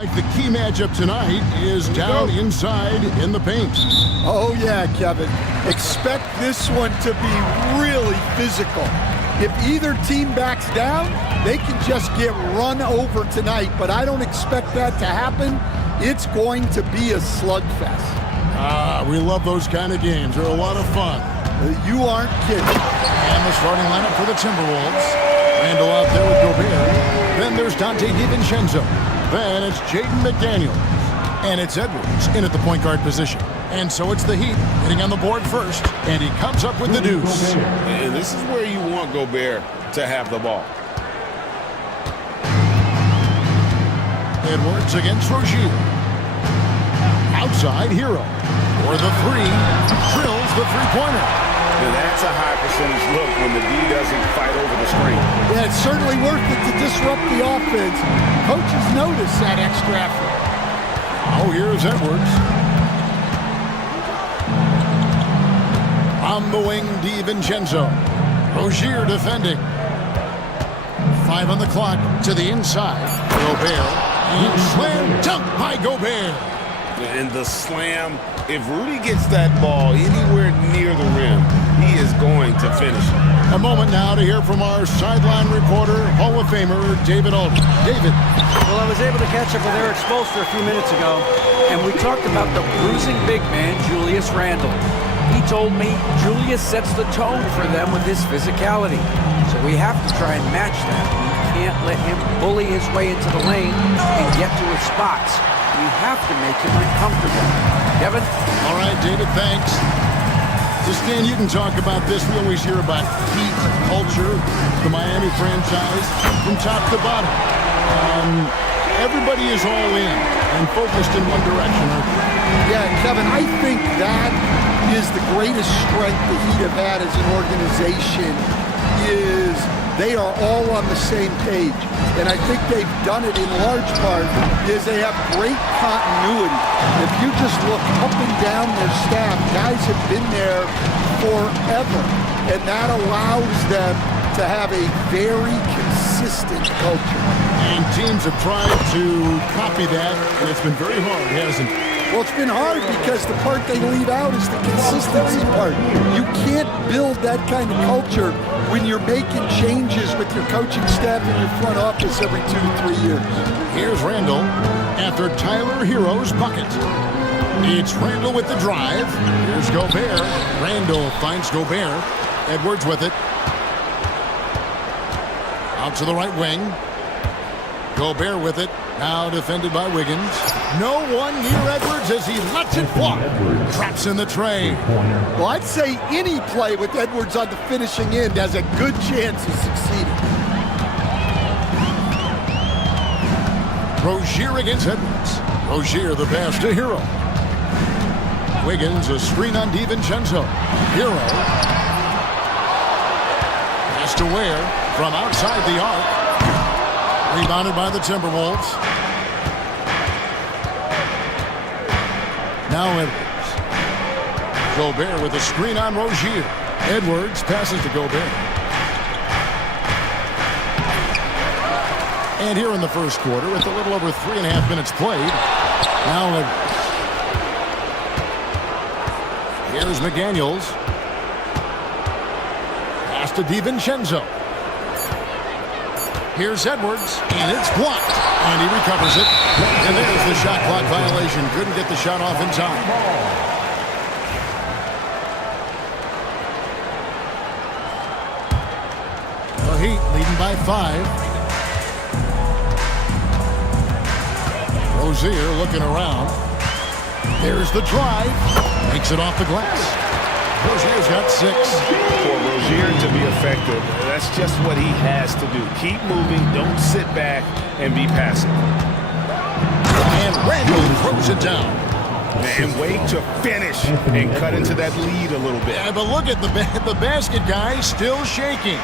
The key matchup tonight is down inside in the paint. Oh yeah, Kevin. Expect this one to be really physical. If either team backs down, they can just get run over tonight, but I don't expect that to happen. It's going to be a slugfest. We love those kind of games. They're a lot of fun. You aren't kidding. And the starting lineup for the Timberwolves. Randall out there with Gobert. Then there's Dante DiVincenzo. Then it's Jaden McDaniels. And it's Edwards in at the point guard position. And so it's the Heat hitting on the board first. And he comes up with the deuce. And this is where you want Gobert to have the ball. Edwards against Rozier. Outside Hero. For the three. Drills the three-pointer. And that's a high percentage look when the D doesn't fight over the screen. Yeah, it's certainly worth it to disrupt the offense. Coaches notice that extra effort. Oh, here's Edwards. On the wing, DiVincenzo. Rozier defending. 5 on the clock to the inside. Gobert. And slam dunk by Gobert. And the slam, if Rudy gets that ball anywhere near the rim, he is going to finish it. A moment now to hear from our sideline reporter, Hall of Famer David Aldridge. David. Well, I was able to catch up with Eric Spoelstra a few minutes ago, and we talked about the bruising big man, Julius Randle. He told me Julius sets the tone for them with his physicality. So we have to try and match that. We can't let him bully his way into the lane and get to his spots. We have to make him uncomfortable. Kevin? All right, David, thanks. So, Stan, you can talk about this. We always hear about Heat culture, the Miami franchise, from top to bottom. Everybody is all in and focused in one direction. Yeah, Kevin, I think that is the greatest strength the Heat have had as an organization is they are all on the same page. And I think they've done it in large part is they have great continuity. If you just look up and down their staff, guys have been there forever. And that allows them to have a very consistent culture. And teams have tried to copy that, and it's been very hard, hasn't it? Well, it's been hard because the part they leave out is the consistency part. You can't build that kind of culture when you're making changes with your coaching staff and your front office every 2-3 years. Here's Randall after Tyler Hero's bucket. It's Randall with the drive. Here's Gobert. Randall finds Gobert. Edwards with it. Out to the right wing. Gobert with it. Now defended by Wiggins. No one near Edwards as he lets it walk. Traps in the tray. Well, I'd say any play with Edwards on the finishing end has a good chance of succeeding. Rozier against Edwards. Rozier the pass to Hero. Wiggins a screen on DiVincenzo. Hero. Pass to Ware from outside the arc. Rebounded by the Timberwolves. Now Edwards. Gobert with a screen on Rozier. Edwards passes to Gobert. And here in the first quarter, with a little over 3.5 minutes played, now Edwards. Here's McDaniels. Pass to DiVincenzo. Here's Edwards, and it's blocked. And he recovers it. And there's the shot clock violation. Couldn't get the shot off in time. The Heat leading by 5. Rozier looking around. There's the drive. Makes it off the glass. Rozier's got 6. For Rozier to be effective, that's just what he has to do. Keep moving, don't sit back and be passive. And Randall throws it down. And wait to finish and cut into that lead a little bit. Yeah, but look at the basket guy still shaking.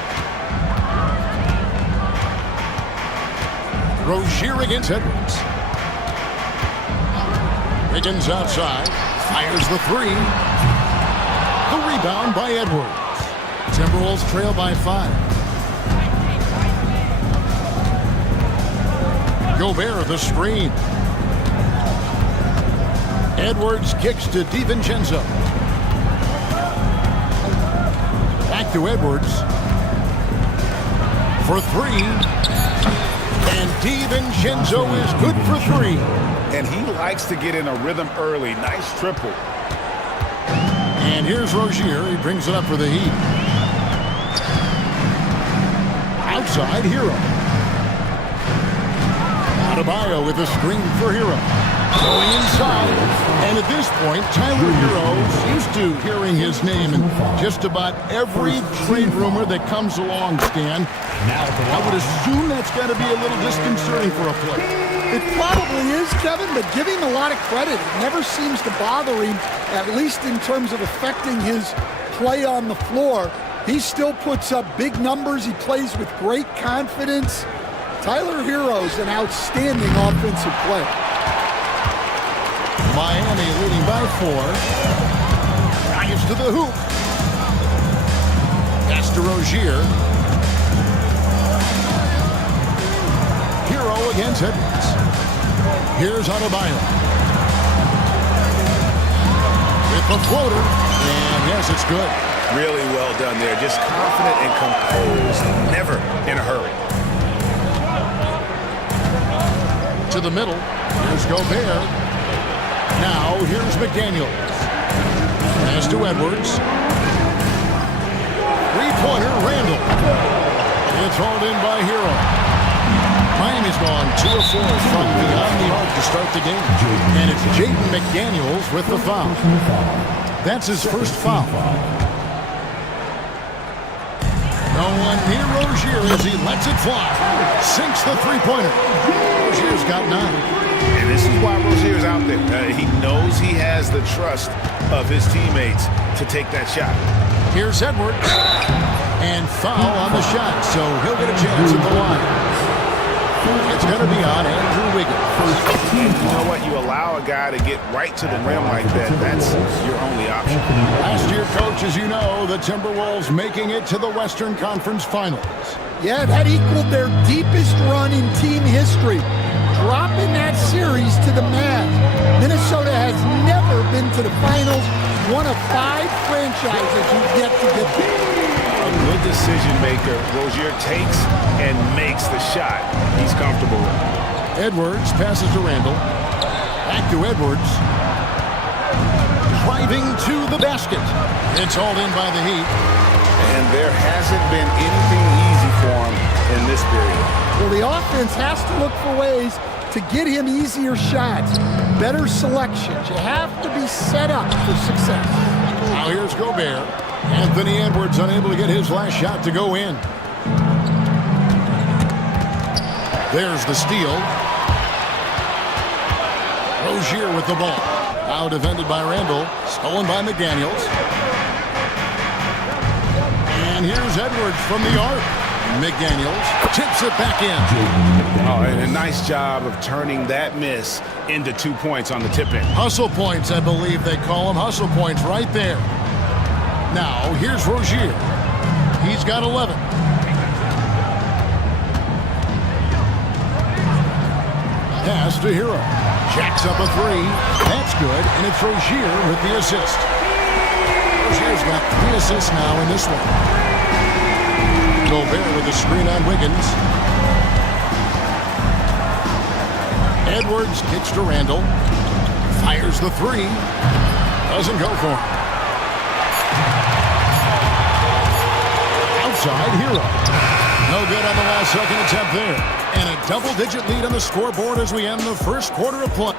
Rozier against Edwards. Wiggins outside. Fires the 3. The rebound by Edwards. Timberwolves trail by 5. Gobert the screen. Edwards kicks to DiVincenzo. Back to Edwards. For three. And DiVincenzo is good for three. And he likes to get in a rhythm early. Nice triple. And here's Rozier. He brings it up for the Heat. Outside, Hero. Adebayo with a screen for Hero. Going inside. And at this point, Tyler Hero's used to hearing his name in just about every trade rumor that comes along, Stan. I would assume that's got to be a little disconcerting for a player. It probably is, Kevin, but give him a lot of credit. It never seems to bother him, at least in terms of affecting his play on the floor. He still puts up big numbers. He plays with great confidence. Tyler Hero's an outstanding offensive player. Miami leading by 4. Drives to the hoop. Pass to Rozier. Hero against Edwards. Here's Adebayo. With the floater. And yes, it's good. Really well done there. Just confident and composed. Never in a hurry. To the middle. Here's Gobert. Now, here's McDaniels. Pass to Edwards. Three-pointer, Randall. It's hauled in by Hero. Miami's gone 2 of 4 from beyond the arc to start the game. And it's Jaden McDaniels with the foul. That's his first foul. No one near Rozier as he lets it fly. Sinks the three-pointer. Rozier's got 9. And this is why Rozier's out there. He knows he has the trust of his teammates to take that shot. Here's Edwards. And foul on the shot, so he'll get a chance at the line. It's going to be on Andrew Wiggins. You know what? You allow a guy to get right to the rim like that. That's your only option. Last year, coach, as you know, the Timberwolves making it to the Western Conference Finals. Yeah, that equaled their deepest run in team history. Dropping that series to the Mavs. Minnesota has never been to the finals. One of 5 franchises who get to get there. A good decision maker. Rozier takes and makes the shot he's comfortable with. Edwards passes to Randall. Back to Edwards. Driving to the basket. It's hauled in by the Heat. And there hasn't been anything easy for him in this period. Well, the offense has to look for ways to get him easier shots, better selections. You have to be set up for success. Now here's Gobert. Anthony Edwards unable to get his last shot to go in. There's the steal. Rozier with the ball. Now defended by Randall. Stolen by McDaniels. And here's Edwards from the arc. McDaniels tips it back in. Oh, and a nice job of turning that miss into 2 points on the tip-in. Hustle points, I believe they call them. Hustle points right there. Now, here's Rozier. He's got 11. Pass to Hero. Jacks up a 3. That's good, and it's Rozier with the assist. Rozier's got 3 assists now in this one. Gobert with a screen on Wiggins. Edwards kicks to Randall. Fires the 3. Doesn't go for him. Outside, Hero. No good on the last second attempt there. And a double-digit lead on the scoreboard as we end the first quarter of play.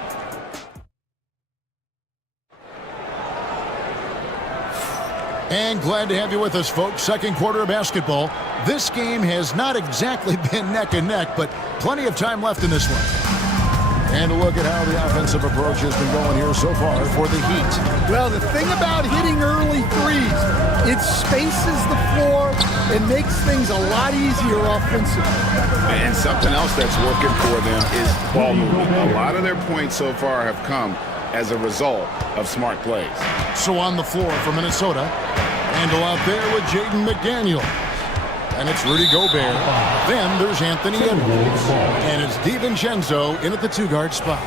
And glad to have you with us, folks. Second quarter of basketball. This game has not exactly been neck and neck, but plenty of time left in this one. And a look at how the offensive approach has been going here so far for the Heat. Well, the thing about hitting early threes, it spaces the floor and makes things a lot easier offensively. And something else that's working for them is ball movement. A lot of their points so far have come as a result of smart plays. So on the floor for Minnesota, Randall out there with Jaden McDaniels. And it's Rudy Gobert. Then there's Anthony Edwards. And it's DiVincenzo in at the 2-guard spot.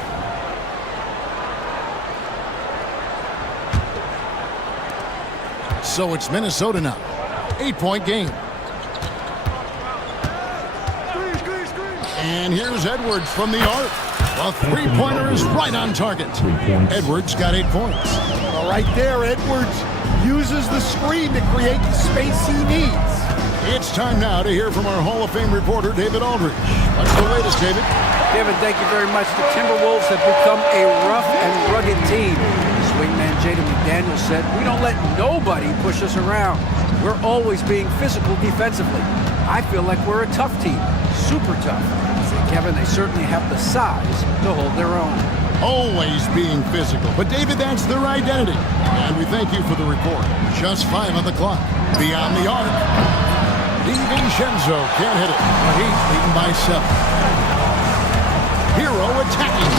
So it's Minnesota now. 8-point game. And here's Edwards from the arc. A three-pointer is right on target. Edwards got 8 points. Well, right there, Edwards uses the screen to create the space he needs. It's time now to hear from our Hall of Fame reporter, David Aldridge. What's the latest, David? David, thank you very much. The Timberwolves have become a rough and rugged team. Swingman Jaden McDaniel said, "We don't let nobody push us around. We're always being physical defensively. I feel like we're a tough team, super tough." Kevin, they certainly have the size to hold their own. Always being physical. But, David, that's their identity. And we thank you for the report. Just 5 on the clock. Beyond the arc. DiVincenzo can't hit it. The Heat leading by 7. Hero attacking.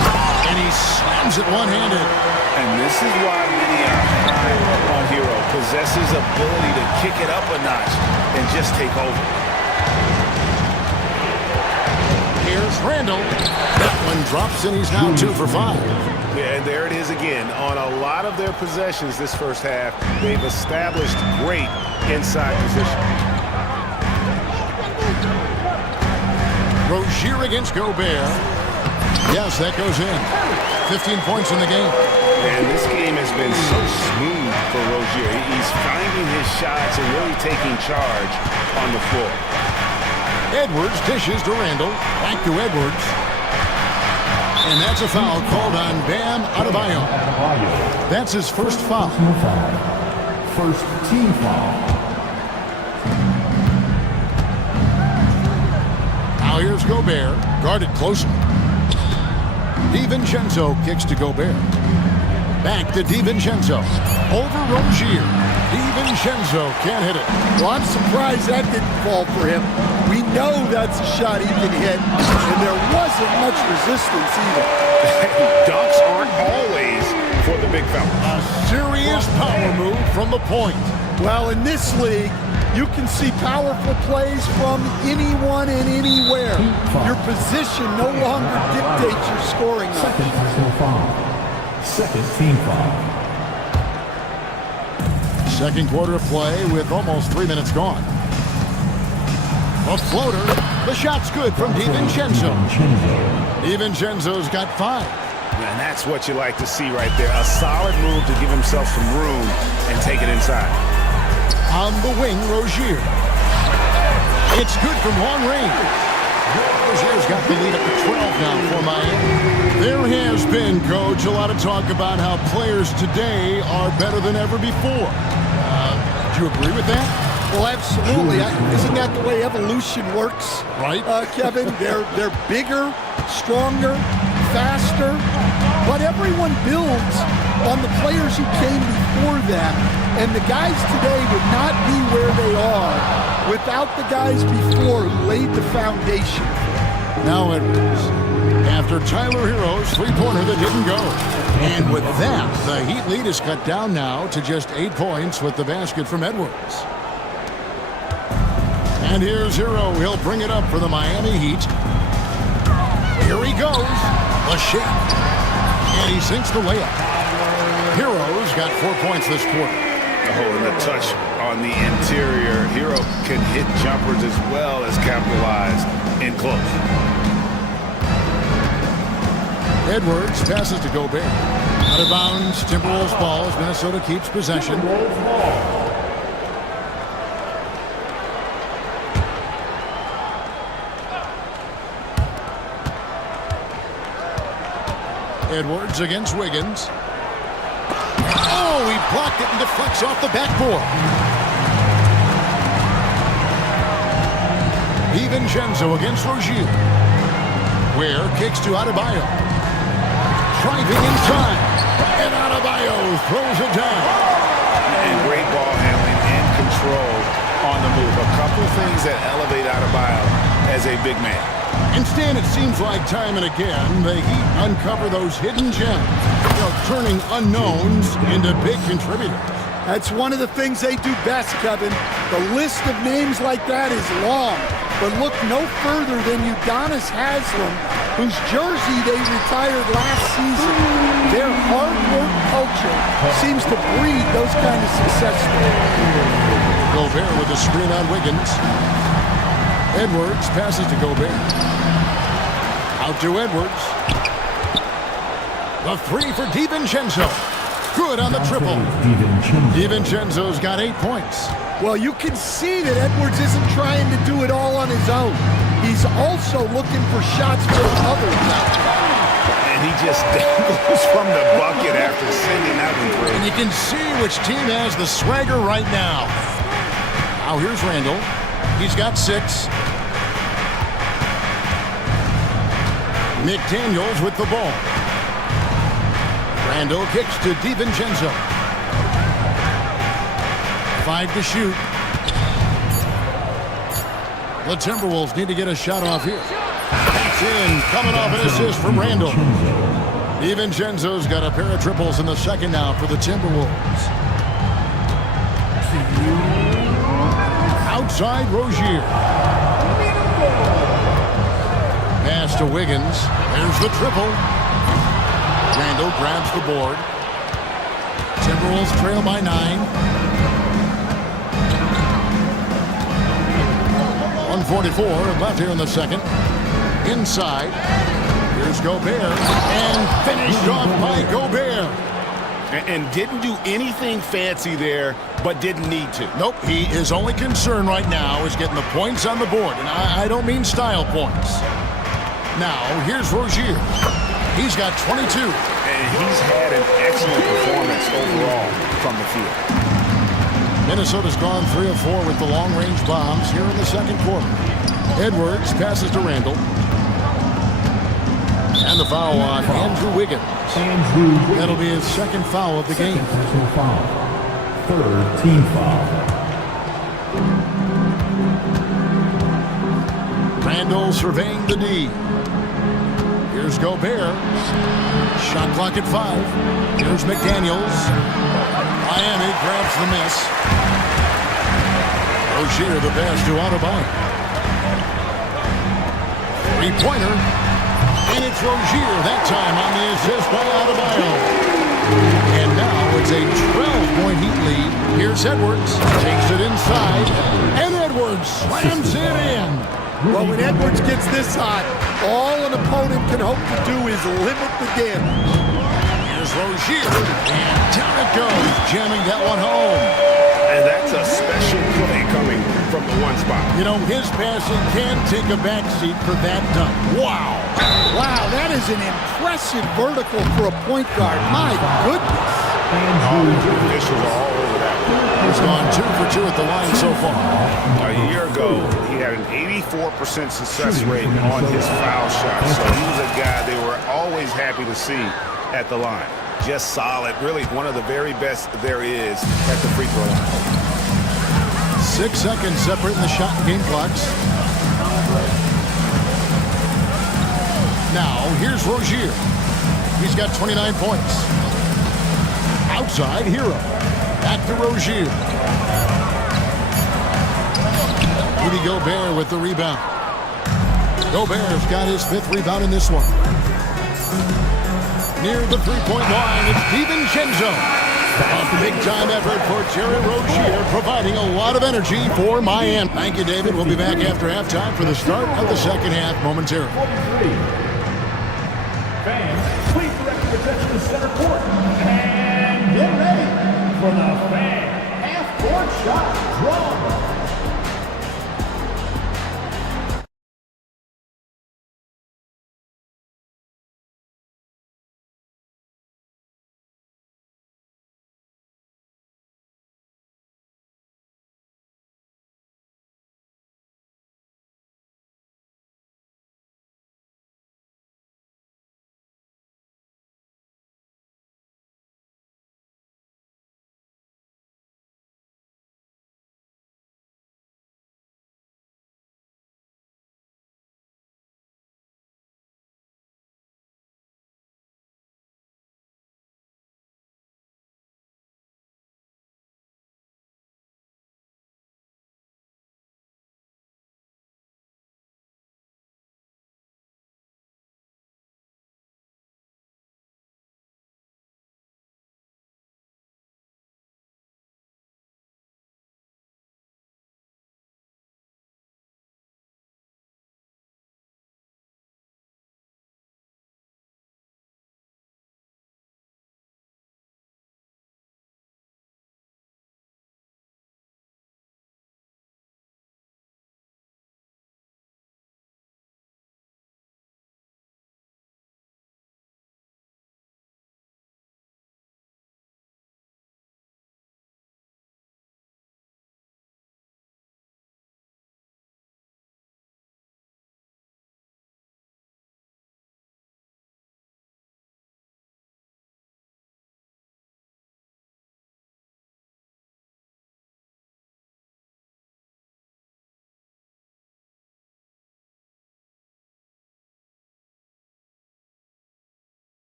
And he slams it one-handed. And this is why many are high on Hero. Possesses ability to kick it up a notch and just take over. Here's Randall. That one drops, and he's now 2 for 5. Yeah, and there it is again. On a lot of their possessions this first half, they've established great inside position. Rozier against Gobert. Yes, that goes in. 15 points in the game. And this game has been so smooth for Rozier. He's finding his shots and really taking charge on the floor. Edwards dishes to Randall. Back to Edwards. And that's a foul called on Bam Adebayo. That's his first foul. First team foul. Now here's Gobert. Guarded closely. DiVincenzo kicks to Gobert. Back to DiVincenzo. Over Rozier. DiVincenzo can't hit it. Well, I'm surprised that didn't fall for him. We know that's a shot he can hit, and there wasn't much resistance either. Dunks aren't always for the big fella. A serious power move from the point. Well, in this league, you can see powerful plays from anyone and anywhere. Your position no longer dictates your scoring. Second personal foul. Second team foul. Second quarter of play with almost 3 minutes gone. A floater. The shot's good from DiVincenzo. DiVincenzo's got 5. And that's what you like to see right there. A solid move to give himself some room and take it inside. On the wing, Rozier. It's good from long range. Rozier's got the lead up to 12 now for Miami. There has been, Coach, a lot of talk about how players today are better than ever before. Do you agree with that? Well, absolutely. Isn't that the way evolution works? Right. Kevin, they're bigger, stronger, faster, but everyone builds on the players who came before them. And the guys today would not be where they are without the guys before who laid the foundation. Now Edwards. After Tyler Hero's three-pointer that didn't go. And with that, the Heat lead is cut down now to just 8 points with the basket from Edwards. And here's Hero. He'll bring it up for the Miami Heat. Here he goes. A shake. And he sinks the layup. Hero's got 4 points this quarter. Oh, and the touch on the interior. Hero can hit jumpers as well as capitalize in close. Edwards passes to Gobert. Out of bounds, Timberwolves ball as Minnesota keeps possession. Edwards against Wiggins. Oh, he blocked it and deflects off the backboard. DiVincenzo against Rozier. Ware kicks to Adebayo. Driving inside. And Adebayo throws it down. And great ball handling and control on the move. A couple things that elevate Adebayo as a big man. Instead, it seems like time and again, the Heat uncover those hidden gems, turning unknowns into big contributors. That's one of the things they do best, Kevin. The list of names like that is long, but look no further than Udonis Haslem, whose jersey they retired last season. Their hard work culture culture seems to breed those kind of success stories. Gobert with the screen on Wiggins. Edwards passes to Gobert. Out to Edwards. The three for DiVincenzo. Good on the triple. DiVincenzo's got 8 points. Well, you can see that Edwards isn't trying to do it all on his own. He's also looking for shots for others out there. And he just dangles from the bucket after sending that one through. And you can see which team has the swagger right now. Now here's Randall. He's got 6. McDaniels with the ball. Randall kicks to DiVincenzo. 5 to shoot. The Timberwolves need to get a shot off here. It's in, coming off an assist from Randall. DiVincenzo's got a pair of triples in the second now for the Timberwolves. Outside Rozier. Pass to Wiggins. There's the triple. Randall grabs the board. Timberwolves trail by 9. 1:44 left here in the second. Inside. Here's Gobert. And finished off by Gobert. And didn't do anything fancy there, but didn't need to. Nope, his only concern right now is getting the points on the board. And I don't mean style points. Now, here's Rozier. He's got 22. And he's had an excellent performance overall from the field. Minnesota's gone 3 of 4 with the long-range bombs here in the second quarter. Edwards passes to Randall. And the foul on Andrew Wiggins. That'll be his second foul of the game. Foul. Third team foul. Randall surveying the D. Here's Gobert. Shot clock at 5. Here's McDaniels. Miami grabs the miss. Rozier the pass to Adebayo. 3-pointer. And it's Rozier that time on the assist by Adebayo. And now it's a 12-point Heat lead. Here's Edwards. Takes it inside. And Edwards slams it in. Well, when Edwards gets this hot, all an opponent can hope to do is limit the damage. Here's Rozier, and down it goes, jamming that one home. And that's a special play coming from the one spot. You know, his passing can take a backseat for that dunk. Wow. Wow, that is an impressive vertical for a point guard. My goodness. Officials are all over that. He's gone 2 for 2 at the line so far. A year ago, he had an 84% success rate on his foul shot. So he was a guy they were always happy to see at the line. Just solid, really one of the very best there is at the free throw line. 6 seconds separating the shot and game clocks. Now, here's Rozier. He's got 29 points. Outside, Hero. Back to Rozier. Rudy Gobert with the rebound. Gobert's got his 5th rebound in this one. Near the 3-point line, it's DiVincenzo. A big-time effort for Terry Rozier, providing a lot of energy for Miami. Thank you, David. We'll be back after halftime for the start of the second half momentarily. Fans, please direct your attention to center court. And get ready for the fan half-court shot draw.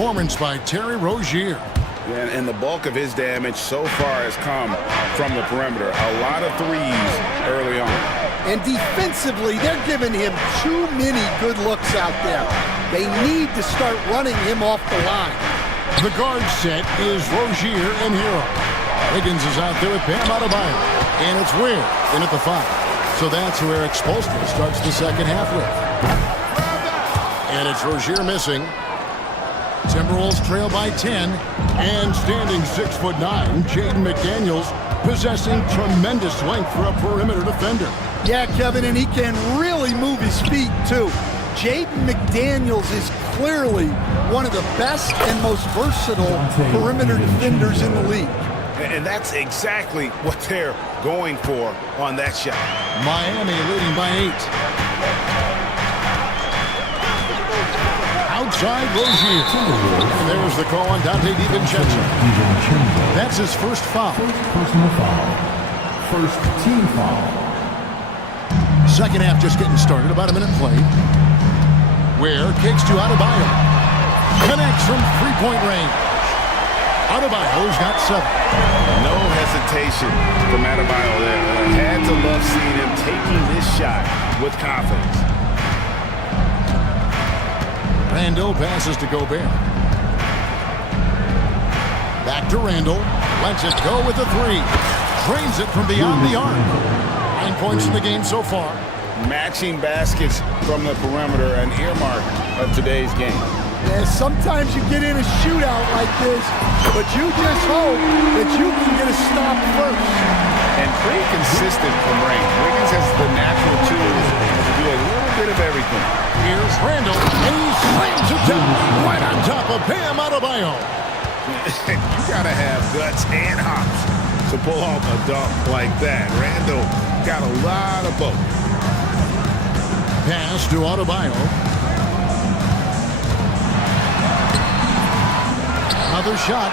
performance by Terry Rozier. And the bulk of his damage so far has come from the perimeter. A lot of threes early on. And defensively, they're giving him too many good looks out there. They need to start running him off the line. The guard set is Rozier and Hero. Higgins is out there with Bam Adebayo. And it's Weir in at the 5. So that's who Eric Spoelstra starts the second half with. And it's Rozier missing. Timberwolves trail by 10. And standing 6'9", Jaden McDaniels possessing tremendous length for a perimeter defender. Yeah, Kevin, and he can really move his feet, too. Jaden McDaniels is clearly one of the best and most versatile perimeter defenders in the league. And that's exactly what they're going for on that shot. Miami leading by 8. Outside Rozier. And there's the call on Dante DiVincenzo. That's his first foul. First personal foul. First team foul. Second half just getting started. About a minute played. Where kicks to Adebayo. Connects from three-point range. Adebayo's got 7. No hesitation from Adebayo there. I had to love seeing him taking this shot with confidence. Randall passes to Gobert. Back to Randall. Lets it go with the 3. Drains it from beyond the arc. 9 points in the game so far. Matching baskets from the perimeter, an earmark of today's game. Yeah, sometimes you get in a shootout like this, but you just hope that you can get a stop first. And pretty consistent from range. Wiggins has the natural tools to do a little bit of everything. Here's Randall, and he slams it down right on top of Bam Adebayo. You gotta have guts and hops to pull off a dunk like that. Randall got a lot of both. Pass to Adebayo. Another shot.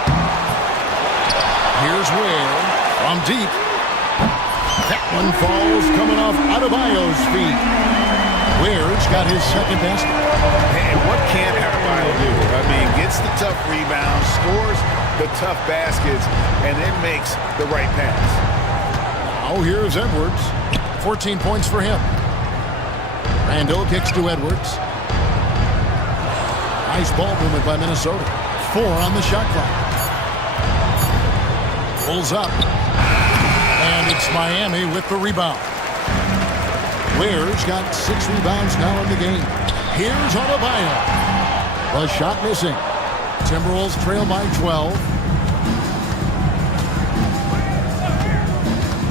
Here's Ware from deep. That one falls coming off Adebayo's feet. Ware's got his second basket. And what can Adebayo do? I mean, gets the tough rebound, scores the tough baskets, and then makes the right pass. Oh, here's Edwards. 14 points for him. Randall kicks to Edwards. Nice ball movement by Minnesota. 4 on the shot clock. Pulls up. And it's Miami with the rebound. Ware's got 6 rebounds now in the game. Here's Adebayo. The shot missing. Timberwolves trail by 12.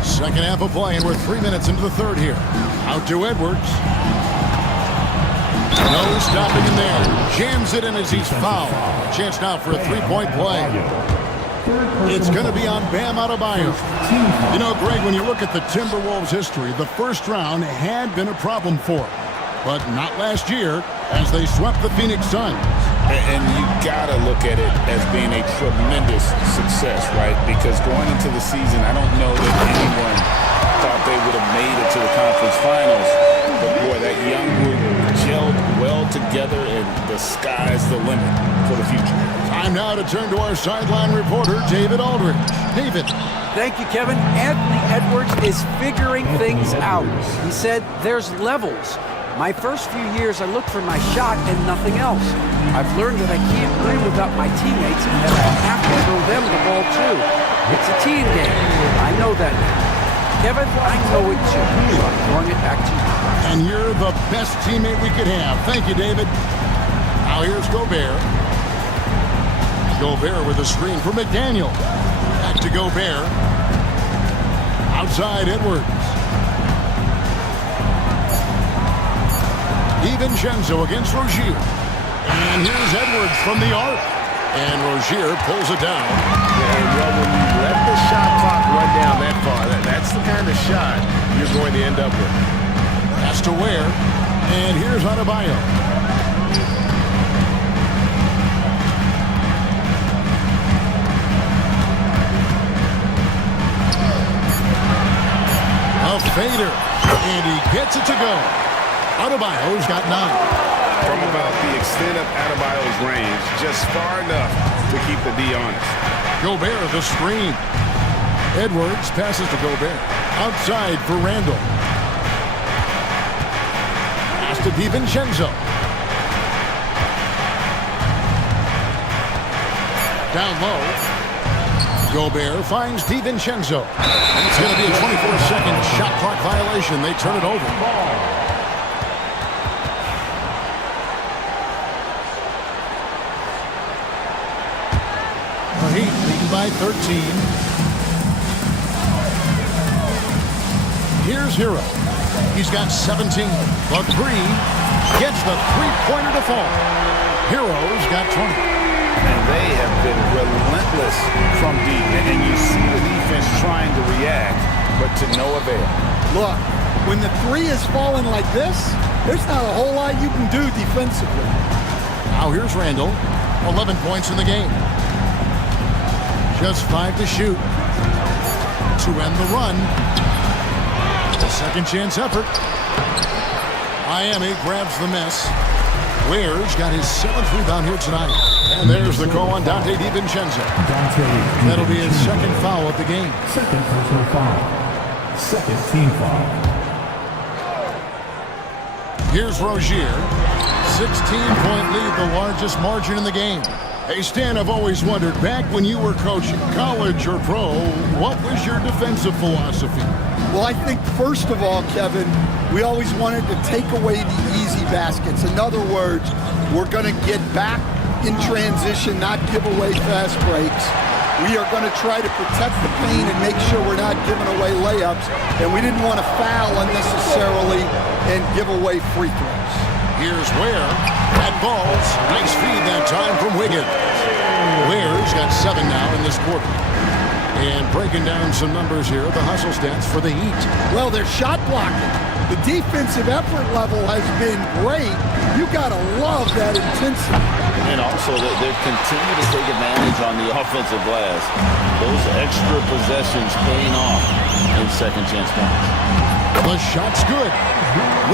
Second half of play, and we're 3 minutes into the third here. Out to Edwards. No stopping in there. Jams it in as he's fouled. Chance now for a three-point play. It's going to be on Bam Adebayo. You know, Greg, when you look at the Timberwolves' history, the first round had been a problem for them. But not last year, as they swept the Phoenix Suns. And you got to look at it as being a tremendous success, right? Because going into the season, I don't know that anyone thought they would have made it to the conference finals. But boy, that young group gelled well together, and the sky's the limit for the future. Time now to turn to our sideline reporter, David Aldridge. David. Thank you, Kevin. Anthony Edwards is figuring things out. He said there's levels. My first few years, I looked for my shot and nothing else. I've learned that I can't win without my teammates and that I have to throw them the ball too. It's a team game. I know that now. Kevin, I know it too. So I'm throwing it back to you. And you're the best teammate we could have. Thank you, David. Now here's Gobert. Gobert with a screen for McDaniel. Back to Gobert. Outside Edwards. DiVincenzo against Rozier. And here's Edwards from the arc. And Rozier pulls it down. And well, when you let the shot clock run down that far, that's the kind of shot you're going to end up with. Pass to Ware. And here's Adebayo. A fader. And he gets it to go. Adebayo's got 9. from about the extent of Adebayo's range, just far enough to keep the D honest. Gobert, the screen. Edwards passes to Gobert. Outside for Randall. Pass to DiVincenzo. Down low. Gobert finds DiVincenzo. And it's going to be a 24-second shot clock violation. They turn it over. The Heat leading by 13. Here's Hero. He's got 17. The three gets the three-pointer to fall. Hero's got 20. And they have been relentless from deep. And you see the defense trying to react, but to no avail. Look, when the three is falling like this, there's not a whole lot you can do defensively. Now here's Randall. 11 points in the game. Just 5 to shoot. To end the run. A second chance effort. Miami grabs the miss. Ware's got his 7th rebound here tonight. And there's the call on Dante DiVincenzo. That'll be his second foul of the game. Second personal foul. Second team foul. Here's Rozier. 16-point lead, the largest margin in the game. Hey, Stan, I've always wondered, back when you were coaching, college or pro, what was your defensive philosophy? Well, I think first of all, Kevin, we always wanted to take away the easy baskets. In other words, we're going to get back in transition, not give away fast breaks. We are going to try to protect the paint and make sure we're not giving away layups. And we didn't want to foul unnecessarily and give away free throws. Here's Ware. That ball's nice feed that time from Wiggins. Ware's got 7 now in this quarter. And breaking down some numbers here, the hustle stats for the Heat. Well, they're shot blocking. The defensive effort level has been great. You got to love that intensity. And also, they continue to take advantage on the offensive glass. Those extra possessions paying off in second chance points. The shot's good.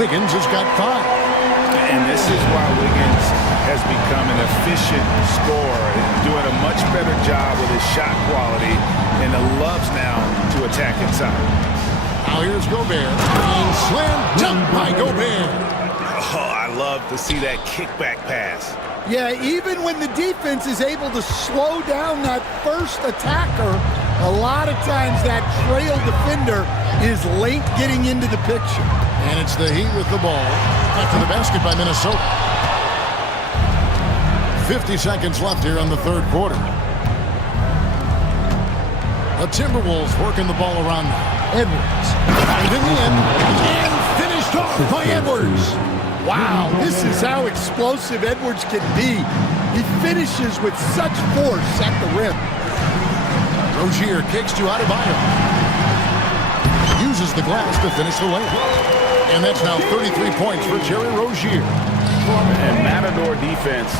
Wiggins has got 5. And this is why Wiggins has become an efficient scorer, doing a much better job with his shot quality, and loves now to attack inside. Now here's Gobert. And slam dunk by Gobert. Oh, I love to see that kickback pass. Yeah, even when the defense is able to slow down that first attacker, a lot of times that trail defender is late getting into the picture. And it's the Heat with the ball. After the basket by Minnesota. 50 seconds left here in the third quarter. The Timberwolves working the ball around now. Edwards. Finding the end. And finished off by Edwards. Wow, this is how explosive Edwards can be. He finishes with such force at the rim. Rozier kicks to Adebayo. Uses the glass to finish the layup. And that's now 33 points for Terry Rozier. And Matador defense,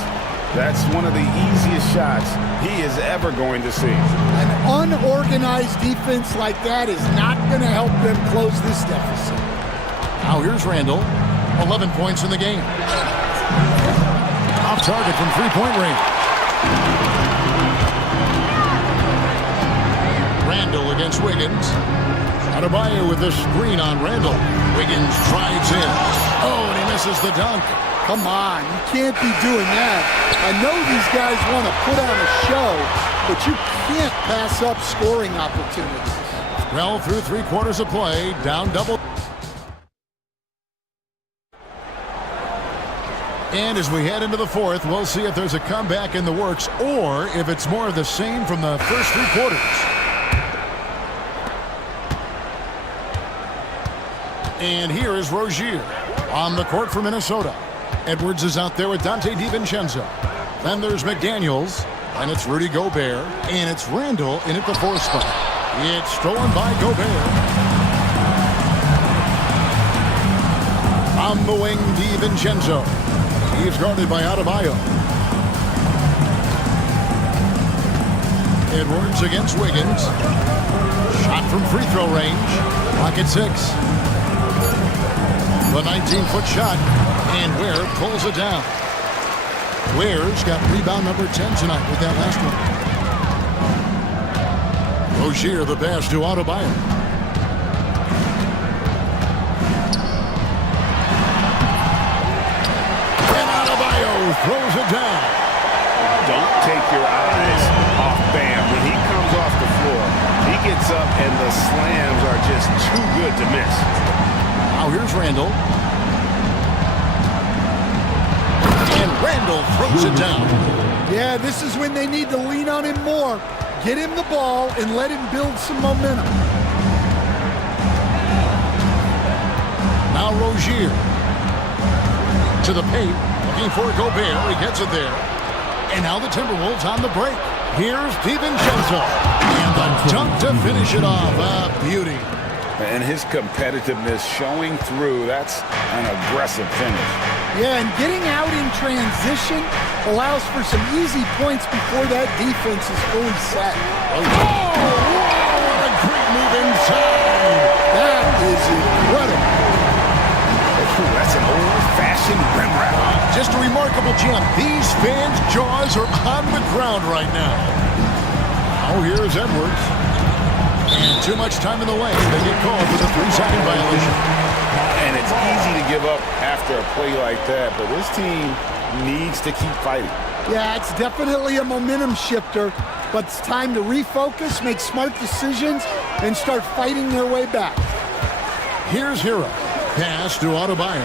that's one of the easiest shots he is ever going to see. An unorganized defense like that is not going to help them close this deficit. Now here's Randall. 11 points in the game. Off target from three-point range. Randall against Wiggins. Adebayo with the screen on Randall. Wiggins drives in. Oh, and he misses the dunk. Come on, you can't be doing that. I know these guys want to put on a show, but you can't pass up scoring opportunities. Well, through 3 quarters of play, down double. And as we head into the fourth, we'll see if there's a comeback in the works or if it's more of the same from the first 3 quarters. And here is Rozier on the court for Minnesota. Edwards is out there with Dante DiVincenzo. Then there's McDaniels, and it's Rudy Gobert, and it's Randall in at the 4th spot. It's stolen by Gobert. On the wing, DiVincenzo. He's guarded by Adebayo. Edwards against Wiggins. Shot from free throw range. Pocket 6. The 19-foot shot And Ware pulls it down. Ware's got rebound number 10 tonight with that last one. Rozier the pass to Adebayo. And Adebayo throws it down. Don't take your eyes off Bam. When he comes off the floor, he gets up and the slams are just too good to miss. Now here's Randall. And Randall throws it down. Yeah, this is when they need to lean on him more. Get him the ball and let him build some momentum. Now Rozier. To the paint. Looking for Gobert. He gets it there. And now the Timberwolves on the break. Here's DiVincenzo. And the dunk to finish it off. A beauty. And his competitiveness showing through. That's an aggressive finish. Yeah, and getting out in transition allows for some easy points before that defense is fully set. Oh, what a great move inside. That is incredible. Ooh, that's an old-fashioned rim wrap. Just a remarkable jump. These fans' jaws are on the ground right now. Now here's Edwards. And too much time in the way. They get called for the 3-second violation. And it's easy to give up after a play like that, but this team needs to keep fighting. Yeah, it's definitely a momentum shifter, but it's time to refocus, make smart decisions, and start fighting their way back. Here's Hero. Pass to Adebayo.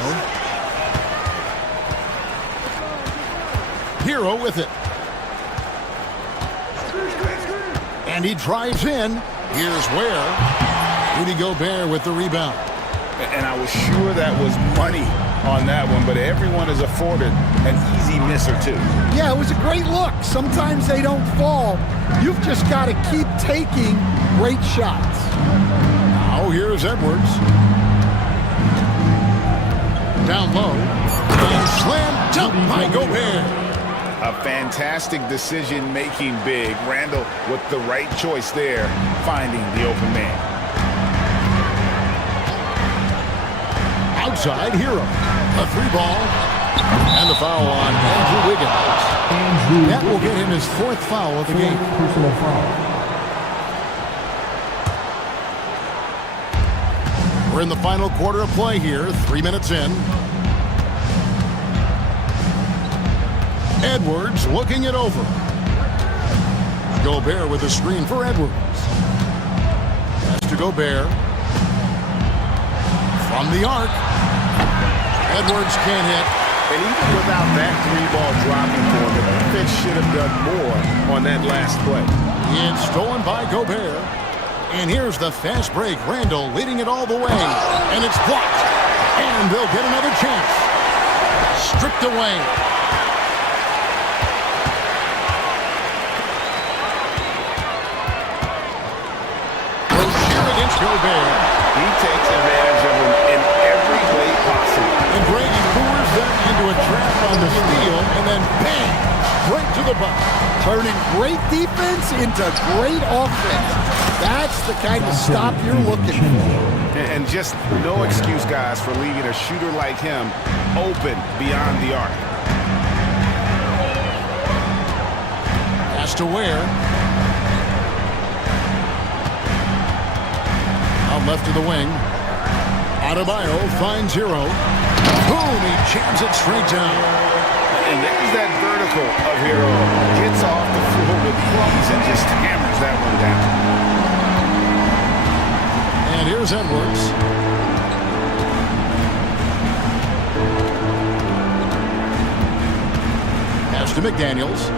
Hero with it. And he drives in. Here's Ware. Rudy Gobert with the rebound. And I was sure that was money on that one, but everyone is afforded an easy miss or two. Yeah, it was a great look. Sometimes they don't fall. You've just got to keep taking great shots. Now here's Edwards. Down low. And slam dunk by Gobert. A fantastic decision-making big. Randall with the right choice there, finding the open man. Outside Hero. A 3-ball. And the foul on Andrew Wiggins. That will get him his 4th foul of the game. Personal foul. We're in the final quarter of play here. 3 minutes in. Edwards looking it over. Gobert with a screen for Edwards. Pass to Gobert. From the arc. Edwards can't hit. And even without that 3-ball dropping for him, the defense should have done more on that last play. It's stolen by Gobert. And here's the fast break. Randall leading it all the way. And it's blocked. And they'll get another chance. Stripped away. Rozier against Gobert. He takes advantage of him in every way possible. And Brady pours them into a trap on the steal. And then bang! Right to the bucket. Turning great defense into great offense. That's the kind of stop you're looking for. And just no excuse, guys, for leaving a shooter like him open beyond the arc. Pass to Ware. Out left to the wing. Adebayo finds Hero. Boom! He jams it straight down. And there's that vertical of Hero. Gets off the floor with ease and just hammers that one down. And here's Edwards. Pass to McDaniels.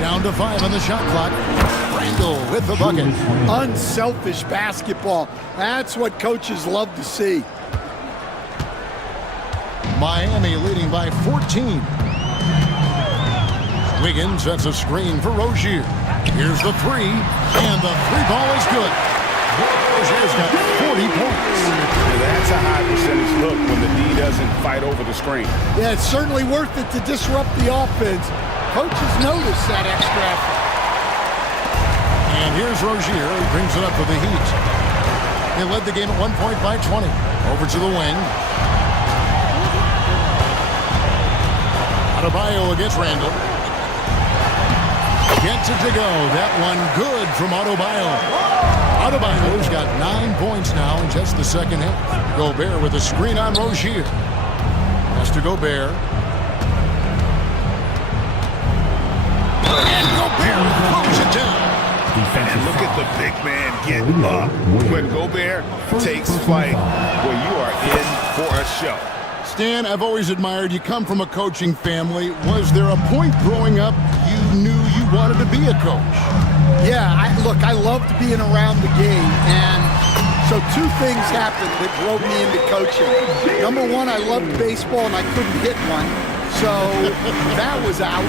Down to 5 on the shot clock. Randall with the bucket. Unselfish basketball. That's what coaches love to see. Miami leading by 14. Wiggins sets a screen for Rozier. Here's the 3, and the 3-ball is good. Rozier's got 40 points. That's a high percentage look when the D doesn't fight over the screen. Yeah, it's certainly worth it to disrupt the offense. Coaches notice that extra effort. And here's Rozier, who brings it up for the Heat. They led the game at one point by 20. Over to the wing. Adebayo against Randall. Gets it to go. That one good from Adebayo. Adebayo's got 9 points now in just the second half. Gobert with a screen on Rozier. Has to Gobert. And Gobert throws it down. And look at the big man get up when Gobert takes flight. Well, you are in for a show. Stan, I've always admired you. Come from a coaching family. Was there a point growing up you knew you wanted to be a coach? Yeah, look, I loved being around the game, and so two things happened that drove me into coaching. Number one, I loved baseball, and I couldn't hit one, so that was out.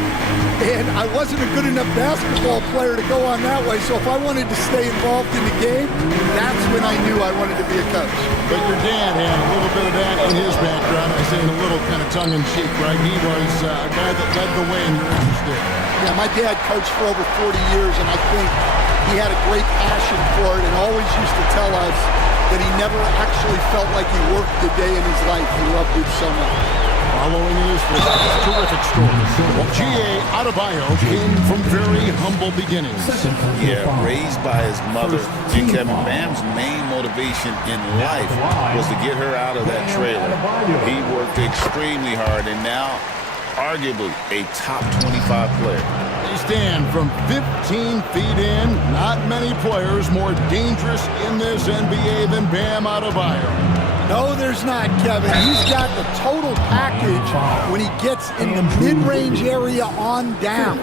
And I wasn't a good enough basketball player to go on that way, so if I wanted to stay involved in the game, that's when I knew I wanted to be a coach. But your dad had a little bit of that in his background. I say in a little kind of tongue-in-cheek, right? He was a guy that led the way, and you're interested. Yeah, my dad coached for over 40 years, and I think he had a great passion for it and always used to tell us that he never actually felt like he worked a day in his life. He loved it so much. Following his terrific story. Well, G.A. Adebayo came from very humble beginnings. Yeah, raised by his mother. And Kevin Bam's main motivation in life was to get her out of that trailer. He worked extremely hard, and now arguably a top 25 player. They stand from 15 feet in. Not many players more dangerous in this NBA than Bam Adebayo. No, there's not, Kevin. He's got the total package when he gets in the mid-range area on down.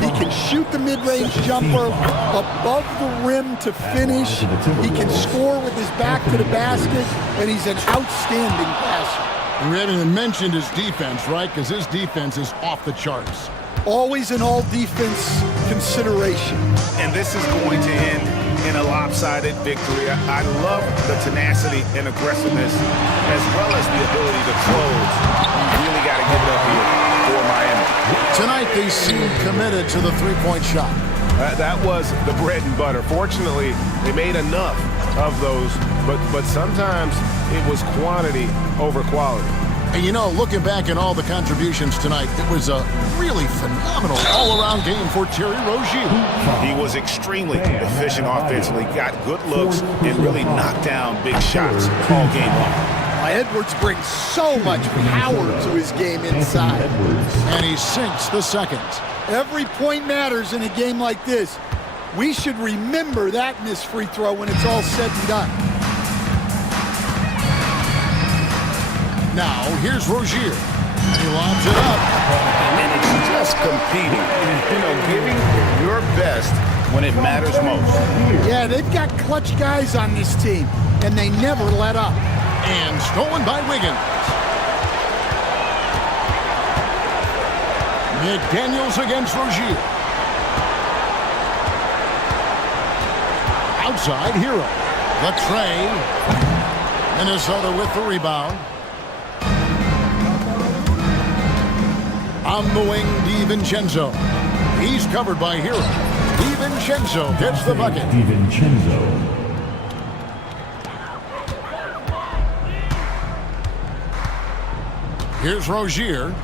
He can shoot the mid-range jumper above the rim to finish. He can score with his back to the basket, and he's an outstanding passer. We haven't even mentioned his defense, right? Because his defense is off the charts. Always an all-defense consideration. And this is going to end in a lopsided victory. I love the tenacity and aggressiveness as well as the ability to close. You really got to give it up here for Miami. Tonight they seem committed to the three-point shot. That was the bread and butter. Fortunately, they made enough of those, but sometimes it was quantity over quality. And you know, looking back at all the contributions tonight, it was a really phenomenal all-around game for Terry Rozier. He was extremely efficient offensively, got good looks, and really knocked down big shots all game long. Edwards brings so much power to his game inside. And he sinks the second. Every point matters in a game like this. We should remember that missed free throw when it's all said and done. Now, here's Rozier. He lobs it up. And it's just competing. You know, giving your best when it matters most. Yeah, they've got clutch guys on this team, and they never let up. And stolen by Wiggins. McDaniels against Rozier. Outside, Hero. The tray. Minnesota with the rebound. On the wing, DiVincenzo. He's covered by Hero. DiVincenzo gets the bucket. DiVincenzo. Here's Rozier.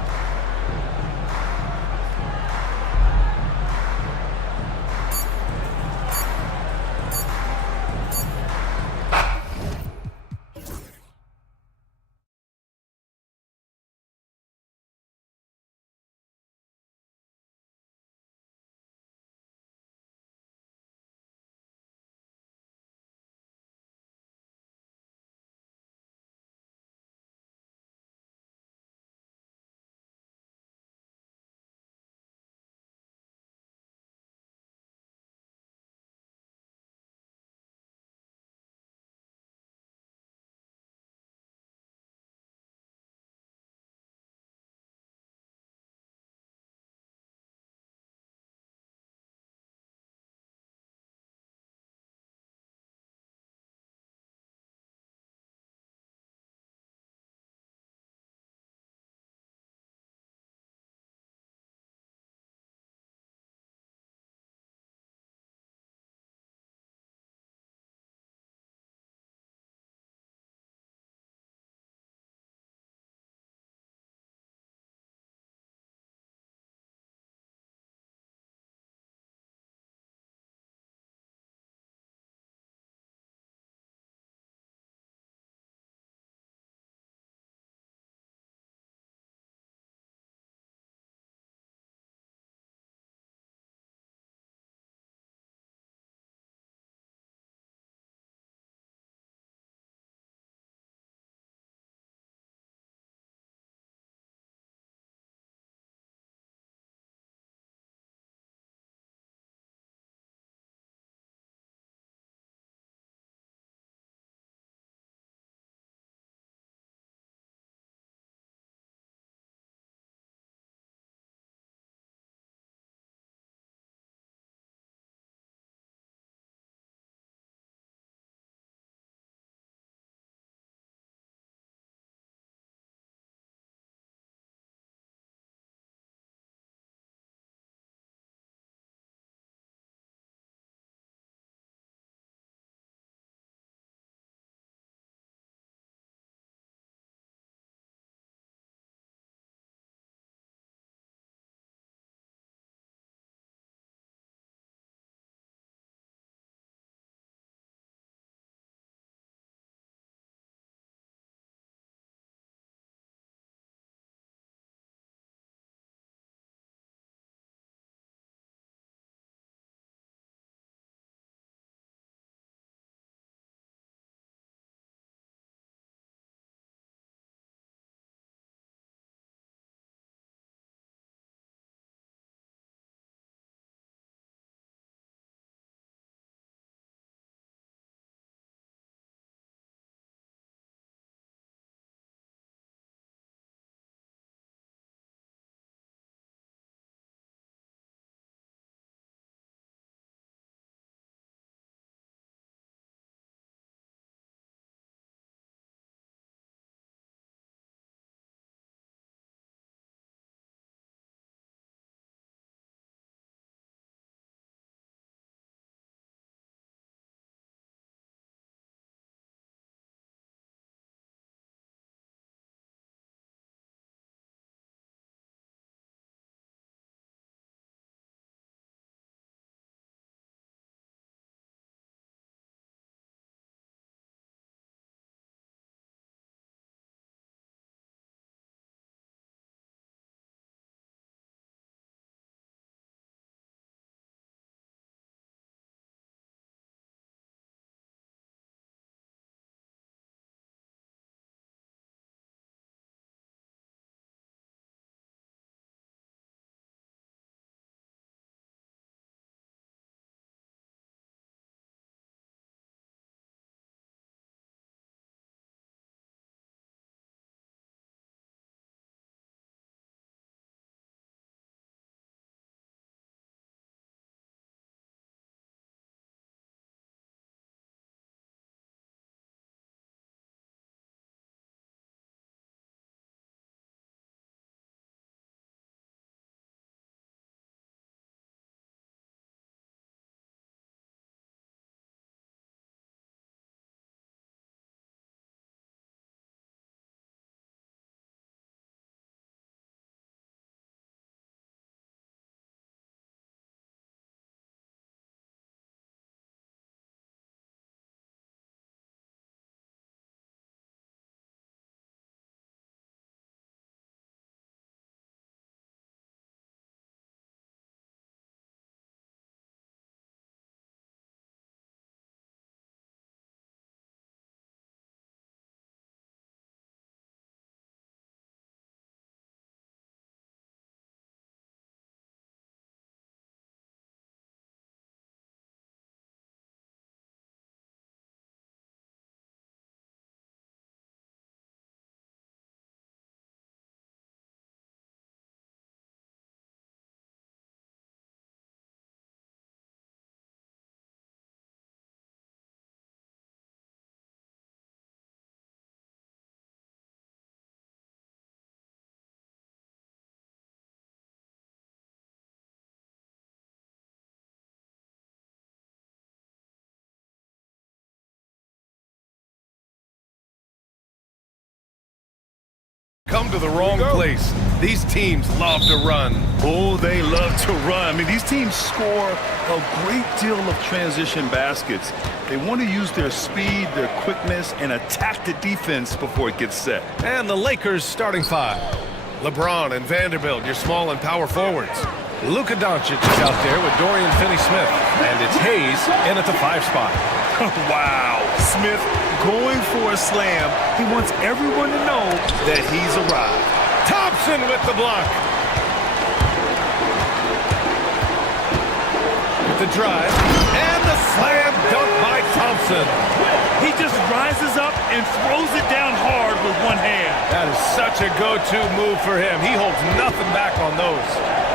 Come to the wrong place. These teams love to run. Oh, they love to run. I mean, these teams score a great deal of transition baskets. They want to use their speed, their quickness, and attack the defense before it gets set. And the Lakers starting five. LeBron and Vanderbilt, your small and power forwards. Luka Doncic is out there with Dorian Finney-Smith. And it's Hayes in at the 5 spot. Wow. Smith going for a slam. He wants everyone to know that he's arrived. Thompson with the block. With the drive. And the slam dunk by Thompson. He just rises up and throws it down hard with one hand. That is such a go-to move for him. He holds nothing back on those.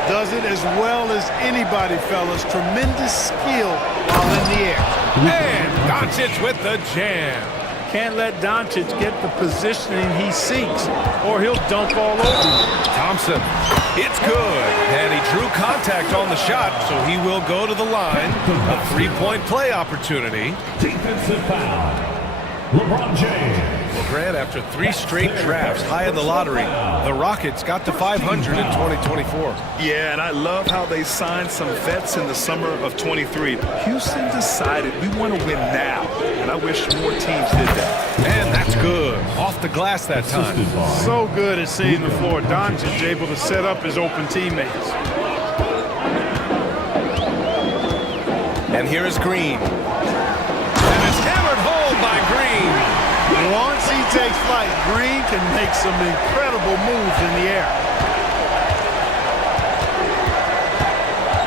Does it as well as anybody, fellas. Tremendous skill while in the air. And Doncic with the jam. Can't let Doncic get the positioning he seeks, or he'll dunk all over you. Thompson, it's good. And he drew contact on the shot, so he will go to the line. A 3-point play opportunity. Defensive foul. LeBron James. Well, Grant, after 3 straight drafts high in the lottery, the Rockets got to 500 in 2024. Yeah, and I love how they signed some vets in the summer of 23. Houston decided we want to win now, and I wish more teams did that. And that's good. Off the glass that time. So good at seeing the floor. Doncic able to set up his open teammates. And here is Green. And it's hammered home by Green. Once he takes flight, Green can make some incredible moves in the air.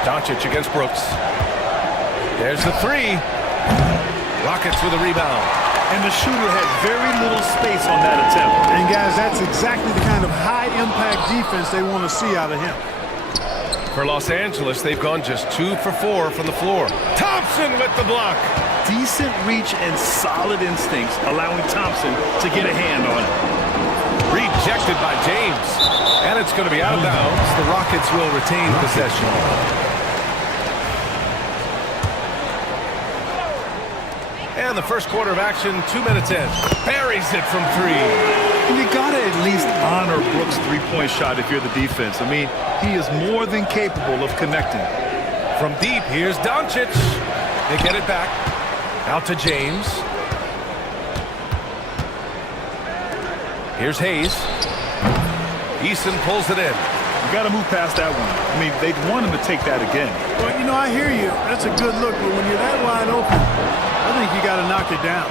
Doncic against Brooks. There's the 3. Rockets with a rebound. And the shooter had very little space on that attempt. And guys, that's exactly the kind of high-impact defense they want to see out of him. For Los Angeles, they've gone just 2 for 4 from the floor. Thompson with the block. Decent reach and solid instincts, allowing Thompson to get a hand on it. Rejected by James. And it's going to be out of bounds. The Rockets will retain possession. And the first quarter of action, 2 minutes in. Buries it from 3. And you got to at least honor Brooks' three-point shot if you're the defense. I mean, he is more than capable of connecting. From deep, here's Doncic. They get it back. Out to James. Here's Hayes. Easton pulls it in. You got to move past that one. I mean, they'd want him to take that again. Well, you know, I hear you. That's a good look, but when you're that wide open, I think you got to knock it down.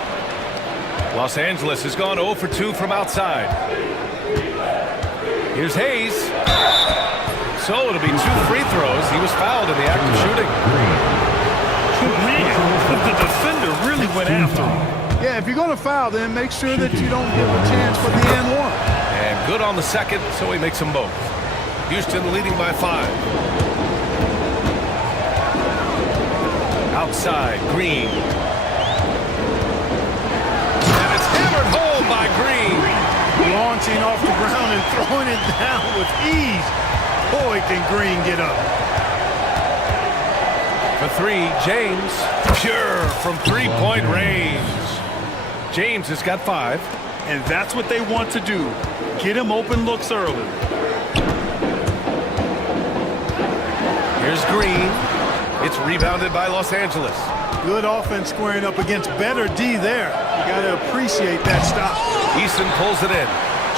Los Angeles has gone 0 for 2 from outside. Here's Hayes. So it'll be 2 free throws. He was fouled in the act of shooting. Man, the defender really went after him. Yeah, if you're going to foul, then make sure that you don't give a chance for the and 1. And good on the second, so he makes them both. Houston leading by 5. Outside, Green. And it's hammered home by Green. Launching off the ground and throwing it down with ease. Boy, can Green get up. For 3, James. Pure from 3-point range. James has got 5. And that's what they want to do. Get him open looks early. Here's Green. It's rebounded by Los Angeles. Good offense squaring up against better D there. You got to appreciate that stop. Easton pulls it in.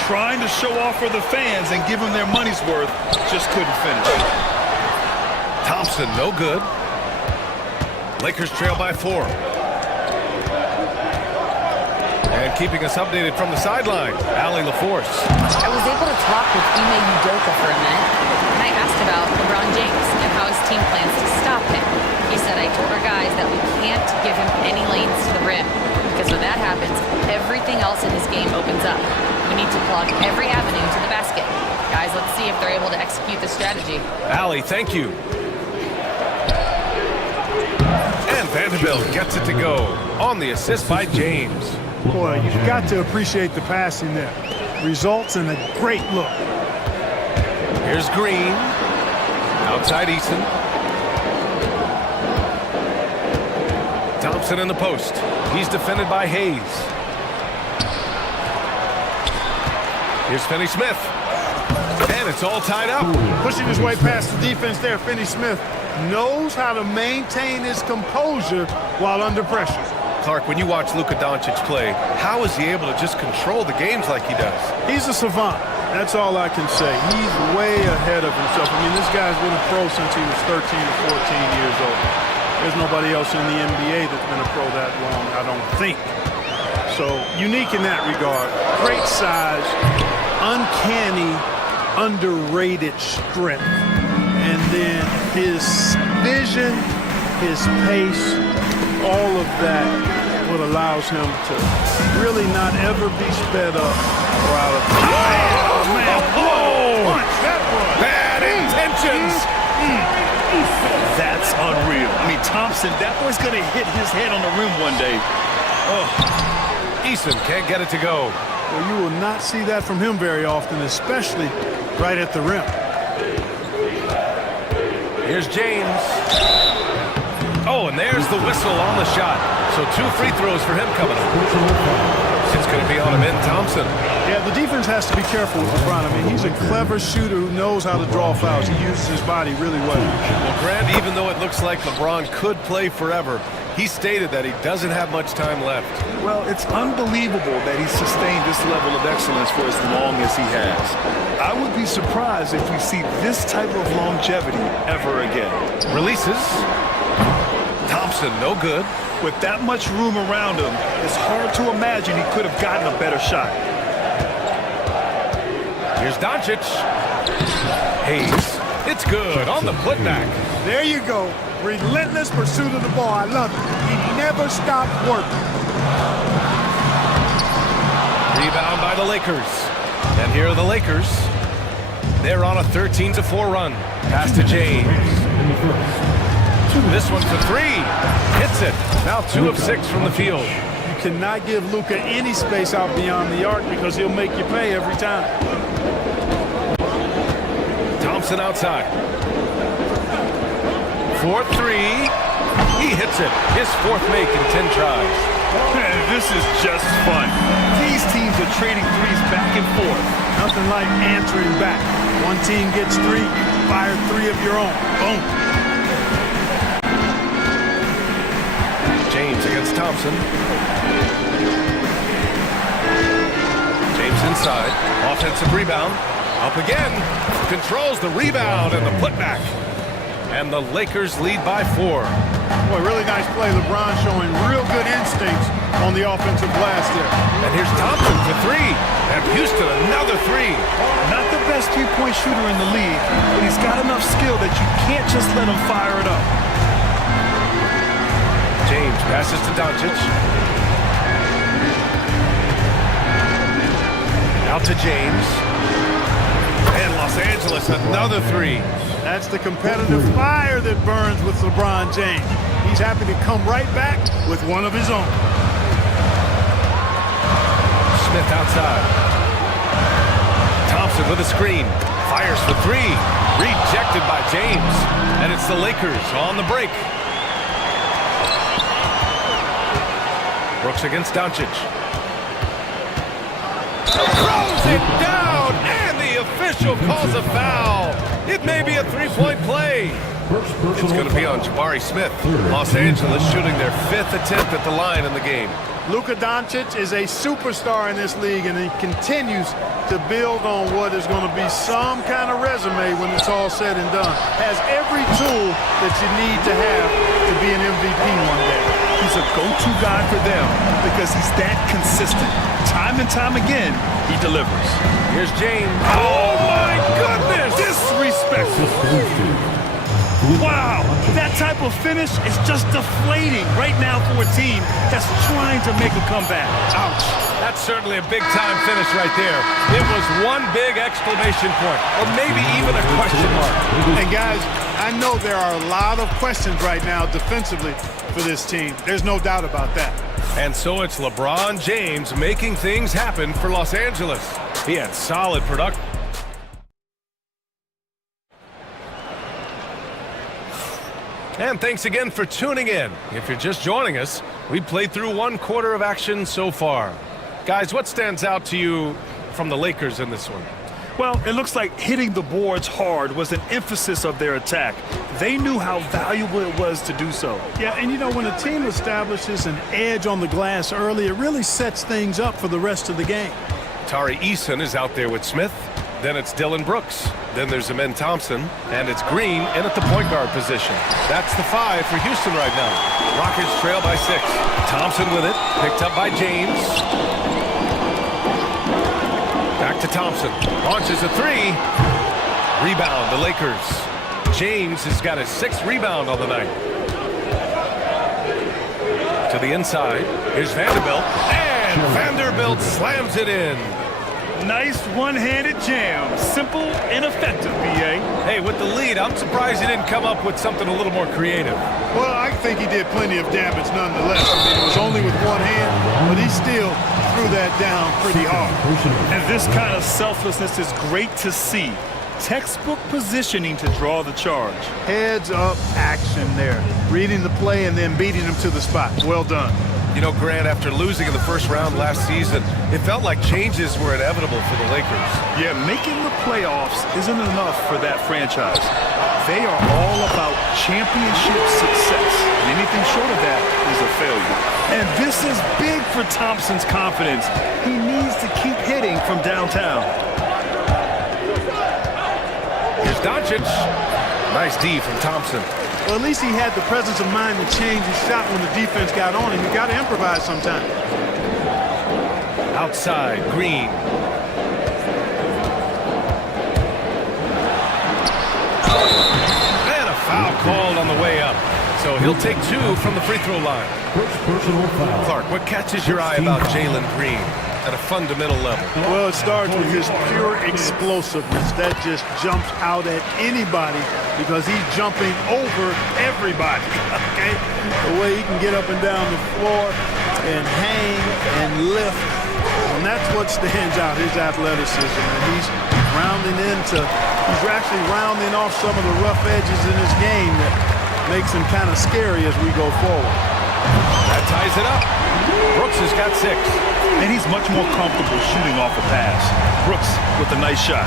Trying to show off for the fans and give them their money's worth. Just couldn't finish. Thompson, no good. Lakers trail by 4. And keeping us updated from the sideline, Allie LaForce. I was able to talk with Ime Udoka for a minute, and I asked about LeBron James and how his team plans to stop him. He said, I told our guys that we can't give him any lanes to the rim, because when that happens, everything else in his game opens up. We need to plug every avenue to the basket. Guys, let's see if they're able to execute this strategy. Allie, thank you. And Vanderbilt gets it to go on the assist by James. Boy, you've got to appreciate the passing there. Results in a great look. Here's Green. Outside Easton. Thompson in the post. He's defended by Hayes. Here's Finney Smith. And it's all tied up. Pushing his way past the defense there, Finney Smith knows how to maintain his composure while under pressure. Clark, when you watch Luka Doncic play, how is he able to just control the games like he does? He's a savant. That's all I can say. He's way ahead of himself. I mean, this guy's been a pro since he was 13 or 14 years old. There's nobody else in the NBA that's been a pro that long, I don't think. So, unique in that regard. Great size, uncanny, underrated strength. And then his vision, his pace, all of that what allows him to really not ever be sped up or out of... Oh, man! Oh! That was... Bad intentions! That's unreal. I mean, Thompson, that boy's going to hit his head on the rim one day. Oh, Eason can't get it to go. Well, you will not see that from him very often, especially right at the rim. Here's James. Oh, and there's the whistle on the shot. So 2 free throws for him coming up. It's going to be on him in Thompson. Yeah, the defense has to be careful with LeBron. I mean, he's a clever shooter who knows how to draw fouls. He uses his body really well. Well, Grant, even though it looks like LeBron could play forever, he stated that he doesn't have much time left. Well, it's unbelievable that he's sustained this level of excellence for as long as he has. I would be surprised if we see this type of longevity ever again. Releases. Thompson, no good. With that much room around him, it's hard to imagine he could have gotten a better shot. Here's Doncic. Hayes. It's good on the putback. There you go. Relentless pursuit of the ball. I love it. He never stopped working. Rebound by the Lakers. And here are the Lakers. They're on a 13-4 run. Pass to James. This one for 3. Hits it. Now 2 of 6 from the field. You cannot give Luka any space out beyond the arc because he'll make you pay every time. Thompson outside. 4-3. He hits it. His 4th make in 10 tries. Man, this is just fun. These teams are trading threes back and forth. Nothing like answering back. One team gets 3, you fire 3 of your own. Boom. James against Thompson. James inside. Offensive rebound. Up again. Controls the rebound and the putback. And the Lakers lead by 4. Boy, really nice play. LeBron showing real good instincts on the offensive glass there. And here's Thompson for 3. And Houston another 3. Not the best three-point shooter in the league, but he's got enough skill that you can't just let him fire it up. James passes to Doncic. Out to James. And Los Angeles, another 3. That's the competitive fire that burns with LeBron James. He's happy to come right back with one of his own. Smith outside. Thompson with a screen. Fires for 3. Rejected by James. And it's the Lakers on the break. Brooks against Doncic. Throws it down, and the official calls a foul. It may be a 3-point play. It's going to be on Jabari Smith. Los Angeles shooting their 5th attempt at the line in the game. Luka Doncic is a superstar in this league, and he continues to build on what is going to be some kind of resume when it's all said and done. Has every tool that you need to have to be an MVP one day. He's a go-to guy for them because he's that consistent. Time and time again, he delivers. Here's James. Oh, my goodness! Disrespectful. Wow, that type of finish is just deflating right now for a team that's trying to make a comeback. Ouch. That's certainly a big-time finish right there. It was one big exclamation point, or maybe even a question mark. And guys, I know there are a lot of questions right now defensively for this team. There's no doubt about that. And so it's LeBron James making things happen for Los Angeles. He had solid production. And thanks again for tuning in. If you're just joining us, we played through 1/4 of action so far. Guys, what stands out to you from the Lakers in this one? Well, it looks like hitting the boards hard was an emphasis of their attack. They knew how valuable it was to do so. Yeah, and you know, when a team establishes an edge on the glass early, it really sets things up for the rest of the game. Tari Eason is out there with Smith. Then it's Dylan Brooks. Then there's Amen Thompson. And it's Green in at the point guard position. That's the 5 for Houston right now. Rockets trail by 6. Thompson with it. Picked up by James. Back to Thompson. Launches a 3. Rebound, the Lakers. James has got his 6th rebound on the night. To the inside. Here's Vanderbilt. And Vanderbilt slams it in. Nice one-handed jam. Simple and effective, B.A. Hey, with the lead, I'm surprised he didn't come up with something a little more creative. Well, I think he did plenty of damage nonetheless. I mean, it was only with one hand, but he still threw that down pretty hard. And this kind of selflessness is great to see. Textbook positioning to draw the charge. Heads up action there. Reading the play and then beating him to the spot. Well done. You know, Grant, after losing in the first round last season, it felt like changes were inevitable for the Lakers. Yeah, making the playoffs isn't enough for that franchise. They are all about championship success. And anything short of that is a failure. And this is big for Thompson's confidence. He needs to keep hitting from downtown. Here's Doncic. Nice D from Thompson. Well, at least he had the presence of mind to change his shot when the defense got on him. You got to improvise sometimes. Outside, Green. And a foul called on the way up. So he'll take 2 from the free throw line. First personal foul. Clark, what catches your eye about Jalen Green at a fundamental level? Well, it starts with his pure explosiveness. That just jumps out at anybody because he's jumping over everybody, okay? The way he can get up and down the floor and hang and lift, and that's what stands out, his athleticism. And he's actually rounding off some of the rough edges in his game that makes him kind of scary as we go forward. That ties it up. Brooks has got 6. And he's much more comfortable shooting off a pass. Brooks with a nice shot.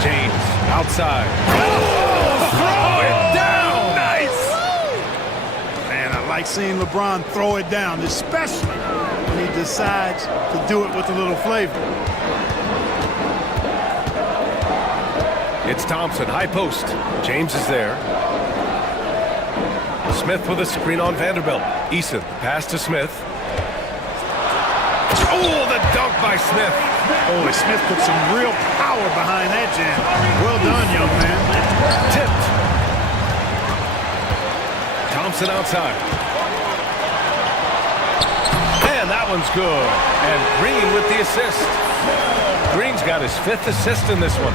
James outside. Oh, throw it down! Nice! Man, I like seeing LeBron throw it down, especially when he decides to do it with a little flavor. It's Thompson, high post. James is there. Smith with a screen on Vanderbilt. Eason, pass to Smith. Oh, the dunk by Smith. Boy, Smith put some real power behind that jam. Well done, young man. Tipped. Thompson outside. And that one's good. And Green with the assist. Green's got his 5th assist in this one.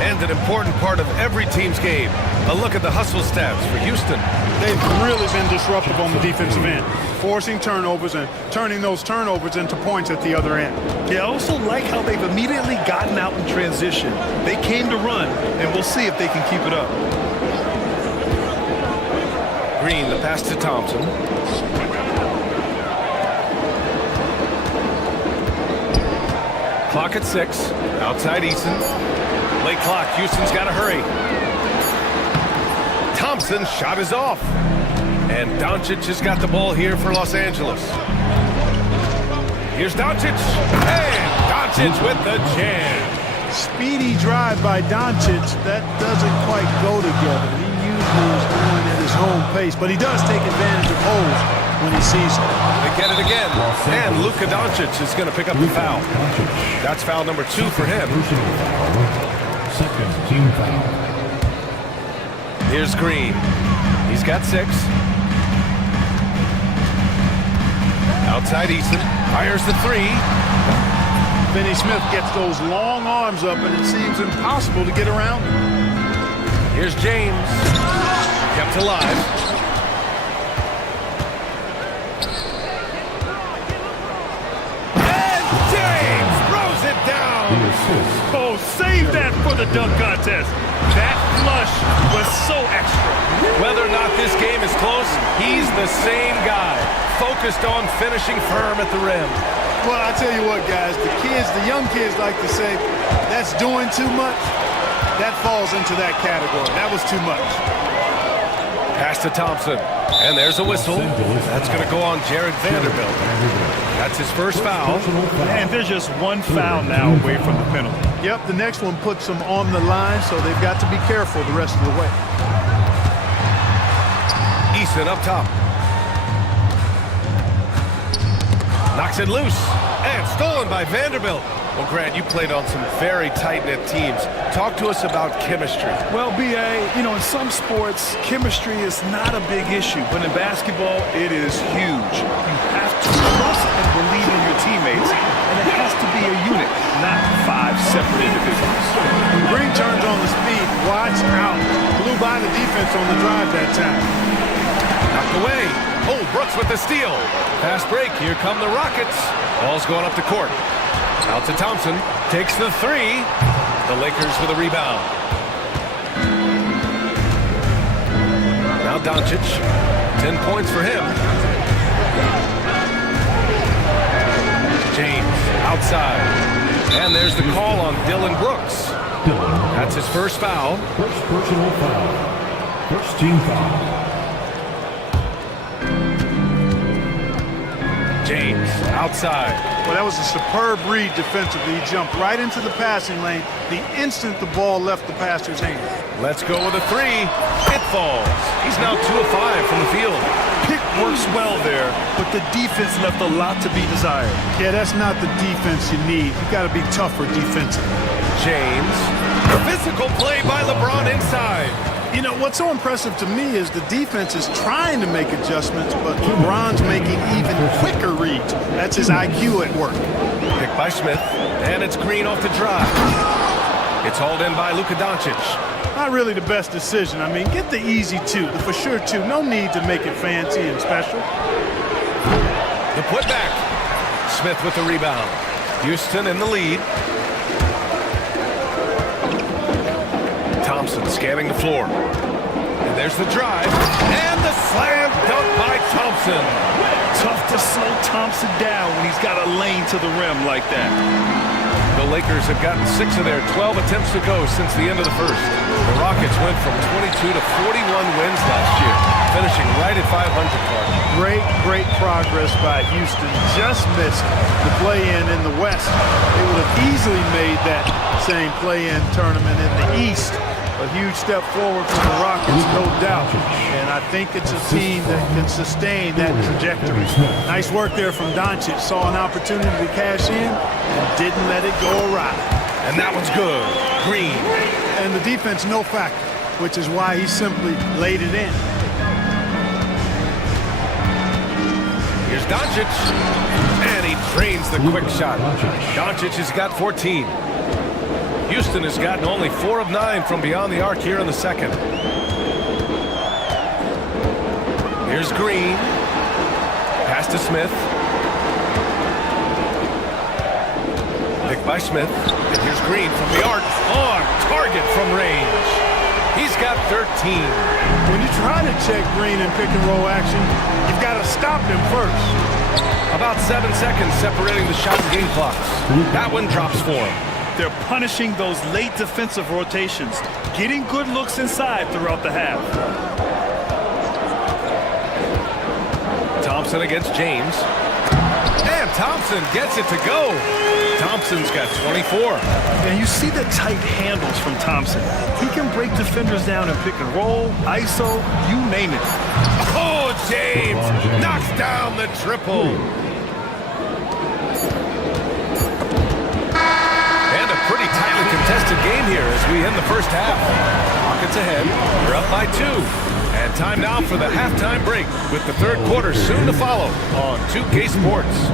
And an important part of every team's game. A look at the hustle stats for Houston. They've really been disruptive on the defensive end, forcing turnovers and turning those turnovers into points at the other end. Yeah, I also like how they've immediately gotten out in transition. They came to run, and we'll see if they can keep it up. Green, the pass to Thompson. Clock at 6. Outside Eason. Late clock. Houston's got to hurry. Thompson's shot is off. And Doncic has got the ball here for Los Angeles. Here's Doncic. And Doncic with the jam. Speedy drive by Doncic. That doesn't quite go together. He usually is going at his home pace, but he does take advantage of holes when he sees them. They get it again. And Luka Doncic is going to pick up the foul. That's foul number 2 for him. Second team foul. Here's Green. He's got 6. Outside Eason. Fires the 3. Finney Smith gets those long arms up, and it seems impossible to get around him. Here's James. Kept alive. And James throws it down. The assist. Oh, save that for the dunk contest. That flush was so extra. Whether or not this game is close, he's the same guy, focused on finishing firm at the rim. Well, I tell you what, guys, the young kids like to say, that's doing too much. That falls into that category. That was too much. Pass to Thompson. And there's a whistle. That's going to go on Jared Vanderbilt. That's his first foul. And they're just one foul now away from the penalty. Yep, the next one puts them on the line, so they've got to be careful the rest of the way. Easton up top. Knocks it loose. And stolen by Vanderbilt. Well, Grant, you played on some very tight-knit teams. Talk to us about chemistry. Well, B.A., you know, in some sports, chemistry is not a big issue. But in basketball, it is huge. You have to trust and believe in your teammates. And it has to be a unit, not 5 separate individuals. When Green turns on the speed, watch out. Blew by the defense on the drive that time. Knocked away. Oh, Brooks with the steal. Fast break. Here come the Rockets. Ball's going up the court. Out to Thompson. Takes the three. The Lakers with a rebound. Now Doncic. 10 points for him. James outside. And there's the call on Dylan Brooks. That's his first foul. First personal foul. First team foul. James outside. Well, that was a superb read defensively. He jumped right into the passing lane the instant the ball left the passer's hand. Let's go with a three. It falls. He's now 2 of 5 from the field. Pick works well there, but the defense left a lot to be desired. Yeah, that's not the defense you need. You got to be tougher defensively. James. Physical play by LeBron inside. You know, what's so impressive to me is the defense is trying to make adjustments, but LeBron's making even quicker reads. That's his IQ at work. Picked by Smith, and it's Green off the drive. It's hauled in by Luka Doncic. Not really the best decision. I mean, get the easy two, the for sure two. No need to make it fancy and special. The putback. Smith with the rebound. Houston in the lead. Thompson scanning the floor. And there's the drive. And the slam dunk by Thompson. Tough to slow Thompson down when he's got a lane to the rim like that. The Lakers have gotten 6 of their 12 attempts to go since the end of the first. The Rockets went from 22 to 41 wins last year, finishing right at 500 mark. Great progress by Houston. Just missed the play-in in the West. They would have easily made that same play-in tournament in the East. A huge step forward for the Rockets, no doubt. And I think it's a team that can sustain that trajectory. Nice work there from Doncic. Saw an opportunity to cash in and didn't let it go awry. And that one's good. Green. And the defense, no factor, which is why he simply laid it in. Here's Doncic. And he drains the quick shot. Doncic has got 14. Houston has gotten only 4 of 9 from beyond the arc here in the second. Here's Green. Pass to Smith. Picked by Smith. And here's Green from the arc. On target from range. He's got 13. When you try to check Green in pick and roll action, you've got to stop him first. About 7 seconds separating the shot and game clocks. That one drops for him. They're punishing those late defensive rotations, getting good looks inside throughout the half. Thompson against James. And Thompson gets it to go. Thompson's got 24. And you see the tight handles from Thompson. He can break defenders down in pick and roll, ISO, you name it. Oh, James knocks down the triple. Pretty tightly contested game here as we end the first half. Rockets ahead. They're up by 2. And time now for the halftime break with the third quarter soon to follow on 2K Sports.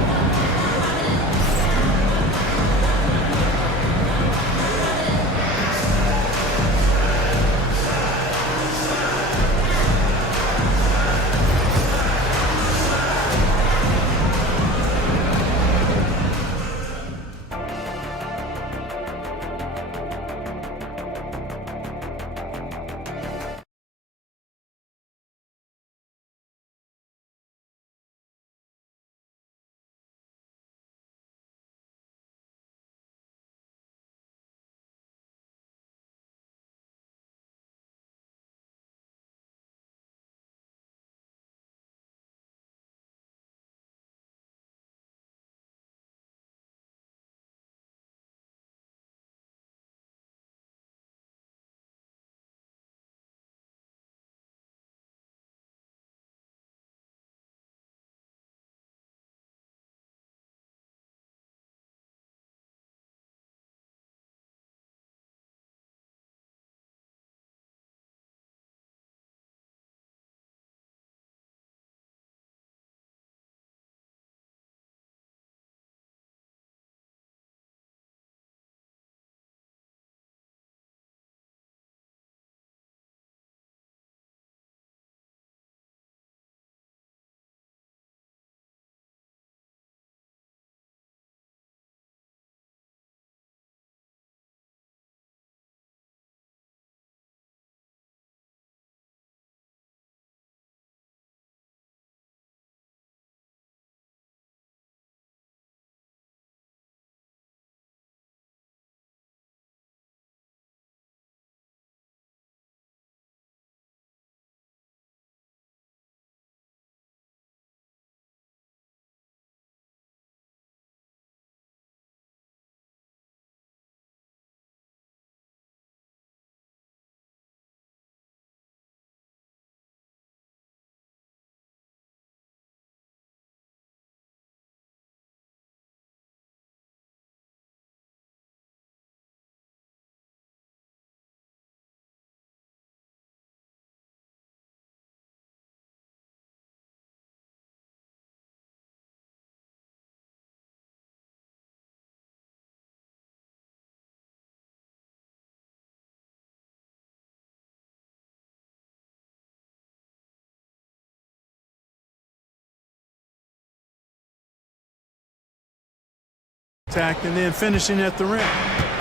contact and then finishing at the rim.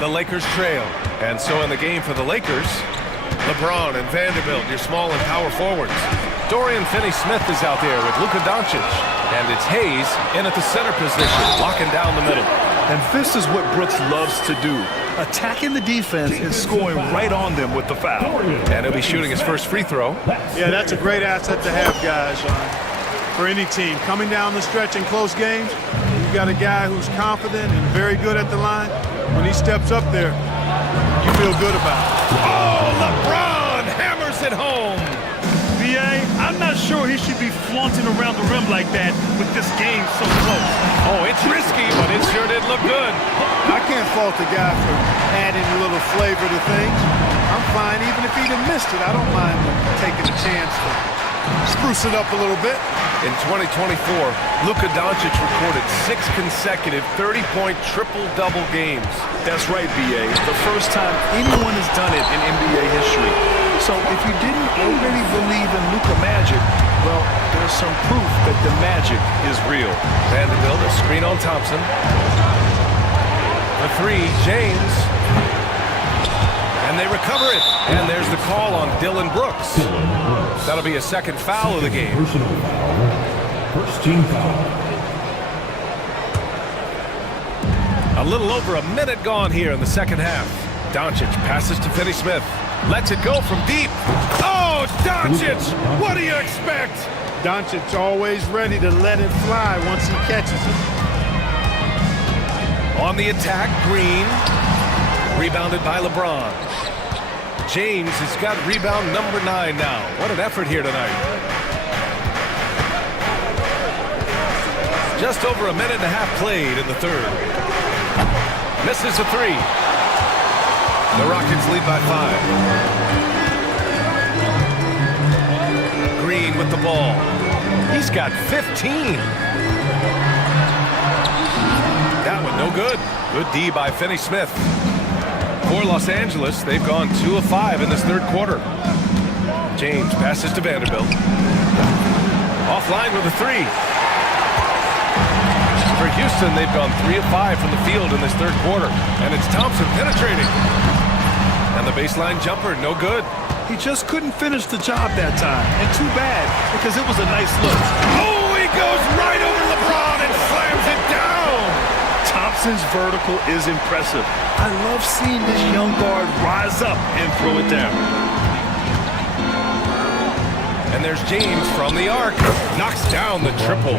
The Lakers trail. And so in the game for the Lakers, LeBron and Vanderbilt, your small and power forwards. Dorian Finney-Smith is out there with Luka Doncic. And it's Hayes in at the center position, locking down the middle. And this is what Brooks loves to do. Attacking the defense and scoring right on them with the foul. And he'll be shooting his first free throw. Yeah, that's a great asset to have, guys, for any team. Coming down the stretch in close games, you've got a guy who's confident and very good at the line. When he steps up there, you feel good about it. Oh, LeBron hammers it home. I'm not sure he should be flaunting around the rim like that with this game so close. Oh, it's risky, but it sure did look good. I can't fault the guy for adding a little flavor to things. I'm fine, even if he'd have missed it. I don't mind taking a chance to spruce it up a little bit. In 2024, Luka Doncic recorded 6 consecutive 30-point triple-double games. That's right, B.A. The first time anyone has done it in NBA history. So if you didn't already believe in Luka magic, well, there's some proof that the magic is real. Vanderbilt, a screen on Thompson. The three, James. And they recover it. And there's the call on Dylan Brooks. That'll be a second foul of the game. First team foul. A little over a minute gone here in the second half. Doncic passes to Finney-Smith. Lets it go from deep. Oh, Doncic! What do you expect? Doncic's always ready to let it fly once he catches it. On the attack, Green. Rebounded by LeBron. James has got rebound number 9 now. What an effort here tonight. Just over a minute and a half played in the third. Misses a 3. The Rockets lead by 5. Green with the ball. He's got 15. That one no good. Good D by Finney-Smith. For Los Angeles, they've gone 2 of 5 in this third quarter. James passes to Vanderbilt. Offline with a 3. For Houston, they've gone 3 of 5 from the field in this third quarter. And it's Thompson penetrating. And the baseline jumper, no good. He just couldn't finish the job that time. And too bad, because it was a nice look. Oh, he goes right over LeBron and slams it down. Thompson's vertical is impressive. I love seeing this young guard rise up and throw it down. And there's James from the arc. Knocks down the triple.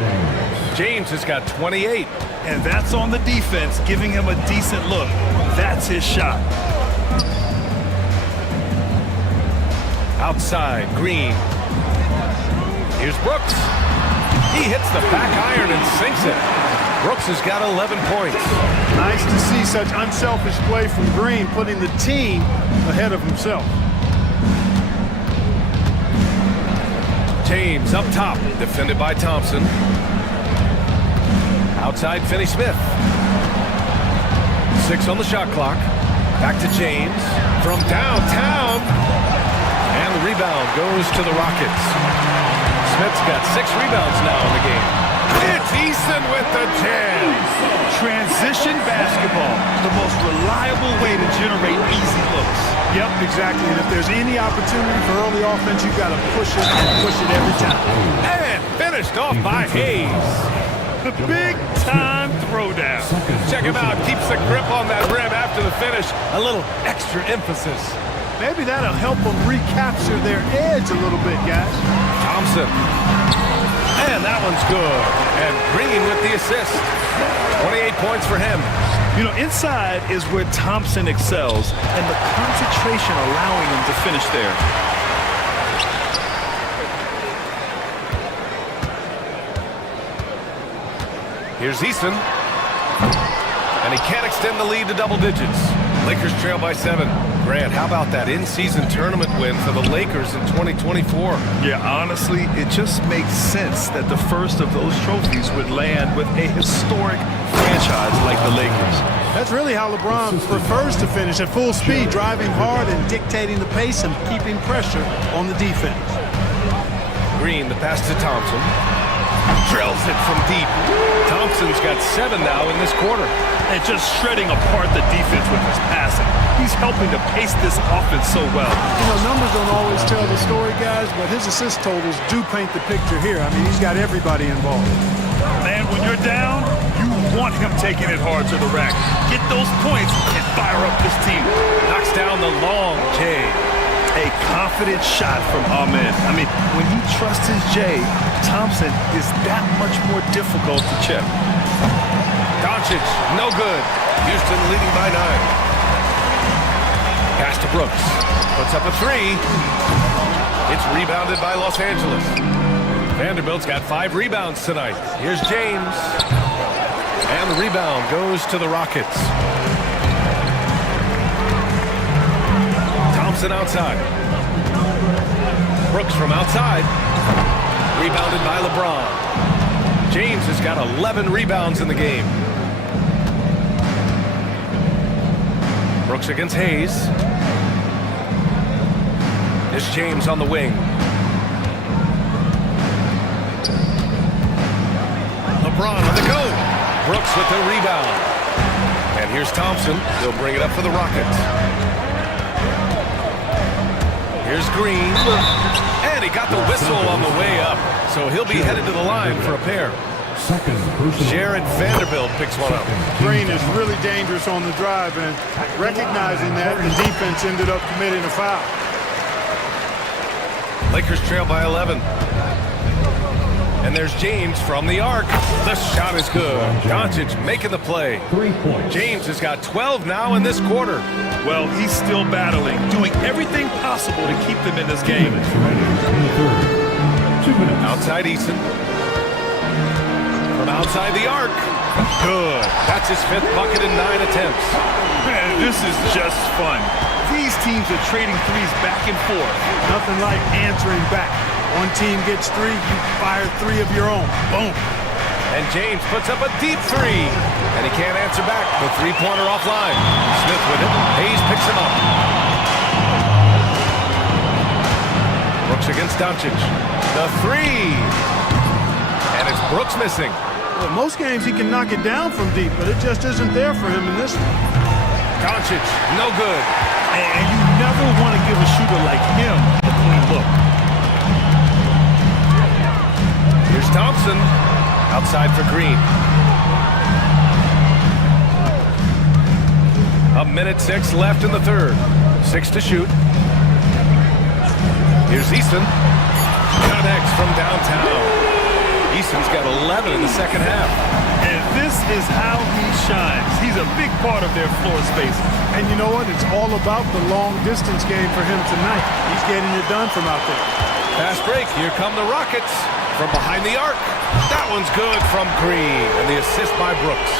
James has got 28. And that's on the defense, giving him a decent look. That's his shot. Outside, Green. Here's Brooks. He hits the back iron and sinks it. Brooks has got 11 points. Nice to see such unselfish play from Green, putting the team ahead of himself. James up top, defended by Thompson. Outside, Finney-Smith. 6 on the shot clock. Back to James from downtown. And the rebound goes to the Rockets. Smith's got 6 rebounds now in the game. It's Easton with the jam. Transition basketball, the most reliable way to generate easy looks. Yep, exactly. And if there's any opportunity for early offense, you've got to push it and push it every time. And finished off by Hayes. The big-time throwdown. Check him out. Keeps the grip on that rim after the finish. A little extra emphasis. Maybe that'll help them recapture their edge a little bit, guys. Thompson. And that one's good. And Green with the assist. 28 points for him. You know, inside is where Thompson excels, and the concentration allowing him to finish there. Here's Easton. And he can't extend the lead to double digits. Lakers trail by 7. Grant, how about that in-season tournament win for the Lakers in 2024? Yeah, honestly, it just makes sense that the first of those trophies would land with a historic franchise like the Lakers. That's really how LeBron prefers to finish, at full speed, driving hard and dictating the pace and keeping pressure on the defense. Green, the pass to Thompson. Drills it from deep. Thompson's got 7 now in this quarter. And just shredding apart the defense with his passing. He's helping to pace this offense so well. You know, numbers don't always tell the story, guys, but his assist totals do paint the picture here. I mean, he's got everybody involved. Man, when you're down, you want him taking it hard to the rack. Get those points and fire up this team. Knocks down the long J. A confident shot from Ahmed. I mean, when he trusts his J, Thompson is that much more difficult to chip. Doncic, no good. Houston leading by 9. Pass to Brooks. Puts up a 3. It's rebounded by Los Angeles. Vanderbilt's got 5 rebounds tonight. Here's James. And the rebound goes to the Rockets. Thompson outside. Brooks from outside. Rebounded by LeBron. James has got 11 rebounds in the game. Brooks against Hayes. It's James on the wing. LeBron on the go. Brooks with the rebound. And here's Thompson. He'll bring it up for the Rockets. Here's Green. And he got the whistle on the way up. So he'll be headed to the line for a pair. Jared Vanderbilt picks one up. Green is really dangerous on the drive, and recognizing that, the defense ended up committing a foul. Lakers trail by 11. And there's James from the arc. The shot is good. Doncic making the play. 3 points. James has got 12 now in this quarter. Well, he's still battling, doing everything possible to keep them in this game. Outside Eason. From outside the arc. Good. That's his 5th bucket in 9 attempts. Man, this is just fun. These teams are trading threes back and forth. Nothing like answering back. One team gets 3, you fire 3 of your own. Boom. And James puts up a deep 3. And he can't answer back. The 3-pointer offline. Smith with it. Hayes picks him up. Brooks against Doncic. The 3. And it's Brooks missing. Well, most games he can knock it down from deep, but it just isn't there for him in this one. Doncic, no good. And you never want to give a shooter like him a clean look. Here's Thompson. Outside for Green. 1:06 left in the 3rd. 6 to shoot. Here's Easton. Connects from downtown. Easton's got 11 in the 2nd half. And this is how he shines. He's a big part of their floor space. And you know what? It's all about the long-distance game for him tonight. He's getting it done from out there. Fast break. Here come the Rockets from behind the arc. That one's good from Green. And the assist by Brooks.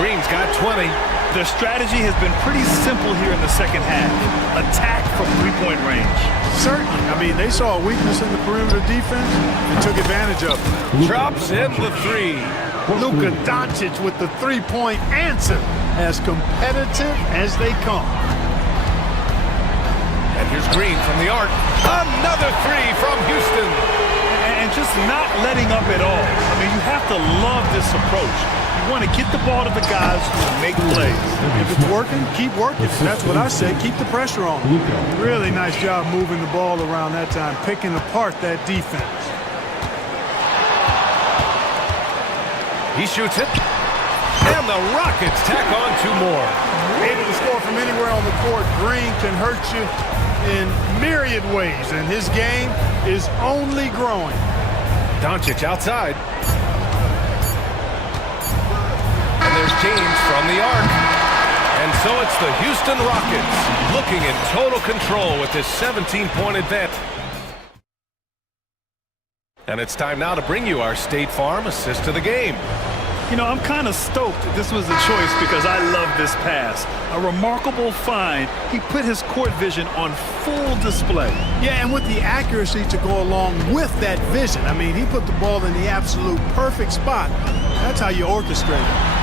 Green's got 20. Their strategy has been pretty simple here in the 2nd half. Attack from 3-point range. Certainly. I mean, they saw a weakness in the perimeter defense and took advantage of it. Drops in the 3. Luka Doncic with the 3-point answer. As competitive as they come. And here's Green from the arc. Another 3 from Houston. And just not letting up at all. I mean, you have to love this approach. You want to get the ball to the guys who make plays. If it's working, keep working. That's what I say. Keep the pressure on. Really nice job moving the ball around that time, picking apart that defense. He shoots it. And the Rockets tack on 2 more. Able to score from anywhere on the court. Green can hurt you in myriad ways, and his game is only growing. Doncic outside. And there's James from the arc. And so it's the Houston Rockets looking in total control with this 17-point advantage. And it's time now to bring you our State Farm assist to the game. You know, I'm kind of stoked this was a choice because I love this pass. A remarkable find. He put his court vision on full display. Yeah, and with the accuracy to go along with that vision. I mean, he put the ball in the absolute perfect spot. That's how you orchestrate it.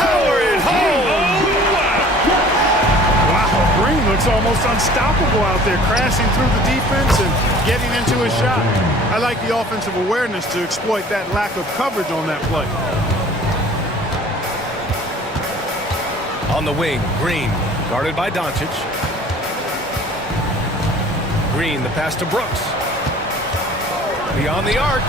Power it home! Wow, Green looks looks almost unstoppable out there, crashing through the defense and getting into his shot. I like the offensive awareness to exploit that lack of coverage on that play. On the wing, Green, guarded by Doncic. Green, the pass to Brooks. Beyond the arc.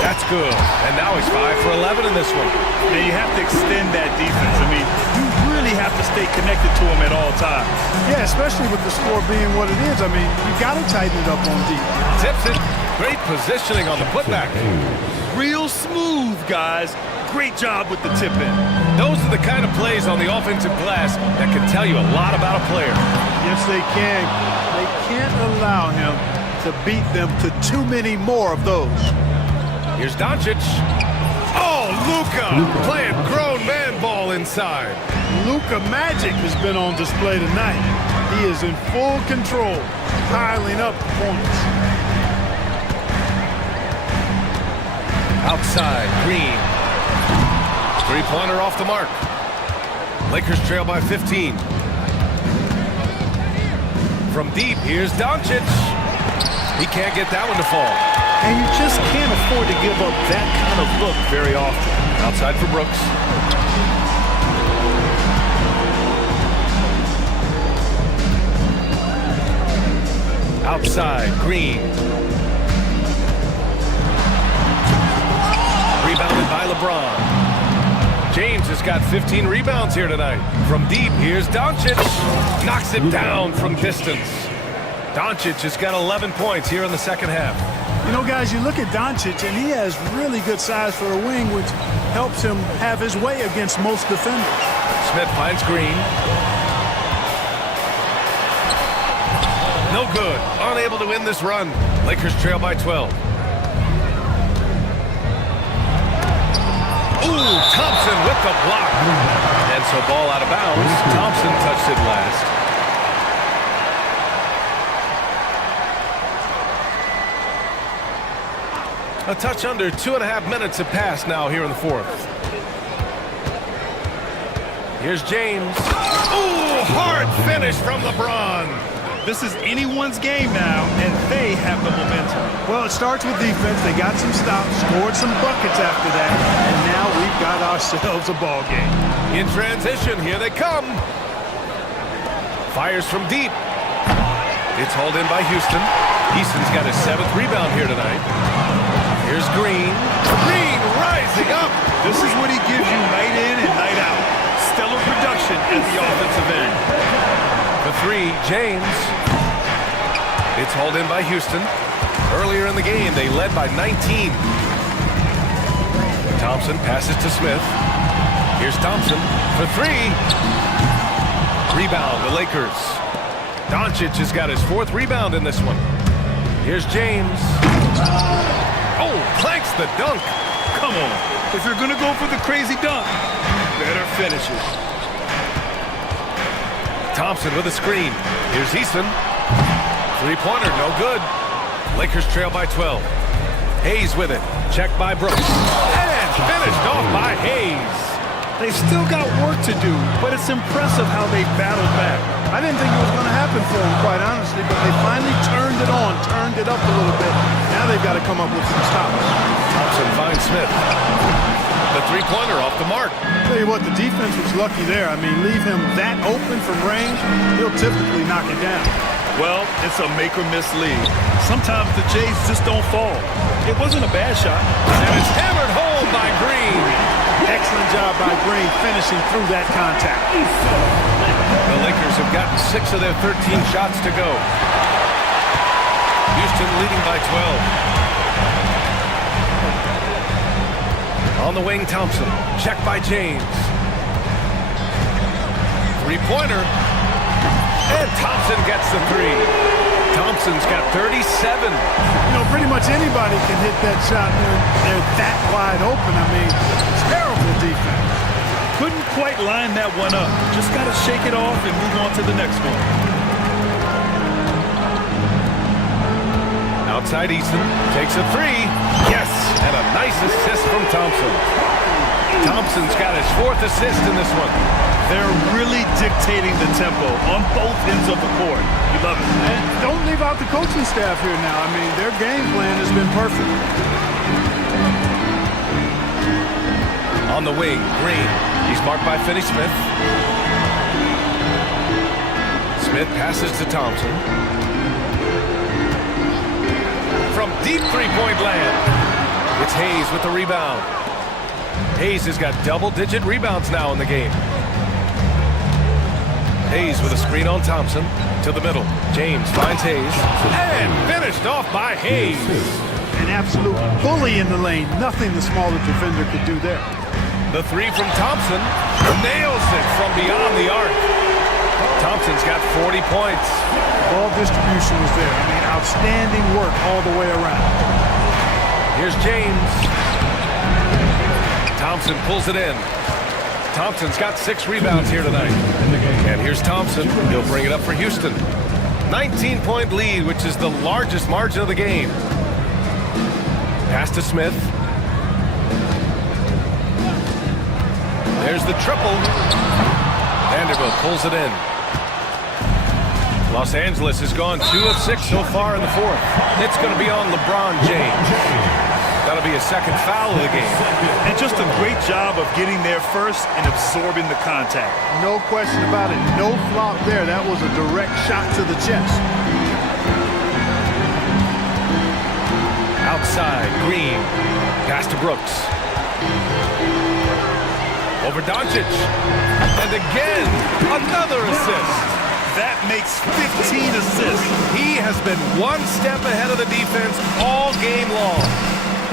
That's good. And now he's 5 for 11 in this one. Yeah, you have to extend that defense. I mean, you really have to stay connected to him at all times. Yeah, especially with the score being what it is. I mean, you got to tighten it up on deep. Tips it. Great positioning on the putback. Real smooth, guys. Great job with the tip-in. Those are the kind of plays on the offensive glass that can tell you a lot about a player. Yes, they can. They can't allow him to beat them to too many more of those. Here's Doncic. Oh, Luka playing grown man ball inside. Luka Magic has been on display tonight. He is in full control, piling up points. Outside, Green. Three-pointer off the mark. Lakers trail by 15. From deep, here's Doncic. He can't get that one to fall. And you just can't afford to give up that kind of look very often. Outside for Brooks. Outside, Green. Rebounded by LeBron. James has got 15 rebounds here tonight. From deep, here's Doncic. Knocks it down from distance. Doncic has got 11 points here in the second half. You know, guys, you look at Doncic, and he has really good size for a wing, which helps him have his way against most defenders. Smith finds Green. No good. Unable to win this run. Lakers trail by 12. Ooh, Thompson with the block. And so ball out of bounds. Thompson touched it last. A touch under 2.5 minutes have passed now here in the fourth. Here's James. Ooh, hard finish from LeBron. This is anyone's game now, and they have the momentum. Well, it starts with defense. They got some stops, scored some buckets after that, and now we've got ourselves a ball game. In transition, here they come. Fires from deep. It's hauled in by Houston. Houston's got his 7th rebound here tonight. Here's Green. Green rising up. This is what he gives you night in and night out. Stellar production at the offensive end. The three, James. It's hauled in by Houston. Earlier in the game, they led by 19. Thompson passes to Smith. Here's Thompson for three. Rebound, the Lakers. Doncic has got his 4th rebound in this one. Here's James. Oh, clanks the dunk. Come on. If you're going to go for the crazy dunk, better finish it. Thompson with a screen. Here's Easton. Three-pointer, no good. Lakers trail by 12. Hayes with it. Checked by Brooks. And finished off by Hayes. They've still got work to do, but it's impressive how they battled back. I didn't think it was going to happen for them, quite honestly, but they finally turned it on, turned it up a little bit. Now they've got to come up with some stops. Thompson finds Smith. The three-pointer off the mark. Tell you what, the defense was lucky there. I mean, leave him that open from range, he'll typically knock it down. Well, it's a make-or-miss league. Sometimes the Jays just don't fall. It wasn't a bad shot. And it's hammered home by Green. Excellent job by Green finishing through that contact. The Lakers have gotten 6 of their 13 shots to go. Houston leading by 12. On the wing, Thompson. Checked by James. Three-pointer. And Thompson gets the three. Thompson's got 37. You know, pretty much anybody can hit that shot. They're that wide open. I mean, terrible defense. Couldn't quite line that one up. Just got to shake it off and move on to the next one. Outside Easton takes a three. Yes, and a nice assist from Thompson. Thompson's got his 4th assist in this one. They're really dictating the tempo on both ends of the court. You love it. And don't leave out the coaching staff here now. I mean, their game plan has been perfect. On the wing, Green. He's marked by Finney-Smith. Smith passes to Thompson. From deep three-point land. It's Hayes with the rebound. Hayes has got double-digit rebounds now in the game. Hayes with a screen on Thompson. To the middle. James finds Hayes. And finished off by Hayes. An absolute bully in the lane. Nothing the smaller defender could do there. The three from Thompson. Nails it from beyond the arc. Thompson's got 40 points. Ball distribution was there. I mean, outstanding work all the way around. Here's James. Thompson pulls it in. Thompson's got 6 rebounds here tonight. And here's Thompson. He'll bring it up for Houston. 19-point lead, which is the largest margin of the game. Pass to Smith. There's the triple. Vanderbilt pulls it in. Los Angeles has gone 2 of 6 so far in the fourth. It's going to be on LeBron James. That'll be his second foul of the game. And just a great job of getting there first and absorbing the contact. No question about it. No flop there. That was a direct shot to the chest. Outside, Green. Pass to Brooks. Over Doncic. And again, another assist. That makes 15 assists. He has been one step ahead of the defense all game long.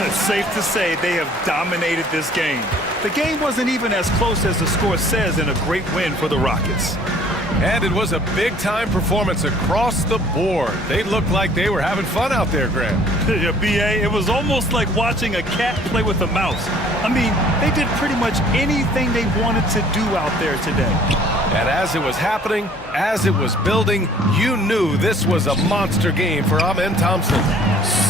It's safe to say they have dominated this game. The game wasn't even as close as the score says in a great win for the Rockets. And it was a big-time performance across the board. They looked like they were having fun out there, Grant. Yeah, B.A., it was almost like watching a cat play with a mouse. I mean, they did pretty much anything they wanted to do out there today. And as it was happening, as it was building, you knew this was a monster game for Amen Thompson.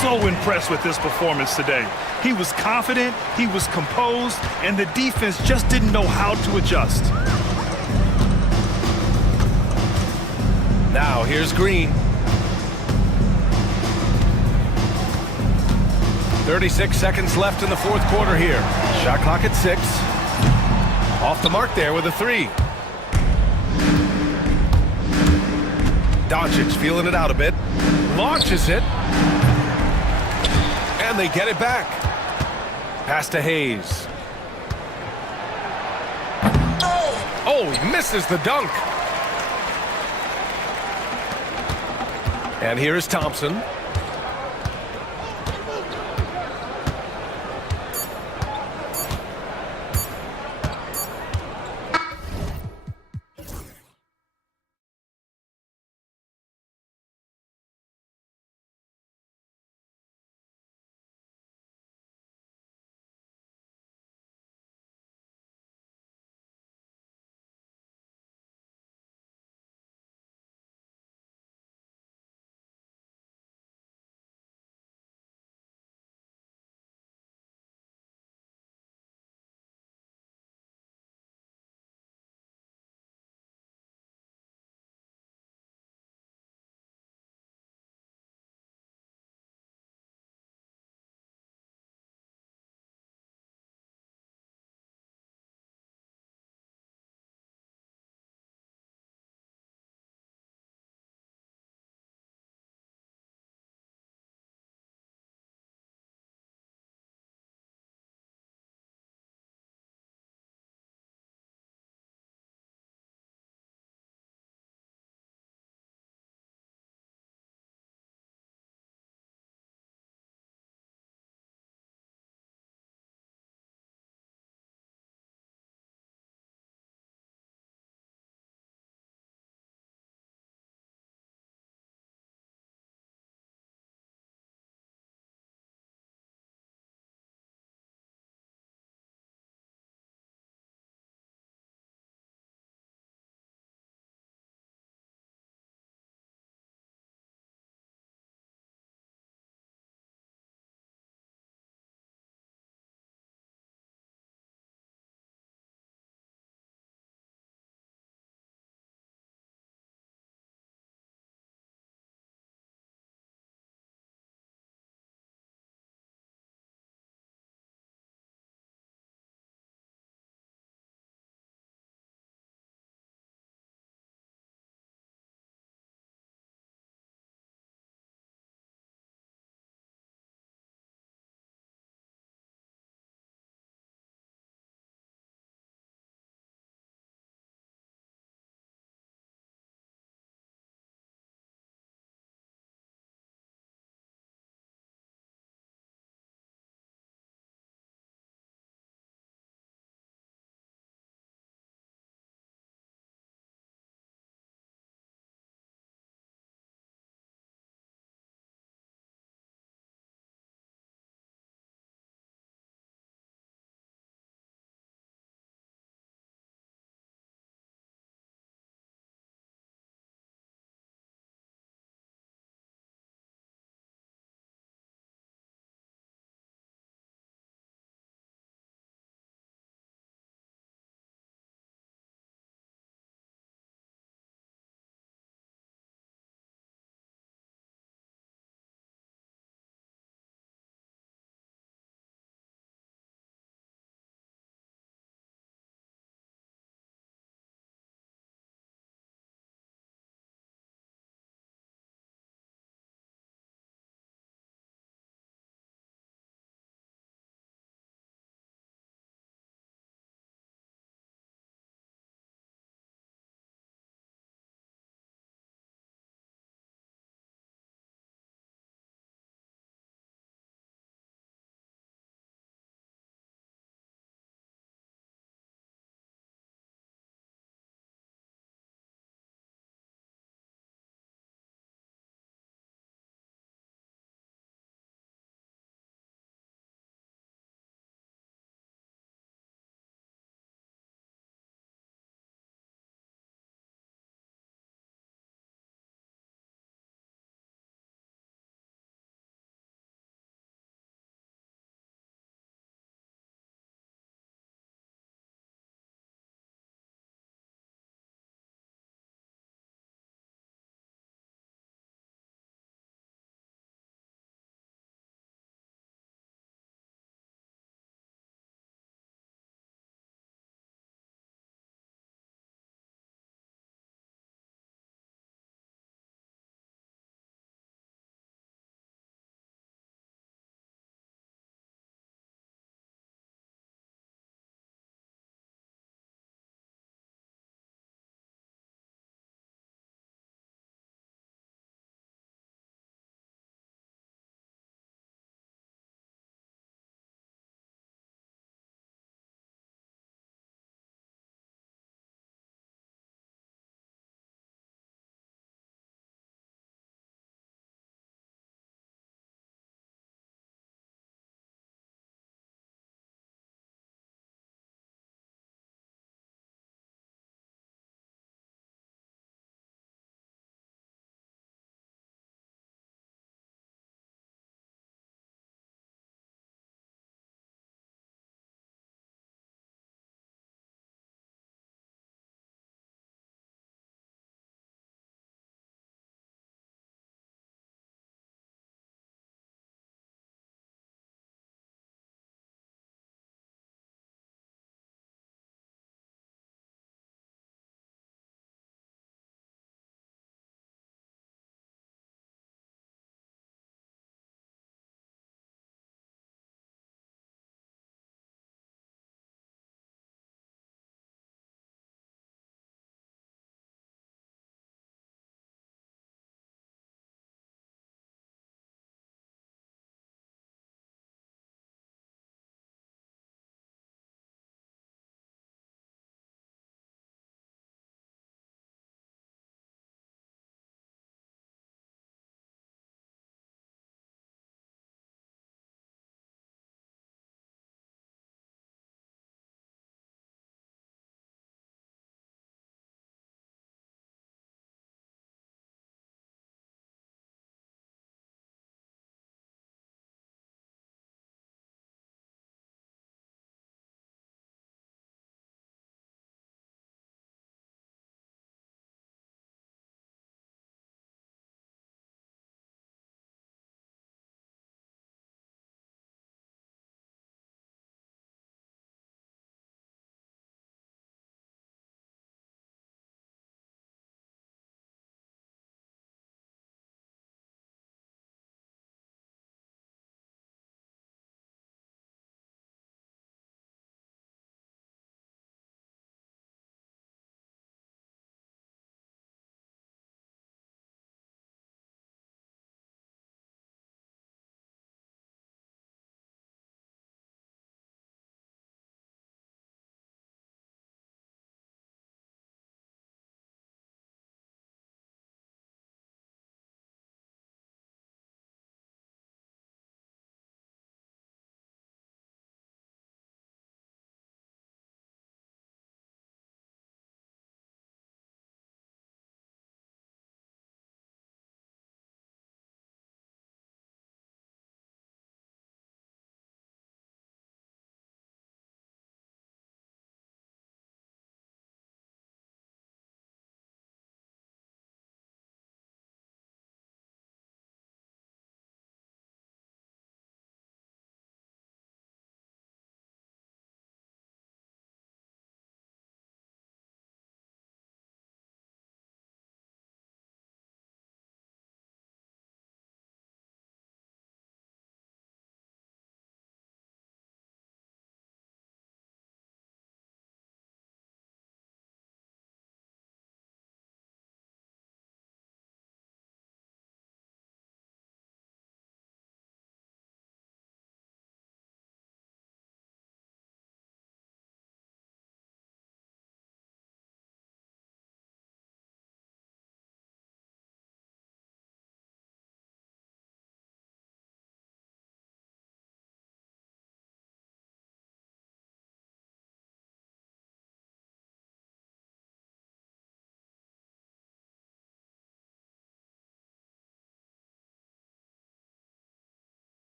So impressed with this performance today. He was confident, he was composed, and the defense just didn't know how to adjust. Now here's Green. 36 seconds left in the fourth quarter here. Shot clock at 6. Off the mark there with a 3. Doncic feeling it out a bit. Launches it. And they get it back. Pass to Hayes. Oh, he misses the dunk. And here is Thompson.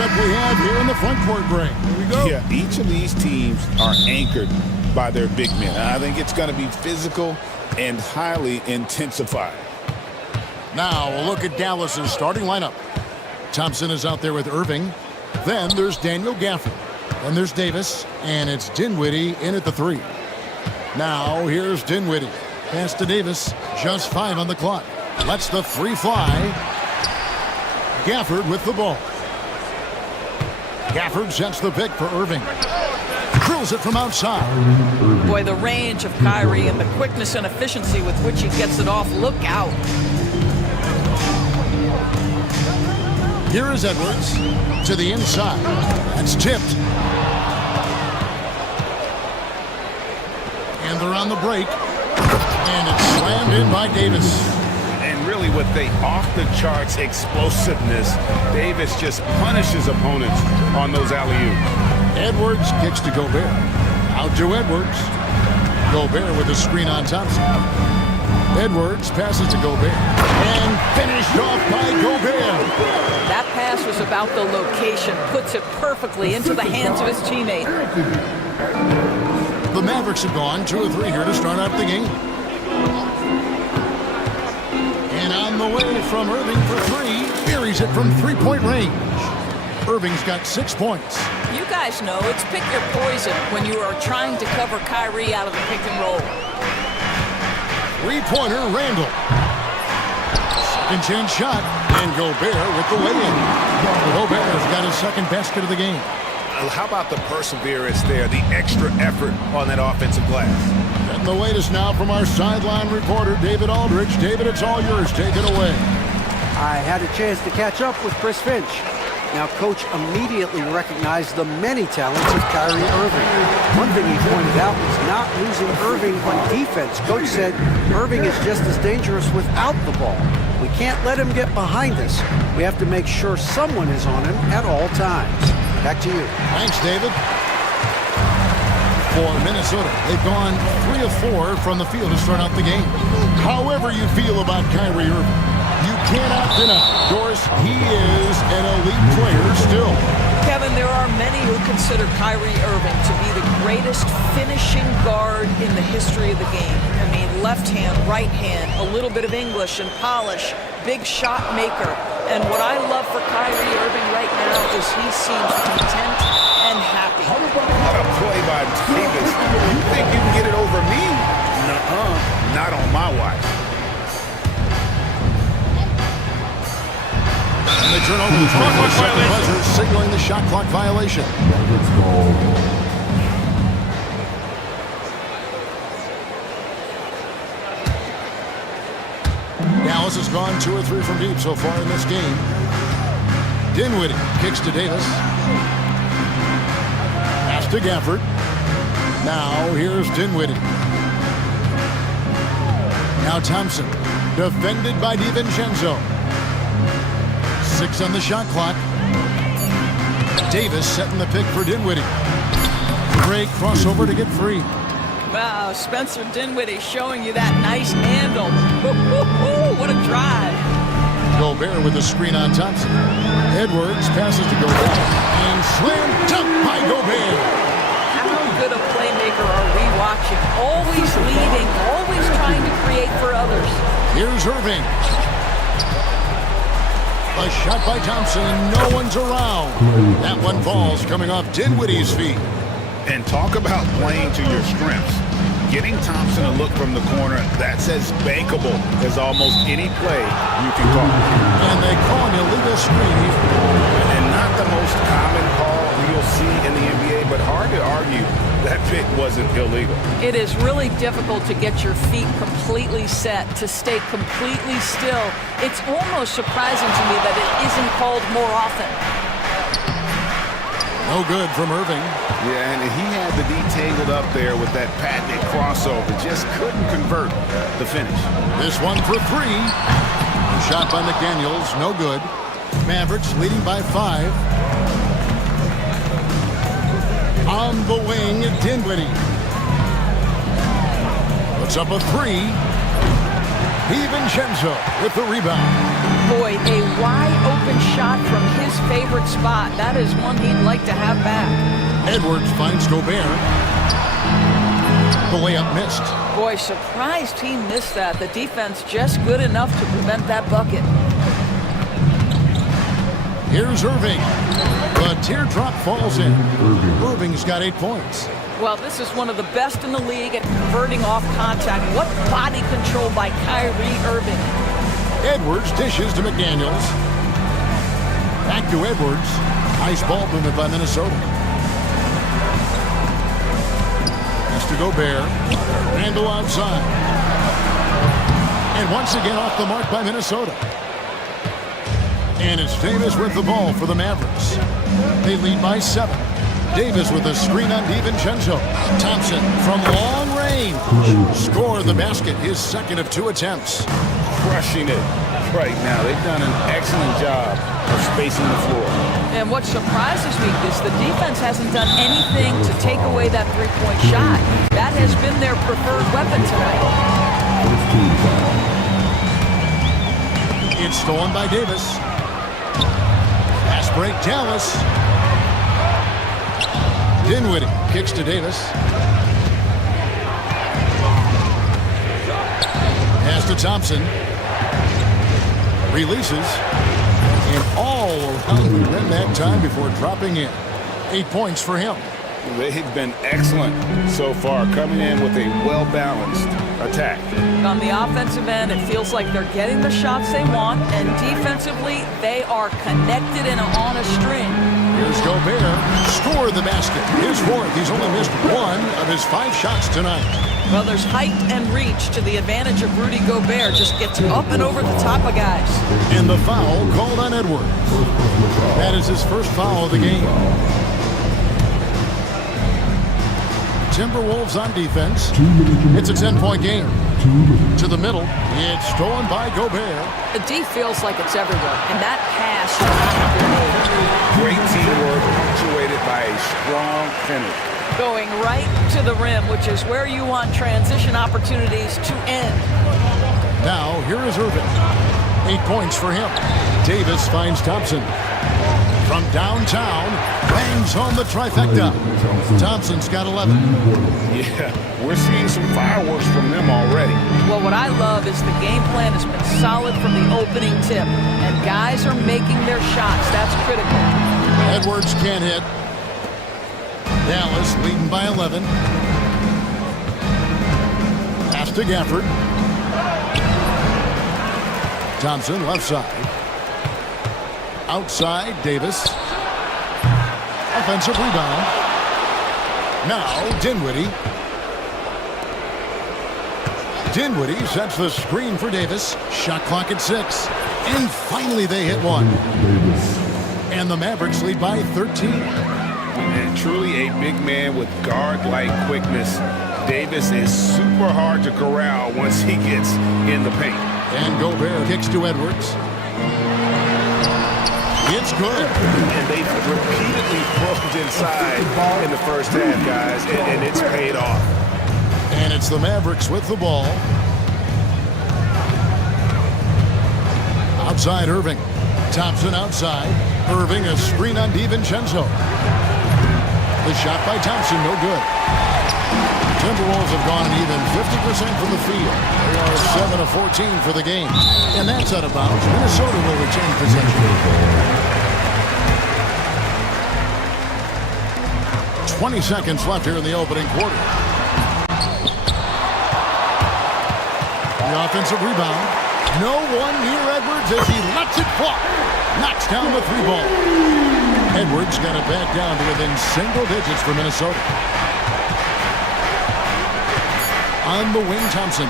matchup we have here in the front court, Gray. Here we go. Yeah, each of these teams are anchored by their big men. I think it's going to be physical and highly intensified. Now we'll look at Dallas's starting lineup. Thompson is out there with Irving. Then there's Daniel Gafford. Then there's Davis, and it's Dinwiddie in at the 3. Now here's Dinwiddie. Pass to Davis. Just 5 on the clock. Lets the 3 fly. Gafford with the ball. Gafford sets the pick for Irving. Drills it from outside. Boy, the range of Kyrie and the quickness and efficiency with which he gets it off. Look out. Here is Edwards to the inside. That's tipped. And they're on the break. And it's slammed in by Davis. And really with the off-the-charts explosiveness, Davis just punishes opponents on those alley-oops. Edwards kicks to Gobert. Out to Edwards. Gobert with a screen on Thompson. Edwards passes to Gobert. And finished off by Gobert. That pass was about the location. Puts it perfectly into the hands of his teammate. The Mavericks have gone 2 or 3 here to start out the game. And on the way from Irving for 3. Buries it from 3-point range. Irving's got 6 points. You guys know it's pick your poison when you are trying to cover Kyrie out of the pick and roll. 3-pointer, Randall. Second chance shot, and Gobert with the lay-in. Gobert has got his second basket of the game. How about the perseverance there, the extra effort on that offensive glass? And the latest now from our sideline reporter, David Aldridge. David, it's all yours. Take it away. I had a chance to catch up with Chris Finch. Now, Coach immediately recognized the many talents of Kyrie Irving. One thing he pointed out was not losing Irving on defense. Coach said Irving is just as dangerous without the ball. We can't let him get behind us. We have to make sure someone is on him at all times. Back to you. Thanks, David. For Minnesota, they've gone 3 of 4 from the field to start out the game. However you feel about Kyrie Irving, you cannot deny, Doris, he is an elite player still. Kevin, there are many who consider Kyrie Irving to be the greatest finishing guard in the history of the game. I mean, left hand, right hand, a little bit of English and polish, big shot maker. And what I love for Kyrie Irving right now is he seems content and happy. What a play by Davis. You think you can get it over me? Nuh-uh. Not on my watch. And they turn over the shot clock violation, signaling the shot clock violation. Dallas has gone 2 or 3 from deep so far in this game. Dinwiddie kicks to Davis. Pass to Gafford. Now here's Dinwiddie. Now Thompson, defended by DiVincenzo. 6 on the shot clock. Davis setting the pick for Dinwiddie. Great crossover to get free. Wow, Spencer Dinwiddie showing you that nice handle. What a drive. Gobert with the screen on Thompson. Edwards passes to Gobert. And slam dunk by Gobert. How good a playmaker are we watching? Always leading, always trying to create for others. Here's Irving. A shot by Thompson, and no one's around. That one falls coming off Dinwiddie's feet. And talk about playing to your strengths. Getting Thompson to look from the corner, that's as bankable as almost any play you can call. And they call an illegal screen. And not the most common call you'll see in the NBA, but hard to argue that pick wasn't illegal. It is really difficult to get your feet completely set, to stay completely still. It's almost surprising to me that it isn't called more often. No good from Irving. Yeah, and he had the D tangled up there with that patented crossover. Just couldn't convert the finish. This one for 3. Shot by McDaniels, no good. Mavericks leading by 5. On the wing, Dinwiddie. Puts up a 3. DiVincenzo with the rebound. Boy, a wide-open shot from his favorite spot. That is one he'd like to have back. Edwards finds Gobert. The layup missed. Boy, surprised he missed that. The defense just good enough to prevent that bucket. Here's Irving. The teardrop falls in. Irving's got 8 points. Well, this is one of the best in the league at converting off contact. What body control by Kyrie Irving. Edwards dishes to McDaniels. Back to Edwards. Nice ball movement by Minnesota. Pass to Gobert. Randall outside. And once again off the mark by Minnesota. And it's Davis with the ball for the Mavericks. They lead by 7. Davis with a screen on DiVincenzo. Thompson from long range. Score the basket, his second of 2 attempts. Crushing it right now. They've done an excellent job of spacing the floor. And what surprises me is the defense hasn't done anything to take away that three-point shot. That has been their preferred weapon tonight. It's stolen by Davis. Pass break, Dallas. Dinwiddie kicks to Davis. Pass to Thompson. Releases. And all around the rim that time before dropping in. 8 points for him. They've been excellent so far, coming in with a well-balanced attack. On the offensive end, it feels like they're getting the shots they want, and defensively, they are connected and on a string. Here's Gobert. Score the basket. His 4th. He's only missed 1 of his 5 shots tonight. Well, there's height and reach to the advantage of Rudy Gobert. Just gets up and over the top of guys. And the foul called on Edwards. That is his first foul of the game. Timberwolves on defense. It's a 10-point game. To the middle. It's stolen by Gobert. The D feels like it's everywhere, and that pass should not have been made. Great teamwork punctuated by a strong finish. Going right to the rim, which is where you want transition opportunities to end. Now, here is Irving. 8 points for him. Davis finds Thompson. From downtown, bangs home the trifecta. Thompson's got 11. Yeah, we're seeing some fireworks from them already. Well, what I love is the game plan has been solid from the opening tip, and guys are making their shots. That's critical. Edwards can't hit. Dallas leading by 11. Pass to Gafford. Thompson left side. Outside, Davis. Offensive rebound. Now, Dinwiddie. Dinwiddie sets the screen for Davis. Shot clock at 6. And finally they hit one. And the Mavericks lead by 13. And truly a big man with guard-like quickness. Davis is super hard to corral once he gets in the paint. And Gobert kicks to Edwards. It's good. And they've repeatedly broke inside in the first half, guys, and it's paid off. And it's the Mavericks with the ball. Outside Irving. Thompson outside. Irving a screen on DiVincenzo. The shot by Thompson, no good. Timberwolves have gone an even 50% from the field. They are 7 of 14 for the game. And that's out of bounds. Minnesota will retain possession. 20 seconds left here in the opening quarter. The offensive rebound. No one near Edwards as he lets it fly. Knocks down the 3-ball. Edwards got it back down to within single digits for Minnesota. On the wing, Thompson.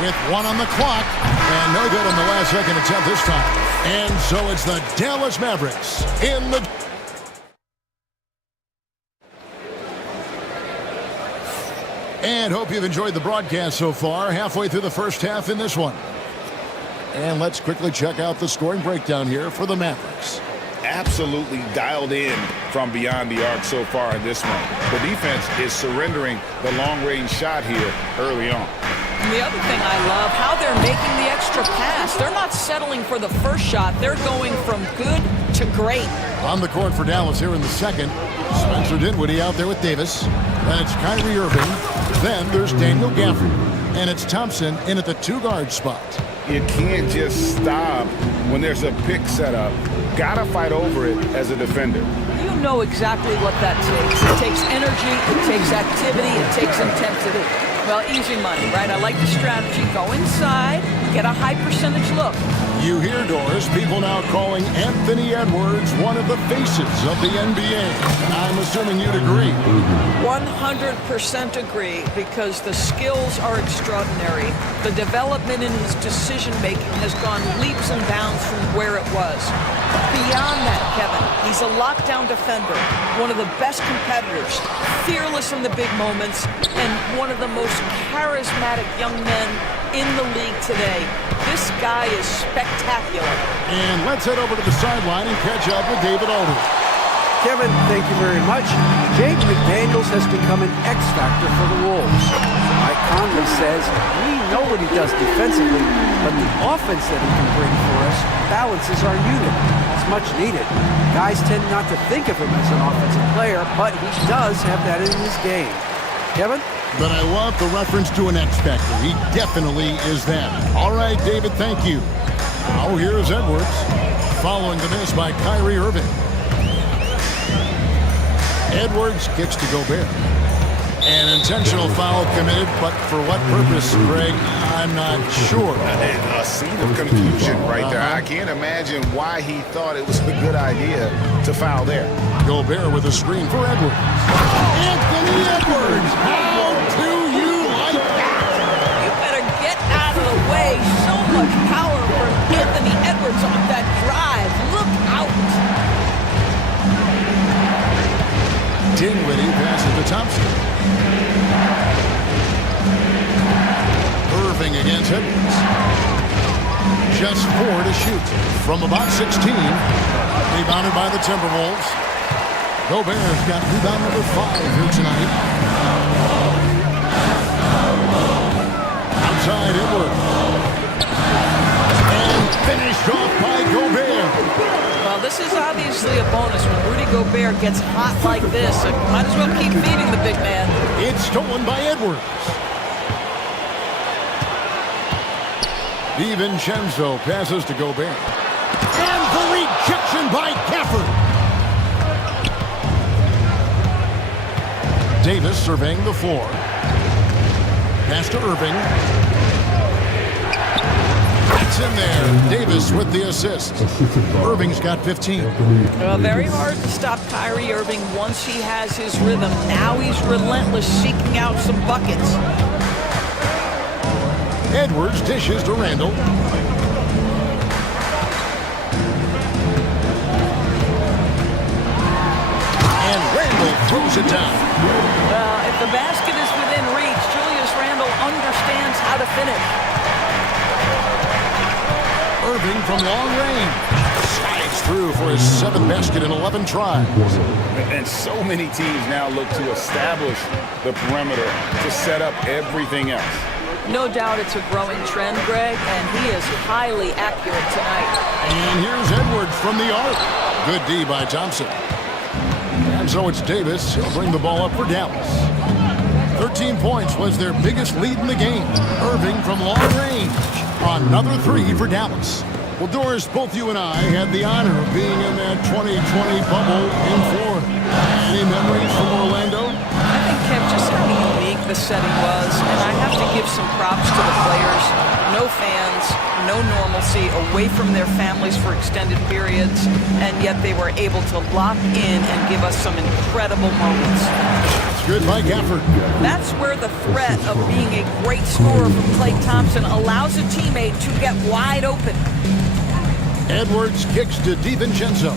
With 1 on the clock. And no good on the last second attempt this time. And so it's the Dallas Mavericks in the... And hope you've enjoyed the broadcast so far. Halfway through the first half in this one. And let's quickly check out the scoring breakdown here for the Mavericks. Absolutely dialed in from beyond the arc so far in this one. The defense is surrendering the long-range shot here early on. And the other thing I love, how they're making the extra pass. They're not settling for the first shot. They're going from good to great. On the court for Dallas here in the second. Spencer Dinwiddie out there with Davis. Then it's Kyrie Irving. Then there's Daniel Gafford. And it's Thompson in at the two-guard spot. You can't just stop when there's a pick set up. Gotta fight over it as a defender. You know exactly what that takes. It takes energy, it takes activity, it takes intensity. Well, easy money, right? I like the strategy. Go inside, get a high percentage look. You hear, Doris, people now calling Anthony Edwards one of the faces of the NBA. I'm assuming you'd agree. 100% agree, because the skills are extraordinary. The development in his decision-making has gone leaps and bounds from where it was. Beyond that, Kevin, he's a lockdown defender, one of the best competitors, fearless in the big moments, and one of the most charismatic young men in the league today. This guy is spectacular. And let's head over to the sideline and catch up with David Aldridge. Kevin, thank you very much. Jaden McDaniels has become an X factor for the Wolves. Mike Conley says, we know what he does defensively, but the offense that he can bring for us balances our unit. It's much needed. Guys tend not to think of him as an offensive player, but he does have that in his game. Kevin? But I love the reference to an X factor. He definitely is that. All right, David, thank you. Now here's Edwards, following the miss by Kyrie Irving. Edwards kicks to Gobert. An intentional foul committed, but for what purpose, Greg? I'm not sure. A scene of confusion right there. I can't imagine why he thought it was a good idea to foul there. Gobert with a screen for Edwards. Anthony Edwards! How do you like that? You better get out of the way. So much power from Anthony Edwards on that drive. Look out. Dinwiddie passes to Thompson. Irving against Edwards. Just 4 to shoot from about 16. Rebounded by the Timberwolves. Gobert's got rebound number 5 here tonight. Outside Edwards. And finished off by Gobert. Well, this is obviously a bonus. When Rudy Gobert gets hot like this, it might as well keep feeding the big man. It's stolen by Edwards. DiVincenzo passes to Gobert. And the rejection by Gafford. Davis surveying the floor. Pass to Irving. It's in there. Davis with the assist. Irving's got 15. Well, very hard to stop Kyrie Irving once he has his rhythm. Now he's relentless, seeking out some buckets. Edwards dishes to Randall. And Randall throws it down. Well, if the basket is within reach, Julius Randle understands how to finish. Irving from long range. Slides through for his 7th basket in 11 tries. And so many teams now look to establish the perimeter to set up everything else. No doubt it's a growing trend, Greg, and he is highly accurate tonight. And here's Edwards from the arc. Good D by Thompson. And so it's Davis. He'll bring the ball up for Dallas. 13 points was their biggest lead in the game. Irving from long range. Another 3 for Dallas. Well, Doris, both you and I had the honor of being in that 2020 bubble in Florida. Any memories from Orlando? I think, Kev, just how unique the setting was, and I have to give some props to the players. No fans, no normalcy, away from their families for extended periods, and yet they were able to lock in and give us some incredible moments. It's good by Gafford. That's where the threat of being a great scorer from Klay Thompson allows a teammate to get wide open. Edwards kicks to DiVincenzo.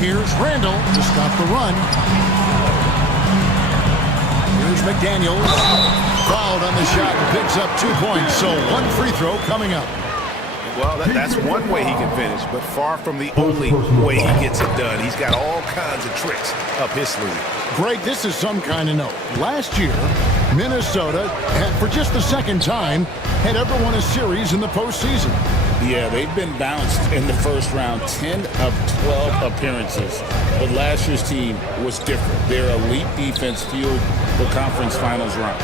Here's Randall to stop the run. Here's McDaniels. Fouled on the shot and picks up 2 points, so 1 free throw coming up. Well, that's one way he can finish, but far from the only way he gets it done. He's got all kinds of tricks up his sleeve. Greg, this is some kind of note. Last year, Minnesota had, for just the second time, had ever won a series in the postseason. Yeah, they've been bounced in the first round, 10 of 12 appearances. But last year's team was different. Their elite defense fueled the conference finals run.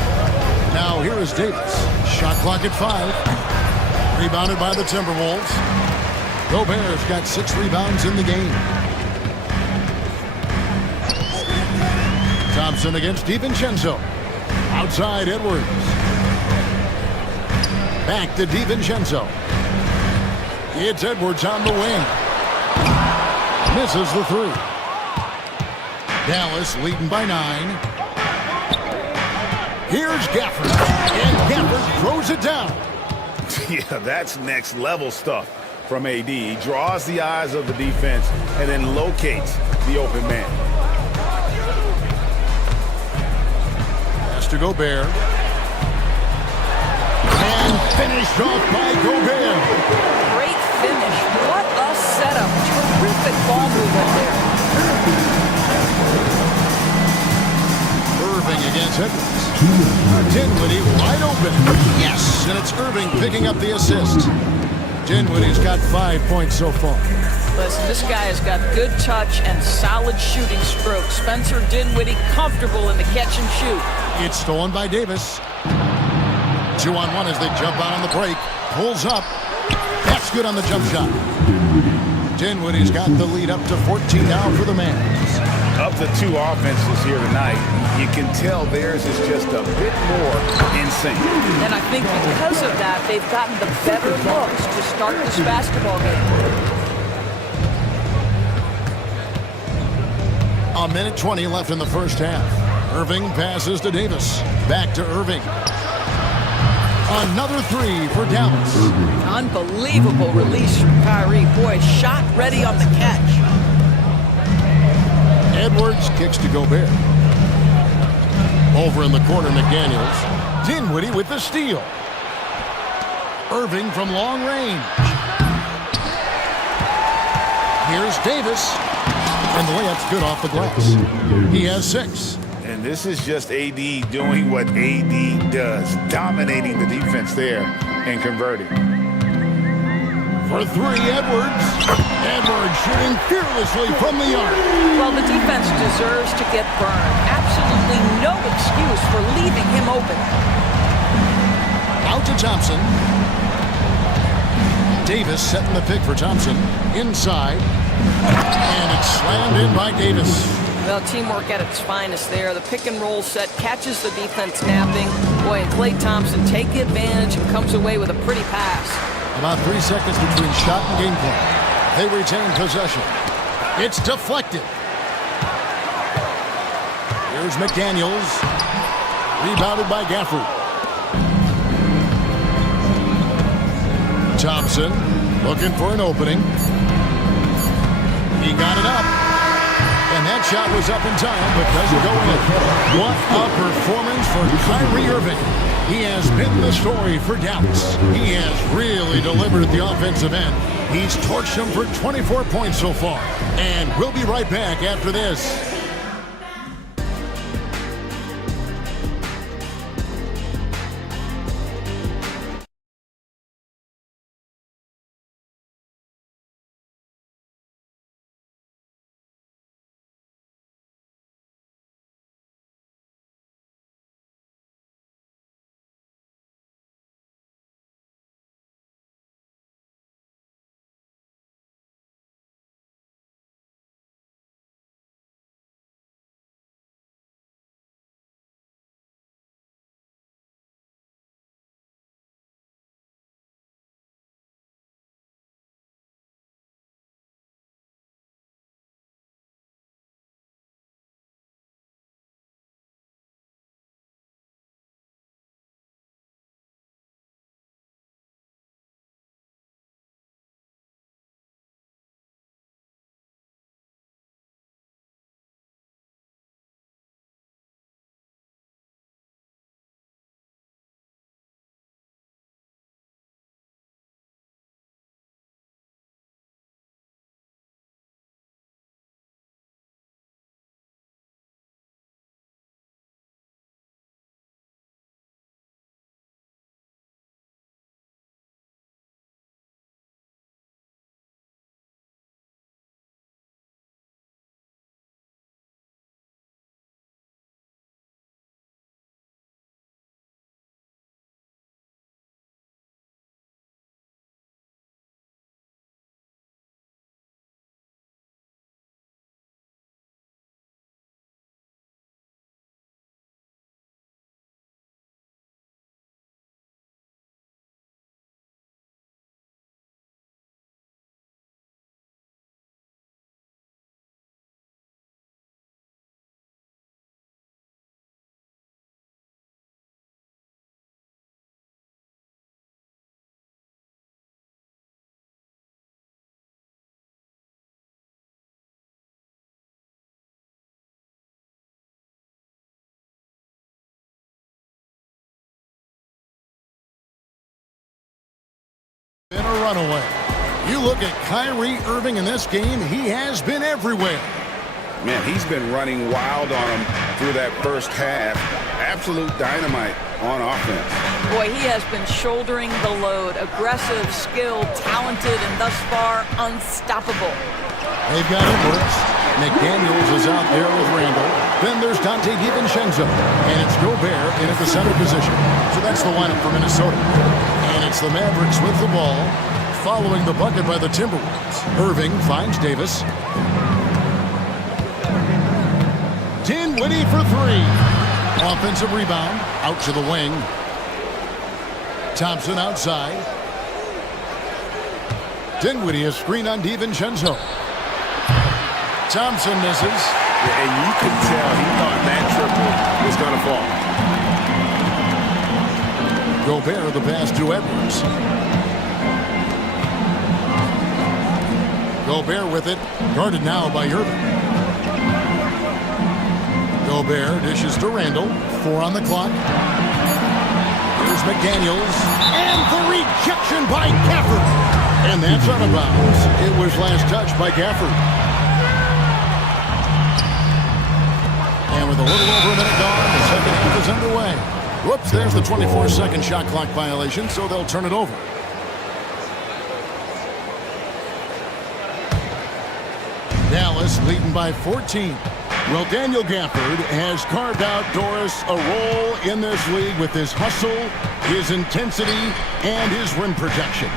Now here is Davis. Shot clock at 5. Rebounded by the Timberwolves. Gobert's got 6 rebounds in the game. Thompson against DiVincenzo. Outside Edwards. Back to DiVincenzo. It's Edwards on the wing. Misses the 3. Dallas leading by 9. Here's Gafford. And Gafford throws it down. Yeah, that's next level stuff from AD. He draws the eyes of the defense and then locates the open man. Pass to Gobert. And finished off by Gobert. Great finish. What a setup. Terrific ball movement there. Irving against Edwards. Dinwiddie wide open. Yes, and it's Irving picking up the assist. Dinwiddie's got 5 points so far. Listen, this guy has got good touch and solid shooting stroke. Spencer Dinwiddie comfortable in the catch and shoot. It's stolen by Davis. 2-on-1 as they jump out on the break. Pulls up. That's good on the jump shot. Dinwiddie's got the lead up to 14 now for the Mavs. Of the 2 offenses here tonight, you can tell theirs is just a bit more in sync. And I think because of that, they've gotten the better looks to start this basketball game. A minute 20 left in the first half. Irving passes to Davis. Back to Irving. Another 3 for Dallas. Unbelievable release from Kyrie. Boy, shot ready on the catch. Edwards kicks to Gobert. Over in the corner, McDaniels. Dinwiddie with the steal. Irving from long range. Here's Davis. And the layup's good off the glass. He has 6. And this is just AD doing what AD does, dominating the defense there and converting. For 3, Edwards. Edwards shooting fearlessly from the arc. Well, the defense deserves to get burned. Absolutely no excuse for leaving him open. Out to Thompson. Davis setting the pick for Thompson. Inside. And it's slammed in by Davis. Well, teamwork at its finest there. The pick and roll set catches the defense napping. Boy, and Klay Thompson takes advantage and comes away with a pretty pass. About 3 seconds between shot and game plan. They retain possession. It's deflected. Here's McDaniels. Rebounded by Gafford. Thompson looking for an opening. He got it up. And that shot was up in time, but doesn't go in. What a performance for Kyrie Irving. He has been the story for Dallas. He has really delivered at the offensive end. He's torched them for 24 points so far. And we'll be right back after this. In a runaway. You look at Kyrie Irving in this game, he has been everywhere. Man, he's been running wild on him through that first half. Absolute dynamite on offense. Boy, he has been shouldering the load. Aggressive, skilled, talented, and thus far unstoppable. They've got Edwards. McDaniels is out there with Randall. Then there's Dante DiVincenzo. And it's Gobert in at the center position. So that's the lineup for Minnesota. And it's the Mavericks with the ball, following the bucket by the Timberwolves. Irving finds Davis. Dinwiddie for three. Offensive rebound, out to the wing. Thompson outside. Dinwiddie a screen on DiVincenzo. Thompson misses. And you can tell he thought that triple was going to fall. Gobert the pass to Edwards. Gobert with it, guarded now by Irving. Gobert dishes to Randall. 4 on the clock. Here's McDaniels. And the rejection by Gafford. And that's out of bounds. It was last touched by Gafford. And with a little over a minute gone, the second half is underway. Whoops, there's the 24-second shot clock violation, so they'll turn it over. Dallas leading by 14. Well, Daniel Gafford has carved out Doris a role in this league with his hustle, his intensity, and his rim protection.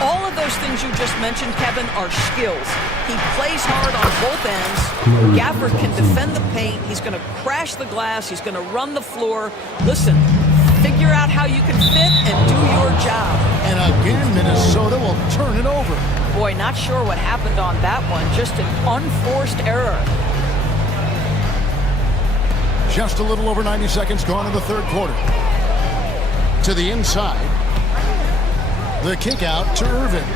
All of those things you just mentioned, Kevin, are skills. He plays hard on both ends. Gafford can defend the paint. He's going to crash the glass. He's going to run the floor. Listen, figure out how you can fit and do your job. And again, Minnesota will turn it over. Boy, not sure what happened on that one. Just an unforced error. Just a little over 90 seconds gone in the third quarter. To the inside. The kick out to Irving.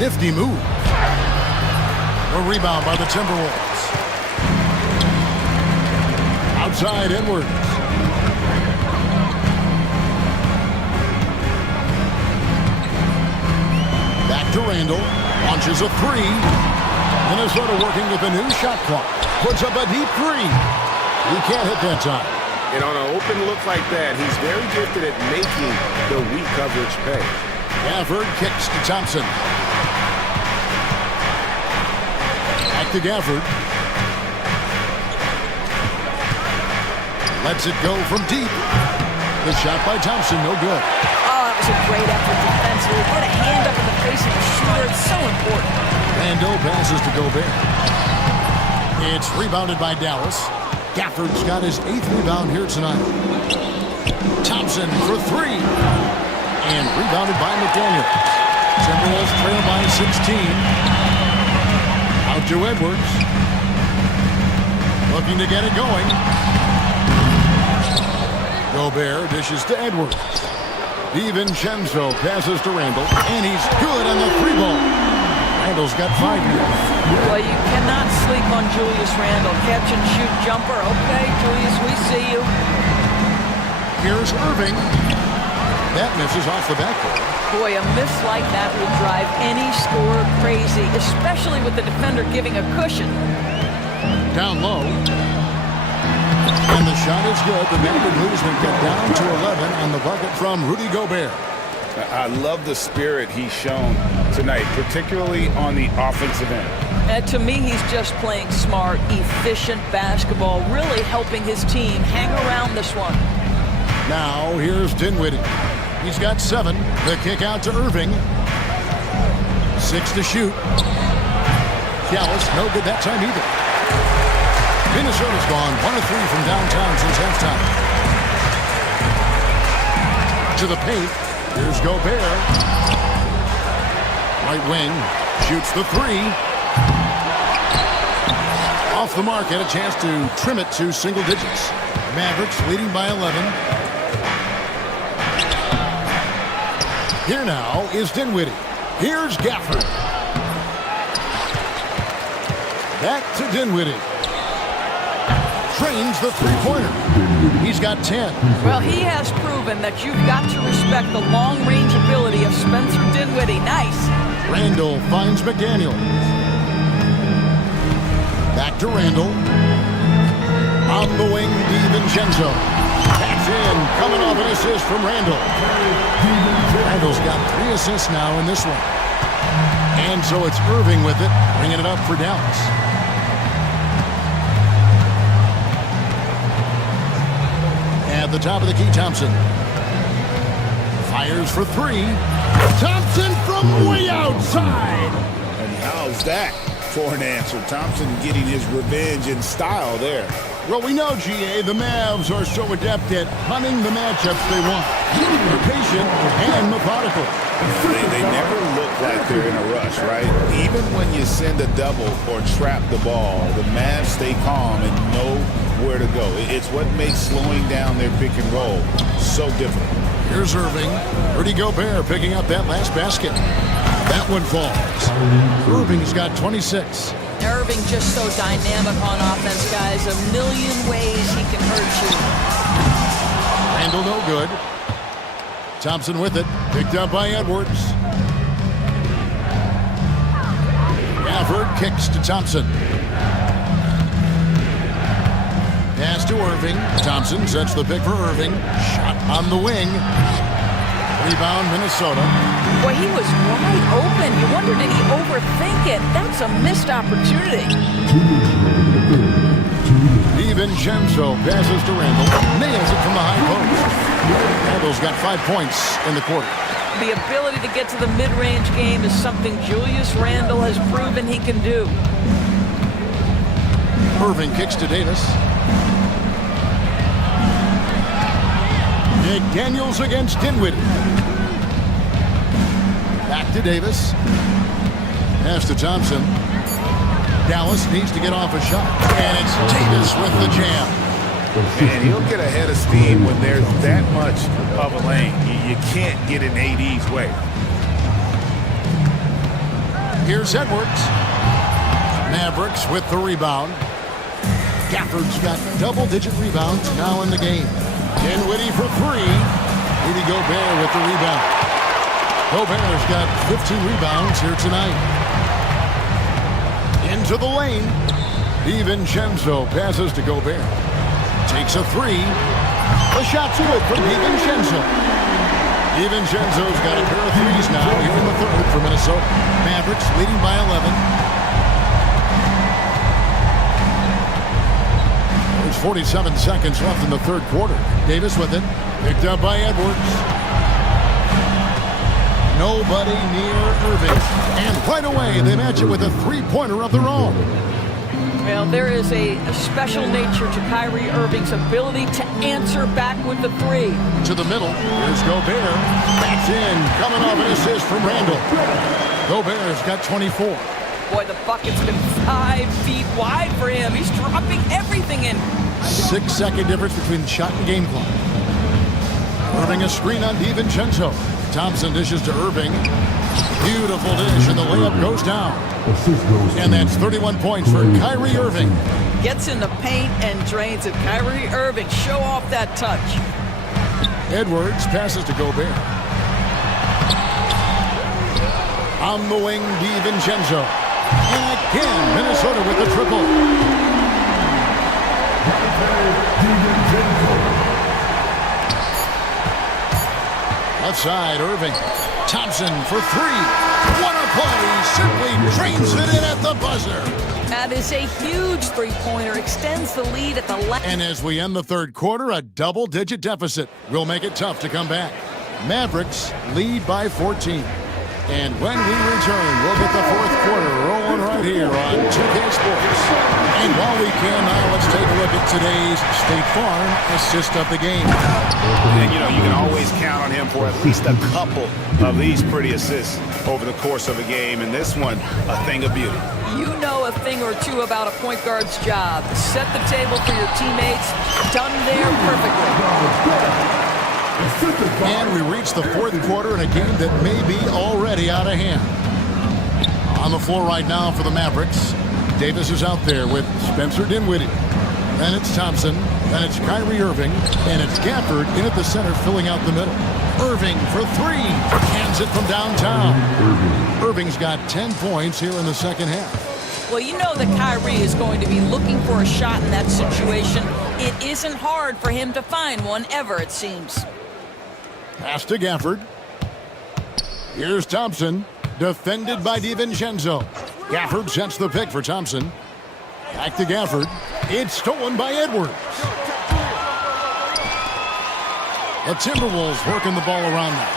Nifty move. A rebound by the Timberwolves. Outside Edwards. Back to Randall. Launches a three. Minnesota working with a new shot clock. Puts up a deep three. He can't hit that time. And on an open look like that, he's very gifted at making the weak coverage pay. Gafford kicks to Thompson. Back to Gafford. Lets it go from deep. The shot by Thompson, no good. Oh, that was a great effort defensively. Get a hand up in the face of the shooter. It's so important. Rando passes to Gobert. It's rebounded by Dallas. Gafford's got his 8th rebound here tonight. Thompson for three. And rebounded by McDaniels. Timberwolves trail by 16. Out to Edwards. Looking to get it going. Gobert dishes to Edwards. DiVincenzo passes to Randall. And he's good on the three ball. Randall's got 5 here. Well, you cannot sleep on Julius Randall. Catch and shoot jumper. Okay, Julius, we see you. Here's Irving. That misses off the backboard. Boy, a miss like that will drive any scorer crazy, especially with the defender giving a cushion. Down low. And the shot is good. The Maverick movement get down to 11 on the bucket from Rudy Gobert. I love the spirit he's shown tonight, particularly on the offensive end. And to me, he's just playing smart, efficient basketball, really helping his team hang around this one. Now, here's Dinwiddie. He's got 7. The kick out to Irving. 6 to shoot. Dallas, no good that time either. Minnesota's gone 1 of 3 from downtown since halftime. To the paint. Here's Gobert. Right wing. Shoots the three. Off the mark, and a chance to trim it to single digits. Mavericks leading by 11. Here now is Dinwiddie. Here's Gafford. Back to Dinwiddie. drains the three-pointer. He's got 10. Well, he has proven that you've got to respect the long-range ability of Spencer Dinwiddie. Nice. Randall finds McDaniel. Back to Randall. On the wing, DiVincenzo. That's in, coming off an assist from Randall. Randall's got 3 assists now in this one. And so it's Irving with it, bringing it up for Dallas. At the top of the key, Thompson. Fires for 3. Thompson from way outside. And how's that for an answer? Thompson getting his revenge in style there. Well, we know, GA, the Mavs are so adept at hunting the matchups they want. They're patient and methodical. They never look like they're in a rush, right? Even when you send a double or trap the ball, the Mavs stay calm and know where to go. It's what makes slowing down their pick and roll so difficult. Here's Irving. Rudy Gobert picking up that last basket. That one falls. Irving's got 26. Irving just so dynamic on offense, guys. A million ways he can hurt you. Randall no good. Thompson with it. Picked up by Edwards. Gafford kicks to Thompson. Pass to Irving. Thompson sets the pick for Irving. Shot on the wing. Rebound, Minnesota. Boy, he was wide open. You wonder, did he overthink it? That's a missed opportunity. DiVincenzo passes to Randall. Nails it from the high post. Randall's got 5 points in the quarter. The ability to get to the mid-range game is something Julius Randle has proven he can do. Irving kicks to Davis. McDaniels against Dinwiddie. Back to Davis. Pass to Thompson. Dallas needs to get off a shot. And it's Davis with the jam. And he'll get ahead of steam when there's that much of a lane. You can't get in AD's way. Here's Edwards. Mavericks with the rebound. Gafford's got double-digit rebounds now in the game. Dinwiddie for 3. Rudy Gobert with the rebound. Gobert's got 15 rebounds here tonight. Into the lane. DiVincenzo passes to Gobert. Takes a 3. The shot's good from DiVincenzo. DiVincenzo's got a pair of threes now here in the third for Minnesota. Mavericks leading by 11. There's 47 seconds left in the third quarter. Davis with it. Picked up by Edwards. Nobody near Irving. And right away, they match it with a three-pointer of their own. Well, there is a special nature to Kyrie Irving's ability to answer back with the 3. To the middle. Here's Gobert. That's in. Coming off an assist from Randall. Gobert's got 24. Boy, the bucket's been 5 feet wide for him. He's dropping everything in. 6-second difference between the shot and game clock. Irving a screen on DiVincenzo. Thompson dishes to Irving. Beautiful dish, and the layup goes down. And that's 31 points for Kyrie Irving. Gets in the paint and drains it. Kyrie Irving, show off that touch. Edwards passes to Gobert. On the wing, DiVincenzo. And again, Minnesota with the triple. Outside, Irving. Thompson for 3. What a play! Simply drains it in at the buzzer. That is a huge three-pointer. Extends the lead at the left. And as we end the third quarter, a double-digit deficit will make it tough to come back. Mavericks lead by 14. And when we return, we'll get the fourth quarter rolling right here on 2K Sports. And while we can now, let's take a look at today's State Farm assist of the game. And, you know, you can always count on him for at least a couple of these pretty assists over the course of a game. And this one, a thing of beauty. You know a thing or two about a point guard's job. Set the table for your teammates. Done there perfectly. And we reach the fourth quarter in a game that may be already out of hand. On the floor right now for the Mavericks, Davis is out there with Spencer Dinwiddie. Then it's Thompson. Then it's Kyrie Irving. And it's Gafford in at the center, filling out the middle. Irving for three. Hands it from downtown. Irving's got 10 points here in the second half. Well, you know that Kyrie is going to be looking for a shot in that situation. It isn't hard for him to find one ever, it seems. Pass to Gafford. Here's Thompson. Defended by DiVincenzo. Gafford sets the pick for Thompson. Back to Gafford. It's stolen by Edwards. The Timberwolves working the ball around now.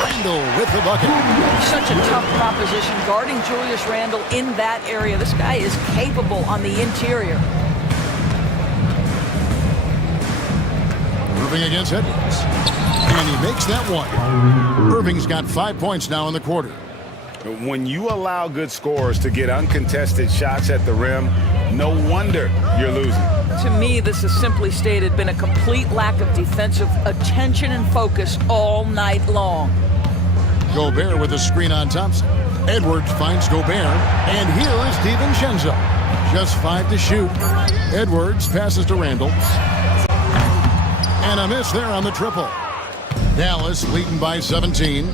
Randle with the bucket. Such a tough proposition guarding Julius Randle in that area. This guy is capable on the interior. Irving against Edwards. And he makes that one. Irving's got 5 points now in the quarter. When you allow good scorers to get uncontested shots at the rim, no wonder you're losing. To me, this has simply stated been a complete lack of defensive attention and focus all night long. Gobert with a screen on Thompson. Edwards finds Gobert, and here is DiVincenzo. Just 5 to shoot. Edwards passes to Randle. And a miss there on the triple. Dallas leading by 17.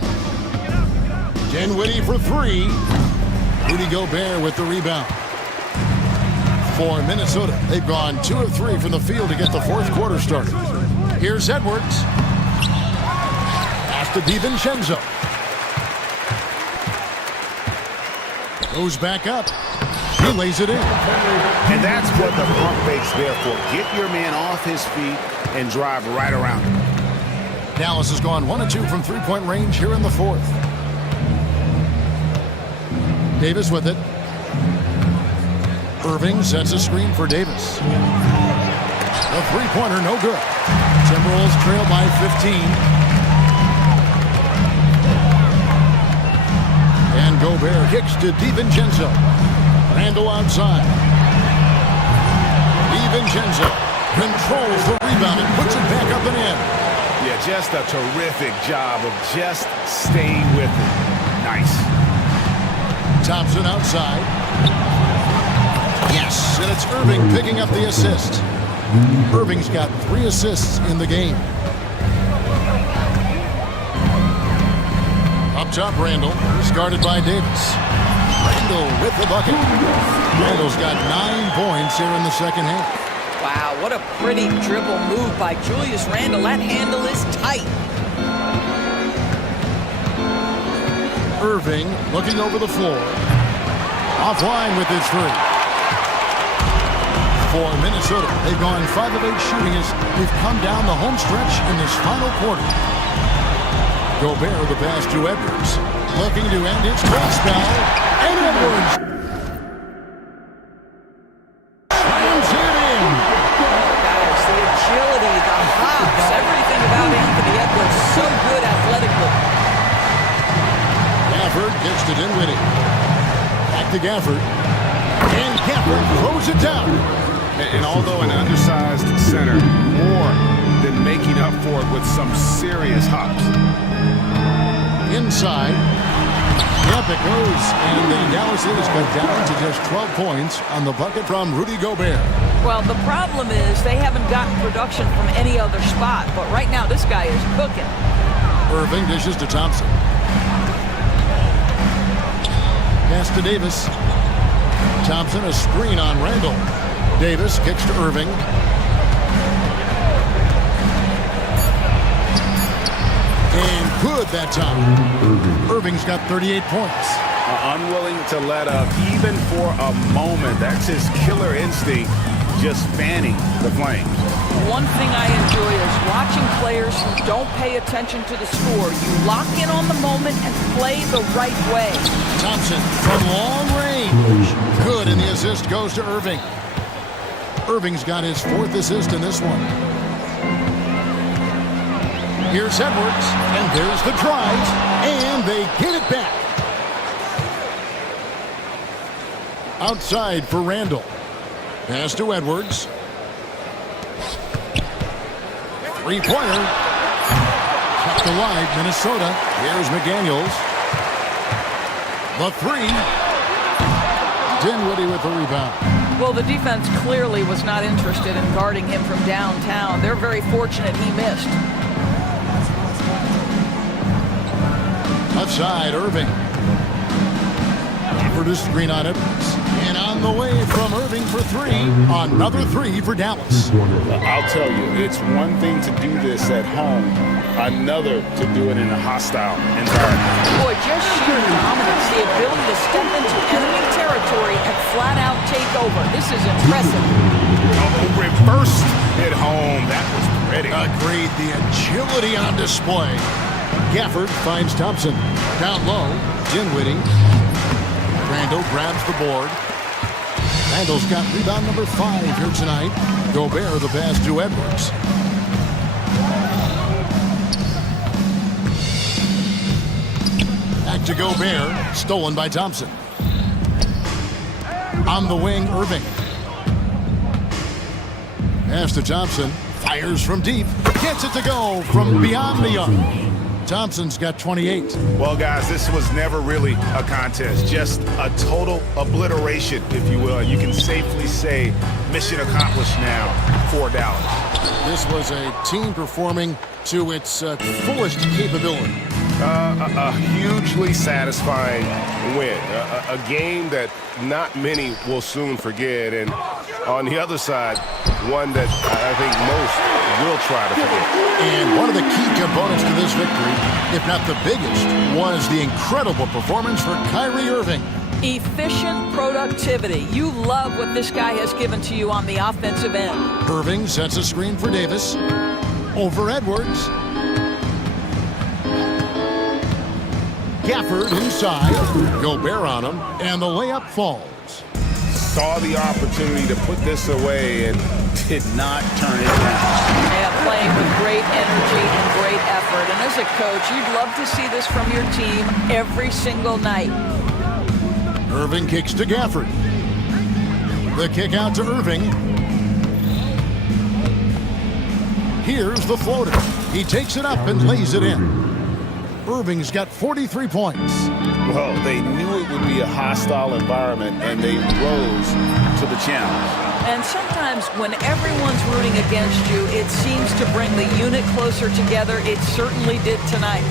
Dinwiddie for three. Rudy Gobert with the rebound. For Minnesota, they've gone 2 of 3 from the field to get the fourth quarter started. Here's Edwards. Pass to DiVincenzo. Goes back up. He lays it in. And that's what the pump fake's there for. Get your man off his feet and drive right around him. Dallas has gone 1 of 2 from three-point range here in the fourth. Davis with it. Irving sets a screen for Davis. The three-pointer, no good. Timberwolves trail by 15. And Gobert kicks to DiVincenzo. Randle outside. DiVincenzo controls the rebound and puts it back up and in. Yeah, just a terrific job of just staying with it. Nice. Thompson outside. Yes, and it's Irving picking up the assist. Irving's got 3 assists in the game. Up top, Randle. He's guarded by Davis. Randle with the bucket. Randle's got 9 points here in the second half. Wow, what a pretty dribble move by Julius Randle. That handle is tight. Irving looking over the floor. Offline with his three. For Minnesota, they've gone 5 of 8 shooting as they've come down the home stretch in this final quarter. Gobert the pass to Edwards. Looking to end his great spell. And Edwards slams it in. Guys, the agility, the hops, everything about Anthony Edwards, so good athletically. Gafford gets to Dinwiddie. Back to Gafford. And Gafford throws it down. And although an undersized center, more than making up for it with some serious hops. Inside. Up it goes. And the Dallas Leafs cut down to just 12 points on the bucket from Rudy Gobert. Well, the problem is they haven't gotten production from any other spot. But right now, this guy is cooking. Irving dishes to Thompson. Pass to Davis. Thompson, a screen on Randle. Davis kicks to Irving. And good that time. Irving's got 38 points. Unwilling to let up even for a moment. That's his killer instinct, just fanning the flames. One thing I enjoy is watching players who don't pay attention to the score. You lock in on the moment and play the right way. Thompson from long range. Good, and the assist goes to Irving. Irving's got his 4th assist in this one. Here's Edwards, and there's the drive, and they get it back. Outside for Randle. Pass to Edwards. Three-pointer. Kept alive, Minnesota. Here's McDaniels. The three. Dinwiddie with the rebound. Well, the defense clearly was not interested in guarding him from downtown. They're very fortunate he missed. Left side, Irving. Produced screen on Edwards. And on the way from Irving for three. Another three for Dallas. I'll tell you, it's one thing to do this at home, another to do it in a hostile environment. Boy, just sheer dominance, the ability to step into enemy territory and flat out take over. This is impressive. Oh, reversed it home. That was pretty. Agreed. The agility on display. Gafford finds Thompson. Down low, Dinwiddie. Randall grabs the board. Randall's got rebound number 5 here tonight. Gobert the pass to Edwards. Back to Gobert. Stolen by Thompson. On the wing, Irving. Pass to Thompson. Fires from deep. Gets it to go from beyond the arc. Thompson's got 28. Well, guys, this was never really a contest. Just a total obliteration, if you will. You can safely say mission accomplished now for Dallas. This was a team performing to its fullest capability. A hugely satisfying win. A game that not many will soon forget. And on the other side, one that I think most will try to forget. And one of the key components to this victory, if not the biggest, was the incredible performance for Kyrie Irving. Efficient productivity. You love what this guy has given to you on the offensive end. Irving sets a screen for Davis. Over Edwards. Gafford inside. Gobert on him. And the layup falls. Saw the opportunity to put this away and did not turn it down. Yeah, playing with great energy and great effort. And as a coach, you'd love to see this from your team every single night. Irving kicks to Gafford. The kick out to Irving. Here's the floater. He takes it up and lays it in. Irving's got 43 points. Well, they knew it would be a hostile environment, and they rose to the challenge. And sometimes when everyone's rooting against you, it seems to bring the unit closer together. It certainly did tonight.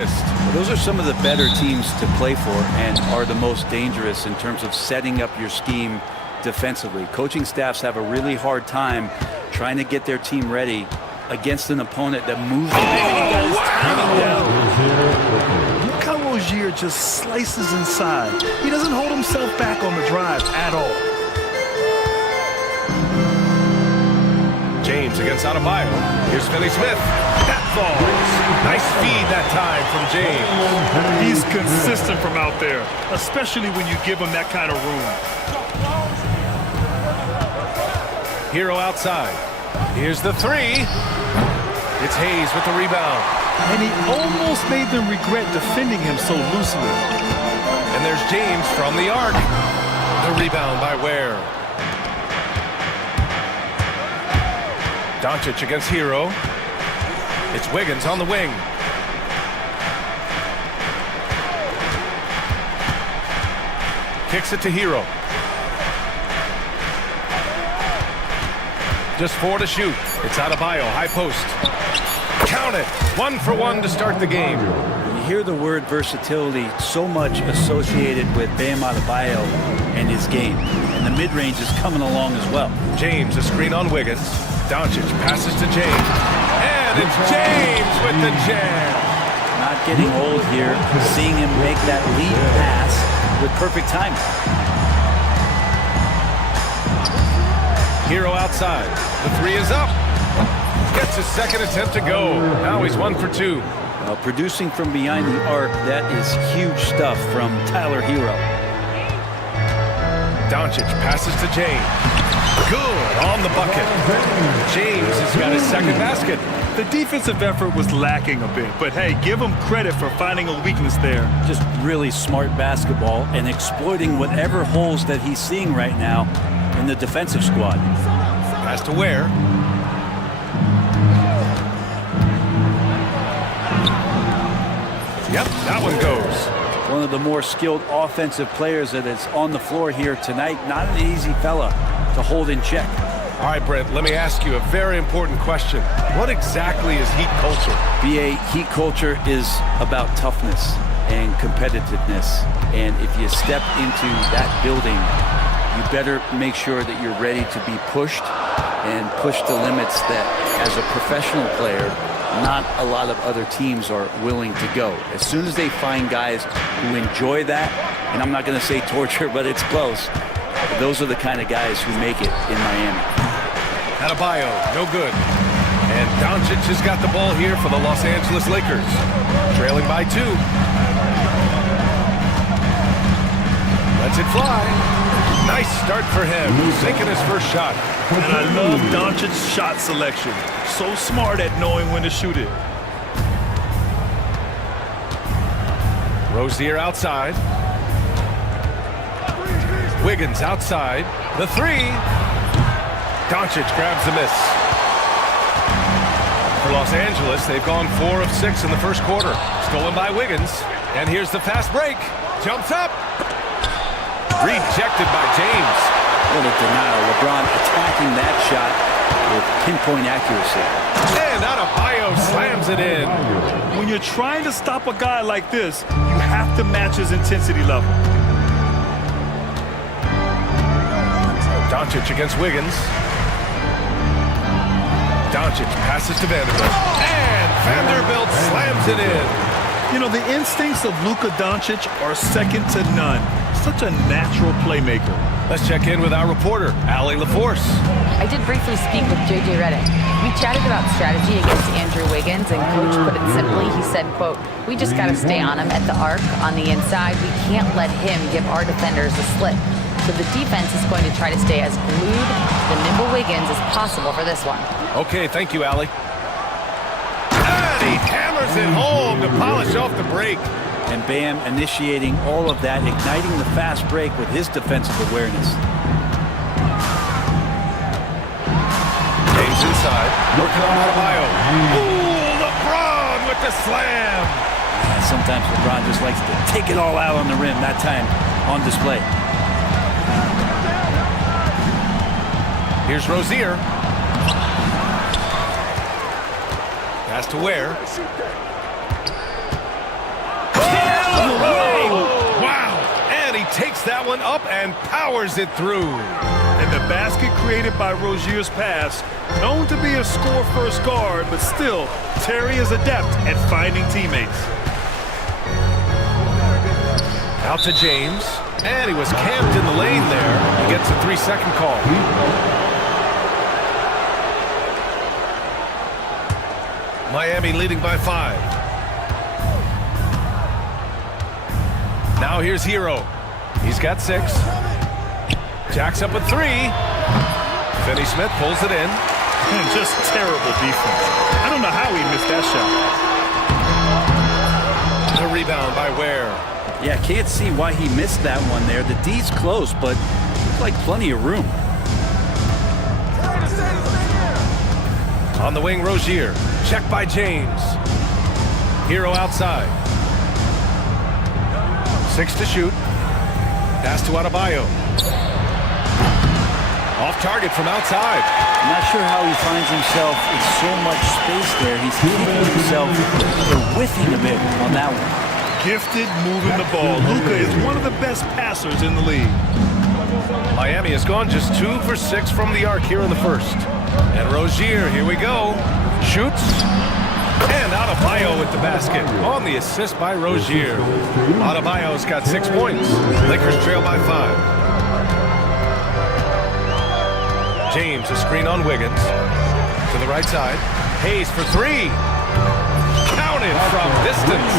Those are some of the better teams to play for and are the most dangerous in terms of setting up your scheme defensively. Coaching staffs have a really hard time trying to get their team ready against an opponent that moves the ball. Look how Rozier just slices inside. He doesn't hold himself back on the drive at all. James against Adebayo. Here's Finney-Smith. That falls. Nice feed that time from James. He's consistent from out there, especially when you give him that kind of room. Hero outside. Here's the three. It's Hayes with the rebound. And he almost made them regret defending him so loosely. And there's James from the arc. The rebound by Ware. Doncic against Hero. It's Wiggins on the wing. Kicks it to Hero. Just 4 to shoot. It's Adebayo, high post. Count it. 1 for 1 to start the game. You hear the word versatility so much associated with Bam Adebayo and his game. And the mid-range is coming along as well. James, a screen on Wiggins. Doncic passes to James. And it's James with the jam. Not getting old here. Seeing him make that lead pass with perfect timing. Hero outside. The three is up. Gets his second attempt to go. Now he's 1 for 2. Producing from behind the arc, that is huge stuff from Tyler Hero. Doncic passes to James. Good on the bucket. James has got his second basket. The defensive effort was lacking a bit, but hey, give him credit for finding a weakness there. Just really smart basketball and exploiting whatever holes that he's seeing right now in the defensive squad. Pass to Ware. Yep, that one goes. One of the more skilled offensive players that is on the floor here tonight. Not an easy fella to hold in check. All right, Brent, let me ask you a very important question. What exactly is Heat culture? BA, Heat culture is about toughness and competitiveness. And if you step into that building, you better make sure that you're ready to be pushed and push the limits that, as a professional player, not a lot of other teams are willing to go. As soon as they find guys who enjoy that, and I'm not going to say torture, but it's close, those are the kind of guys who make it in Miami. Adebayo, no good. And Doncic has got the ball here for the Los Angeles Lakers. Trailing by 2. Lets it fly. Nice start for him. Sinking his first shot. And I love Doncic's shot selection. So smart at knowing when to shoot it. Rozier outside. Wiggins outside. The three. Doncic grabs the miss. For Los Angeles, they've gone 4 of 6 in the first quarter. Stolen by Wiggins. And here's the fast break. Jumps up. Rejected by James. What a denial. LeBron attacking that shot with pinpoint accuracy. And Adebayo slams it in. When you're trying to stop a guy like this, you have to match his intensity level. Doncic against Wiggins. Doncic passes to Vanderbilt. And Vanderbilt slams it in. You know, the instincts of Luka Doncic are second to none. Such a natural playmaker. Let's check in with our reporter, Allie LaForce. I did briefly speak with JJ Redick. We chatted about strategy against Andrew Wiggins, and Coach put it simply. He said, quote, "We just got to stay on him at the arc on the inside. We can't let him give our defenders a slip. So the defense is going to try to stay as glued to nimble Wiggins as possible for this one." Okay, thank you, Allie. And he hammers it home to polish off the break. And Bam initiating all of that, igniting the fast break with his defensive awareness. James inside, working on Adebayo. Ooh, LeBron with the slam. Yeah, sometimes LeBron just likes to take it all out on the rim, that time on display. Here's Rozier. Pass to Ware. Puts that one up and powers it through. And the basket created by Rozier's pass, known to be a score-first guard, but still, Terry is adept at finding teammates. Out to James, and he was camped in the lane there. He gets a 3-second call. Miami leading by 5. Now here's Hero. He's got 6. Jacks up a 3. Finney Smith pulls it in. And just terrible defense. I don't know how he missed that shot. The rebound by Ware. Yeah, can't see why he missed that one there. The D's close, but looks like plenty of room. On the wing, Rozier. Check by James. Hero outside. 6 to shoot. Pass to Adebayo. Off target from outside. I'm not sure how he finds himself in so much space there. He's keeping himself whiffing a bit on that one. Gifted moving the ball. Luka is one of the best passers in the league. Miami has gone just 2 for 6 from the arc here in the first. And Rozier, here we go. Shoots. And Adebayo with the basket on the assist by Rozier. Adebayo's got 6 points. Lakers trail by 5. James, a screen on Wiggins. To the right side. Hayes for 3. Counted from distance.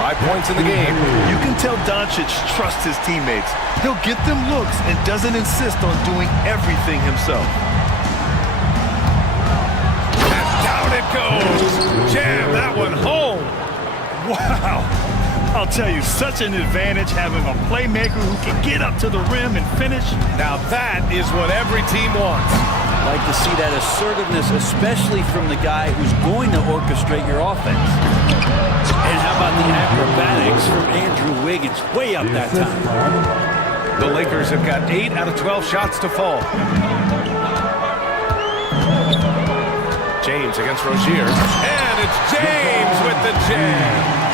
5 points in the game. You can tell Doncic trusts his teammates. He'll get them looks and doesn't insist on doing everything himself. And down it goes. Jam that one home. Wow. I'll tell you, such an advantage having a playmaker who can get up to the rim and finish. Now that is what every team wants. Like to see that assertiveness, especially from the guy who's going to orchestrate your offense. And how about the acrobatics from Andrew Wiggins? Way up that time. The Lakers have got 8 out of 12 shots to fall. James against Rozier. And it's James with the jam.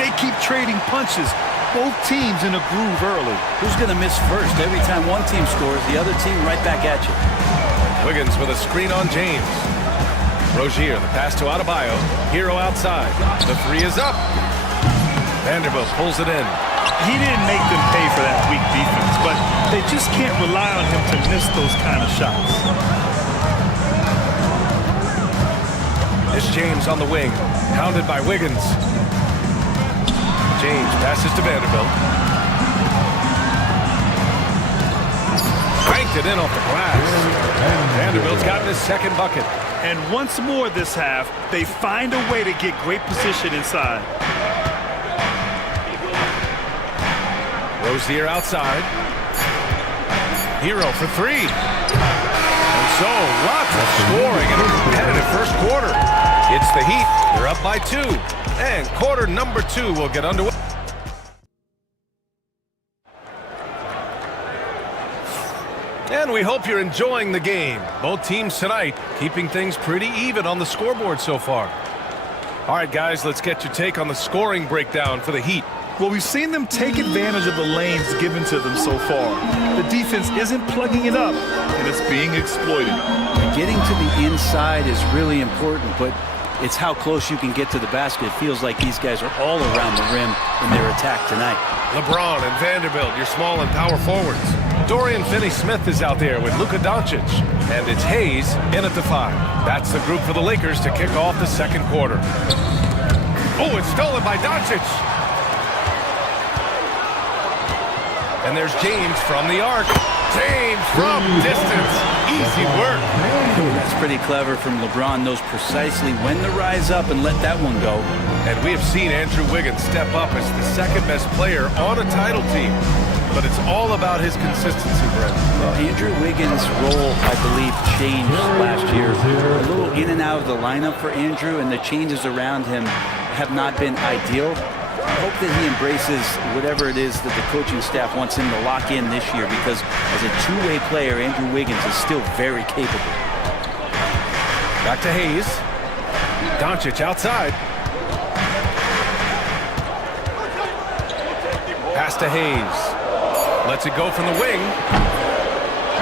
They keep trading punches. Both teams in a groove early. Who's going to miss first? Every time one team scores, the other team right back at you. Wiggins with a screen on James. Rozier, the pass to Adebayo. Hero outside. The 3 is up. Vanderbilt pulls it in. He didn't make them pay for that weak defense, but they just can't rely on him to miss those kind of shots. It's James on the wing. Hounded by Wiggins. James passes to Vanderbilt. Banked it in off the glass. Vanderbilt's gotten his second bucket. And once more this half, they find a way to get great position inside. Rozier outside. Hero for 3. And so, lots of scoring in a competitive first quarter. It's the Heat. They're up by 2. And quarter number 2 will get underway. And we hope you're enjoying the game. Both teams tonight keeping things pretty even on the scoreboard so far. All right, guys, let's get your take on the scoring breakdown for the Heat. Well, we've seen them take advantage of the lanes given to them so far. The defense isn't plugging it up, and it's being exploited. Getting to the inside is really important, but it's how close you can get to the basket. It feels like these guys are all around the rim in their attack tonight. LeBron and Vanderbilt, your small and power forwards. Dorian Finney-Smith is out there with Luka Doncic. And it's Hayes in at the 5. That's the group for the Lakers to kick off the second quarter. Oh, it's stolen by Doncic. And there's James from the arc. James from distance. Easy work. That's pretty clever from LeBron. Knows precisely when to rise up and let that one go. And we have seen Andrew Wiggins step up as the second best player on a title team. But it's all about his consistency, Brett. Well, Andrew Wiggins' role, I believe, changed last year. A little in and out of the lineup for Andrew, and the changes around him have not been ideal. I hope that he embraces whatever it is that the coaching staff wants him to lock in this year, because as a two-way player, Andrew Wiggins is still very capable. Back to Hayes. Doncic outside. Pass to Hayes. Lets it go from the wing.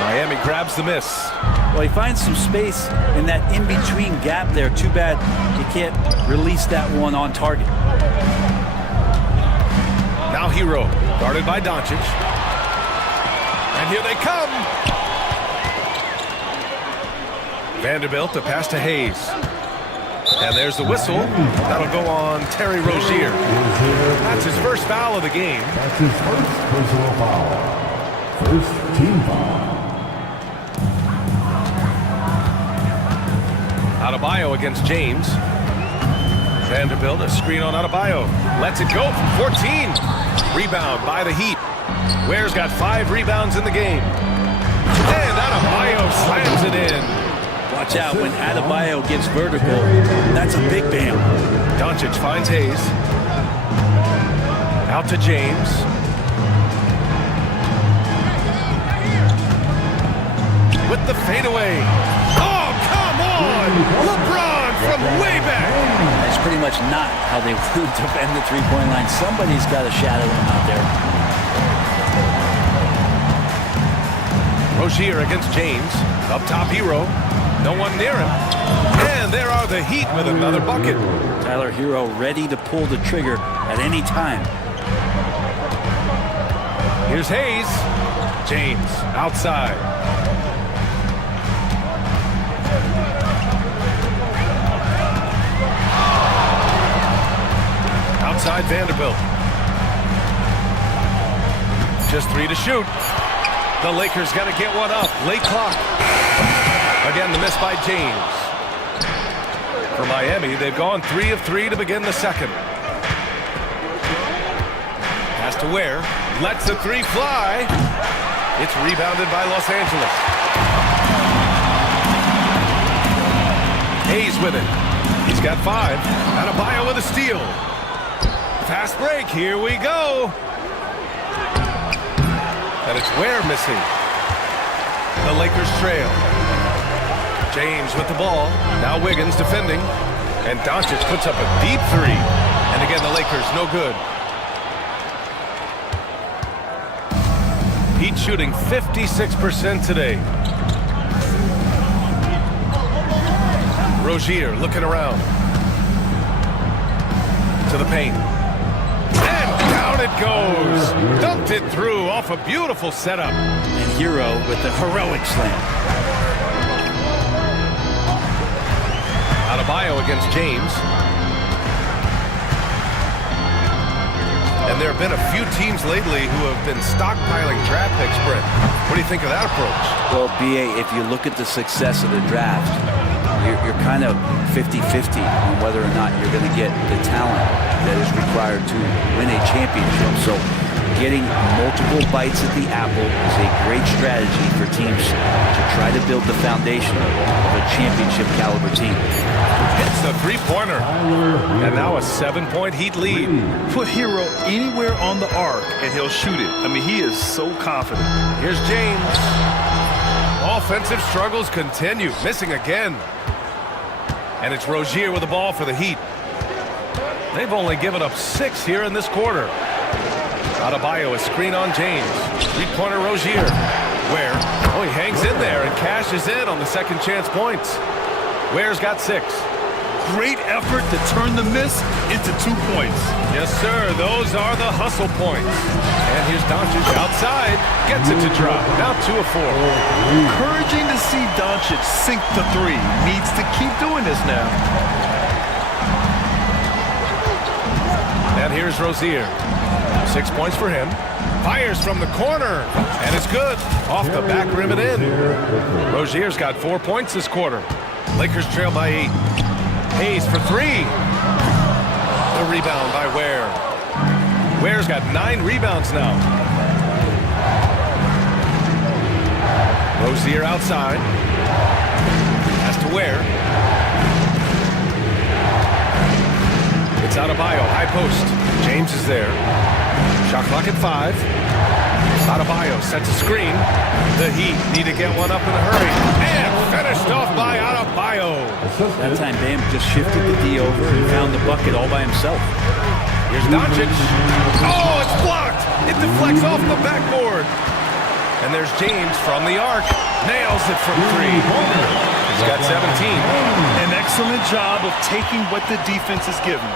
Miami grabs the miss. Well, he finds some space in that in-between gap there. Too bad you can't release that one on target. Now Hero, guarded by Doncic. And here they come. Vanderbilt, the pass to Hayes. And there's the whistle. That'll go on Terry Rozier. That's his first foul of the game. That's his first personal foul. First team foul. Adebayo against James. Vanderbilt, a screen on Adebayo. Lets it go from 14. Rebound by the Heat. Ware's got 5 rebounds in the game. And Adebayo slams it in. Watch out when Adebayo gets vertical. That's a big bam. Doncic finds Hayes. Out to James. With the fadeaway. Oh, come on! LeBron from way back. That's pretty much not how they would defend the three-point line. Somebody's got to shadow him out there. Rozier against James. Up top, Hero. No one near him. And there are the Heat with another bucket. Tyler Hero ready to pull the trigger at any time. Here's Hayes. James outside. Outside Vanderbilt. Just 3 to shoot. The Lakers got to get one up. Late clock. Again, the miss by James. For Miami, they've gone 3 of 3 to begin the second. Pass to Ware. Lets the 3 fly. It's rebounded by Los Angeles. Hayes with it. He's got 5. Adebayo with a steal. Fast break. Here we go. And it's Ware missing. The Lakers trail. James with the ball. Now Wiggins defending. And Doncic puts up a deep 3. And again, the Lakers no good. Heat shooting 56% today. Rozier looking around. To the paint. And down it goes. Dumped it through off a beautiful setup. And Hero with the heroic slam. Adebayo against James. And there have been a few teams lately who have been stockpiling draft picks, Brent. What do you think of that approach? Well, B.A., if you look at the success of the draft, you're kind of 50-50 on whether or not you're going to get the talent that is required to win a championship. So getting multiple bites at the apple is a great strategy for teams to try to build the foundation of a championship caliber team. Hits the three-pointer. And now a 7-point Heat lead. Put Hero anywhere on the arc and he'll shoot it. I mean, he is so confident. Here's James. Offensive struggles continue. Missing again. And it's Rozier with the ball for the Heat. They've only given up 6 here in this quarter. Adebayo, a screen on James. Three-pointer Rozier. Ware. Oh, he hangs in there and cashes in on the second chance points. Ware's got 6. Great effort to turn the miss into 2 points. Yes, sir. Those are the hustle points. And here's Doncic outside. Gets it to drop. Now 2 of 4. Encouraging to see Doncic sink to 3. Needs to keep doing this now. And here's Rozier. 6 points for him. Fires from the corner. And it's good. Off the back rim and in. Rozier's got 4 points this quarter. Lakers trail by 8. Hayes for 3. The rebound by Ware. Ware's got 9 rebounds now. Rozier outside. Pass to Ware. It's Adebayo, high post. James is there. Shot clock at 5. Adebayo sets a screen. The Heat need to get one up in a hurry. And finished off by Adebayo. That time Bam just shifted the D over and found the bucket all by himself. Here's Doncic. Oh, it's blocked. It deflects off the backboard. And there's James from the arc. Nails it from three. He's got 17. An excellent job of taking what the defense is given.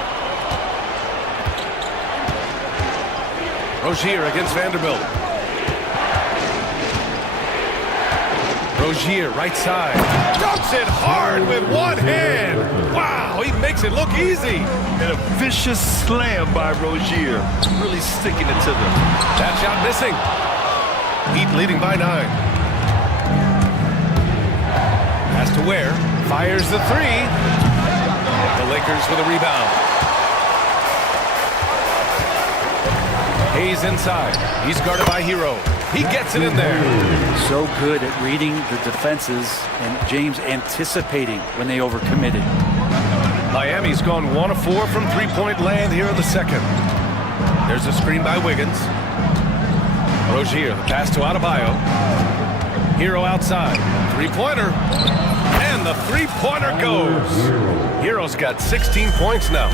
Rozier against Vanderbilt. Rozier, right side. Dumps it hard with one hand. Wow, he makes it look easy. And a vicious slam by Rozier. Really sticking it to them. That shot missing. Heat leading by 9. Pass to Ware. Fires the three. The Lakers with a rebound. Hayes inside. He's guarded by Hero. He gets it in there. So good at reading the defenses, and James anticipating when they overcommitted. Miami's gone 1 of 4 from three-point land here in the second. There's a screen by Wiggins. Rozier, the pass to Adebayo. Hero outside. Three-pointer. And the three-pointer goes. Hero's got 16 points now.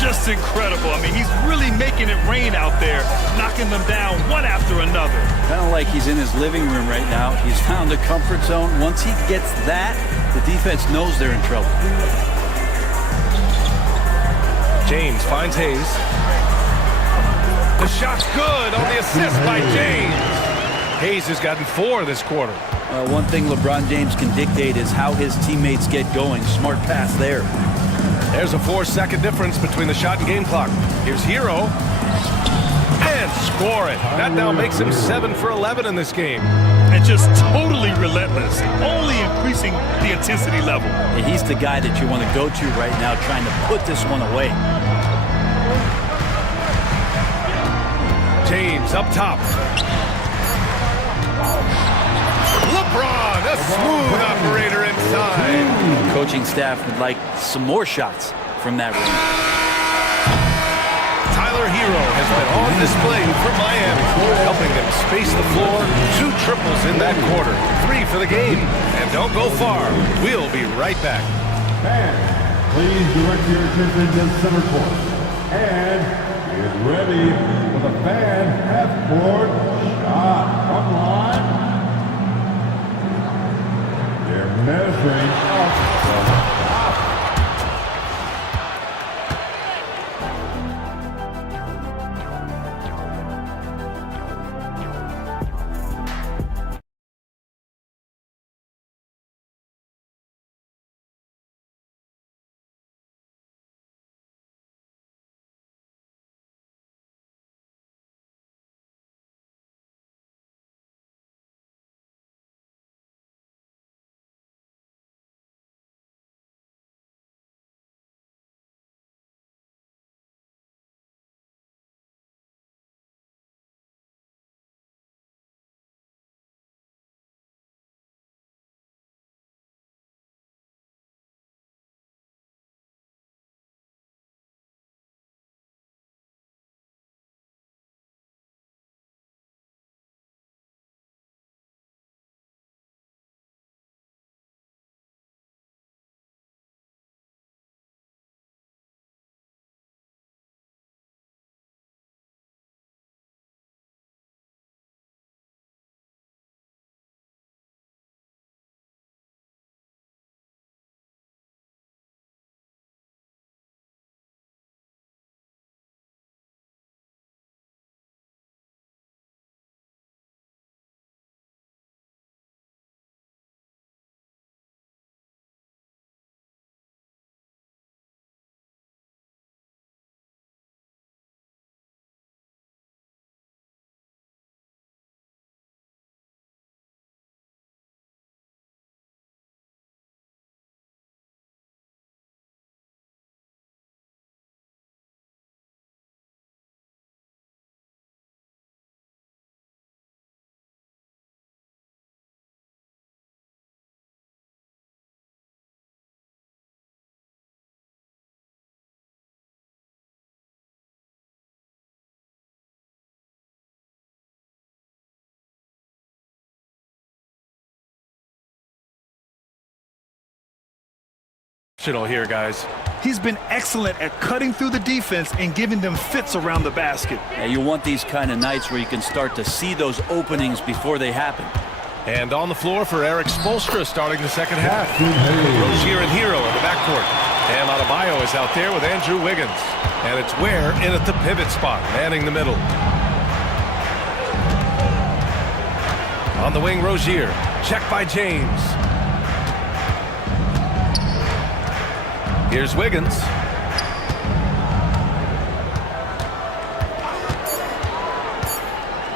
Just incredible. I mean, he's really making it rain out there, knocking them down one after another. Kind of like he's in his living room right now. He's found a comfort zone. Once he gets that, the defense knows they're in trouble. James finds Hayes. The shot's good on the assist by James. Hayes has gotten 4 this quarter. One thing LeBron James can dictate is how his teammates get going. Smart pass there. There's a 4-second difference between the shot and game clock. Here's Hero. And score it. That now makes him 7 for 11 in this game. And just totally relentless, only increasing the intensity level. And he's the guy that you want to go to right now, trying to put this one away. James up top. LeBron, a smooth operator inside. The coaching staff would like some more shots from that ring. Tyler Hero has been on display for Miami, helping them space the floor. 2 triples in that quarter. 3 for the game. And don't go far. We'll be right back. Fans, please direct your attention to center court. And get ready for the fan half-court shot. Come on. They're measuring up. intentional here, guys. He's been excellent at cutting through the defense and giving them fits around the basket. Yeah, you want these kind of nights where you can start to see those openings before they happen. And on the floor for Eric Spoelstra starting the second half. Rozier and Hero in the backcourt. Bam Adebayo is out there with Andrew Wiggins. And it's Ware in at the pivot spot, manning the middle. On the wing, Rozier. Check by James. Here's Wiggins.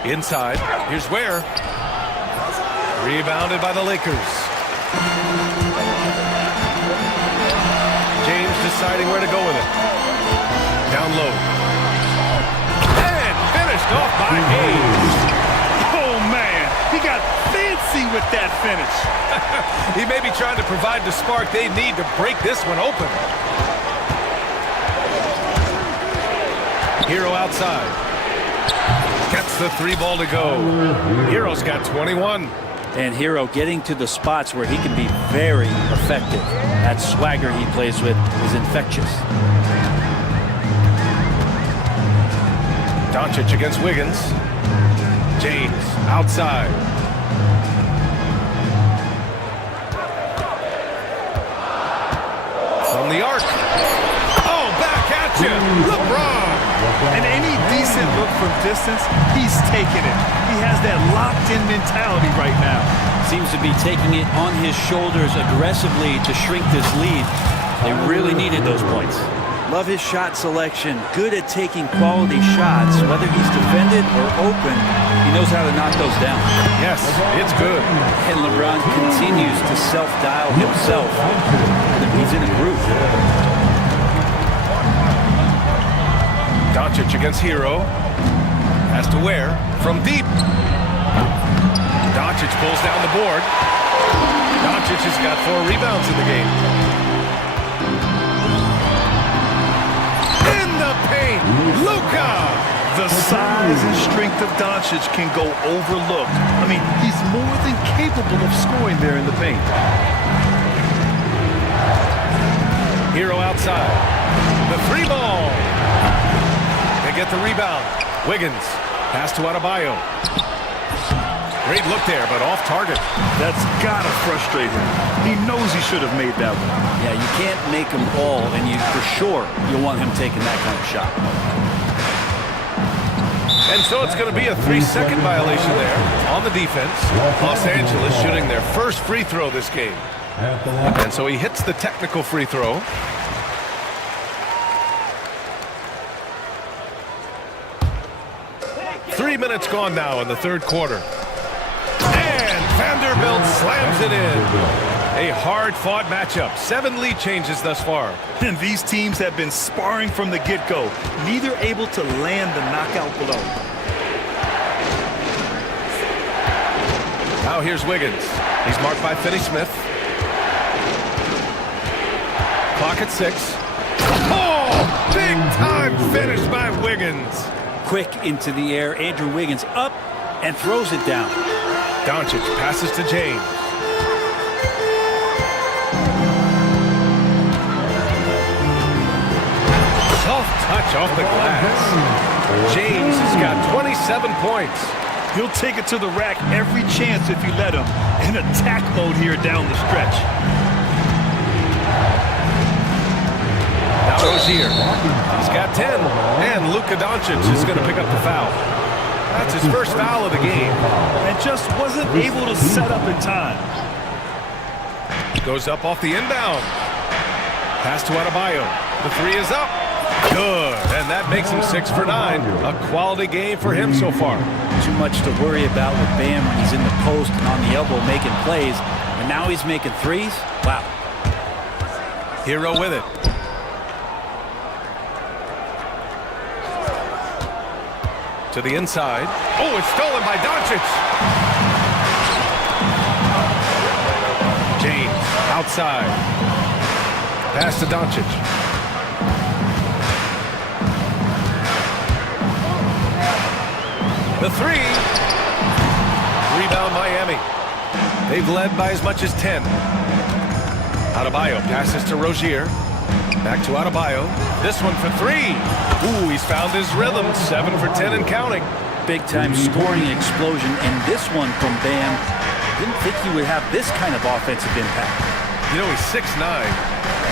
Inside. Here's Ware. Rebounded by the Lakers. James deciding where to go with it. Down low. And finished off by Hayes. Oh, man. He got fancy with that finish. He may be trying to provide the spark they need to break this one open. Hero outside. Gets the 3 ball to go. Hero's got 21. And Hero getting to the spots where he can be very effective. That swagger he plays with is infectious. Doncic against Wiggins. James outside. From the arc. Oh, back at you. LeBron. And any decent look from distance, he's taking it. He has that locked-in mentality right now. Seems to be taking it on his shoulders aggressively to shrink this lead. They really needed those points. Love his shot selection. Good at taking quality shots. Whether he's defended or open, he knows how to knock those down. Yes, it's good. And LeBron continues to self-dial himself. He's in a groove. Doncic against Hero. Has to Ware from deep. Doncic pulls down the board. Doncic has got 4 rebounds in the game. In the paint, Luka. The size and strength of Doncic can go overlooked. I mean, he's more than capable of scoring there in the paint. Hero outside. The 3 ball. They get the rebound. Wiggins. Pass to Adebayo. Great look there, but off target. That's gotta frustrate him. He knows he should have made that one. Yeah, you can't make them all, and for sure you'll want him taking that kind of shot. And so it's going to be a 3-second violation there on the defense. Los Angeles shooting their first free throw this game. And so he hits the technical free throw. Three minutes gone now in the third quarter. And Vanderbilt slams it in. A hard-fought matchup. 7 lead changes thus far. And these teams have been sparring from the get-go. Neither able to land the knockout blow. Now here's Wiggins. He's marked by Finney-Smith. Clock at 6. Oh! Big-time finish by Wiggins. Quick into the air. Andrew Wiggins up and throws it down. Doncic passes to James. Soft touch off the glass. James has got 27 points. He'll take it to the rack every chance if you let him. In attack mode here down the stretch. Now Rozier. He's got 10. And Luka Doncic is going to pick up the foul. That's his first foul of the game. And just wasn't able to set up in time. Goes up off the inbound. Pass to Adebayo. The 3 is up. Good. And that makes him 6 for 9. A quality game for him so far. Too much to worry about with Bam when he's in the post and on the elbow making plays. And now he's making threes? Wow. Hero with it. To the inside. Oh, it's stolen by Doncic. James outside. Pass to Doncic. The 3. Rebound Miami. They've led by as much as 10. Adebayo passes to Rozier. Back to Adebayo. This one for three. Ooh, he's found his rhythm. 7 for 10 and counting. Big-time scoring explosion, and this one from Bam. Didn't think he would have this kind of offensive impact. You know, he's 6'9".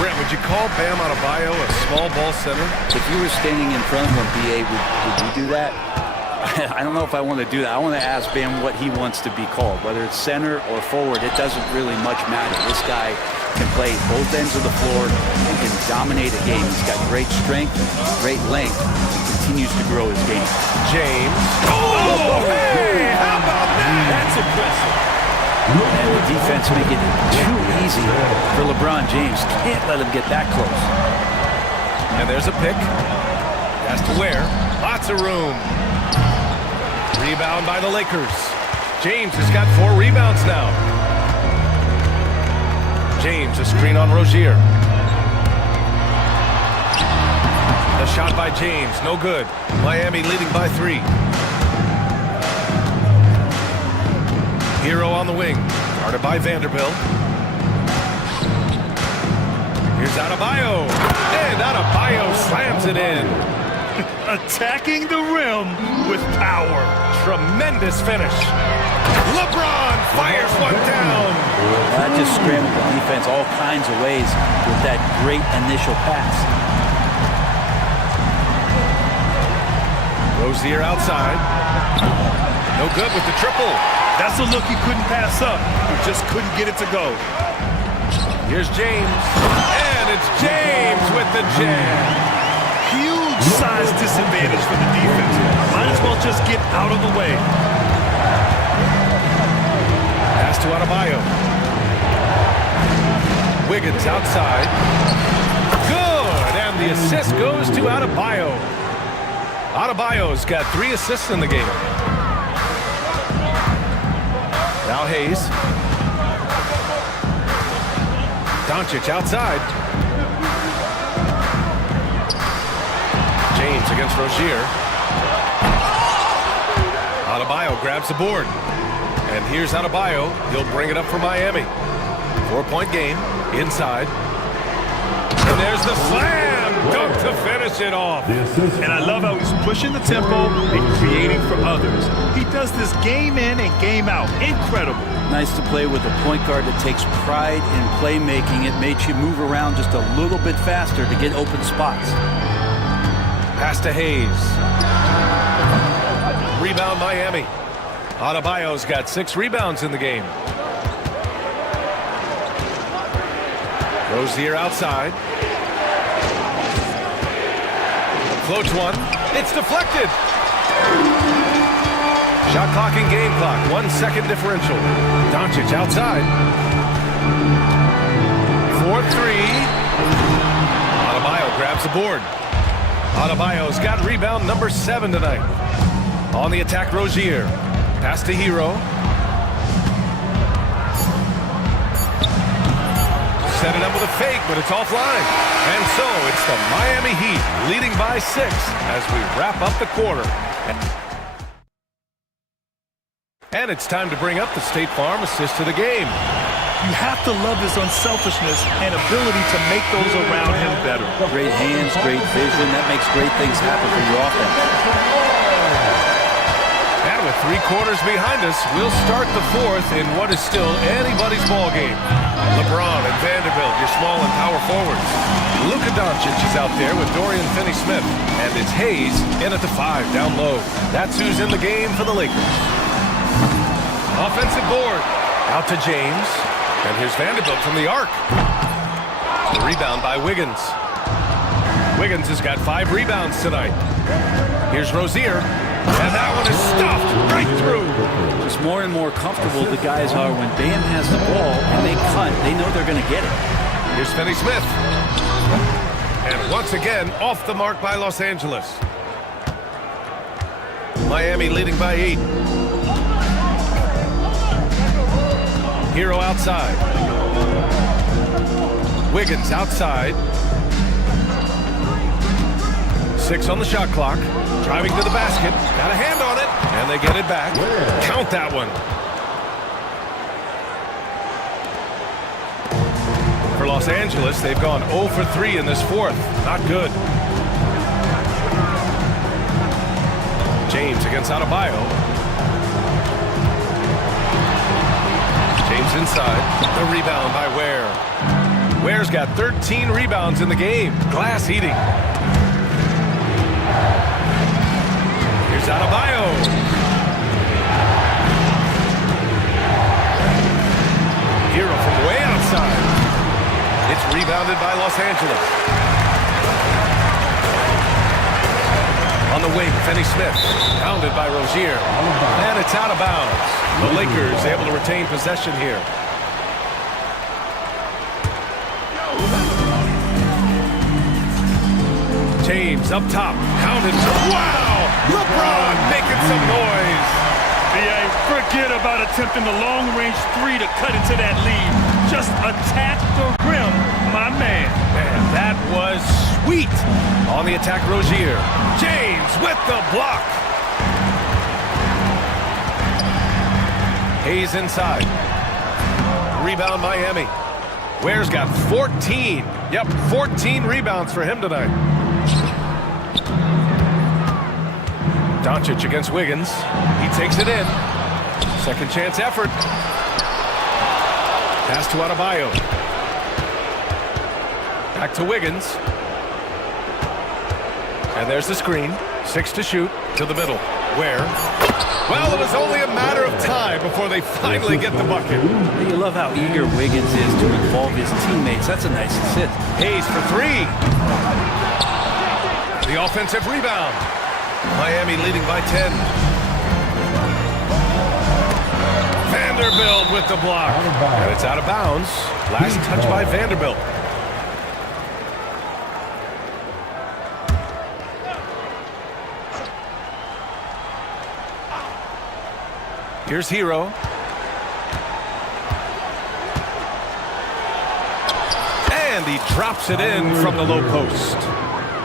Brent, would you call Bam Adebayo a small ball center? If you were standing in front of him, BA, would you do that? I don't know if I want to do that. I want to ask Bam what he wants to be called, whether it's center or forward. It doesn't really much matter. This guy can play both ends of the floor and can dominate a game. He's got great strength, great length. He continues to grow his game. James. Oh, hey, how about that? That's impressive. And the defense make it too easy for LeBron James. Can't let him get that close. And there's a pick. Has to wear. Lots of room. Rebound by the Lakers. James has got 4 rebounds now. James, a screen on Rozier. The shot by James, no good. Miami leading by 3. Hero on the wing, guarded by Vanderbilt. Here's Adebayo, and Adebayo slams it in. Attacking the rim with power. Tremendous finish. LeBron fires one down. That just scrambled the defense all kinds of ways with that great initial pass. Rozier outside. No good with the triple. That's a look he couldn't pass up. He just couldn't get it to go. Here's James. And it's James with the jam. Huge size disadvantage for the defense. Might as well just get out of the way. Pass to Adebayo. Wiggins outside. Good, and the assist goes to Adebayo. Adebayo's got 3 assists in the game. Now Hayes. Doncic outside. James against Rozier. Adebayo grabs the board. And here's Adebayo. He'll bring it up for Miami. 4-point game. Inside. And there's the slam. Dunk to finish it off. And I love how he's pushing the tempo and creating for others. He does this game in and game out. Incredible. Nice to play with a point guard that takes pride in playmaking. It makes you move around just a little bit faster to get open spots. Pass to Hayes. Rebound Miami. Adebayo's got 6 rebounds in the game. Rozier outside. Floats one. It's deflected. Shot clock and game clock. 1 second differential. Doncic outside. 4-3. Adebayo grabs the board. Adebayo's got rebound number 7 tonight. On the attack, Rozier. Pass to Hero. Set it up with a fake, but it's offline. And so it's the Miami Heat leading by 6 as we wrap up the quarter. And it's time to bring up the State Farm assist to the game. You have to love his unselfishness and ability to make those around him better. Great hands, great vision. That makes great things happen for your offense. And with 3 quarters behind us, we'll start the 4th in what is still anybody's ball game. LeBron and Vanderbilt, your small and power forwards. Luka Doncic is out there with Dorian Finney-Smith. And it's Hayes in at the 5 down low. That's who's in the game for the Lakers. Offensive board. Out to James. And here's Vanderbilt from the arc. The rebound by Wiggins. Wiggins has got 5 rebounds tonight. Here's Rozier. And that one is stuffed right through. Just more and more comfortable the guys are when Bam has the ball and they cut. They know they're going to get it. Here's Finney-Smith. And once again, off the mark by Los Angeles. Miami leading by 8. Hero outside. Wiggins outside. 6 on the shot clock. Driving to the basket. Got a hand on it. And they get it back. Count that one. For Los Angeles, they've gone 0 for 3 in this fourth. Not good. James against Adebayo. James inside. The rebound by Ware. Ware's got 13 rebounds in the game. Glass heating. Here's Adebayo. Hero from way outside. It's rebounded by Los Angeles. On the wing, Finney-Smith. Pounded by Rozier. And it's out of bounds. The Lakers able to retain possession here. James up top. Pounded. Wow! LeBron making some noise. Yeah, forget about attempting the long-range three to cut into that lead. Just attack the rim, my man. Man, that was sweet. On the attack, Rozier. James with the block. Hayes inside. Rebound Miami. Ware's got 14. Yep, 14 rebounds for him tonight. Doncic against Wiggins. He takes it in. Second chance effort. Pass to Adebayo. Back to Wiggins. And there's the screen. 6 to shoot. To the middle. Where? Well, it was only a matter of time before they finally get the bucket. You love how eager Wiggins is to involve his teammates. That's a nice assist. Hayes for 3. The offensive rebound. Miami leading by 10. Vanderbilt with the block. And it's out of bounds. Last touch by Vanderbilt. Here's Hero. And he drops it in from the low post.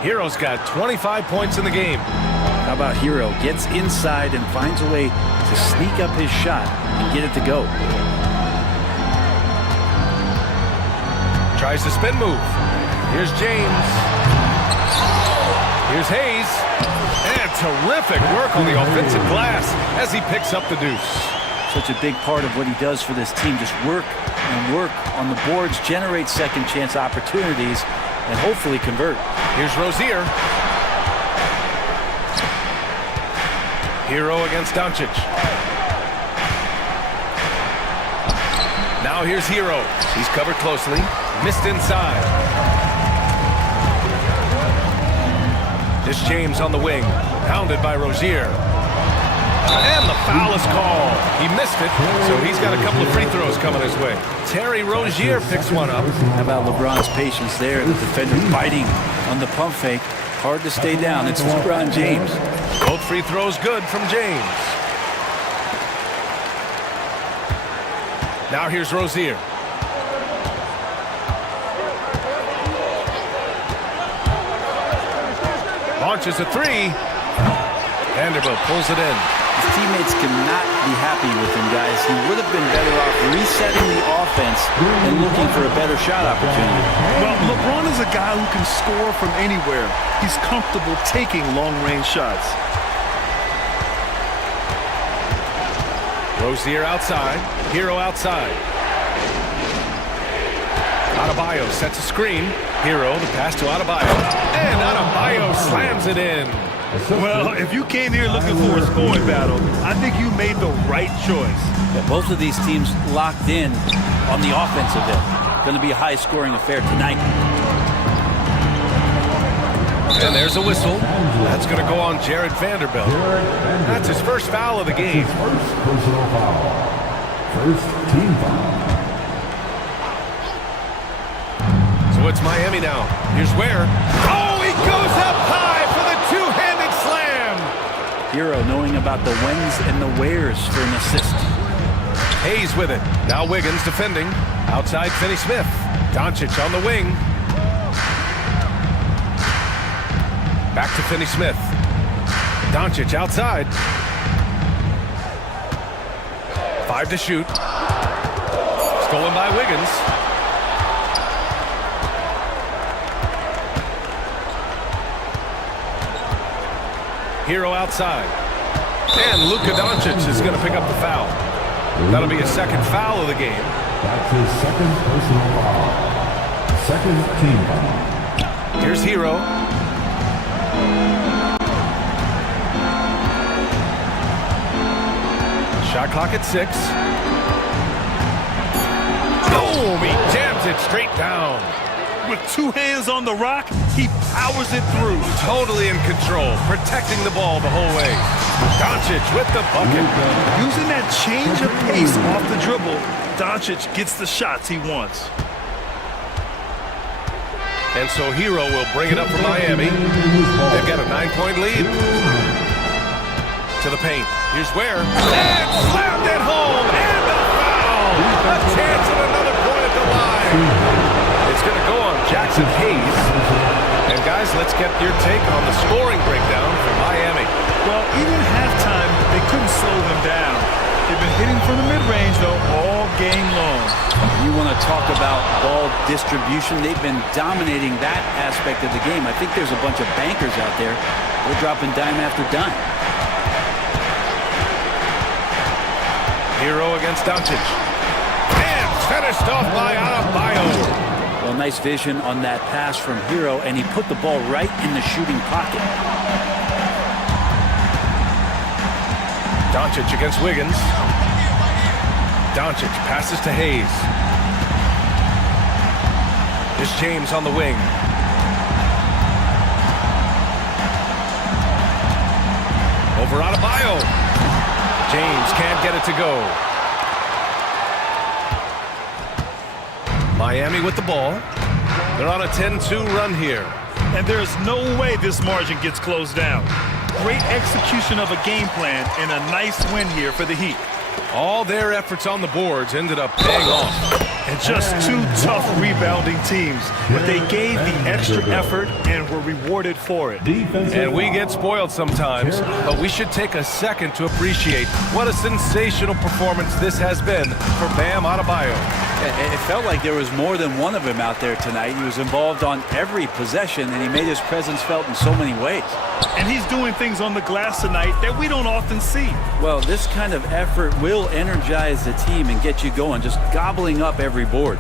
Hero's got 25 points in the game. How about Hero? Gets inside and finds a way to sneak up his shot and get it to go. Tries the spin move. Here's James. Here's Hayes. And terrific work on the offensive glass as he picks up the deuce. Such a big part of what he does for this team. Just work and work on the boards, generate second chance opportunities, and hopefully convert. Here's Rozier. Hero against Doncic. Now here's Hero. He's covered closely. Missed inside. This James on the wing. Pounded by Rozier. And the foul is called. He missed it, so he's got a couple of free throws coming his way. Terry Rozier picks one up. How about LeBron's patience there? The defender biting on the pump fake. Hard to stay down. It's LeBron James. Both free throws good from James. Now here's Rozier. Launches a 3. Vanderbilt pulls it in. His teammates cannot be happy with him, guys. He would have been better off resetting the offense and looking for a better shot opportunity. Well, LeBron is a guy who can score from anywhere. He's comfortable taking long-range shots. Rozier outside. Hero outside. Adebayo sets a screen. Hero, the pass to Adebayo. And Adebayo slams it in. Well, if you came here looking for a scoring battle, I think you made the right choice. Yeah, both of these teams locked in on the offensive end. Going to be a high-scoring affair tonight. And there's a whistle. That's going to go on Jared Vanderbilt. That's his first foul of the game. First personal foul. First team foul. So it's Miami now. Here's Ware. Oh, he goes up high for the two-handed slam. Hero knowing about the whens and the wheres for an assist. Hayes with it. Now Wiggins defending. Outside Finney-Smith. Doncic on the wing. Back to Finney-Smith. Doncic outside. 5 to shoot. Stolen by Wiggins. Hero outside. And Luka Doncic is going to pick up the foul. That'll be his second foul of the game. That's his second personal foul. Second team foul. Here's Hero. Shot clock at 6. Boom! He jams it straight down. With two hands on the rock, he powers it through. Totally in control, protecting the ball the whole way. Doncic with the bucket. Using that change of pace off the dribble, Doncic gets the shots he wants. And so Hero will bring it up for Miami. They've got a 9-point lead. To the paint. Here's Ware. And slammed it home. And the foul. A chance at another point at the line. It's going to go on Jackson Hayes. And guys, let's get your take on the scoring breakdown for Miami. Well, even halftime, they couldn't slow them down. They've been hitting from the mid-range, though, all game long. You want to talk about ball distribution? They've been dominating that aspect of the game. I think there's a bunch of bankers out there. They're dropping dime after dime. Hero against Doncic. And finished off by Adebayo. Well, nice vision on that pass from Hero, and he put the ball right in the shooting pocket. Doncic against Wiggins. Doncic passes to Hayes. Here's James on the wing. Over Adebayo. James can't get it to go. Miami with the ball. They're on a 10-2 run here. And there's no way this margin gets closed down. Great execution of a game plan and a nice win here for the Heat. All their efforts on the boards ended up paying off. And just two tough rebounding teams, but they gave the extra effort and were rewarded for it. And we get spoiled sometimes, but we should take a second to appreciate what a sensational performance this has been for Bam Adebayo. It felt like there was more than one of him out there tonight. He was involved on every possession, and he made his presence felt in so many ways. And he's doing things on the glass tonight that we don't often see. Well, this kind of effort will energize the team and get you going, just gobbling up every board.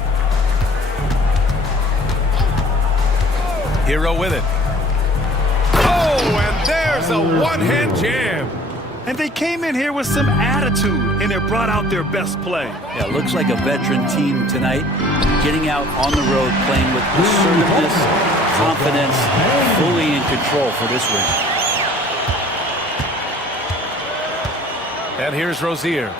Hero with it. Oh, and there's a one-hand jam. And they came in here with some attitude, and it brought out their best play. Yeah, looks like a veteran team tonight, getting out on the road, playing with assertiveness, confidence, fully in control for this win. And here's Rozier.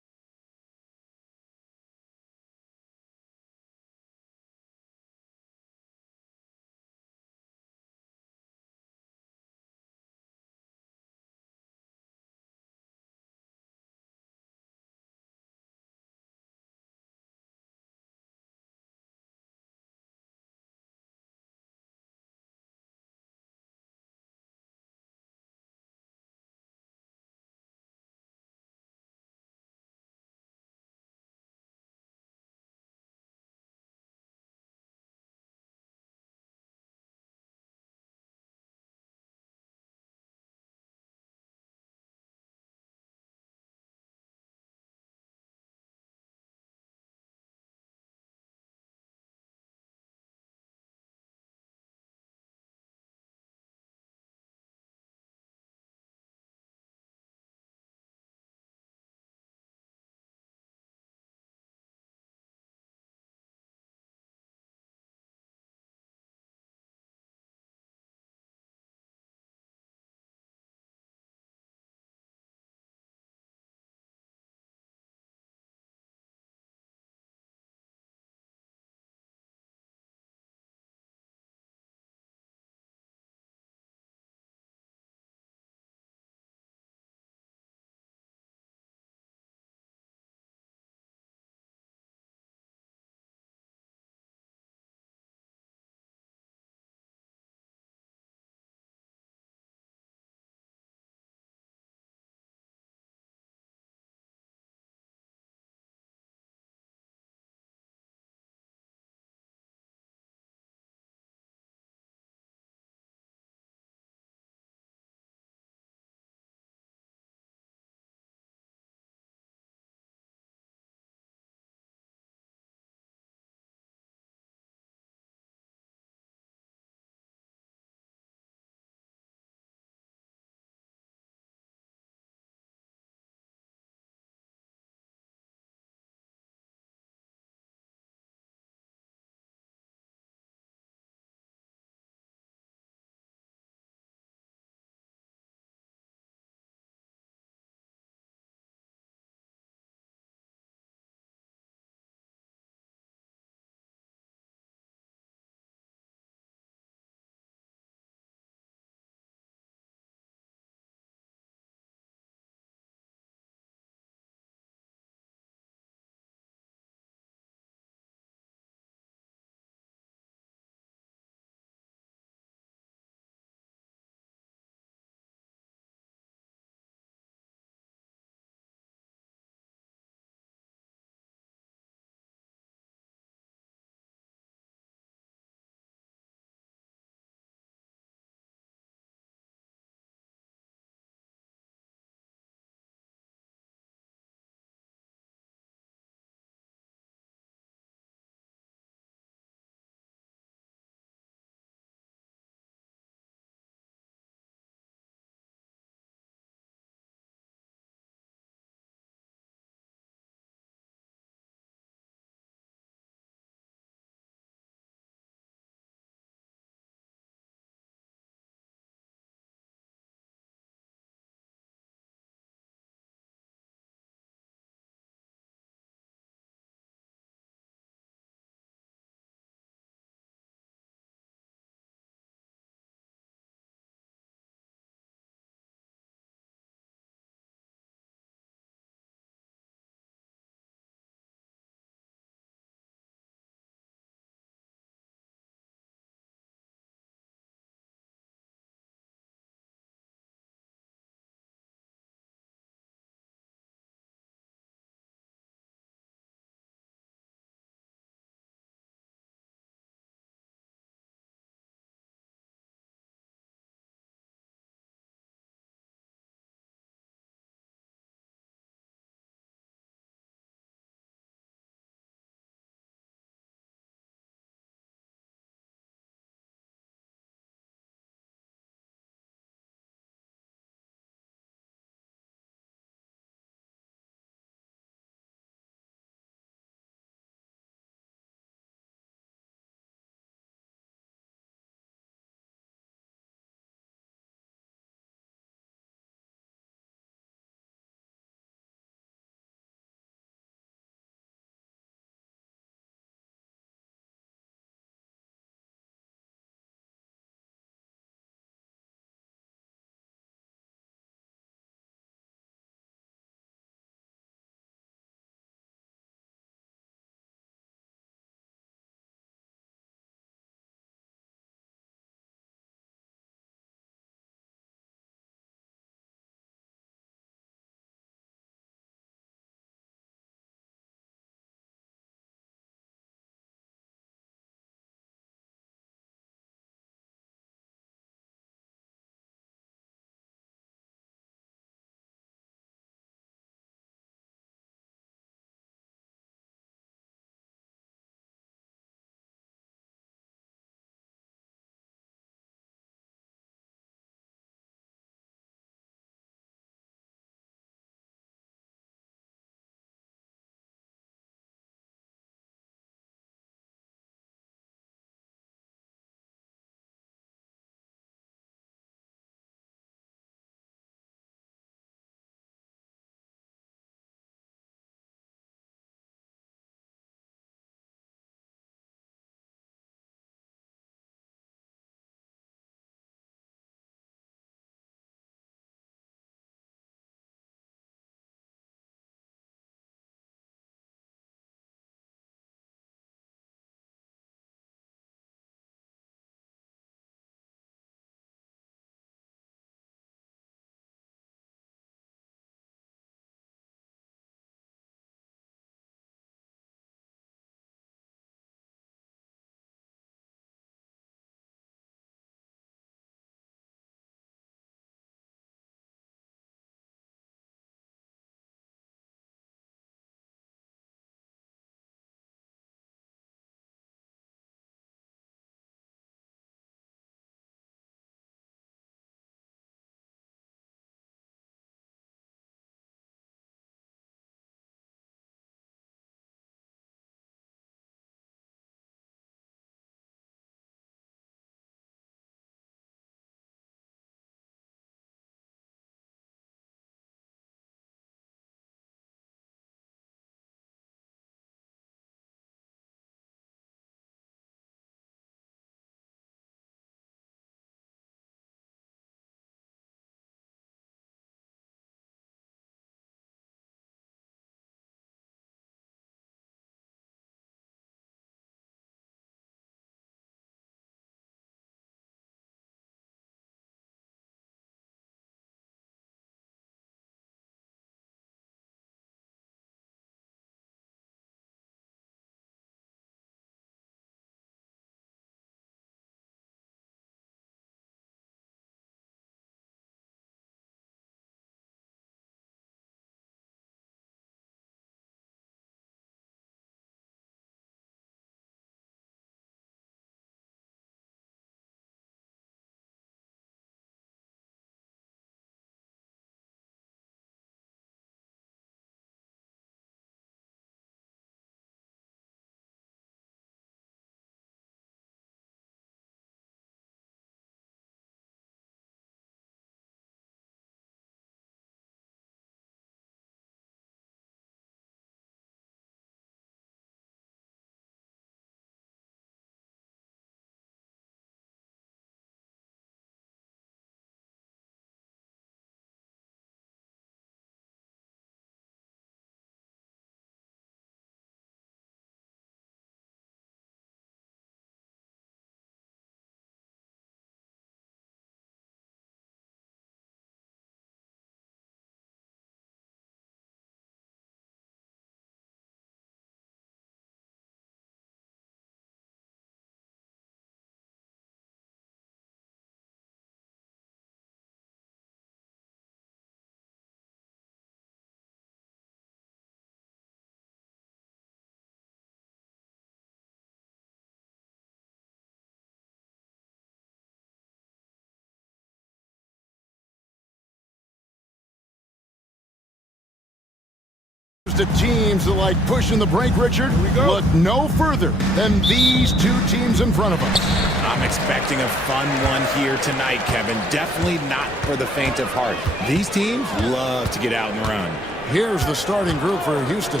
The teams that like pushing the break, Richard, look no further than these two teams in front of us. I'm expecting a fun one here tonight, Kevin. Definitely not for the faint of heart. These teams love to get out and run. Here's the starting group for Houston.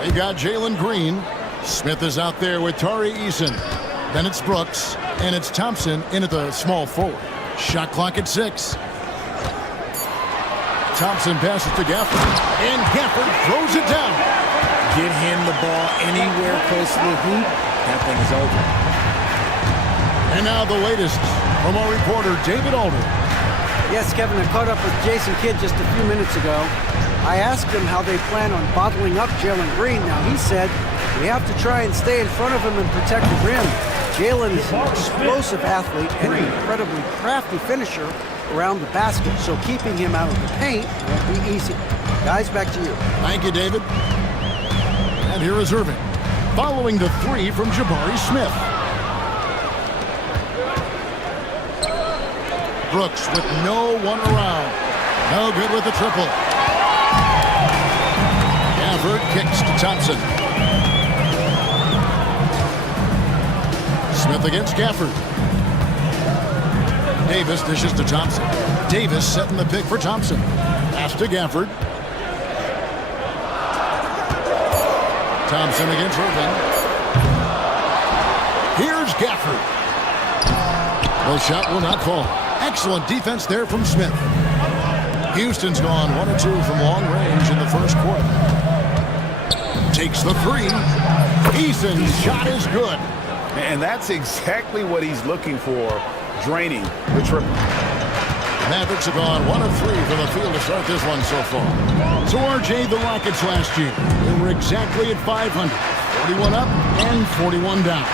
They've got Jalen Green. Smith is out there with Tari Eason. Then it's Brooks, and it's Thompson in at the small forward. Shot clock at 6. Thompson passes to Gafford, and Gafford throws it down. Get him the ball anywhere close to the hoop, that thing is over. And now the latest from our reporter, David Alder. Yes, Kevin, I caught up with Jason Kidd just a few minutes ago. I asked him how they plan on bottling up Jalen Green. Now, he said we have to try and stay in front of him and protect the rim. Jalen is an explosive athlete and an incredibly crafty finisher around the basket, so keeping him out of the paint won't be easy. Guys, back to you. Thank you, David. And here is Irving, following the 3 from Jabari Smith. Brooks with no one around. No good with the triple. Gafford kicks to Thompson. Smith against Gafford. Davis dishes to Thompson. Davis setting the pick for Thompson. Pass to Gafford. Thompson against Irving. Here's Gafford. The shot will not fall. Excellent defense there from Smith. Houston's gone 1 or 2 from long range in the first quarter. Takes the 3. Eason's shot is good. And that's exactly what he's looking for. Draining the triple. Mavericks have gone 1 of 3 from the field to start this one so far. So RJ, the Rockets last year, they were exactly at 500. 41 up and 41 down.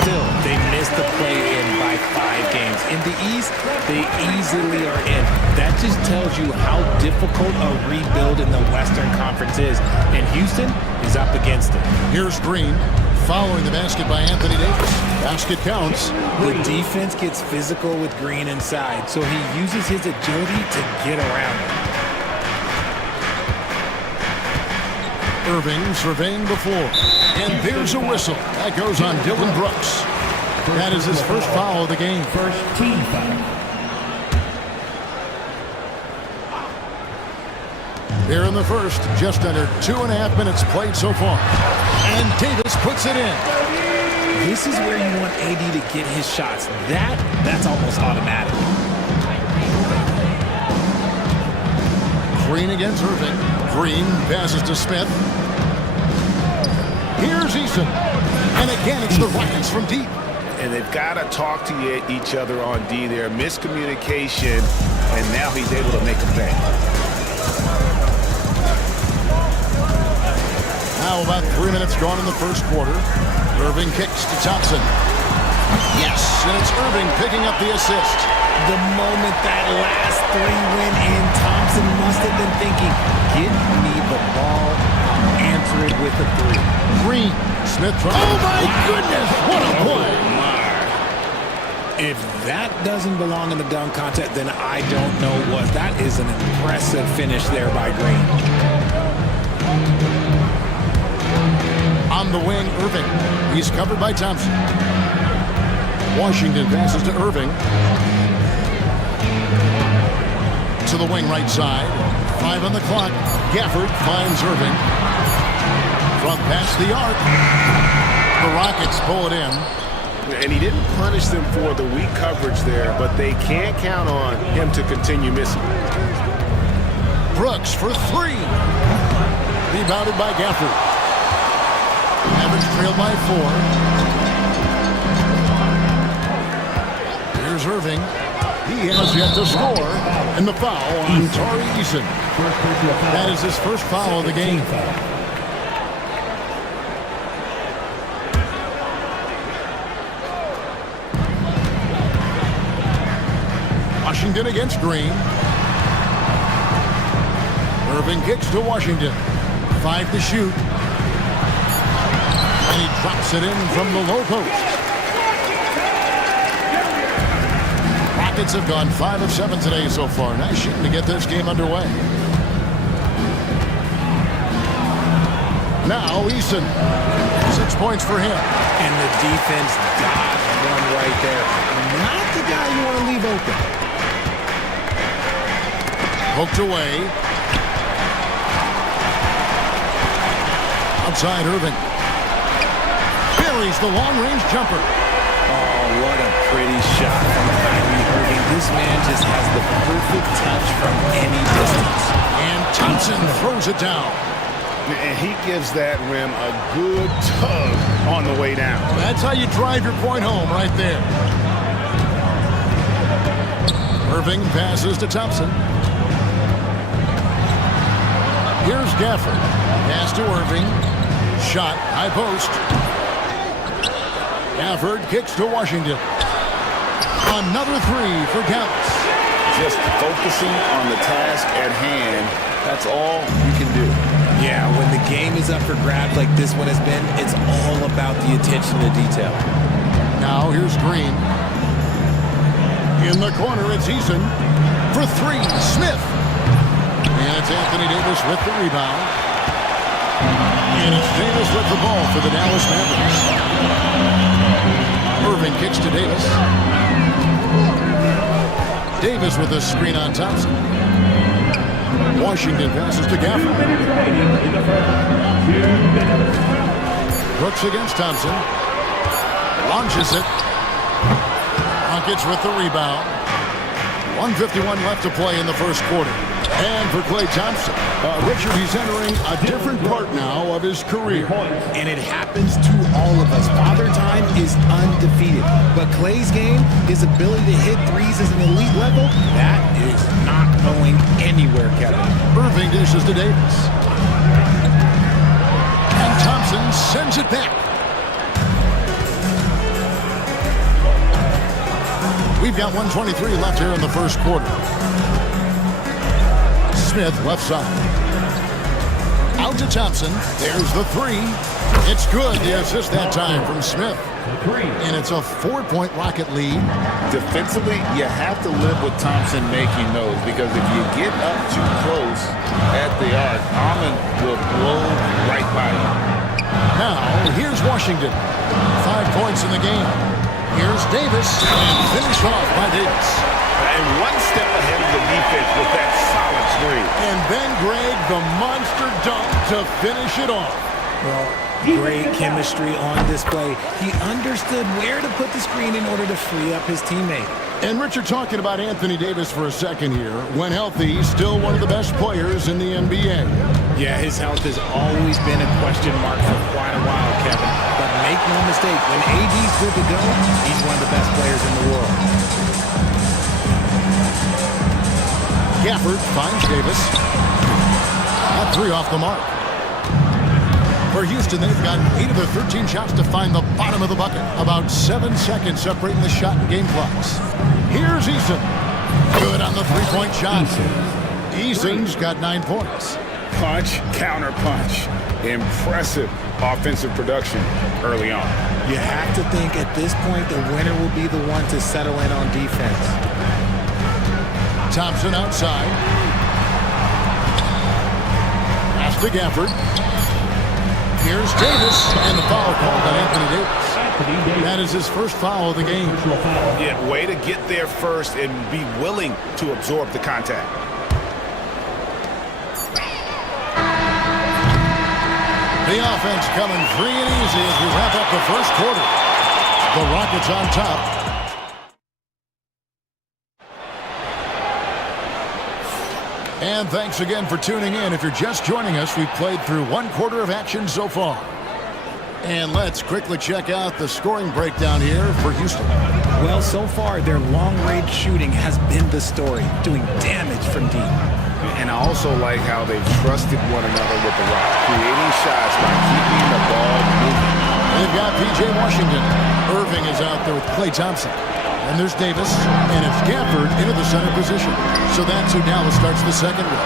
Still, they missed the play-in by 5 games. In the East, they easily are in. That just tells you how difficult a rebuild in the Western Conference is. And Houston is up against it. Here's Green. Following the basket by Anthony Davis. Basket counts. The defense gets physical with Green inside, so he uses his agility to get around it. Irving surveying the floor. And there's a whistle. That goes on Dylan Brooks. That is his first foul of the game. First team foul. Here in the first, just under 2.5 minutes played so far. And Davis puts it in. This is where you want AD to get his shots. That's almost automatic. Green against Irving. Green passes to Smith. Here's Eason. And again, it's the Rockets from deep. And they've got to talk to each other on D there. Miscommunication, and now he's able to make a pay. Now about 3 minutes gone in the first quarter. Irving kicks to Thompson. Yes, and it's Irving picking up the assist. The moment that last 3 went in, Thompson must have been thinking, give me the ball, I'll answer it with a 3. Green, Smith. Oh my goodness, what a play. If that doesn't belong in the dunk contest, then I don't know what. That is an impressive finish there by Green. On the wing, Irving. He's covered by Thompson. Washington passes to Irving. To the wing right side. 5 on the clock. Gafford finds Irving. From past the arc. The Rockets pull it in. And he didn't punish them for the weak coverage there, but they can't count on him to continue missing. Brooks for 3. Rebounded by Gafford. Mavericks trailed by 4. Here's Irving. He has yet to score. And the foul on Tari Eason. That is his first foul of the game. Washington against Green. Irving kicks to Washington. 5 to shoot. And he drops it in from the low post. Rockets have gone 5 of 7 today so far. Nice shooting to get this game underway. Now Eason. 6 points for him. And the defense dodged one right there. Not the guy you want to leave open. Poked away. Outside Irving. Buries the long-range jumper. Oh, what a pretty shot from Kyrie Irving. This man just has the perfect touch from any distance. And Thompson throws it down. And he gives that rim a good tug on the way down. That's how you drive your point home right there. Irving passes to Thompson. Here's Gafford. Pass to Irving. Shot, high post. Gafford kicks to Washington. Another three for Dallas. Just focusing on the task at hand, that's all you can do. Yeah, when the game is up for grabs like this one has been, it's all about the attention to detail. Now here's Green. In the corner, it's Eason. For three, Smith. And it's Anthony Davis with the rebound. And it's Davis with the ball for the Dallas Mavericks. Irving kicks to Davis. Davis with a screen on Thompson. Washington passes to Gafford. Brooks against Thompson. Launches it. Rockets with the rebound. 1:51 left to play in the first quarter. And for Klay Thompson, Richard, he's entering a different part now of his career. And it happens to all of us. Father Time is undefeated. But Klay's game, his ability to hit threes is an elite level, that is not going anywhere, Kevin. Irving dishes to Davis. And Thompson sends it back. We've got 1:23 left here in the first quarter. Smith left side. Out to Thompson. There's the three. It's good. The assist that time from Smith. And it's a 4-point Rocket lead. Defensively, you have to live with Thompson making those, because if you get up too close at the arc, Almond will blow right by you. Now, here's Washington. 5 points in the game. Here's Davis, and finished off by Davis. And one step ahead of the defense with that solid three. And then Greg, the monster dunk to finish it off. Well, great chemistry on display. He understood where to put the screen in order to free up his teammate. And Richard, talking about Anthony Davis for a second here. When healthy, he's still one of the best players in the NBA. Yeah, his health has always been a question mark for quite a while, Kevin. But make no mistake, when AD's good to go, he's one of the best players in the world. Gafford finds Davis. That three off the mark. For Houston, they've got 8 of their 13 shots to find the bottom of the bucket. About 7 seconds separating the shot and game clocks. Here's Eason. Good on the three-point shot. Eason's got 9 points. Punch, counter punch. Impressive offensive production early on. You have to think at this point the winner will be the one to settle in on defense. Thompson outside. Pass to Gafford. Here's Davis, and the foul called on Anthony Davis. That is his first foul of the game. Yeah, way to get there first and be willing to absorb the contact. The offense coming free and easy as we wrap up the first quarter. The Rockets on top. And thanks again for tuning in. If you're just joining us, we've played through 1 quarter of action so far. And let's quickly check out the scoring breakdown here for Houston. Well, so far, their long-range shooting has been the story, doing damage from deep. And I also like how they've trusted one another with the rock, creating shots by keeping the ball moving. They've got P.J. Washington. Irving is out there with Klay Thompson. And there's Davis, and it's Gafford into the center position. So that's who Dallas starts the second with.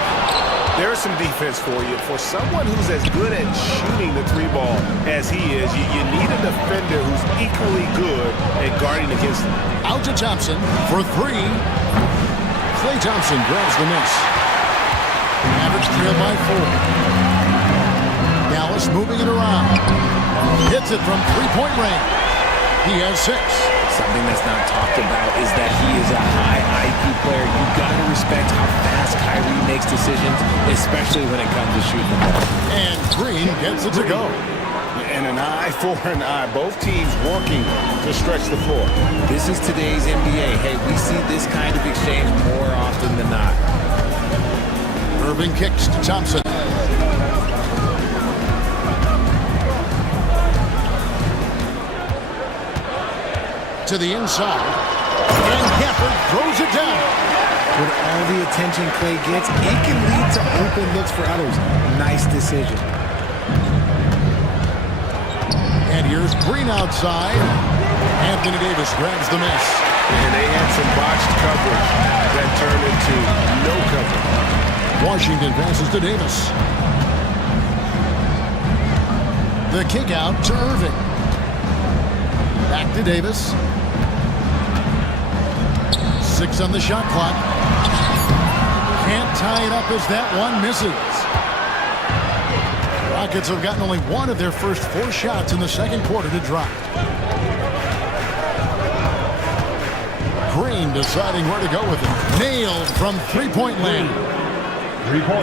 There's some defense for you. For someone who's as good at shooting the three ball as he is, you need a defender who's equally good at guarding against him. Out to Thompson for three. Klay Thompson grabs the miss. Mavericks trail by 4. Dallas moving it around. Hits it from three-point range. He has 6. Something that's not talked about is that he is a high IQ player. You've got to respect how fast Kyrie makes decisions, especially when it comes to shooting the ball. And Green gets it to go. And an eye for an eye. Both teams working to stretch the floor. This is today's NBA. Hey, we see this kind of exchange more often than not. Irving kicks to Thompson. To the inside. And Gafford throws it down. With all the attention Clay gets, it can lead to open looks for others. Nice decision. And here's Green outside. Anthony Davis grabs the miss. And they had some botched coverage that turned into no coverage. Washington passes to Davis. The kick out to Irving. Back to Davis. 6 on the shot clock. Can't tie it up as that one misses. Rockets have gotten only 1 of their first 4 shots in the second quarter to drop. Green deciding where to go with it. Nailed from three-point land.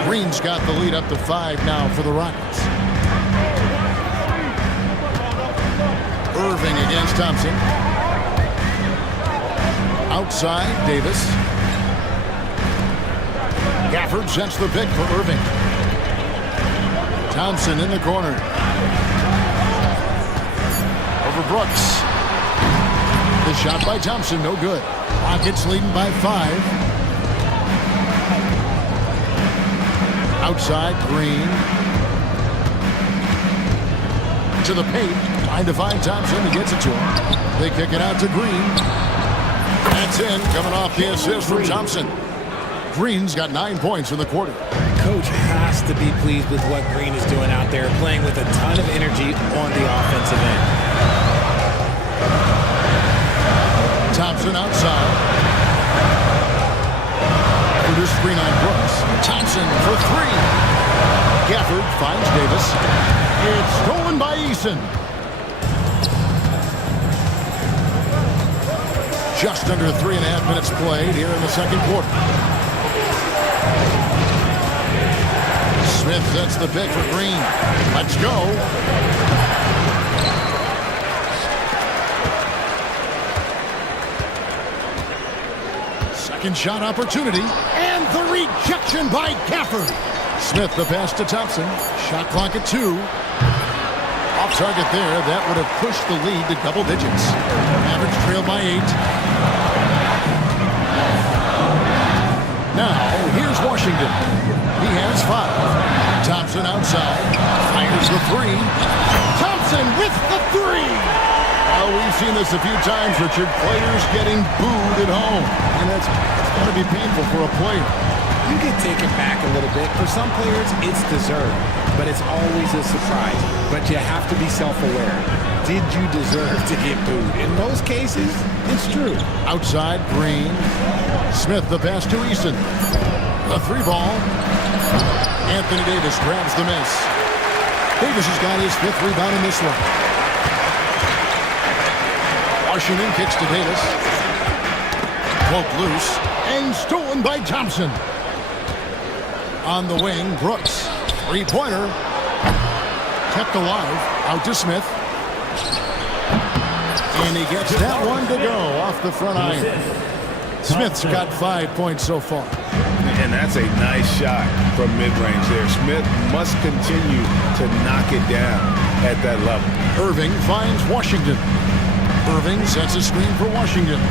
Green's got the lead up to 5 now for the Rockets. Irving against Thompson. Outside, Davis. Gafford sets the pick for Irving. Thompson in the corner. Over Brooks. The shot by Thompson, no good. Rockets leading by 5. Outside, Green. To the paint. Trying to find Thompson. He gets it to him. They kick it out to Green. That's in. Coming off the assist from Thompson. Green's got 9 points in the quarter. Coach has to be pleased with what Green is doing out there, playing with a ton of energy on the offensive end. Thompson outside. After this screen on Brooks. Thompson for 3. Gafford finds Davis. It's stolen by Eason. Just under 3.5 minutes played here in the second quarter. Smith sets the pick for Green. Let's go. Second shot opportunity. And the rejection by Gafford. Smith the pass to Thompson. Shot clock at 2. Off target there. That would have pushed the lead to double digits. Mavericks trail by 8. Now, here's Washington. He has 5. Thompson outside. Fires the 3. Thompson with the 3. Well, we've seen this a few times, Richard. Players getting booed at home. And that's going to be painful for a player. You get taken back a little bit. For some players, it's deserved. But it's always a surprise. But you have to be self-aware. Did you deserve to get booed? In most cases, it's true. Outside, Green. Smith the pass to Easton. The 3 ball. Anthony Davis grabs the miss. Davis has got his 5th rebound in this one. Washington kicks to Davis. Poked loose. And stolen by Thompson. On the wing, Brooks. 3-pointer. Kept alive. Out to Smith. And he gets that one to go off the front iron. Smith's got 5 points so far. And that's a nice shot from mid-range there. Smith must continue to knock it down at that level. Irving finds Washington. Irving sets a screen for Washington.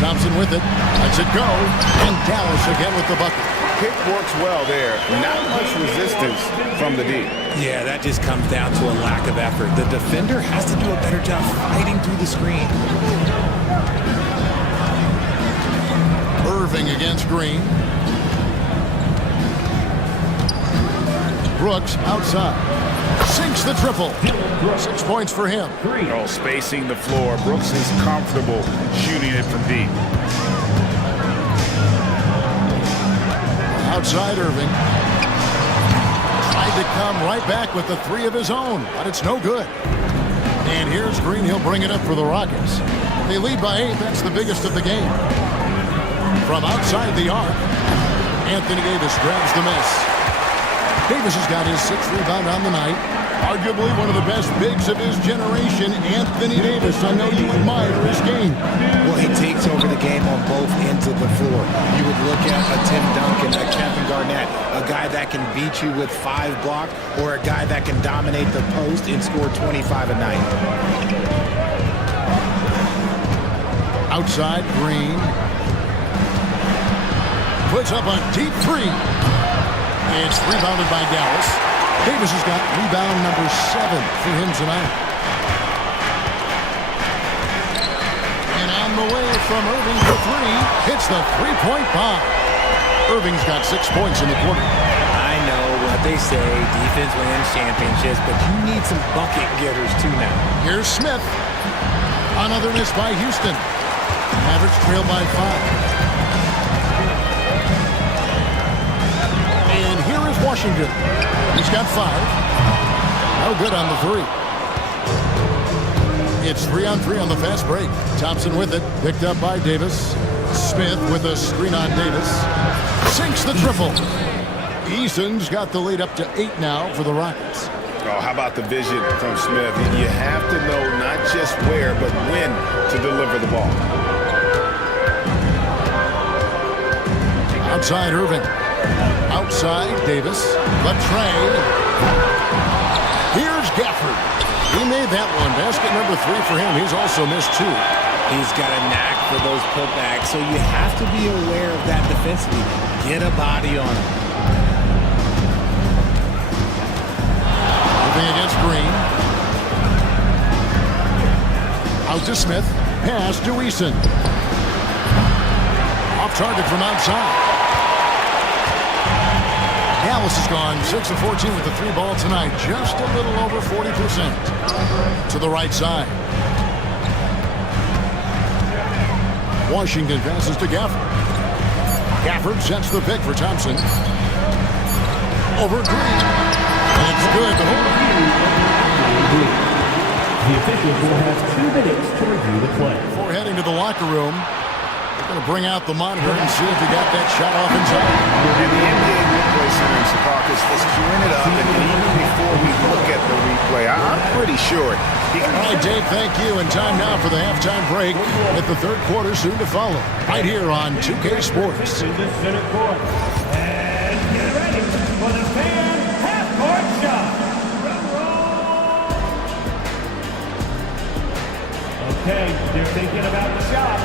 Thompson with it. Lets it go. And Dallas again with the bucket. Pick works well there. Not much resistance from the D. Yeah, that just comes down to a lack of effort. The defender has to do a better job fighting through the screen. Irving against Green. Brooks outside. Sinks the triple. 6 points for him. Oh, spacing the floor. Brooks is comfortable shooting it from deep. Outside Irving. Tries to come right back with the three of his own, but it's no good. And here's Green. He'll bring it up for the Rockets. They lead by 8. That's the biggest of the game. From outside the arc, Anthony Davis grabs the miss. Davis has got his 6th rebound on the night. Arguably one of the best bigs of his generation, Anthony Davis. I know you admire his game. Well, he takes over the game on both ends of the floor. You would look at a Tim Duncan, a Kevin Garnett, a guy that can beat you with 5 blocks, or a guy that can dominate the post and score 25 a night. Outside, Green. Puts up a deep 3. It's rebounded by Dallas. Davis has got rebound number 7 for him tonight. And on the way from Irving for 3, hits the three-point bomb. Irving's got 6 points in the quarter. I know what they say, defense wins championships, but you need some bucket getters too now. Here's Smith. Another miss by Houston. Mavericks trail by 5. And here is Washington. He's got 5. No good on the 3. It's 3-on-3 on the fast break. Thompson with it. Picked up by Davis. Smith with a screen on Davis. Sinks the triple. Eason's got the lead up to 8 now for the Rockets. Oh, how about the vision from Smith? You have to know not just where, but when to deliver the ball. Outside Irving. Outside Davis. Latrey. Here's Gafford. He made that one. Basket number 3 for him. He's also missed 2. He's got a knack for those putbacks, so you have to be aware of that defensively. Get a body on him. Moving against Green. Out to Smith. Pass to Eason. Off target from outside. Dallas has gone 6 of 14 with the 3 ball tonight. Just a little over 40%. To the right side. Washington passes to Gafford. Gafford sets the pick for Thompson. Over Green. And it's good. The officials will have 2 minutes to review the play. Before heading to the locker room, we're going to bring out the monitor and see if he got that shot off inside. In the NBA replay center in Secaucus, let's queuing it up, and even before we look at the replay, I'm pretty sure. All right, Dave, thank you. And time now for the halftime break with the third quarter soon to follow. Right here on 2K Sports. In the center court. And get ready for the fan half-court shot. Okay, they're thinking about the shot.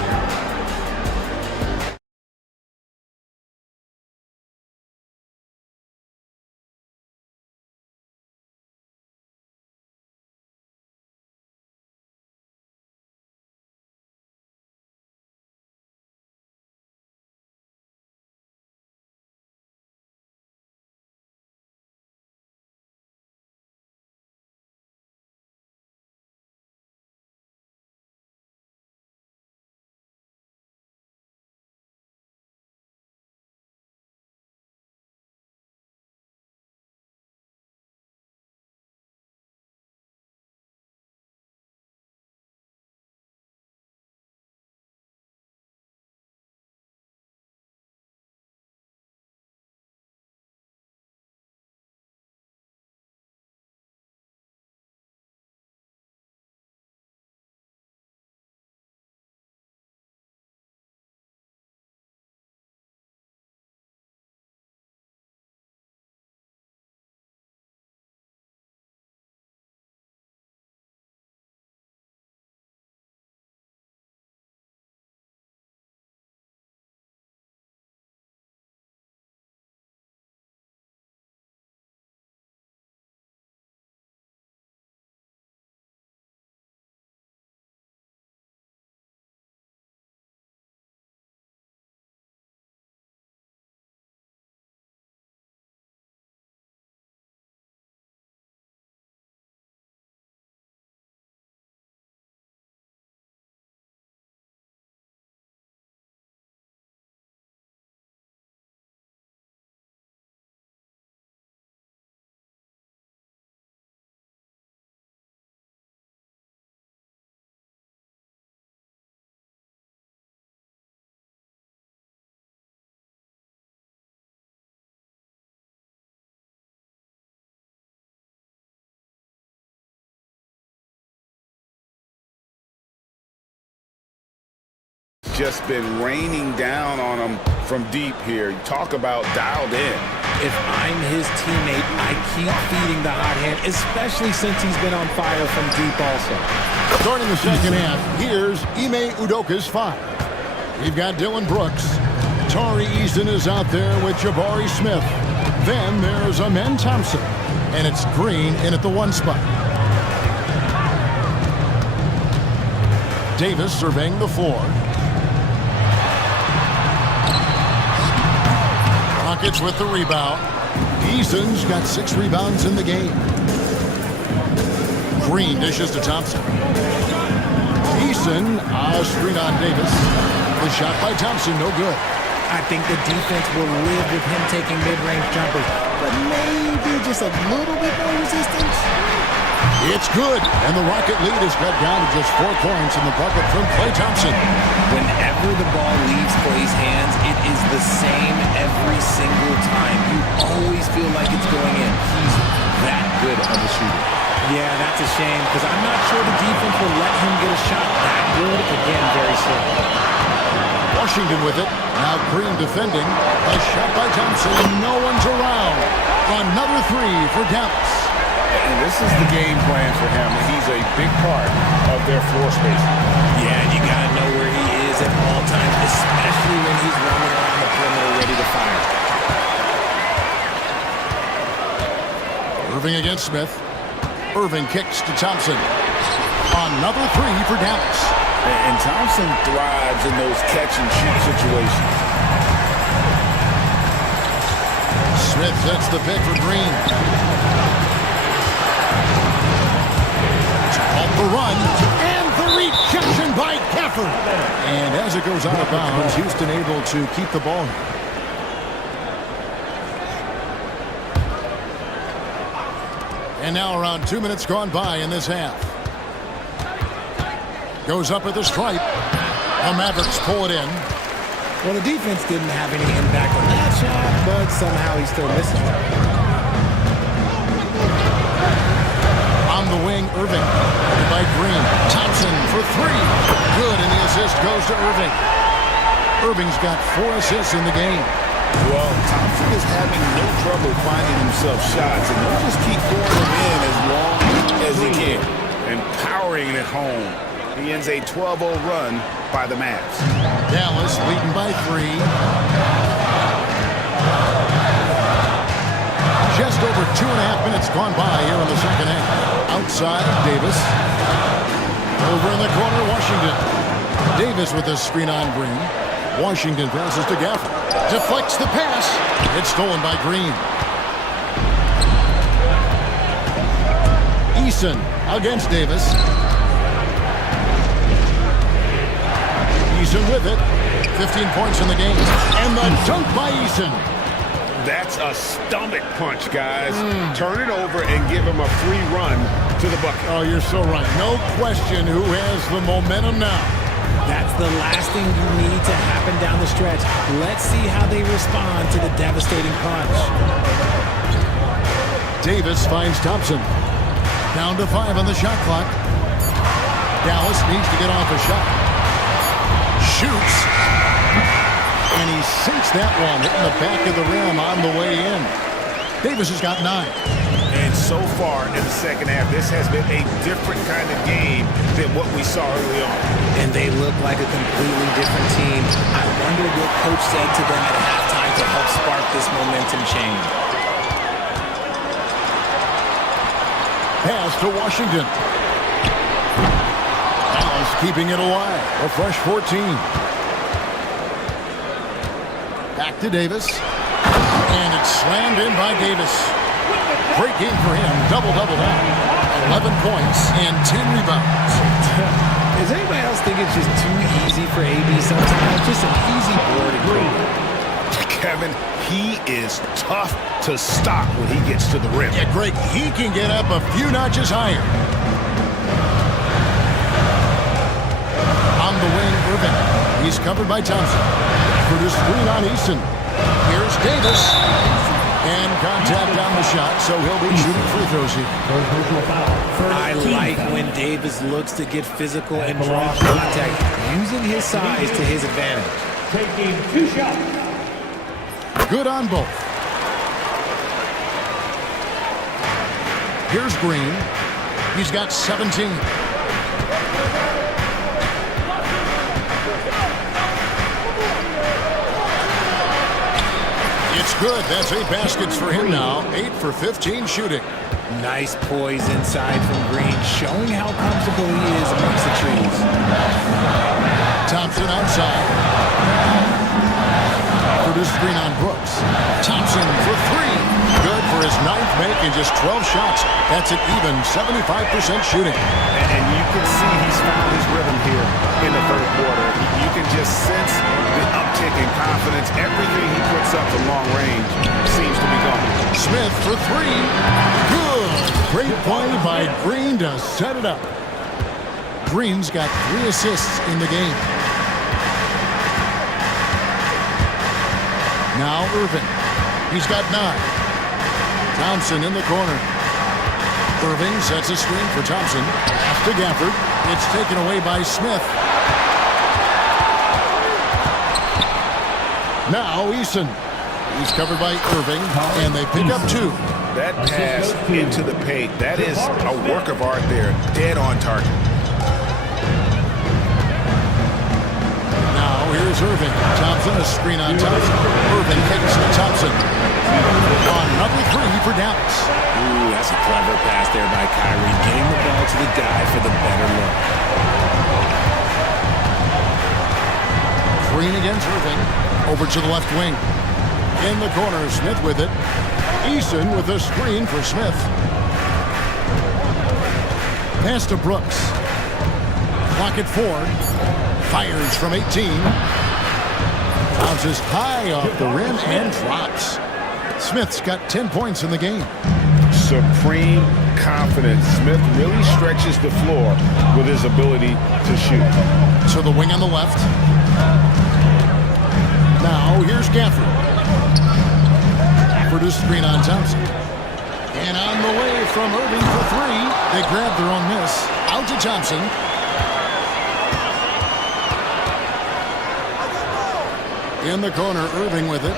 just been raining down on him from deep here. Talk about dialed in. If I'm his teammate, I keep feeding the hot hand, especially since he's been on fire from deep also. Starting the second half, here's Ime Udoka's 5. We've got Dylan Brooks. Tari Easton is out there with Jabari Smith. Then there's Amen Thompson. And it's Green in at the 1 spot. Davis surveying the floor. Rockets with the rebound. Easton's got 6 rebounds in the game. Green dishes to Thompson. Easton, screen on Davis. The shot by Thompson, no good. I think the defense will live with him taking mid-range jumpers, but maybe just a little bit more resistance. It's good, and the Rocket lead is cut down to just 4 points in the bucket from Klay Thompson. Whenever the ball leaves Klay's hands, it is the same every single time. You always feel like it's going in. He's that good of a shooter. Yeah, that's a shame, because I'm not sure the defense will let him get a shot that good again very soon. Washington with it. Now Green defending. A shot by Thompson. No one's around. Another 3 for Dallas. And this is the game plan for him. He's a big part of their floor space. Yeah, you got to know where he is at all times, especially when he's running around the perimeter ready to fire. Irving against Smith. Irving kicks to Thompson. Another 3 for Dallas. And Thompson thrives in those catch-and-shoot situations. Smith sets the pick for Green. Off the run, and the rejection by Gafford. And as it goes out of bounds, Houston able to keep the ball. And now around 2 minutes gone by in this half. Goes up at the stripe. The Mavericks pull it in. Well, the defense didn't have any impact on that shot, but somehow he still misses it. On the wing, Irving. By Green. Thompson for 3. Good, and the assist goes to Irving. Irving's got 4 assists in the game. Well, Thompson is having no trouble finding himself shots, and he'll just keep pouring them in as long as he can. And powering it home. He ends a 12-0 run by the Mavs. Dallas leading by 3. Just over 2.5 minutes gone by here in the second half. Outside, Davis. Over in the corner, Washington. Davis with a screen on Green. Washington passes to Gafford. Deflects the pass. It's stolen by Green. Eason against Davis. Eason with it. 15 points in the game. And the dunk by Eason. That's a stomach punch, guys. Turn it over and give him a free run to the bucket. Oh, you're so right. No question who has the momentum now. That's the last thing you need to happen down the stretch. Let's see how they respond to the devastating punch. Davis finds Thompson. Down to 5 on the shot clock. Dallas needs to get off a shot. Shoots. And he sinks that one, hitting the back of the rim on the way in. Davis has got 9. And so far in the second half, this has been a different kind of game than what we saw early on. And they look like a completely different team. I wonder what coach said to them at halftime to help spark this momentum change. Pass to Washington. Dallas keeping it alive. A fresh 14. Back to Davis. And it's slammed in by Davis. Great game for him. Double-double now. 11 points and 10 rebounds. Does anybody else think it's just too easy for AB sometimes? Just an easy board and go. Kevin, he is tough to stop when he gets to the rim. Yeah, Greg, he can get up a few notches higher. On the wing, Irving. He's covered by Thompson. For the screen on Easton. Here's Davis. And contact on the shot, so he'll be shooting free throws here. I like when Davis looks to get physical and draw contact, using his size to his advantage. Taking 2 shots. Good on both. Here's Green. He's got 17. It's good. That's 8 baskets for him now. 8 for 15 shooting. Nice poise inside from Green, showing how comfortable he is amongst the trees. Thompson outside. Produced Green on Brooks. Thompson for 3. Good for his 9th make in just 12 shots. That's an even 75% shooting. And you can see he's found his rhythm here in the third quarter. You can just sense the uptick in confidence. Everything he puts up from long range seems to be going. Smith for 3. Good. Great play by Green to set it up. Green's got 3 assists in the game. Now Irving. He's got 9. Thompson in the corner. Irving sets a screen for Thompson. Pass to Gafford. It's taken away by Smith. Now Eason. He's covered by Irving, and they pick up 2. That pass into the paint, that is a work of art there. Dead on target. Now here's Irving. Thompson, a screen on Thompson. Irving kicks to Thompson. Another 3 for Dallas. Ooh, that's a clever pass there by Kyrie, getting the ball to the guy for the better look. Green against Irving. Over to the left wing. In the corner, Smith with it. Eason with a screen for Smith. Pass to Brooks. Clock at 4. Fires from 18. Bounces high off the rim and drops. Smith's got 10 points in the game. Supreme confidence. Smith really stretches the floor with his ability to shoot. To the wing on the left. Now here's Gafford. Gafford is screen on Thompson. And on the way from Irving for 3. They grab their own miss. Out to Thompson. In the corner, Irving with it.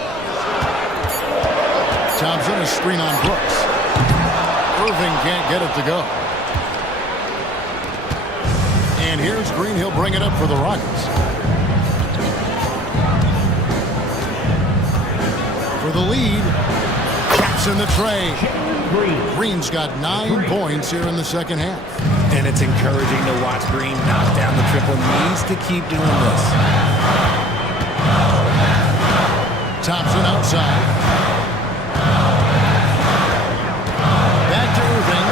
Thompson is screen on Brooks. Irving can't get it to go. And here's Green. He'll bring it up for the Rockets. For the lead, traps in the tray. Green's got 9 points here in the second half. And it's encouraging to watch Green knock down the triple. Needs to keep doing this. Thompson outside. Back to Irving.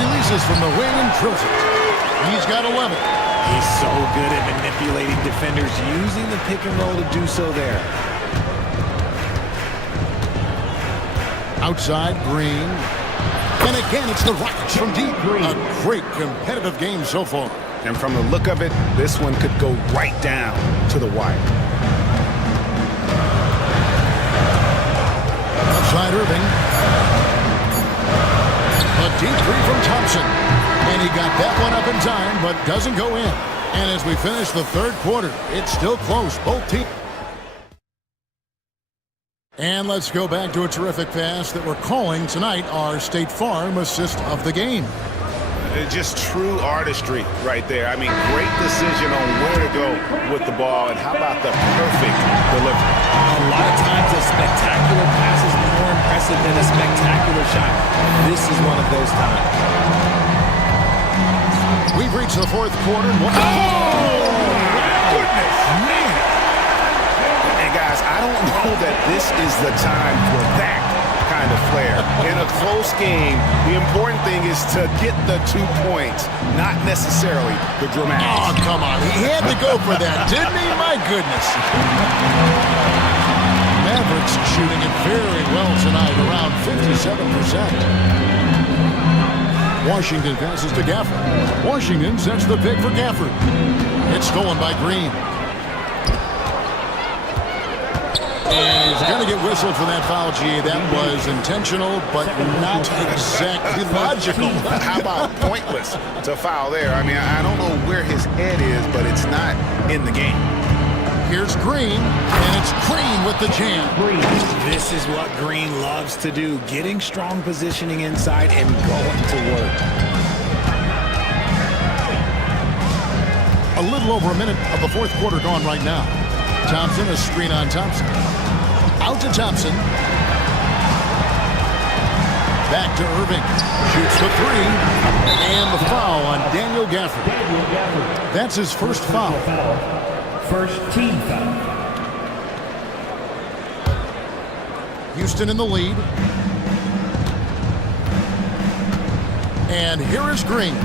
Releases from the wing and drills it. He's got 11. He's so good at manipulating defenders, using the pick and roll to do so there. Outside, Green. And again, it's the Rockets from deep. A great competitive game so far. And from the look of it, this one could go right down to the wire. Outside Irving. A deep 3 from Thompson. And he got that one up in time, but doesn't go in. And as we finish the third quarter, it's still close, both teams. And let's go back to a terrific pass that we're calling tonight our State Farm assist of the game. Just true artistry right there. I mean, great decision on where to go with the ball, and how about the perfect delivery? A lot of times a spectacular pass is more impressive than a spectacular shot. This is one of those times. We've reached the fourth quarter. Oh, goodness, man. And guys, I don't know that this is the time for that kind of flair. In a close game, the important thing is to get the 2 points, not necessarily the dramatics. Oh, come on. He had to go for that, didn't he? My goodness. Mavericks shooting it very well tonight, around 57%. Washington passes to Gafford. Washington sets the pick for Gafford. It's stolen by Green. get whistled for that foul, G. That was intentional, but not exactly logical. How about pointless to foul there? I mean, I don't know where his head is, but it's not in the game. Here's Green, and it's Green with the jam. This is what Green loves to do, getting strong positioning inside and going to work. A little over a minute of the fourth quarter gone right now. Thompson, a screen on Thompson. Out to Thompson. Back to Irving. Shoots the three. And the foul on Daniel Gafford. That's his first foul. First team foul. Houston in the lead. And here is Green.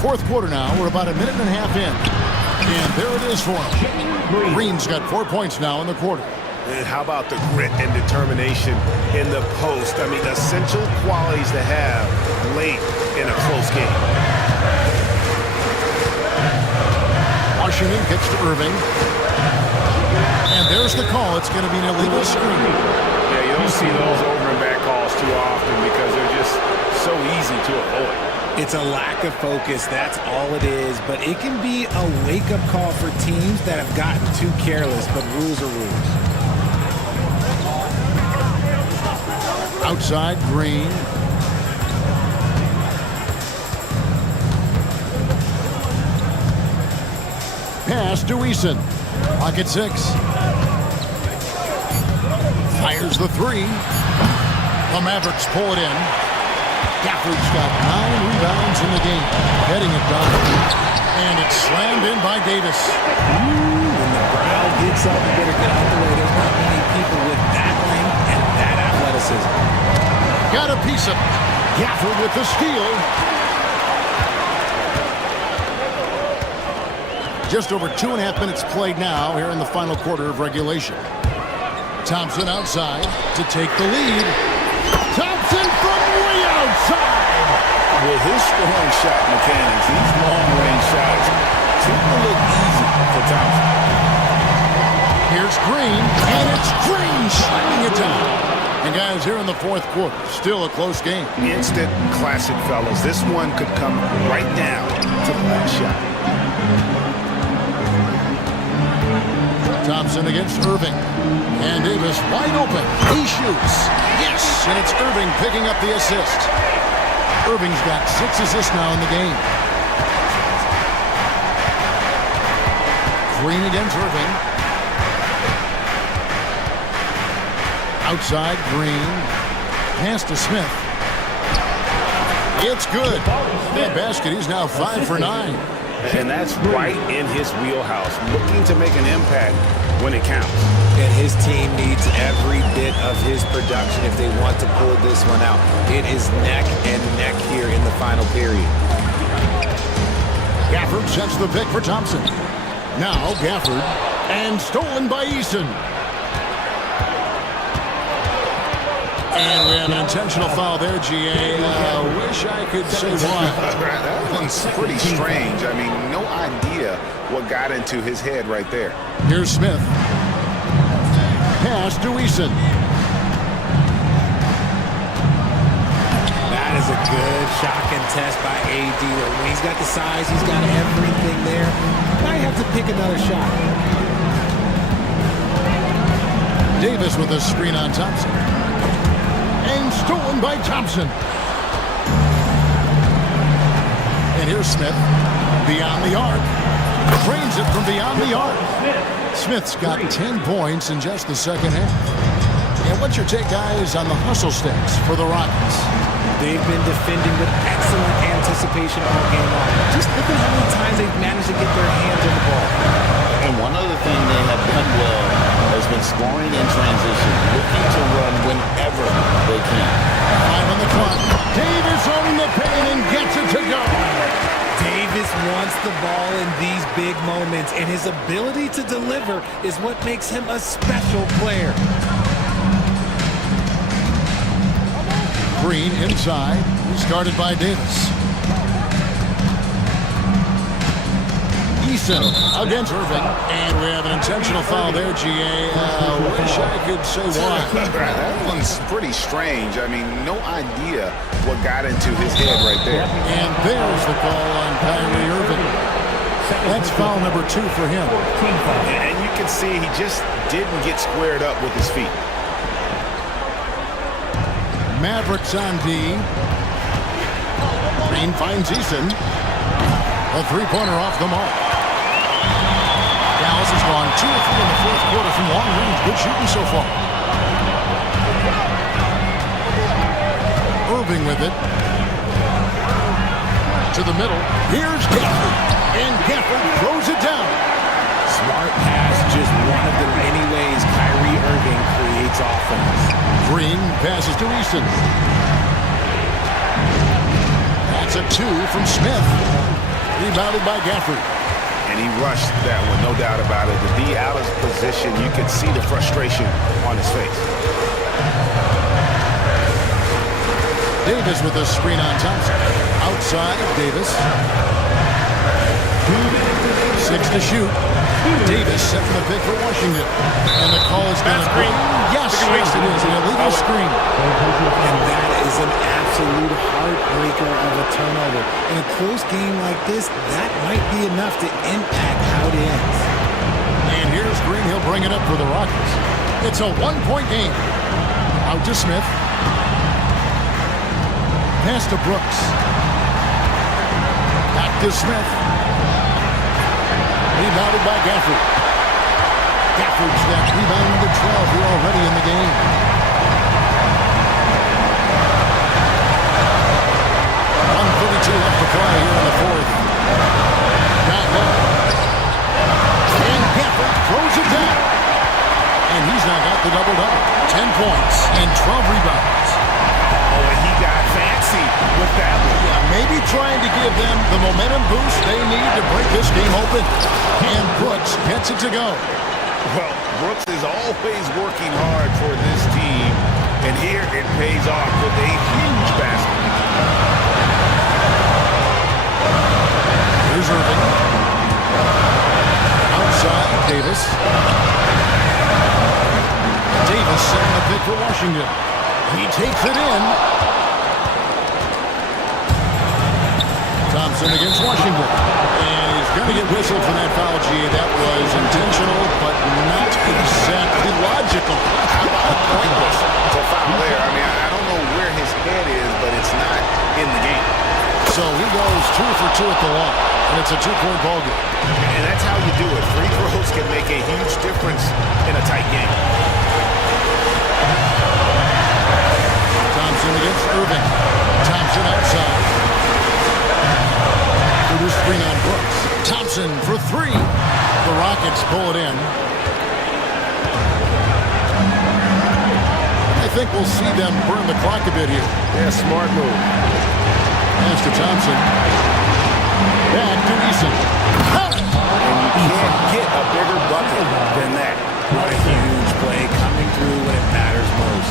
Fourth quarter now. We're about a minute and a half in. And there it is for him. Green's got 4 points now in the quarter. And how about the grit and determination in the post? I mean, essential qualities to have late in a close game. Washington gets to Irving. And there's the call. It's going to be an illegal screen. Yeah, you don't see those over and back calls too often because they're just so easy to avoid. It's a lack of focus, that's all it is, but it can be a wake-up call for teams that have gotten too careless, but rules are rules. Outside, Green. Pass to Eason. Pocket 6. Fires the three. The Mavericks pull it in. Gafford's got 9 rebounds in the game. Heading it down. And it's slammed in by Davis. When the crowd gets up, you better get out the way. There's not many people with that length and that athleticism. Got a piece of it. Gafford with the steal. Just over 2.5 minutes played now here in the final quarter of regulation. Thompson outside to take the lead. Thompson from way outside. With his strong shot mechanics, these long-range shots seem to look easy for Thompson. Here's Green, and it's Green slamming it down. And guys, here in the fourth quarter, still a close game. Instant classic, fellas. This one could come right down to the last shot. Thompson against Irving. And Davis wide open. He shoots. Yes! And it's Irving picking up the assist. Irving's got 6 assists now in the game. Green against Irving. Outside, Green. Pass to Smith. It's good. That basket, he's now 5 for 9. And that's right in his wheelhouse, looking to make an impact when it counts. And his team needs every bit of his production if they want to pull this one out. It is neck and neck here in the final period. Gafford sets the pick for Thompson. Now Gafford, and stolen by Eason. And we have an intentional foul there, GA. Wish I could say why. That one's pretty strange. I mean, no idea what got into his head right there. Here's Smith. Pass to Eason. That is a good shot contest by AD. When he's got the size, he's got everything there. Now you have to pick another shot. Davis with a screen on Thompson. And stolen by Thompson. And here's Smith. Beyond the arc. Frames it from beyond the arc. Smith's got 10 points in just the second half. And what's your take, guys, on the hustle sticks for the Rockets? They've been defending with excellent anticipation all game long. Just look at how many times they've managed to get their hands on the ball. And one other thing they have done well has been scoring in transition, looking to run whenever they can. 5 on the clock. Davis on the paint and gets it to go. Davis wants the ball in these big moments, and his ability to deliver is what makes him a special player. Green inside, started by Davis. Eason against Irving. And we have an intentional foul there, GA. Wish I could say why. That one's pretty strange. I mean, no idea what got into his head right there. And there's the call on Kyrie Irving. That's foul number 2 for him. And you can see he just didn't get squared up with his feet. Mavericks on D. Green finds Eason. A three-pointer off the mark. Dallas has gone 2 of 3 in the fourth quarter from long range. Good shooting so far. Irving with it. To the middle. Here's Gafford. And Gafford throws it down. Smart pass, just one of the many ways Kyrie Irving creates offense. Green passes to Eason. That's a 2 from Smith. Rebounded by Gafford. And he rushed that one, no doubt about it. To be out of position, you could see the frustration on his face. Davis with a screen on Thompson. Outside, Davis. 6 to shoot. Davis set for the pick for Washington. And the call is going to be... Yes, it is. An illegal screen. And that is an absolute heartbreaker of a turnover. In a close game like this, that might be enough to impact how it ends. And here's Green. He'll bring it up for the Rockets. It's a one-point game. Out to Smith. Pass to Brooks. Back to Smith. Rebounded by Gafford. Gafford's that rebound number 12. We're already in the game. Left to play here in the fourth. Got one. And Gafford throws it down. And he's now got the double-double. 10 points and 12 rebounds. Oh, and he got fancy with that one. Yeah, maybe trying to give them the momentum boost they need to break this game open. And Brooks gets it to go. Well, Brooks is always working hard for this team. And here it pays off with a huge basket. Here's Irving. Outside, Davis. Davis setting the pick for Washington. He takes it in. Thompson against Washington. And he's going to get whistled for that foul, G. That was intentional, but not exactly logical. How about pointless to foul there? I mean, I don't know where his head is, but it's not in the game. So he goes 2 for 2 at the line. And it's a 2-point ball game. And that's how you do it. Free throws can make a huge difference in a tight game. Thompson against Irving. Thompson outside. Through screen on Brooks. Thompson for 3. The Rockets pull it in. I think we'll see them burn the clock a bit here. Yeah, smart move. Pass to Thompson. Back to Eason. And you can't get a bigger bucket than that. What a huge play coming through when it matters most.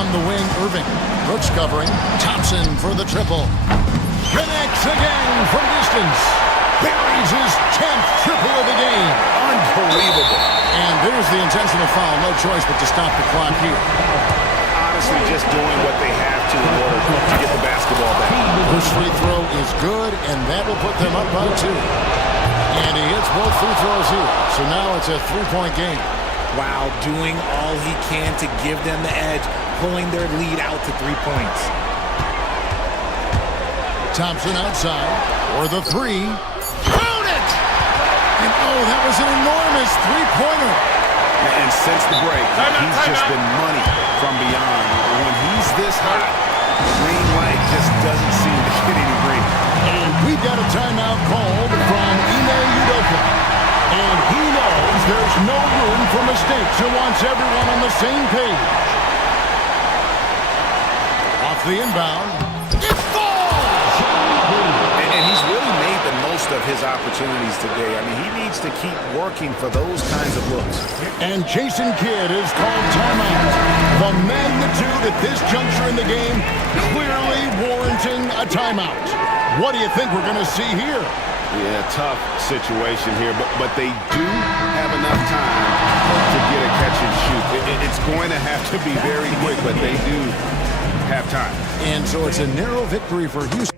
On the wing, Irving. Brooks covering. Thompson for the triple. Connects again from distance. Buries his 10th triple of the game. Unbelievable. And there's the intentional foul. No choice but to stop the clock here. Honestly, just doing what they have to in order to get the basketball back. This free throw is good, and that will put them up by 2. And he hits both free throws here. So now it's a 3-point game. Wow, doing all he can to give them the edge, pulling their lead out to 3 points. Thompson outside for the 3. Count it! And oh, that was an enormous 3-pointer. And since the break, he's just been money from beyond. When he's this hot, the green light just doesn't seem to get any greener. And we've got a timeout called from Ime Udoka. And he knows there's no room for mistakes. He wants everyone on the same page. Off the inbound. It falls! And he's really made the most of his opportunities today. I mean, he needs to keep working for those kinds of looks. And Jason Kidd is called timeout. The magnitude at this juncture in the game clearly warranting a timeout. What do you think we're going to see here? Yeah, tough situation here, but they do have enough time to get a catch and shoot. It's going to have to be very quick, but they do have time. And so it's a narrow victory for Houston.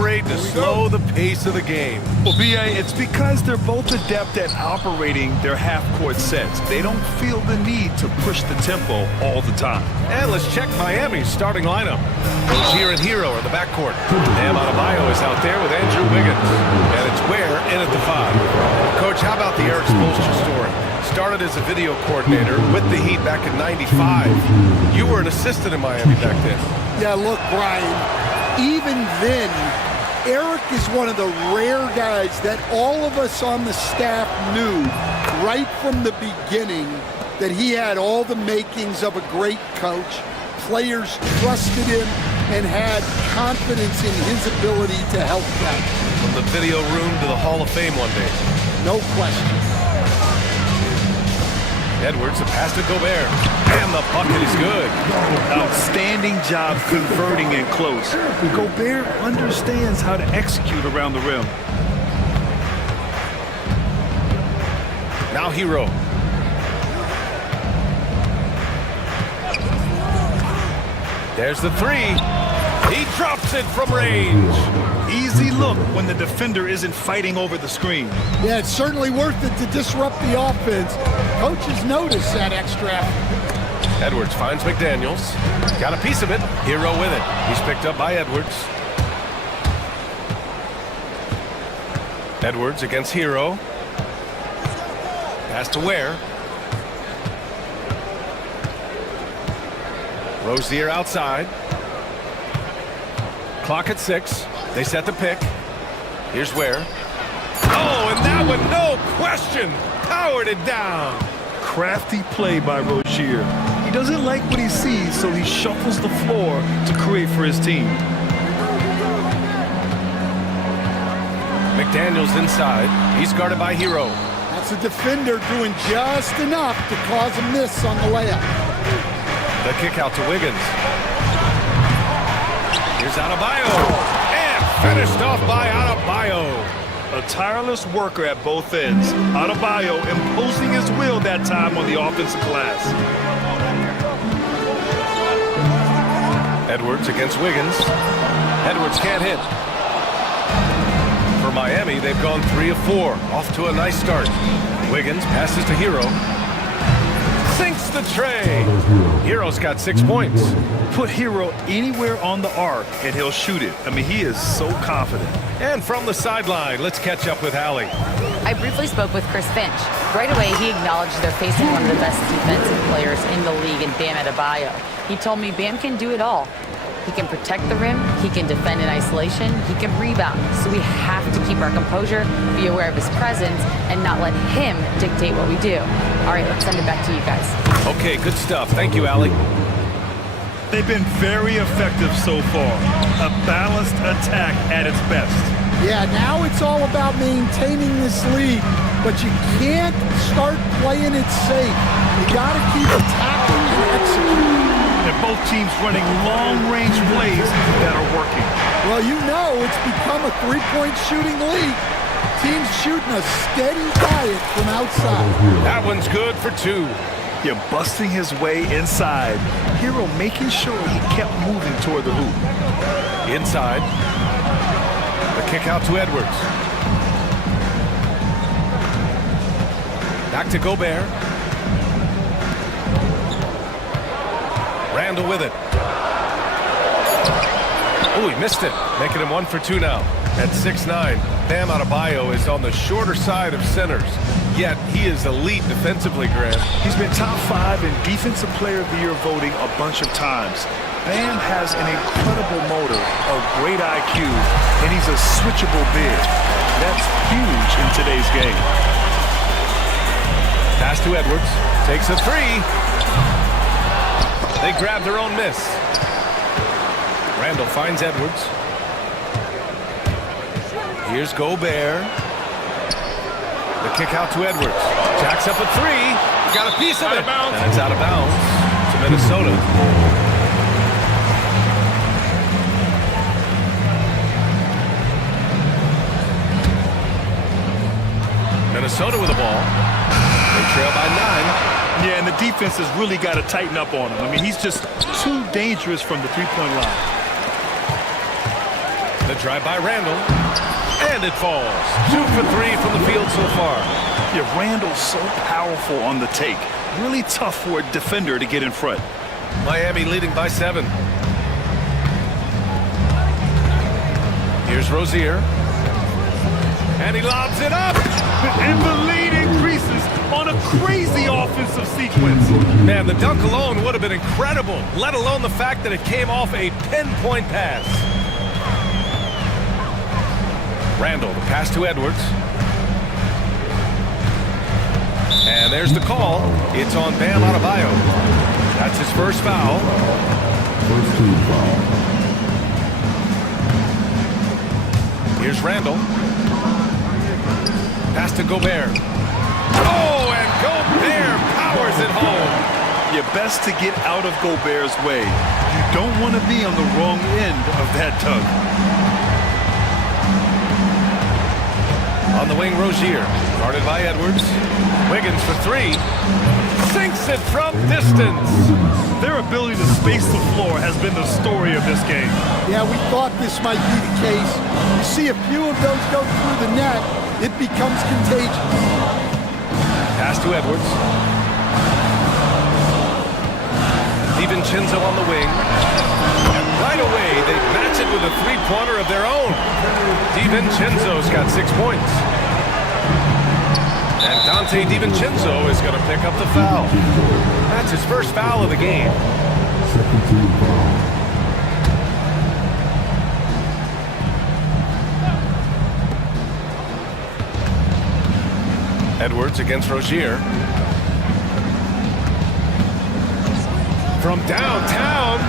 afraid to slow the pace of the game. Well, B.A., it's because they're both adept at operating their half-court sets. They don't feel the need to push the tempo all the time. And let's check Miami's starting lineup. Rozier and Hero in the backcourt. Bam Adebayo is out there with Andrew Wiggins. And it's Ware in at the 5. Coach, how about the Eric Spoelstra story? Started as a video coordinator with the Heat back in '95. You were an assistant in Miami back then. Yeah, look, Brian, even then, Eric is one of the rare guys that all of us on the staff knew right from the beginning that he had all the makings of a great coach. Players trusted him and had confidence in his ability to help them. From the video room to the Hall of Fame one day. No question. Edwards, a pass to Gobert. And the bucket is good. Outstanding job converting in close. Gobert understands how to execute around the rim. Now Hero. There's the 3. He drops it from range. Easy look when the defender isn't fighting over the screen. Yeah, it's certainly worth it to disrupt the offense. Coaches notice that extra effort. Edwards finds McDaniels. Got a piece of it. Hero with it. He's picked up by Edwards. Edwards against Hero. Pass to Ware. Rozier outside. Clock at 6. They set the pick. Here's Ware. Oh, and that one, no question, powered it down. Crafty play by Rozier. He doesn't like what he sees, so he shuffles the floor to create for his team. McDaniels inside. He's guarded by Hero. That's a defender doing just enough to cause a miss on the layup. The kick out to Wiggins. Here's Adebayo. And finished off by Adebayo. A tireless worker at both ends. Adebayo imposing his will that time on the offensive glass. Edwards against Wiggins. Edwards can't hit. For Miami, they've gone 3 of 4. Off to a nice start. Wiggins passes to Hero. Sinks the tray. Hero's got 6 points. Put Hero anywhere on the arc and he'll shoot it. I mean, he is so confident. And from the sideline, let's catch up with Allie. I briefly spoke with Chris Finch. Right away, he acknowledged they're facing one of the best defensive players in the league in Bam Adebayo. He told me Bam can do it all. He can protect the rim, he can defend in isolation, he can rebound. So we have to keep our composure, be aware of his presence, and not let him dictate what we do. All right, let's send it back to you guys. Okay, good stuff. Thank you, Allie. They've been very effective so far. A balanced attack at its best. Yeah, now it's all about maintaining this lead, but you can't start playing it safe. You got to keep attacking and executing. And both teams running long-range plays that are working. Well, you know it's become a three-point shooting league. Teams shooting a steady diet from outside. That one's good for 2. Yeah, busting his way inside. Hero making sure he kept moving toward the hoop. Inside. The kick out to Edwards. Back to Gobert. Randall with it. Oh, he missed it. Making him 1 for 2 now. At 6'9", Bam Adebayo is on the shorter side of centers. Yet, he is elite defensively, Grant. He's been top 5 in Defensive Player of the Year voting a bunch of times. Bam has an incredible motor, a great IQ, and he's a switchable big. That's huge in today's game. Pass to Edwards. Takes a 3. They grab their own miss. Randall finds Edwards. Here's Gobert. The kick out to Edwards. Jacks up a 3. Got a piece of it. And it's out of bounds to Minnesota. Minnesota with the ball. They trail by 9. Yeah, and the defense has really got to tighten up on him. I mean, he's just too dangerous from the three-point line. The drive by Randall. And it falls. 2 for 3 from the field so far. Yeah, Randall's so powerful on the take. Really tough for a defender to get in front. Miami leading by 7. Here's Rozier. And he lobs it up. And the lead increases on a crazy offensive sequence. Man, the dunk alone would have been incredible, let alone the fact that it came off a pinpoint pass. Randall, the pass to Edwards. And there's the call. It's on Bam Adebayo. That's his first foul. First team foul. Here's Randall. Pass to Gobert. Oh, and Gobert powers it home. You're best to get out of Gobert's way. You don't want to be on the wrong end of that tug. On the wing, Rozier. Guarded by Edwards. Wiggins for 3. Sinks it from distance. Their ability to space the floor has been the story of this game. Yeah, we thought this might be the case. You see a few of those go through the net, it becomes contagious. Pass to Edwards. DiVincenzo on the wing. And right away, they match it with a three-pointer of their own. DiVincenzo's got 6 points. And Dante DiVincenzo is going to pick up the foul. That's his first foul of the game. Second team foul. Edwards against Rozier. From downtown.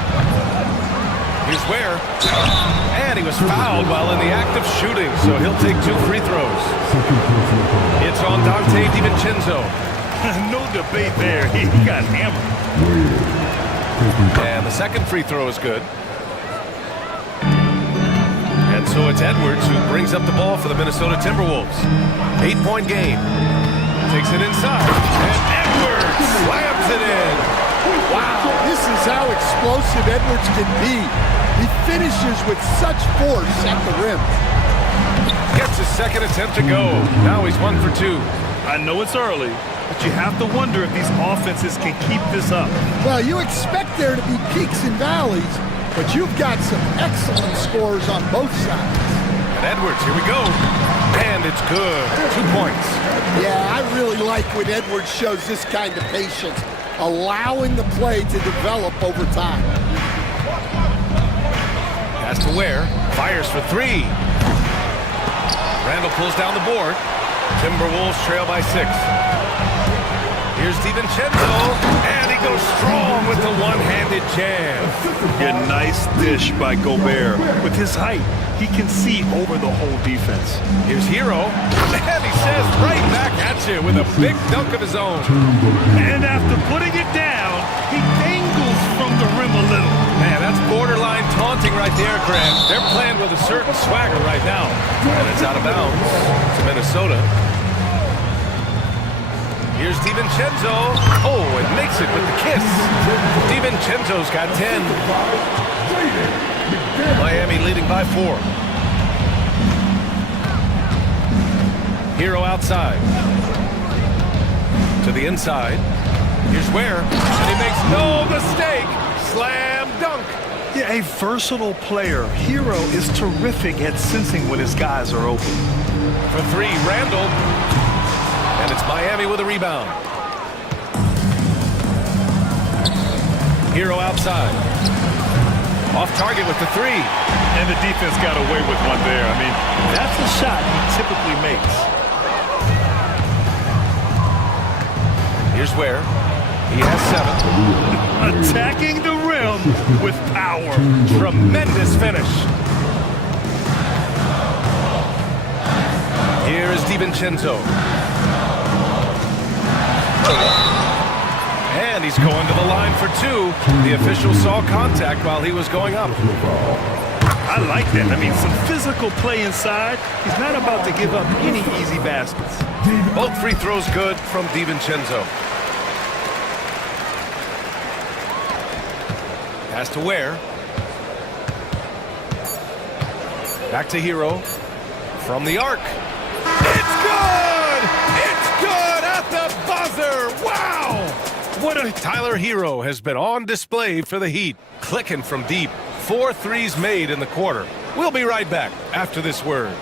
Here's Ware. And he was fouled while in the act of shooting, so he'll take 2 free throws. It's on Dante DiVincenzo. No debate there. He got hammered. And the second free throw is good. And so it's Edwards who brings up the ball for the Minnesota Timberwolves. 8-point game. Takes it inside. And Edwards slams it in. Wow, this is how explosive Edwards can be. He finishes with such force at the rim. Gets his second attempt to go. Now he's 1 for 2. I know it's early, but you have to wonder if these offenses can keep this up. Well, you expect there to be peaks and valleys, but you've got some excellent scores on both sides. And Edwards, here we go. And it's good. 2 points. Yeah, I really like when Edwards shows this kind of patience, allowing the play to develop over time. Pass to Ware. Fires for 3. Randall pulls down the board. Timberwolves trail by 6. Here's DiVincenzo, and he goes strong with the one-handed jam. A nice dish by Gobert. With his height, he can see over the whole defense. Here's Hero, and he says right back at you with a big dunk of his own. And after putting it down, he dangles from the rim a little. Man, that's borderline taunting right there, Grant. They're playing with a certain swagger right now. And it's out of bounds to Minnesota. Here's DiVincenzo. Oh, and makes it with the kiss. DiVincenzo's got 10. Miami leading by 4. Hero outside. To the inside. Here's Ware. And he makes no mistake. Slam dunk. Yeah, a versatile player. Hero is terrific at sensing when his guys are open. For 3, Randall. And it's Miami with a rebound. Hero outside. Off target with the 3. And the defense got away with one there. I mean, that's a shot he typically makes. Here's Ware. He has 7. Attacking the rim with power. Tremendous finish. Here is DiVincenzo. And he's going to the line for 2. The official saw contact while he was going up. I like that. I mean, some physical play inside. He's not about to give up any easy baskets. Both free throws good from DiVincenzo. Pass to Ware. Back to Hero. From the arc. It's good! It's good at the buzzer! Wow! What a Tyler Hero has been on display for the Heat. Clicking from deep. 4 threes made in the quarter. We'll be right back after this word.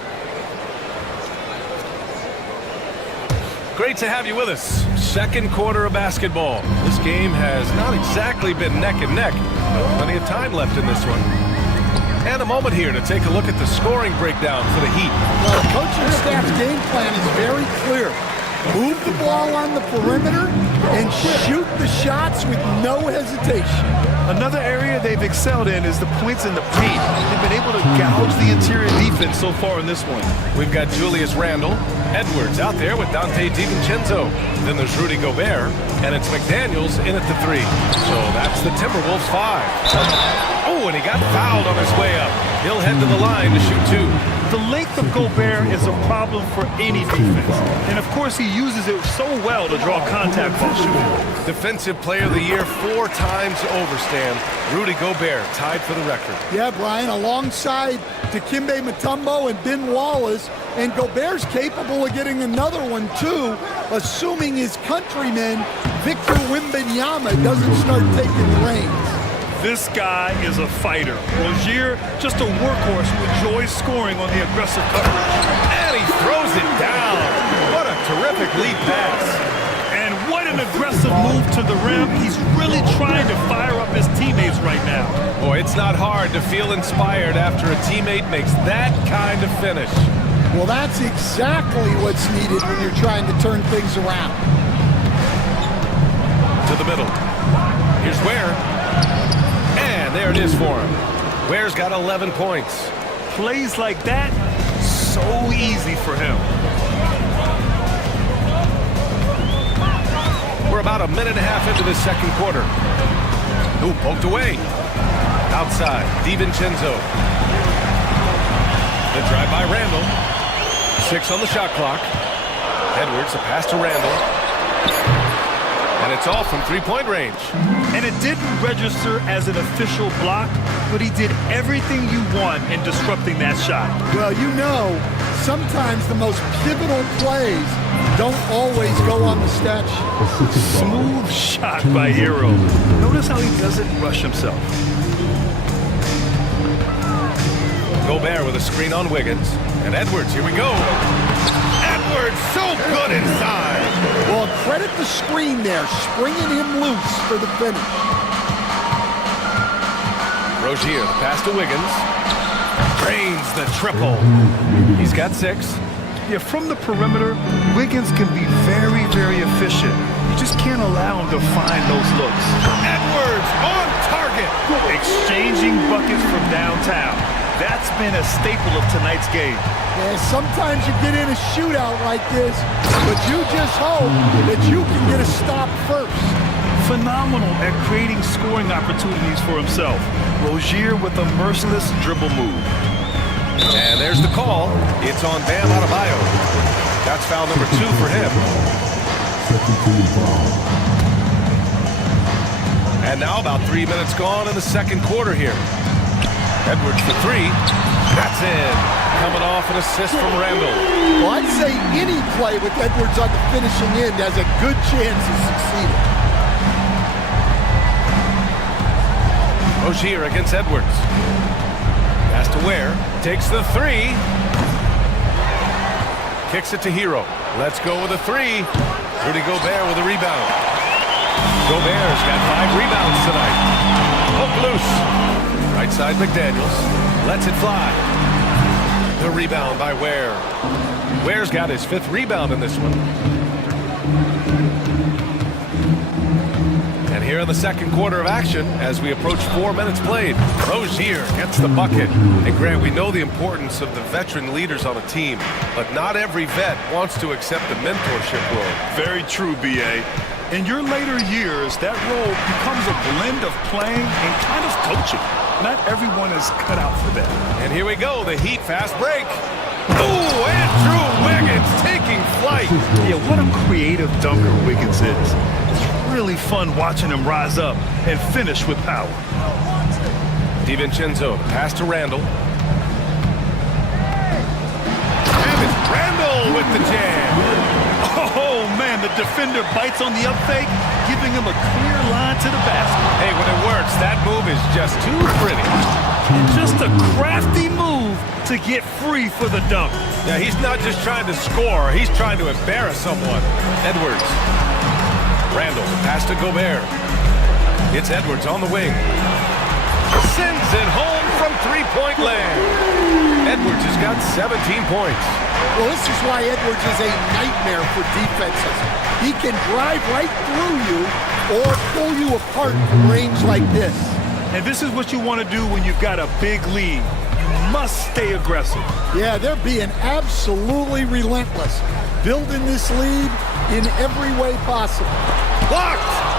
Great to have you with us. Second quarter of basketball. This game has not exactly been neck and neck, but plenty of time left in this one. And a moment here to take a look at the scoring breakdown for the Heat. Well, the coaching staff's game plan is very clear. Move the ball on the perimeter and shoot the shots with no hesitation. Another area they've excelled in is the points in the paint. They've been able to gouge the interior defense so far in this one. We've got Julius Randle, Edwards out there with Dante DiVincenzo. Then there's Rudy Gobert, and it's McDaniels in at the 3. So that's the Timberwolves 5. Oh, and he got fouled on his way up. He'll head to the line to shoot 2. The length of Gobert is a problem for any defense. And of course, he uses it so well to draw contact while shooting. Defensive Player of the Year 4 times over, Stan. Rudy Gobert tied for the record. Yeah, Brian, alongside Dikembe Mutombo and Ben Wallace, and Gobert's capable of getting another one too, assuming his countryman Victor Wembanyama doesn't start taking the reins. This guy is a fighter. Rozier, just a workhorse who enjoys scoring on the aggressive coverage. And he throws it down. What a terrific lead pass. And what an aggressive move to the rim. He's really trying to fire up his teammates right now. Boy, it's not hard to feel inspired after a teammate makes that kind of finish. Well, that's exactly what's needed when you're trying to turn things around. To the middle. Here's Ware. And there it is for him. Ware's got 11 points. Plays like that, so easy for him. We're about a minute and a half into this second quarter. Ooh, poked away. Outside, DiVincenzo. The drive by Randle. 6 on the shot clock. Edwards, a pass to Randle. And it's off from three-point range. And it didn't register as an official block, but he did everything you want in disrupting that shot. Well, you know, sometimes the most pivotal plays don't always go on the stat sheet. Smooth shot by Hero. Notice how he doesn't rush himself. Gobert with a screen on Wiggins. And Edwards, here we go. Edwards, so good inside. Well, credit the screen there, springing him loose for the finish. Rozier, the pass to Wiggins. Drains the triple. He's got 6. Yeah, from the perimeter, Wiggins can be very, very efficient. You just can't allow him to find those looks. Edwards on target. Exchanging buckets from downtown. That's been a staple of tonight's game. Yeah, sometimes you get in a shootout like this, but you just hope that you can get a stop first. Phenomenal at creating scoring opportunities for himself. Rozier with a merciless dribble move. And there's the call. It's on Bam Adebayo. That's foul number 2 for him. And now about 3 minutes gone in the second quarter here. Edwards for 3. That's in. Coming off an assist from Randle. Well, I'd say any play with Edwards on the finishing end has a good chance of succeeding. Rozier against Edwards. Pass to Ware. Takes the 3. Kicks it to Hero. Let's go with a 3. Rudy Gobert with a rebound. Gobert's got 5 rebounds tonight. Hook loose. Right side McDaniels. Lets it fly. The rebound by Ware. Ware's got his 5th rebound in this one. And here in the second quarter of action, as we approach 4 minutes played, Rozier gets the bucket. And Grant, we know the importance of the veteran leaders on a team, but not every vet wants to accept the mentorship role. Very true, B.A. In your later years, that role becomes a blend of playing and kind of coaching. Not everyone is cut out for that. And here we go, the Heat fast break. Ooh, Andrew Wiggins taking flight. Yeah, what a creative dunker Wiggins is. It's really fun watching him rise up and finish with power. DiVincenzo, pass to Randle. with the jam. Oh, man, the defender bites on the up fake, giving him a clear line to the basket. Hey, when it works, that move is just too pretty. Just a crafty move to get free for the dunk. Yeah, he's not just trying to score. He's trying to embarrass someone. Edwards. Randall, pass to Gobert. It's Edwards on the wing. Sends it home from three-point land. Edwards has got 17 points. Well, this is why Edwards is a nightmare for defenses. He can drive right through you or pull you apart from range like this. And this is what you want to do when you've got a big lead. You must stay aggressive. Yeah, they're being absolutely relentless, building this lead in every way possible. Blocked!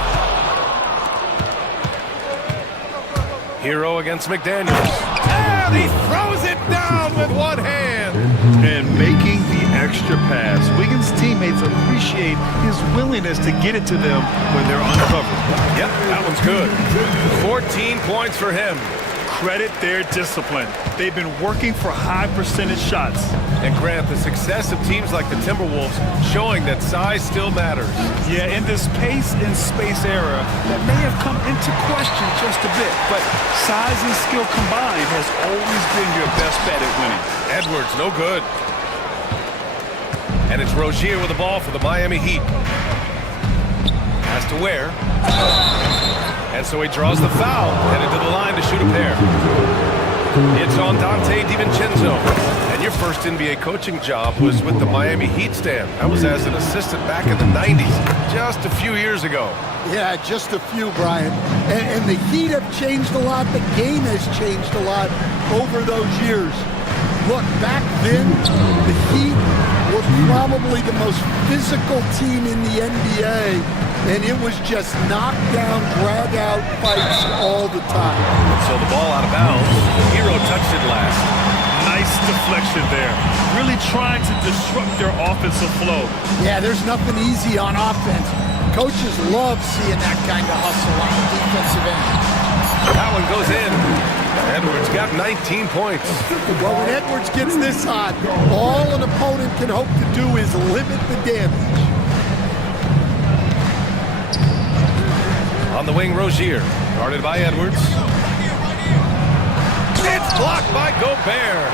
Hero against McDaniels. And he throws it down with one hand. And making the extra pass. Wiggins' teammates appreciate his willingness to get it to them when they're uncovered. Yep, that one's good. 14 points for him. Credit their discipline. They've been working for high percentage shots. And Grant, the success of teams like the Timberwolves showing that size still matters. Yeah, in this pace and space era, that may have come into question just a bit, but size and skill combined has always been your best bet at winning. Edwards, no good. And it's Rozier with the ball for the Miami Heat. Has to wear. And so he draws the foul, headed to the line to shoot a pair. It's on Dante DiVincenzo. And your first NBA coaching job was with the Miami Heat stand. That was as an assistant back in the 90s, just a few years ago. Yeah, just a few, Brian. And the Heat have changed a lot. The game has changed a lot over those years. Look, back then, the Heat were probably the most physical team in the NBA, and it was just knockdown, drag-out fights all the time. So the ball out of bounds. Hero touched it last. Nice deflection there. Really trying to disrupt their offensive flow. Yeah, there's nothing easy on offense. Coaches love seeing that kind of hustle on the defensive end. That one goes in. Edwards got 19 points. Well, when Edwards gets this hot, all an opponent can hope to do is limit the damage. On the wing, Rozier, guarded by Edwards. It's blocked by Gobert.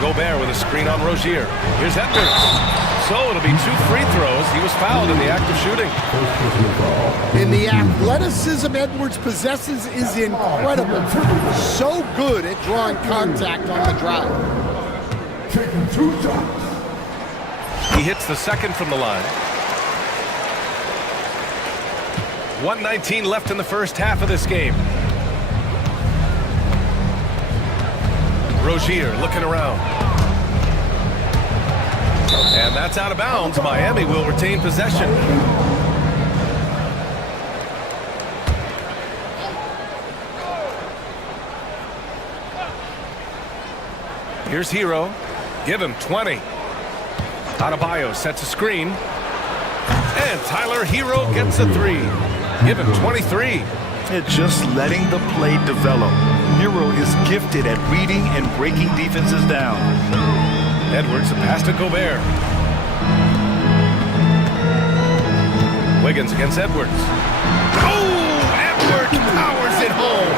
Gobert with a screen on Rozier. Here's Edwards. So it'll be 2 free throws. He was fouled in the act of shooting. And the athleticism Edwards possesses is incredible. So good at drawing contact on the drive. Taking 2 shots. He hits the second from the line. 1:19 left in the first half of this game. Rozier looking around. And that's out of bounds. Miami will retain possession. Here's Hero. Give him 20. Adebayo sets a screen. And Tyler Hero gets a 3. Give him 23. And just letting the play develop. Hero is gifted at reading and breaking defenses down. Edwards, a pass to Gobert. Wiggins against Edwards. Oh, Edwards powers it home.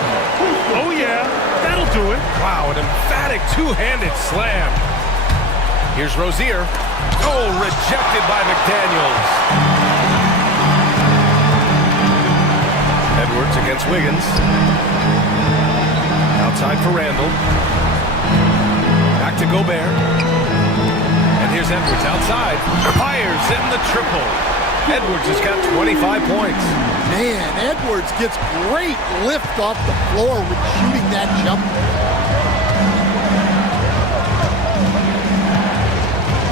Oh, yeah, that'll do it. Wow, an emphatic two-handed slam. Here's Rozier. Oh, rejected by McDaniels. Edwards against Wiggins. Outside for Randall. Back to Gobert. And here's Edwards outside. Fires in the triple. Edwards has got 25 points. Man, Edwards gets great lift off the floor with shooting that jumper.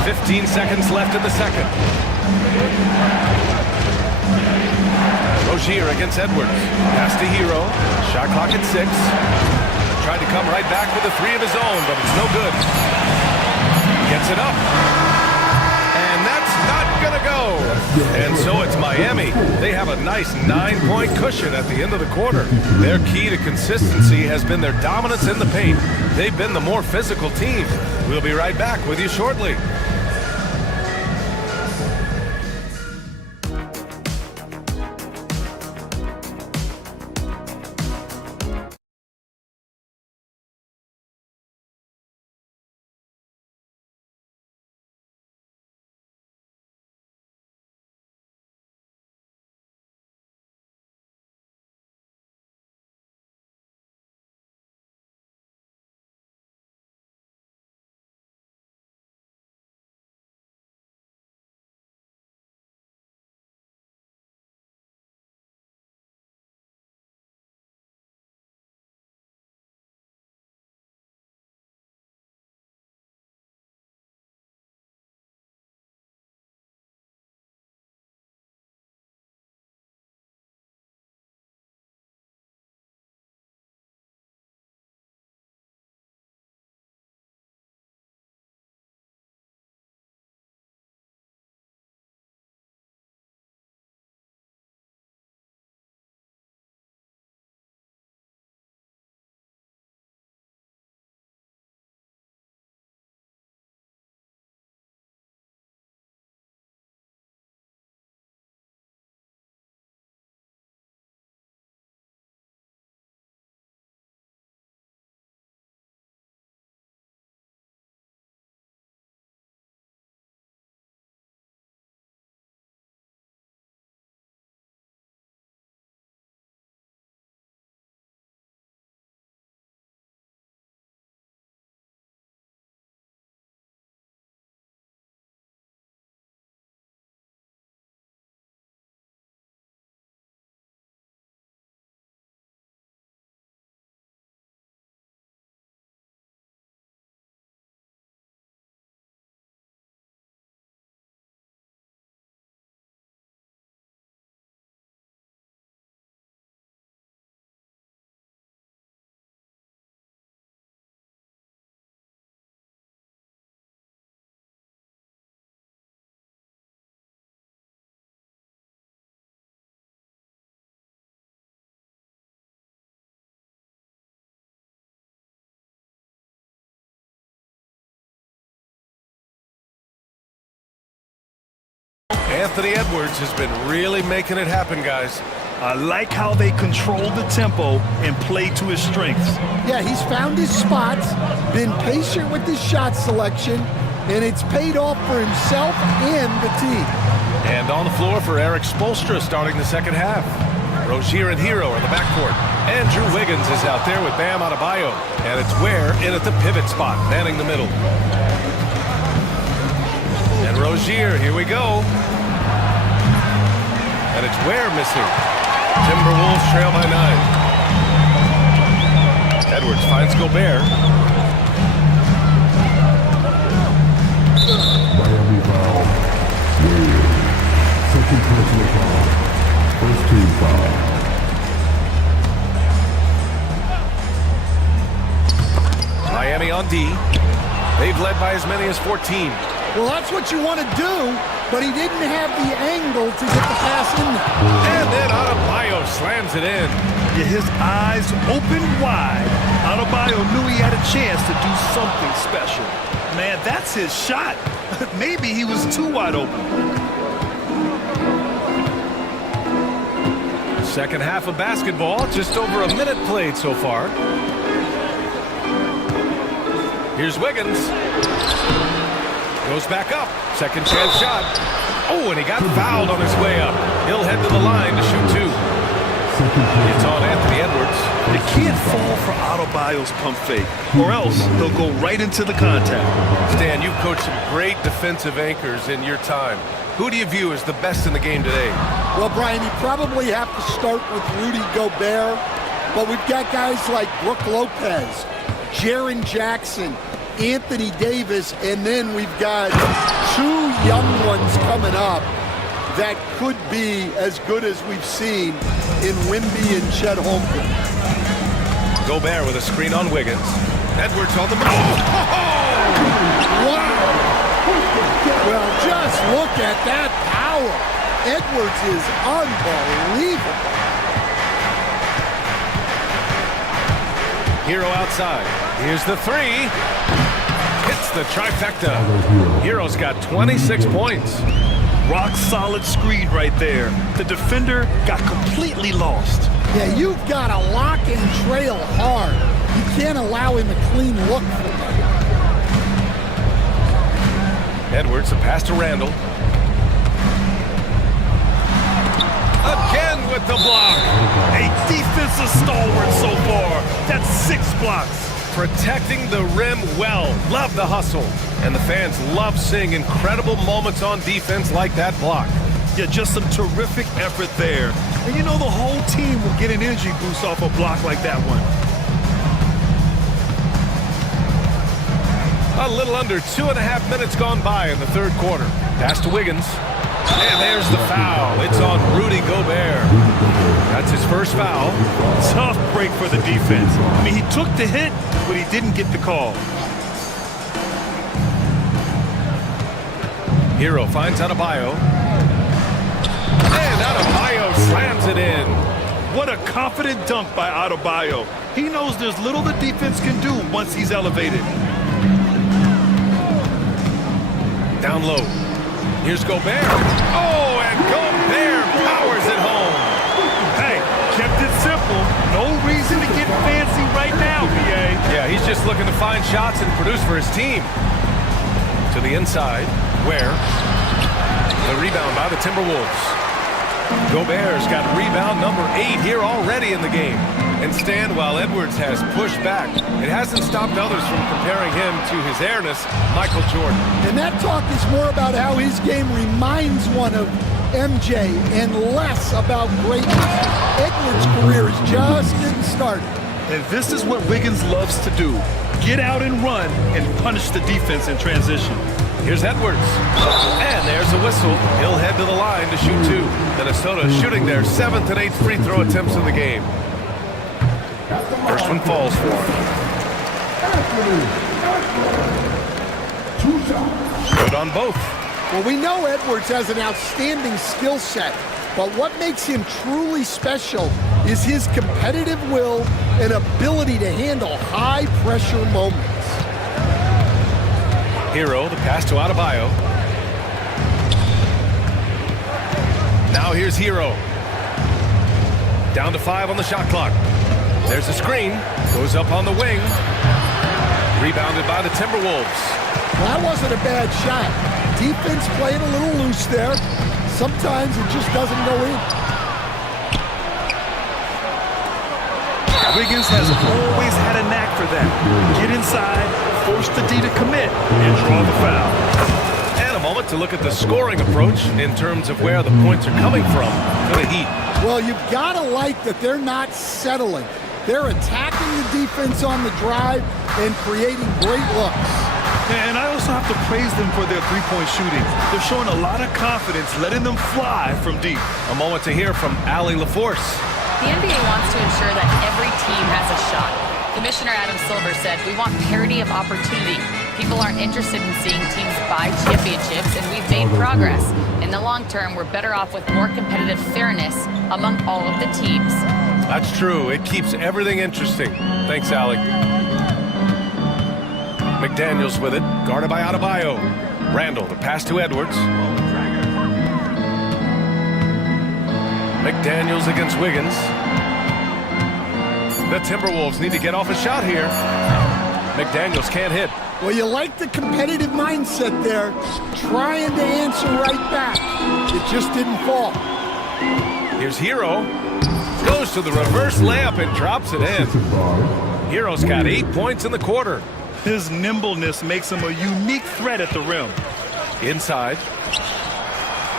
15 seconds left in the second. Rozier against Edwards. Pass to Hero. Shot clock at 6. Tried to come right back with a 3 of his own, but it's no good. Gets it up. And that's not gonna go. And so it's Miami Miami, they have a nice 9-point cushion at the end of the quarter. Their key to consistency has been their dominance in the paint. They've been the more physical team. We'll be right back with you shortly. Anthony Edwards has been really making it happen, guys. I like how they control the tempo and play to his strengths. Yeah, he's found his spots, been patient with his shot selection, and it's paid off for himself and the team. And on the floor for Eric Spoelstra starting the second half. Rozier and Hero are the backcourt. Andrew Wiggins is out there with Bam Adebayo. And it's Ware in at the pivot spot, manning the middle. And Rozier, here we go. And it's Ware missing. Timberwolves trail by 9. Edwards finds Gobert. Miami foul. Second personal foul. First team foul. Miami on D. They've led by as many as 14. Well, that's what you want to do, but he didn't have the angle to get the pass in there. And then Adebayo slams it in. Yeah, his eyes open wide. Adebayo knew he had a chance to do something special. Man, that's his shot. Maybe he was too wide open. Second half of basketball, just over a minute played so far. Here's Wiggins. Goes back up. Second chance shot. Oh, and he got fouled on his way up. He'll head to the line to shoot two. It's on Anthony Edwards. You can't fall for Adebayo's pump fake, or else they'll go right into the contact. Stan, you've coached some great defensive anchors in your time. Who do you view as the best in the game today? Well, Brian, you probably have to start with Rudy Gobert, but we've got guys like Brook Lopez, Jaren Jackson, Anthony Davis, and then we've got two young ones coming up that could be as good as we've seen in Wimby and Chet Holmgren. Gobert with a screen on Wiggins. Edwards on the move. Wow! Well, just look at that power. Edwards is unbelievable. Hero outside. Here's the three. Hits the trifecta. Hero's got 26 points. Rock solid screen right there. The defender got completely lost. Yeah, you've got to lock and trail hard. You can't allow him a clean look for that. Edwards, a pass to Randall. Again with the block. A defensive stalwart so far. That's 6 blocks. Protecting the rim well. Love the hustle. And the fans love seeing incredible moments on defense like that block. Yeah, just some terrific effort there. And you know the whole team will get an energy boost off a block like that one. A little under 2.5 minutes gone by in the third quarter. Pass to Wiggins. And there's the foul. It's on Rudy Gobert. That's his first foul. Tough break for the defense. I mean, he took the hit, but he didn't get the call. Hero finds Adebayo. And Adebayo slams it in. What a confident dunk by Adebayo. He knows there's little the defense can do once he's elevated. Down low. Here's Gobert. Oh, and Gobert powers it home. Hey, kept it simple. No reason to get fancy right now, BA. Yeah, he's just looking to find shots and produce for his team. To the inside, where the rebound by the Timberwolves. Gobert's got rebound number 8 here already in the game. And stand while Edwards has pushed back. It hasn't stopped others from comparing him to his airness, Michael Jordan. And that talk is more about how his game reminds one of MJ and less about greatness. Edwards' career is just getting started. And this is what Wiggins loves to do. Get out and run and punish the defense in transition. Here's Edwards. And there's a whistle. He'll head to the line to shoot 2. Minnesota shooting their 7th and 8th free throw attempts in the game. First one falls for him. Good on both. Well, we know Edwards has an outstanding skill set, but what makes him truly special is his competitive will and ability to handle high-pressure moments. Hero, the pass to Adebayo. Now here's Hero. Down to 5 on the shot clock. There's a screen. Goes up on the wing. Rebounded by the Timberwolves. Well, that wasn't a bad shot. Defense playing a little loose there. Sometimes it just doesn't go in. Wiggins has always had a knack for that. Get inside, force the D to commit, and draw the foul. And a moment to look at the scoring approach in terms of where the points are coming from for the Heat. Well, you've got to like that they're not settling. They're attacking the defense on the drive and creating great looks. And I also have to praise them for their three-point shooting. They're showing a lot of confidence, letting them fly from deep. A moment to hear from Allie LaForce. The NBA wants to ensure that every team has a shot. Commissioner Adam Silver said, "We want parity of opportunity. People aren't interested in seeing teams buy championships, and we've made progress. In the long term, we're better off with more competitive fairness among all of the teams." That's true. It keeps everything interesting. Thanks, Allie. McDaniels with it, guarded by Adebayo. Randall, the pass to Edwards. McDaniels against Wiggins. The Timberwolves need to get off a shot here. McDaniels can't hit. Well, you like the competitive mindset there, trying to answer right back. It just didn't fall. Here's Hero. Goes to the reverse layup and drops it in. Hero's got 8 points in the quarter. His nimbleness makes him a unique threat at the rim. Inside.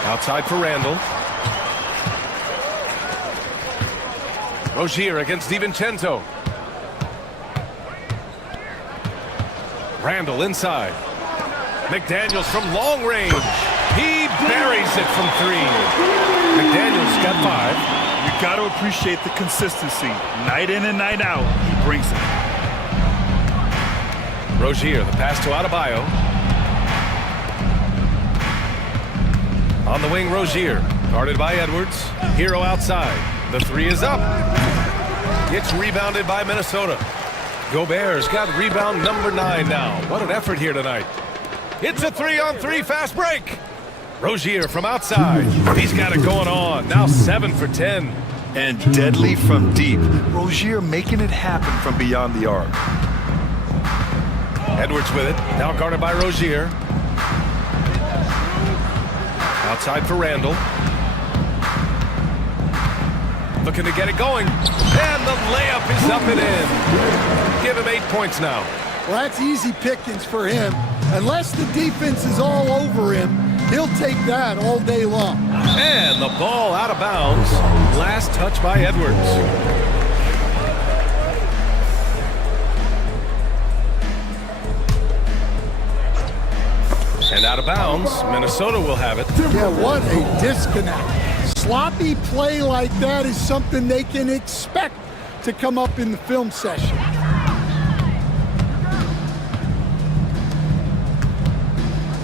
Outside for Randall. Rozier against DiVincenzo. Randall inside. McDaniels from long range. He buries it from 3. McDaniels got 5. You got to appreciate the consistency. Night in and night out, he brings it. Rozier, the pass to Adebayo. On the wing, Rozier. Guarded by Edwards. Hero outside. The three is up. It's rebounded by Minnesota. Gobert's got rebound number 9 now. What an effort here tonight. It's a 3-on-3 fast break. Rozier from outside. He's got it going on. Now 7 for 10. And deadly from deep. Rozier making it happen from beyond the arc. Edwards with it. Now guarded by Rozier. Outside for Randall. Looking to get it going. And the layup is up and in. Give him 8 points now. Well, that's easy pickings for him. Unless the defense is all over him, he'll take that all day long. And the ball out of bounds. Last touch by Edwards. And out of bounds, Minnesota will have it. Yeah, what a disconnect. Sloppy play like that is something they can expect to come up in the film session.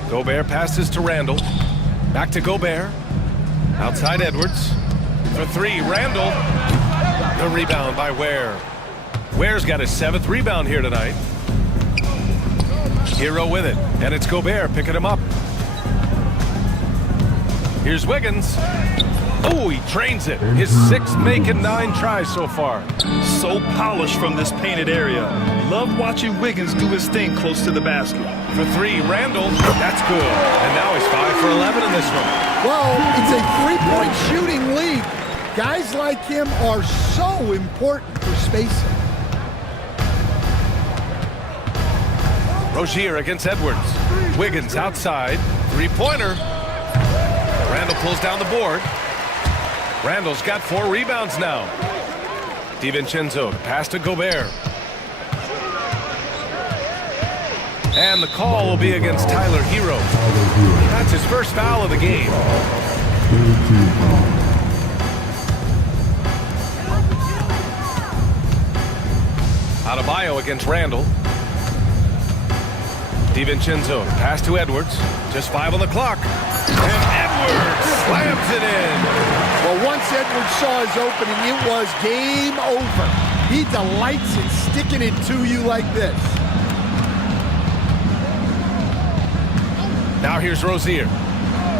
Gobert passes to Randall. Back to Gobert. Outside Edwards. For 3, Randall. The rebound by Ware. Ware's got his 7th rebound here tonight. Hero with it. And it's Gobert picking him up. Here's Wiggins. Oh, he trains it. His 6th make and 9 tries so far. So polished from this painted area. Love watching Wiggins do his thing close to the basket. For 3, Randall. That's good. And now he's 5 for 11 in this one. Well, it's a three-point shooting league. Guys like him are so important for spacing. Rozier against Edwards. Wiggins outside. 3-pointer. Randall pulls down the board. Randall's got 4 rebounds now. DiVincenzo pass to Gobert. And the call will be against Tyler Hero. That's his first foul of the game. Adebayo against Randall. DiVincenzo pass to Edwards. Just 5 on the clock. And Edwards slams it in. Well, once Edwards saw his opening, it was game over. He delights in sticking it to you like this. Now here's Rozier.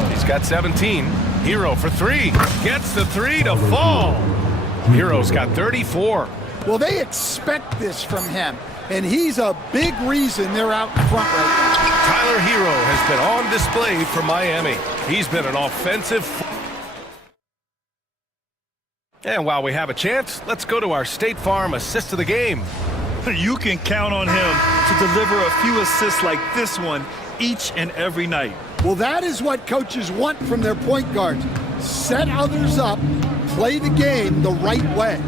He's got 17. Hero for 3. Gets the 3 to fall. Hero's got 34. Well, they expect this from him, and he's a big reason they're out in front right now. Tyler Hero has been on display for Miami. He's been an offensive. And while we have a chance, let's go to our State Farm assist of the game. You can count on him to deliver a few assists like this one each and every night. Well, that is what coaches want from their point guards. Set others up, play the game the right way.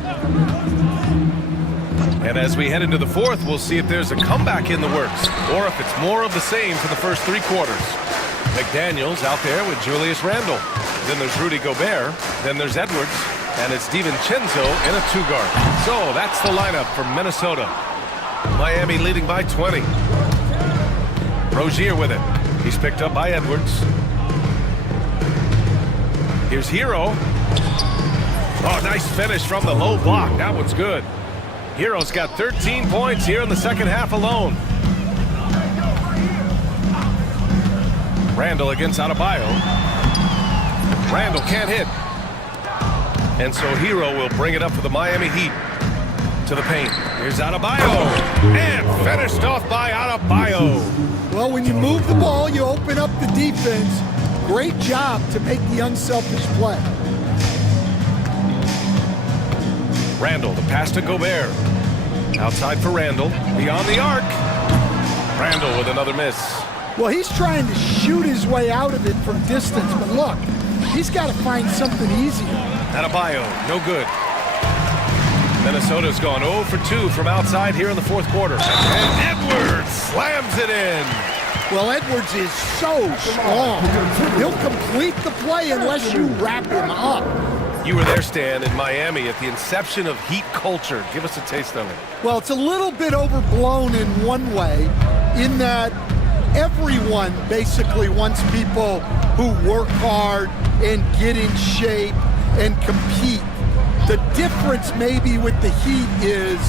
And as we head into the 4th, we'll see if there's a comeback in the works, or if it's more of the same for the first 3 quarters. McDaniels out there with Julius Randle. Then there's Rudy Gobert. Then there's Edwards. And it's DiVincenzo in a 2-guard. So that's the lineup for Minnesota. Miami leading by 20. Rozier with it. He's picked up by Edwards. Here's Hero. Oh, nice finish from the low block. That one's good. Hero's got 13 points here in the second half alone. Randall against Adebayo. Randall can't hit. And so Hero will bring it up for the Miami Heat. To the paint. Here's Adebayo. And finished off by Adebayo. Well, when you move the ball, you open up the defense. Great job to make the unselfish play. Randall, the pass to Gobert. Outside for Randall. Beyond the arc. Randall with another miss. Well, he's trying to shoot his way out of it from distance, but look, he's got to find something easier. Adebayo, no good. Minnesota's gone 0 for 2 from outside here in the 4th quarter. And Edwards slams it in. Well, Edwards is so strong. He'll complete the play unless you wrap him up. You were there, Stan, in Miami at the inception of Heat culture. Give us a taste of it. Well, it's a little bit overblown in one way, in that everyone basically wants people who work hard and get in shape and compete. The difference maybe with the Heat is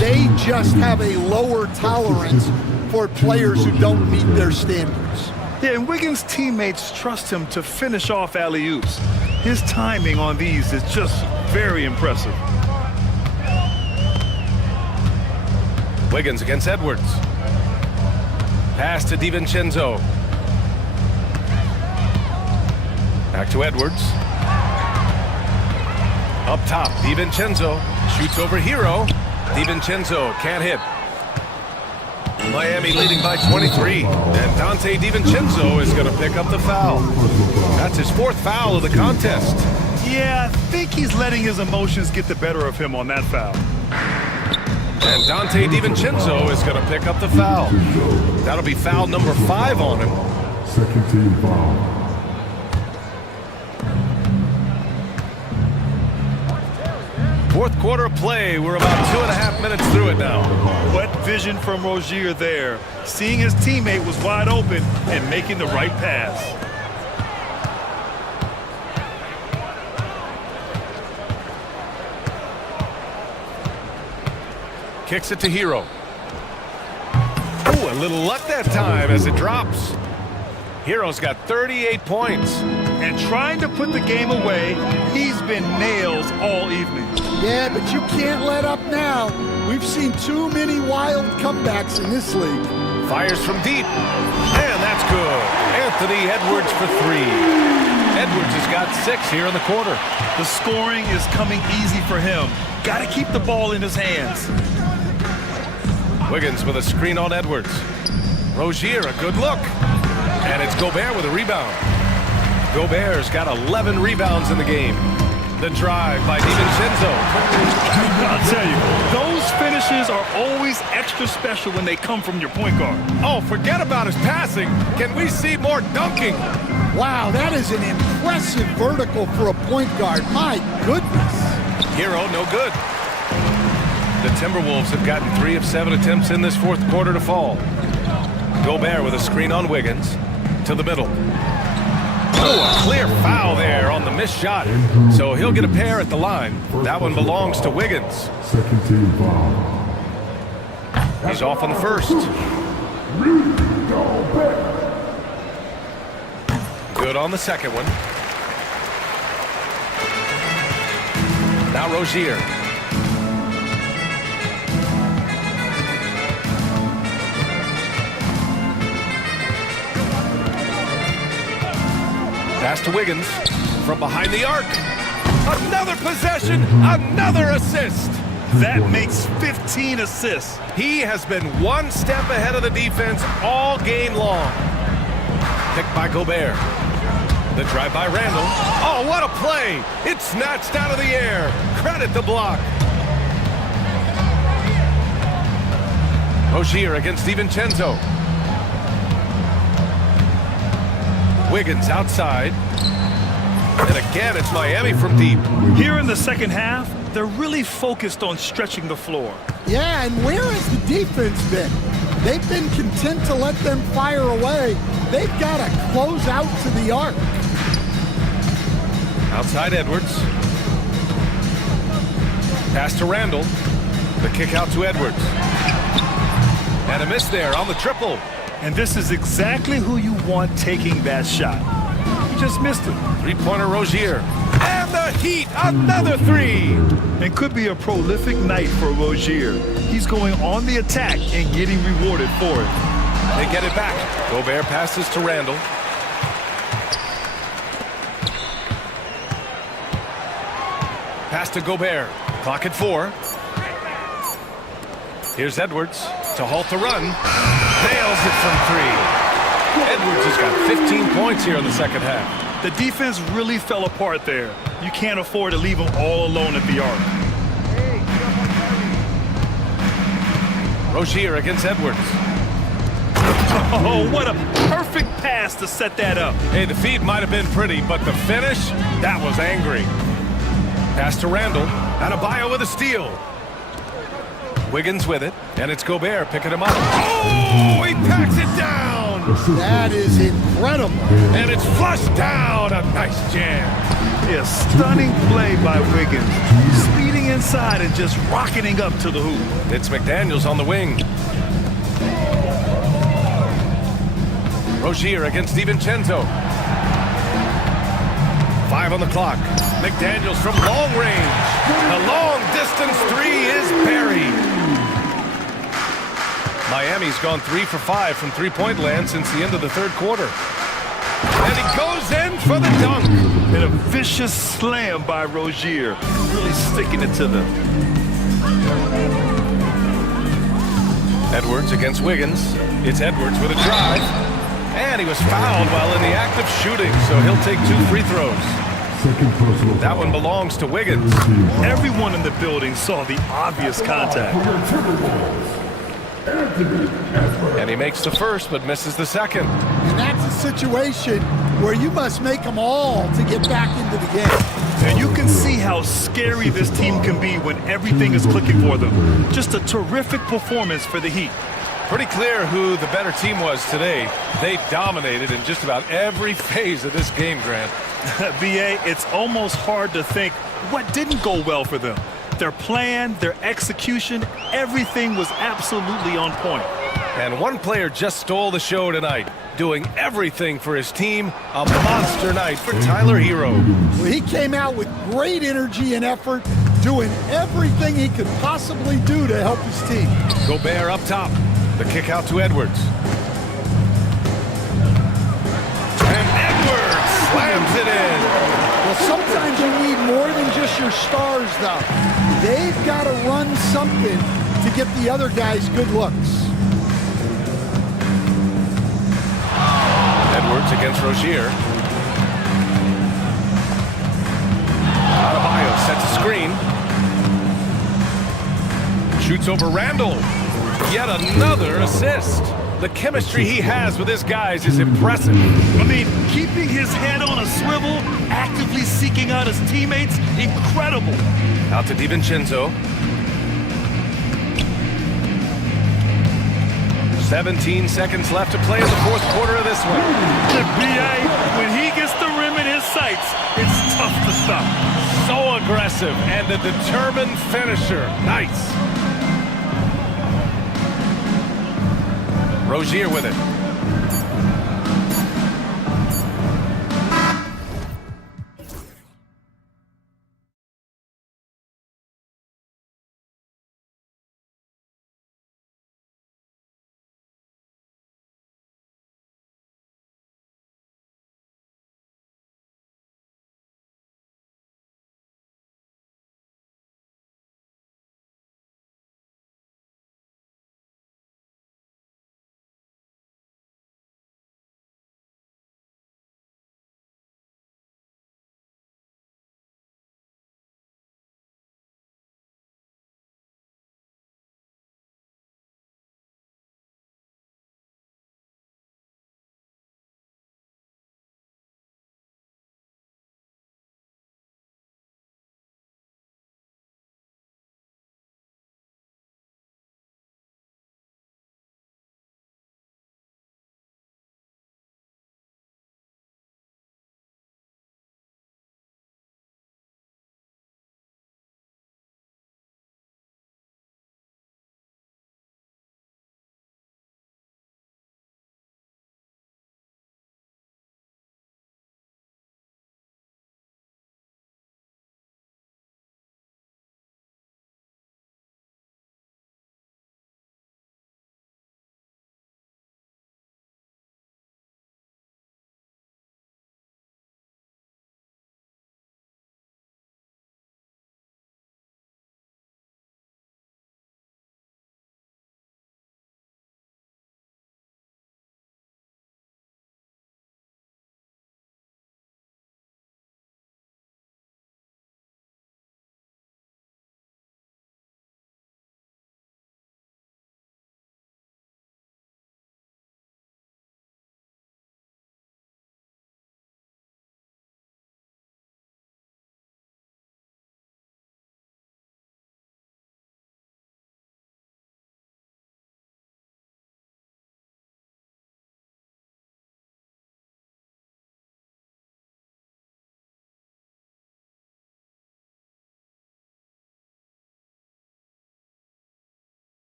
they just have a lower tolerance for players who don't meet their standards. Yeah, and Wiggins' teammates trust him to finish off alley-oops. His timing on these is just very impressive. Wiggins against Edwards. Pass to DiVincenzo. Back to Edwards. Up top, DiVincenzo shoots over Hero. DiVincenzo can't hit. Miami leading by 23. And Dante DiVincenzo is going to pick up the foul. That's his fourth foul of the contest. Yeah, I think he's letting his emotions get the better of him on that foul. And Dante DiVincenzo is going to pick up the foul. That'll be foul number 5 on him. Second team foul. Fourth quarter of play. We're about 2.5 minutes through it now. What vision from Rozier there. Seeing his teammate was wide open and making the right pass. Kicks it to Hero. Ooh, a little luck that time as it drops. Hero's got 38 points. And trying to put the game away, he's been nails all evening. Yeah, but you can't let up now. We've seen too many wild comebacks in this league. Fires from deep. And that's good. Anthony Edwards for 3. Edwards has got 6 here in the quarter. The scoring is coming easy for him. Got to keep the ball in his hands. Wiggins with a screen on Edwards. Rozier, a good look. And it's Gobert with a rebound. Gobert's got 11 rebounds in the game. The drive by DiVincenzo. I'll tell you, those finishes are always extra special when they come from your point guard. Oh, forget about his passing. Can we see more dunking? Wow, that is an impressive vertical for a point guard. My goodness. Hero, no good. The Timberwolves have gotten 3 of 7 attempts in this fourth quarter to fall. Gobert with a screen on Wiggins to the middle. Oh, a clear foul there on the missed shot. So he'll get a pair at the line. That one belongs to Wiggins. Second team foul. He's off on the first. Good on the second one. Now Rozier. Pass to Wiggins from behind the arc. Another possession, another assist. That makes 15 assists. He has been one step ahead of the defense all game long. Picked by Gobert. The drive by Randall. Oh, what a play. It's snatched out of the air. Credit the block. Rozier against DiVincenzo. Wiggins outside. And again, it's Miami from deep. Here in the second half, they're really focused on stretching the floor. Yeah, and where has the defense been? They've been content to let them fire away. They've got to close out to the arc. Outside Edwards. Pass to Randall. The kick out to Edwards. And a miss there on the triple. And this is exactly who you want taking that shot. He just missed it. Three-pointer Rozier. And the Heat, another 3. And could be a prolific night for Rozier. He's going on the attack and getting rewarded for it. They get it back. Gobert passes to Randall. Pass to Gobert. Clock at 4. Here's Edwards to halt the run. Nails it from 3. Edwards has got 15 points here in the second half. The defense really fell apart there. You can't afford to leave them all alone at the arc. Rozier against Edwards. Oh, what a perfect pass to set that up. Hey, the feed might have been pretty, but the finish, that was angry. Pass to Randall. Adebayo with a steal. Wiggins with it, and it's Gobert picking him up. Oh, he packs it down. That is incredible. And it's flushed down. A nice jam. Yeah, stunning play by Wiggins. Speeding inside and just rocketing up to the hoop. It's McDaniels on the wing. Rozier against DiVincenzo. 5 on the clock. McDaniels from long range. The long distance three is buried. Miami's gone 3 for 5 from three-point land since the end of the third quarter. And he goes in for the dunk. And a vicious slam by Rozier. Really sticking it to them. Edwards against Wiggins. It's Edwards with a drive. And he was fouled while in the act of shooting, so he'll take 2 free throws. That one belongs to Wiggins. Everyone in the building saw the obvious contact. And he makes the first, but misses the second. And that's a situation where you must make them all to get back into the game. And you can see how scary this team can be when everything is clicking for them. Just a terrific performance for the Heat. Pretty clear who the better team was today. They dominated in just about every phase of this game, Grant. BA, it's almost hard to think what didn't go well for them. Their plan, their execution, everything was absolutely on point. And one player just stole the show tonight, doing everything for his team. A monster night for Tyler Hero. Well, he came out with great energy and effort, doing everything he could possibly do to help his team. Gobert up top. The kick out to Edwards. And Edwards slams it in. Well, sometimes you need more than just your stars, though. They've got to run something to get the other guys good looks. Edwards against Rozier. Adebayo sets a screen. Shoots over Randall. Yet another assist. The chemistry he has with his guys is impressive. I mean, keeping his head on a swivel, actively seeking out his teammates, incredible. Out to DiVincenzo. 17 seconds left to play in the fourth quarter of this one. The BA, when he gets the rim in his sights, it's tough to stop. So aggressive and a determined finisher. Nice. Rozier with it.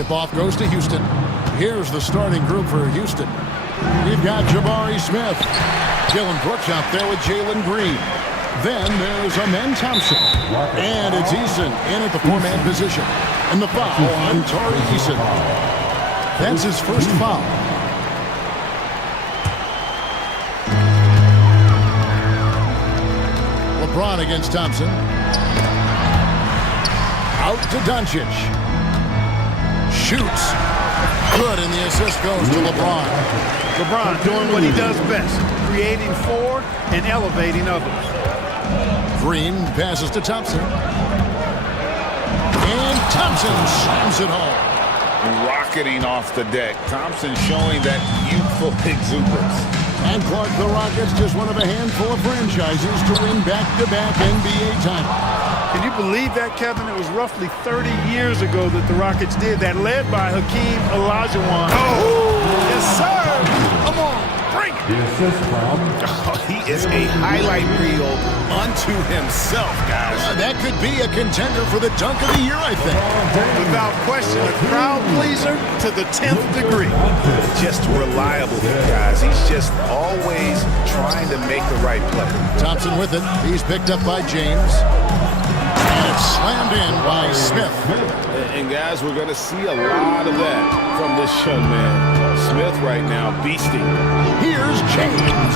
Tip-off goes to Houston. Here's the starting group for Houston. We've got Jabari Smith. Dylan Brooks out there with Jalen Green. Then there's Amen Thompson. And it's Eason in at the four-man position. And the foul on Tari Eason. That's his first foul. LeBron against Thompson. Out to Doncic. Shoots. Good, and the assist goes to LeBron. LeBron doing what he does best, creating for and elevating others. Green passes to Thompson. And Thompson slams it home. Rocketing off the deck. Thompson showing that youthful exuberance. And Clark, the Rockets, just one of a handful of franchises to win back-to-back NBA titles. Can you believe that, Kevin? It was roughly 30 years ago that the Rockets did that, led by Hakeem Olajuwon. Oh, yes, sir. Come on, bring it. The assist from... Oh, he is a highlight reel unto himself, guys. That could be a contender for the dunk of the year, I think. Without question, a crowd pleaser to the 10th degree. Just reliable, guys. He's just always trying to make the right play. Thompson with it. He's picked up by James. And it's slammed in by Smith. And guys, we're going to see a lot of that from this young man. Smith right now beasting. Here's James.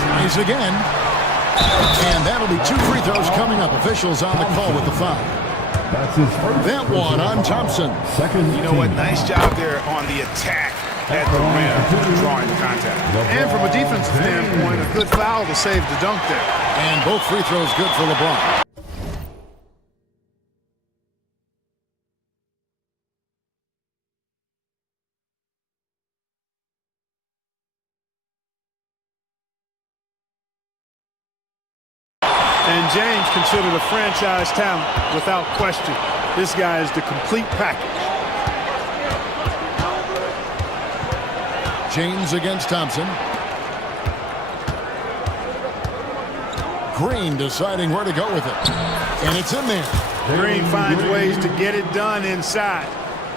Tries again. And that'll be 2 free throws coming up. Officials on the call with the foul. That's his first. That one on Thompson. Second. You know what? Nice job there on the attack at the rim, drawing the contact. And from a defensive standpoint, a good foul to save the dunk there. And both free throws good for LeBron. And James considered a franchise talent without question. This guy is the complete package. James against Thompson. Green deciding where to go with it. And it's in there. Green finds ways to get it done inside.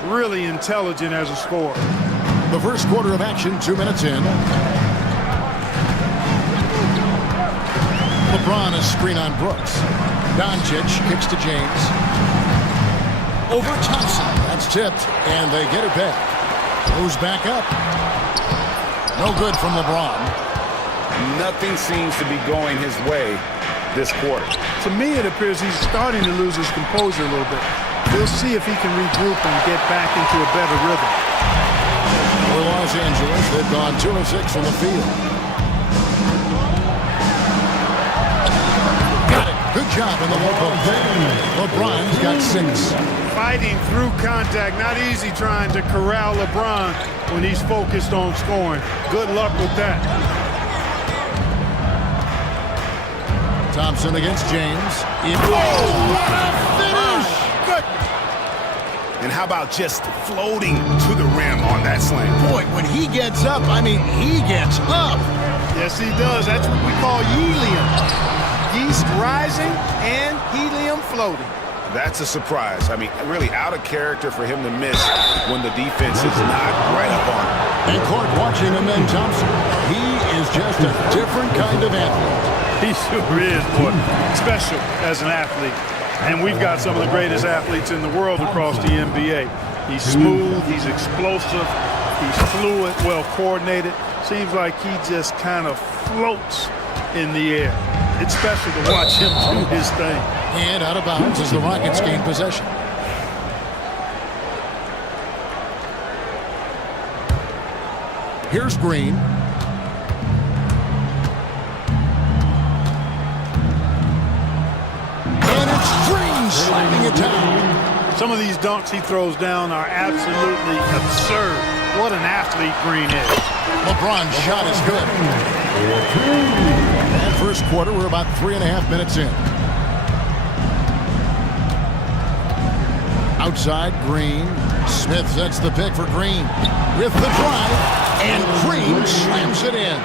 Really intelligent as a scorer. The first quarter of action, 2 minutes in. LeBron is screen on Brooks. Doncic kicks to James. Over Thompson. That's tipped, and they get it back. Goes back up. No good from LeBron. Nothing seems to be going his way this quarter. To me, it appears he's starting to lose his composure a little bit. We'll see if he can regroup and get back into a better rhythm. For Los Angeles, they've gone 2 of 6 from the field. Good job in the low post. LeBron's got 6. Fighting through contact. Not easy trying to corral LeBron when he's focused on scoring. Good luck with that. Thompson against James. What a finish! Good. And how about just floating to the rim on that slam? Boy, when he gets up, I mean, he gets up. Yes, he does. That's what we call helium. Yeast rising and helium floating. That's a surprise. I mean, really out of character for him to miss when the defense is not right up on him. And Clark watching him then Thompson. He is just a different kind of athlete. He sure is, boy. Special as an athlete. And we've got some of the greatest athletes in the world across the NBA. He's smooth, he's explosive, he's fluid, well coordinated. Seems like he just kind of floats in the air. It's special to watch him do his thing. And out of bounds as the Rockets gain possession. Here's Green. And it's Green slamming it down. Some of these dunks he throws down are absolutely absurd. What an athlete Green is. LeBron's shot is good. And first quarter, we're about 3.5 minutes in. Outside, Green. Smith sets the pick for Green. With the drive, and Green slams it in.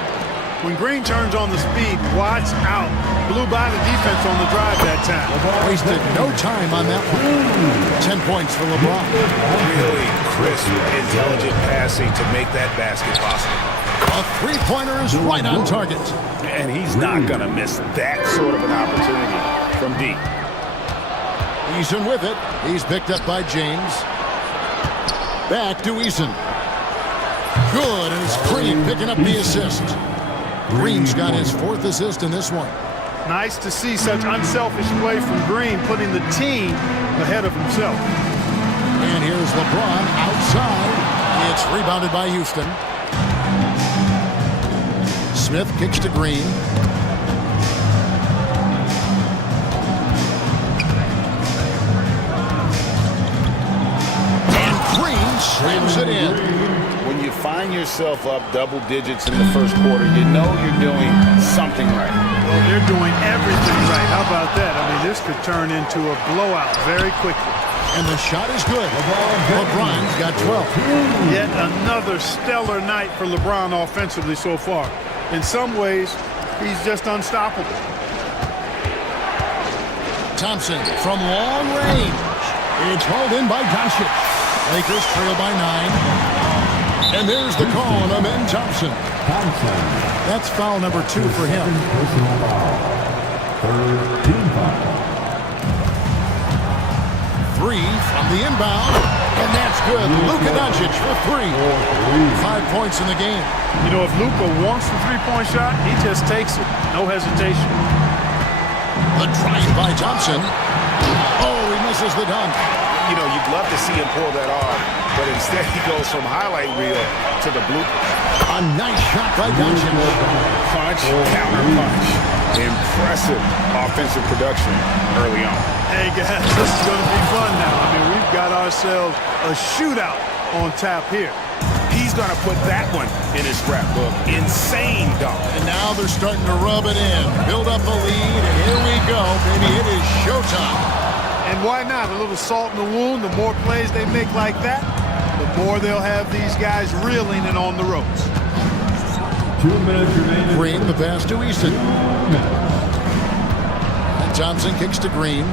When Green turns on the speed, watch out. Blew by the defense on the drive that time. Wasted no time on that one. 10 points for LeBron. Really crisp, intelligent passing to make that basket possible. A three-pointer is right on target. And he's not going to miss that sort of an opportunity from deep. Eason with it. He's picked up by James. Back to Eason. Good, and it's Green picking up the assist. Green's got his fourth assist in this one. Nice to see such unselfish play from Green, putting the team ahead of himself. And here's LeBron outside. It's rebounded by Houston. Smith kicks to Green. And Green slams it in. When you find yourself up double digits in the first quarter, you know you're doing something right. Well, they're doing everything right. How about that? I mean, this could turn into a blowout very quickly. And the shot is good. LeBron's got 12. Yet another stellar night for LeBron offensively so far. In some ways, he's just unstoppable. Thompson from long range. It's hauled in by Doncic. Lakers trail by 9. And there's the call on Amen Thompson. That's foul number 2 for him. Three from the inbound, and that's good. Luka Doncic for 3. 5 points in the game. You know, if Luka wants the three-point shot, he just takes it. No hesitation. The drive by Thompson. Oh, he misses the dunk. You know, you'd love to see him pull that off, but instead he goes from highlight reel to the blooper. A nice shot by Doncic. Punch, counter punch. Impressive offensive production early on. Hey, guys, this is going to be fun now. I mean, we've got ourselves a shootout on tap here. He's going to put that one in his scrapbook. Insane dunk. And now they're starting to rub it in. Build up a lead, and here we go, baby. It is showtime. And why not? A little salt in the wound. The more plays they make like that, the more they'll have these guys reeling and on the ropes. 2 minutes remaining. Green, the pass to Eason. And Thompson kicks to Green.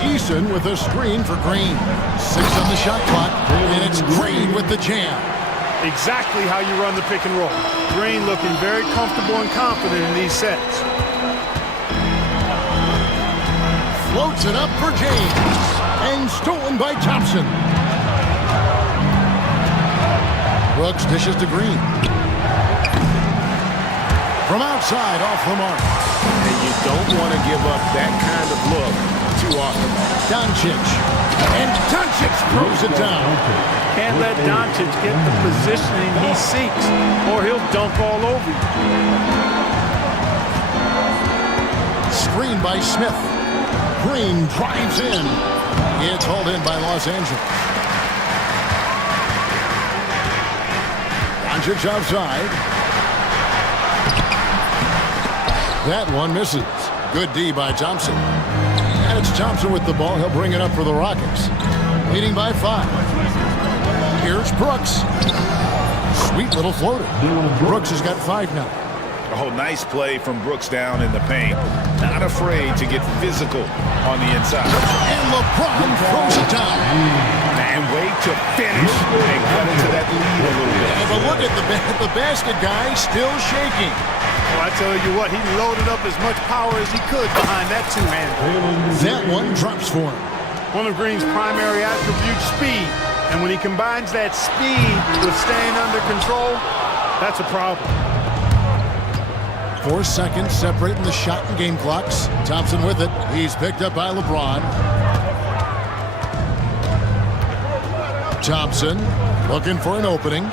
Eason with a screen for Green. 6 on the shot clock, and it's Green with the jam. Exactly how you run the pick and roll. Green looking very comfortable and confident in these sets. Floats it up for James. And stolen by Thompson. Brooks dishes to Green. From outside, off the mark. And you don't want to give up that kind of look too often. Doncic. And Doncic throws it down. Can't let Doncic get the positioning he seeks, or he'll dunk all over you. Screen by Smith. Green drives in. It's hauled in by Los Angeles. Doncic outside. That one misses. Good D by Thompson. And it's Thompson with the ball. He'll bring it up for the Rockets. Leading by 5. Here's Brooks. Sweet little floater. Brooks has got 5 now. Oh, nice play from Brooks down in the paint. Not afraid to get physical on the inside. And LeBron throws it down. And wait to finish and cut into that lead a little bit. Yeah, but look at the basket guy still shaking. Well, I tell you what, he loaded up as much power as he could behind that two-hander. That one drops for him. One of Green's primary attributes, speed. And when he combines that speed with staying under control, that's a problem. 4 seconds separating the shot and game clocks. Thompson with it. He's picked up by LeBron. Thompson looking for an opening.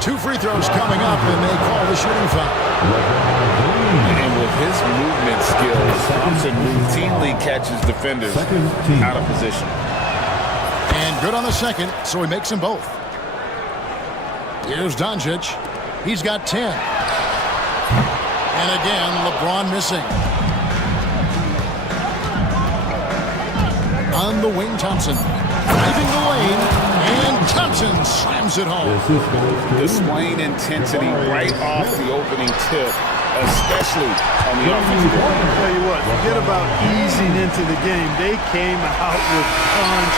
2 free throws coming up, and they call the shooting foul. And with his movement skills, Thompson routinely catches defenders out of position. And good on the second, so he makes them both. Here's Doncic. He's got 10. And again, LeBron missing. On the wing, Thompson. Driving the lane, and Thompson Thompson slams it home. Displaying intensity right off the opening tip, especially on the offensive end. I'll tell you what, forget about easing into the game. They came out with guns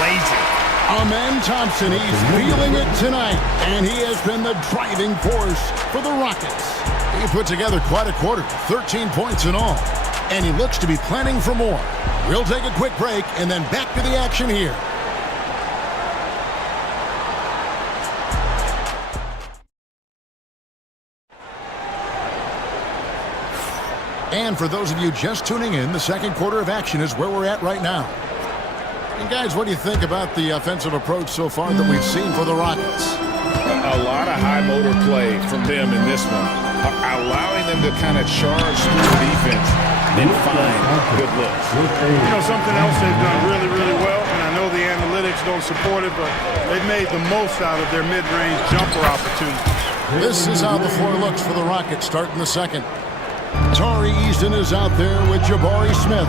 blazing. Amen Thompson, he's feeling it tonight, and he has been the driving force for the Rockets. He put together quite a quarter, 13 points in all, and he looks to be planning for more. We'll take a quick break and then back to the action here. And for those of you just tuning in, the second quarter of action is where we're at right now. And guys, what do you think about the offensive approach so far that we've seen for the Rockets? A lot of high motor play from them in this one, allowing them to kind of charge through the defense and find good looks. You know, something else they've done really, really well, and I know the analytics don't support it, but they've made the most out of their mid-range jumper opportunities. This is how the floor looks for the Rockets starting the second. Tari Eason is out there with Jabari Smith.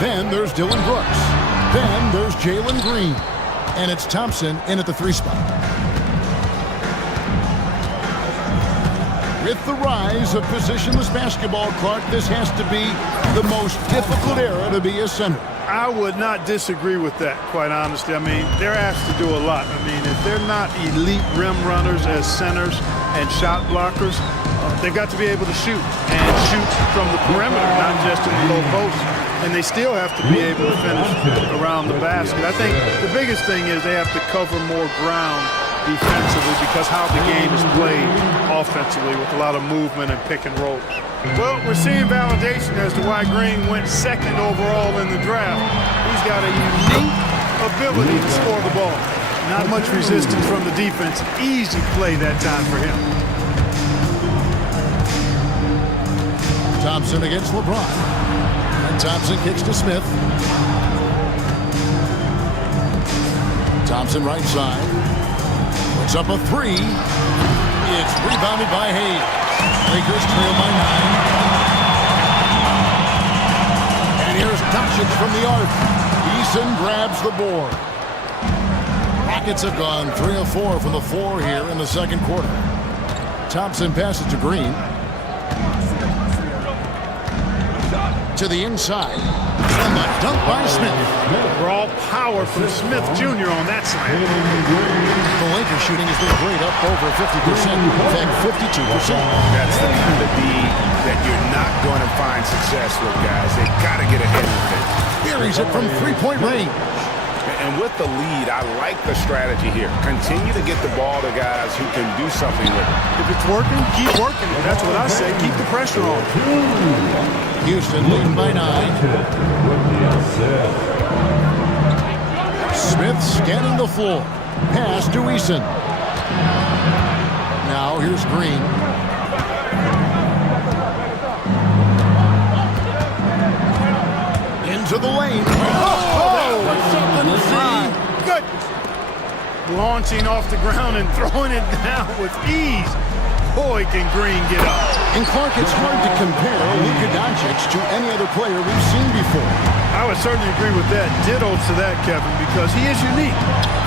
Then there's Dylan Brooks. Then there's Jalen Green. And it's Thompson in at the 3 spot. With the rise of positionless basketball, Clark, this has to be the most difficult era to be a center. I would not disagree with that, quite honestly. I mean, they're asked to do a lot. I mean, if they're not elite rim runners as centers and shot blockers, they've got to be able to shoot and shoot from the perimeter, not just in the low post. And they still have to be able to finish around the basket. I think the biggest thing is they have to cover more ground defensively because how the game is played offensively with a lot of movement and pick and roll. Well, we're seeing validation as to why Green went second overall in the draft. He's got a unique ability to score the ball. Not much resistance from the defense. Easy play that time for him. Thompson against LeBron. And Thompson kicks to Smith. Thompson right side. Puts up a 3. It's rebounded by Hayes. Lakers trail by 9. And here's Doncic from the arc. Eason grabs the board. Rockets have gone 3 of 4 from the floor here in the second quarter. Thompson passes to Green. To the inside. And the dunk by Smith. Raw power from Smith Jr. on that side. The Lakers shooting has been great, up over 50%. In fact, 52%. That's the kind of lead that you're not going to find success with, guys. They got to get ahead of it. Buries it from 3-point range. And with the lead, I like the strategy here. Continue to get the ball to guys who can do something with it. If it's working, keep working. That's what I say. Keep the pressure on. Houston leading by 9. Smith scanning the floor. Pass to Eason. Now here's Green. Into the lane. Something to see. Goodness. Launching off the ground and throwing it down with ease. Boy, can Green get up. And Clark, it's hard to compare Luka Doncic to any other player we've seen before. I would certainly agree with that. Ditto to that, Kevin, because he is unique.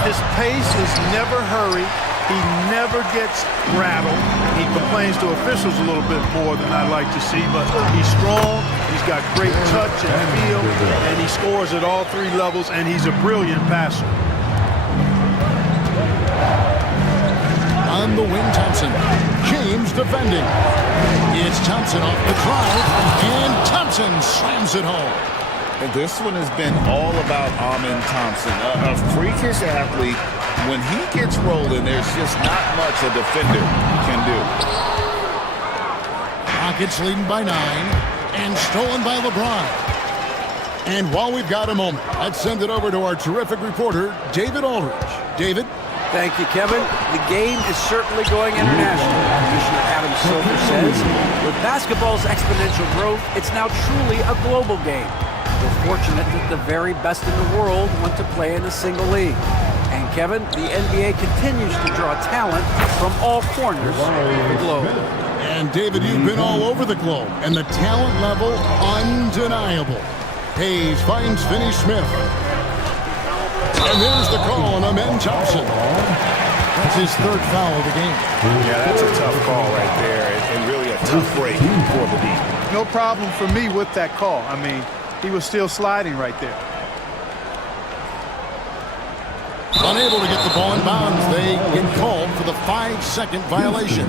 His pace is never hurried. He never gets rattled. He complains to officials a little bit more than I'd like to see, but he's strong. He's got great touch and feel, and he scores at all 3 levels, and he's a brilliant passer. On the wing, Thompson. James defending. It's Thompson off the drive, and Thompson slams it home. And this one has been all about Amen Thompson, a freakish athlete. When he gets rolling, there's just not much a defender can do. Rockets leading by 9, and stolen by LeBron. And while we've got a moment, let's send it over to our terrific reporter, David Aldridge. David? Thank you, Kevin. The game is certainly going international. Commissioner Adam Silver says, with basketball's exponential growth, it's now truly a global game. We're fortunate that the very best in the world want to play in a single league. And Kevin, the NBA continues to draw talent from all corners of the globe. And David, you've been all over the globe, and the talent level undeniable. Hayes finds Finney Smith. And there's the call on Amen Thompson. That's his third foul of the game. Yeah, that's a tough call right there, and really a tough break for the D. No problem for me with that call. I mean, he was still sliding right there. Unable to get the ball in bounds, they get called for the 5-second violation.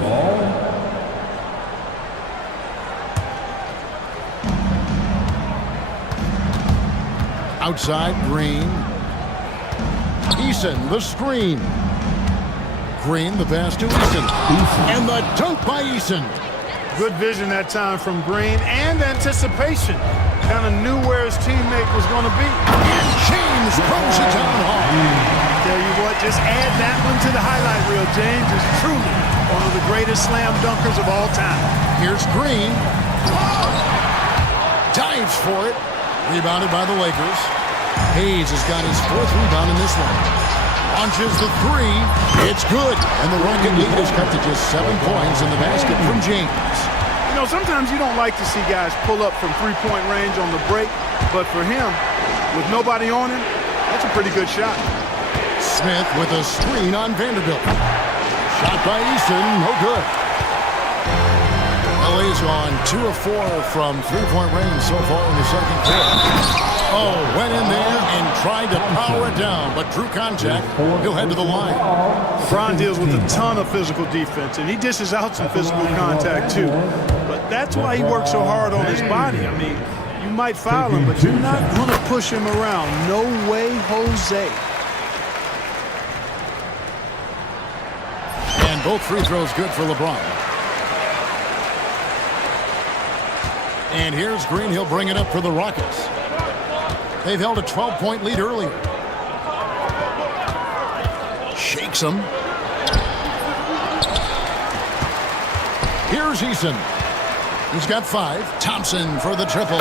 Outside, Green. Eason, the screen. Green, the pass to Eason. And the dunk by Eason. Good vision that time from Green and anticipation. Kind of knew where his teammate was going to be. And James throws it down hard. Tell you what, just add that one to the highlight reel. James is truly one of the greatest slam dunkers of all time. Here's Green. Dives for it. Rebounded by the Lakers. Hayes has got his fourth rebound in this one. Launches the three. It's good. And the Rocket lead is cut to just 7 points in the basket from James. You know, sometimes you don't like to see guys pull up from three-point range on the break, but for him, with nobody on him, that's a pretty good shot. Smith with a screen on Vanderbilt. Shot by Eason, no good. LA's on 2 of 4 from three-point range so far in the second quarter. Oh, went in there and tried to power it down, but drew contact. He'll head to the line. LeBron deals with a ton of physical defense, and he dishes out some physical contact too. But that's why he works so hard on his body. I mean, you might foul him, but you're not going to push him around. No way, Jose. And both free throws good for LeBron. And here's Green. He'll bring it up for the Rockets. They've held a 12-point lead earlier. Shakes him. Here's Eason. He's got 5. Thompson for the triple.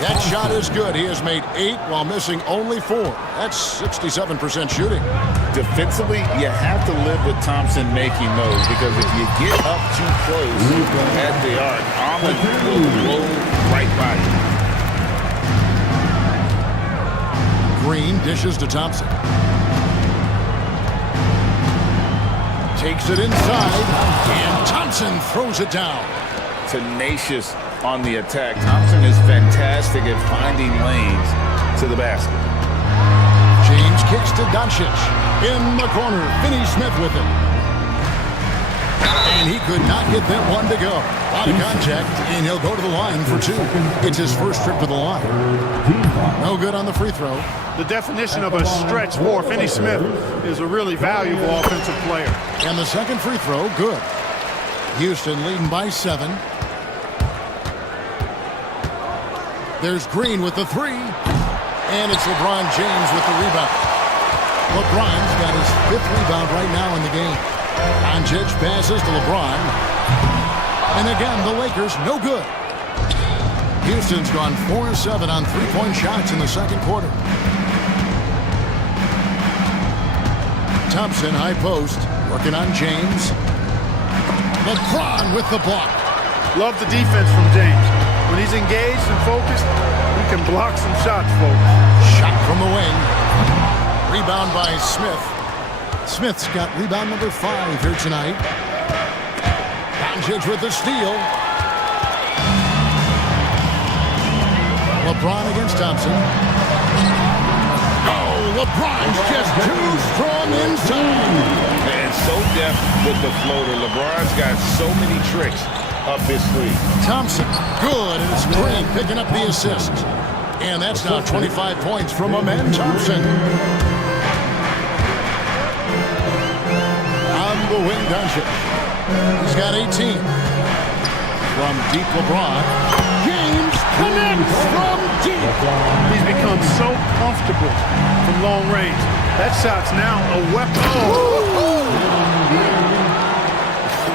That shot is good. He has made 8 while missing only 4. That's 67% shooting. Defensively, you have to live with Thompson making those, because if you get up too close at the arc, Ahmed will blow right by you. Green dishes to Thompson. Takes it inside, and Thompson throws it down. Tenacious on the attack. Thompson is fantastic at finding lanes to the basket. James kicks to Doncic. In the corner, Finney-Smith with it. And he could not get that one to go. A lot of contact, and he'll go to the line for 2. It's his first trip to the line. No good on the free throw. The definition of a stretch for Finney-Smith is a really valuable offensive player. And the second free throw, good. Houston leading by 7. There's Green with the 3. And it's LeBron James with the rebound. LeBron's got his 5th rebound right now in the game. Doncic passes to LeBron. And again, the Lakers, no good. Houston's gone 4 of 7 on three-point shots in the second quarter. Thompson, high post, working on James. LeBron with the block. Love the defense from James. When he's engaged and focused, he can block some shots, folks. Shot from the wing. Rebound by Smith. Smith's got rebound number 5 here tonight. Doncic with the steal. LeBron against Thompson. Oh, LeBron's just too strong inside. And so deft with the floater. LeBron's got so many tricks up his sleeve. Thompson, good, and it's Green picking up the assist. And that's now 25 points from Amen Thompson. On the wing, Doncic. He's got 18. From deep, LeBron. James connects from deep. He's become so comfortable from long range. That shot's now a weapon. Oh.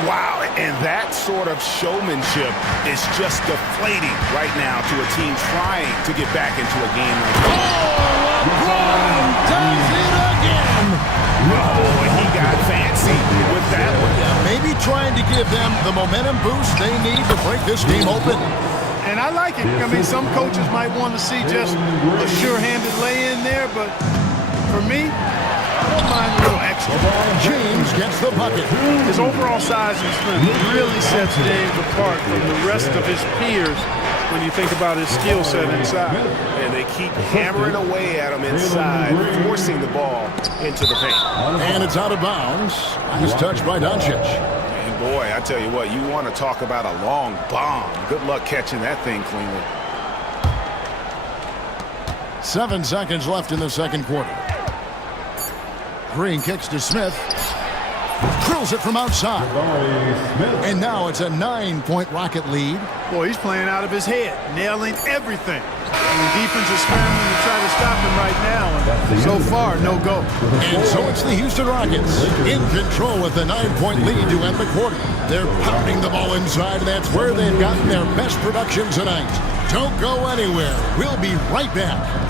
Wow, and that sort of showmanship is just deflating right now to a team trying to get back into a game like that. Oh, LeBron does it again. Oh, he got fancy with that one. Maybe trying to give them the momentum boost they need to break this game open. And I like it. I mean, some coaches might want to see just a sure-handed lay-in there, but For me, I don't mind a little extra. James gets the bucket. His overall size and strength really sets James apart from the rest of his peers when you think about his skill set inside. And they keep hammering away at him inside, forcing the ball into the paint. And it's out of bounds. Nice touch by Doncic. And boy, I tell you what, you want to talk about a long bomb. Good luck catching that thing cleanly. 7 seconds left in the second quarter. Green kicks to Smith. Drills it from outside. And now it's a 9-point Rocket lead. Boy, he's playing out of his head, nailing everything. And the defense is scrambling to try to stop him right now. And so far, no go. And so it's the Houston Rockets in control with a 9-point lead to end the quarter. They're pounding the ball inside, and that's where they've gotten their best production tonight. Don't go anywhere. We'll be right back.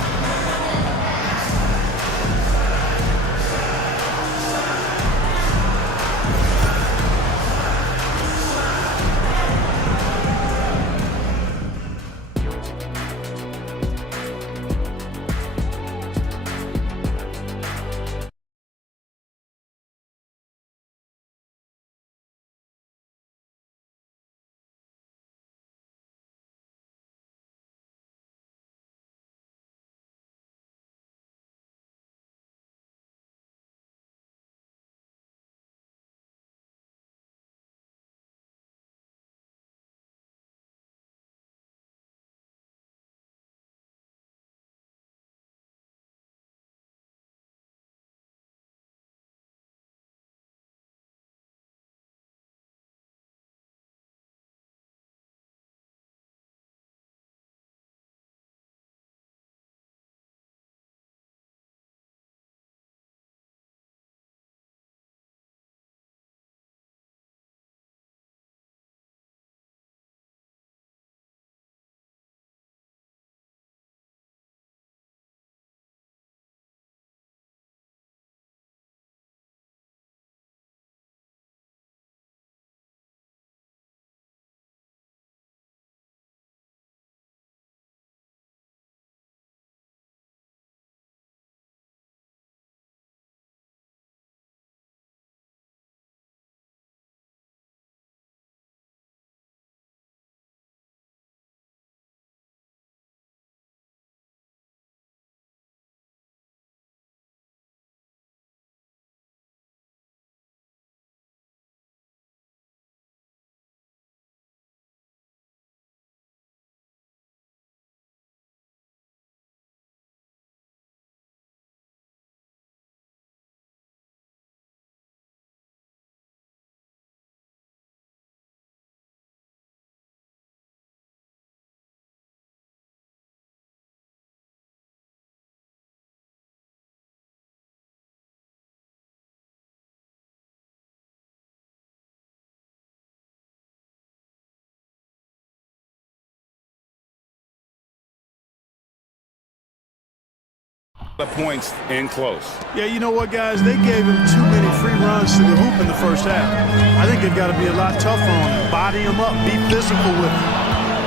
The points in close. Yeah, you know what, guys? They gave him too many free runs to the hoop in the first half. I think they've got to be a lot tougher on him. Body him up, be physical with him.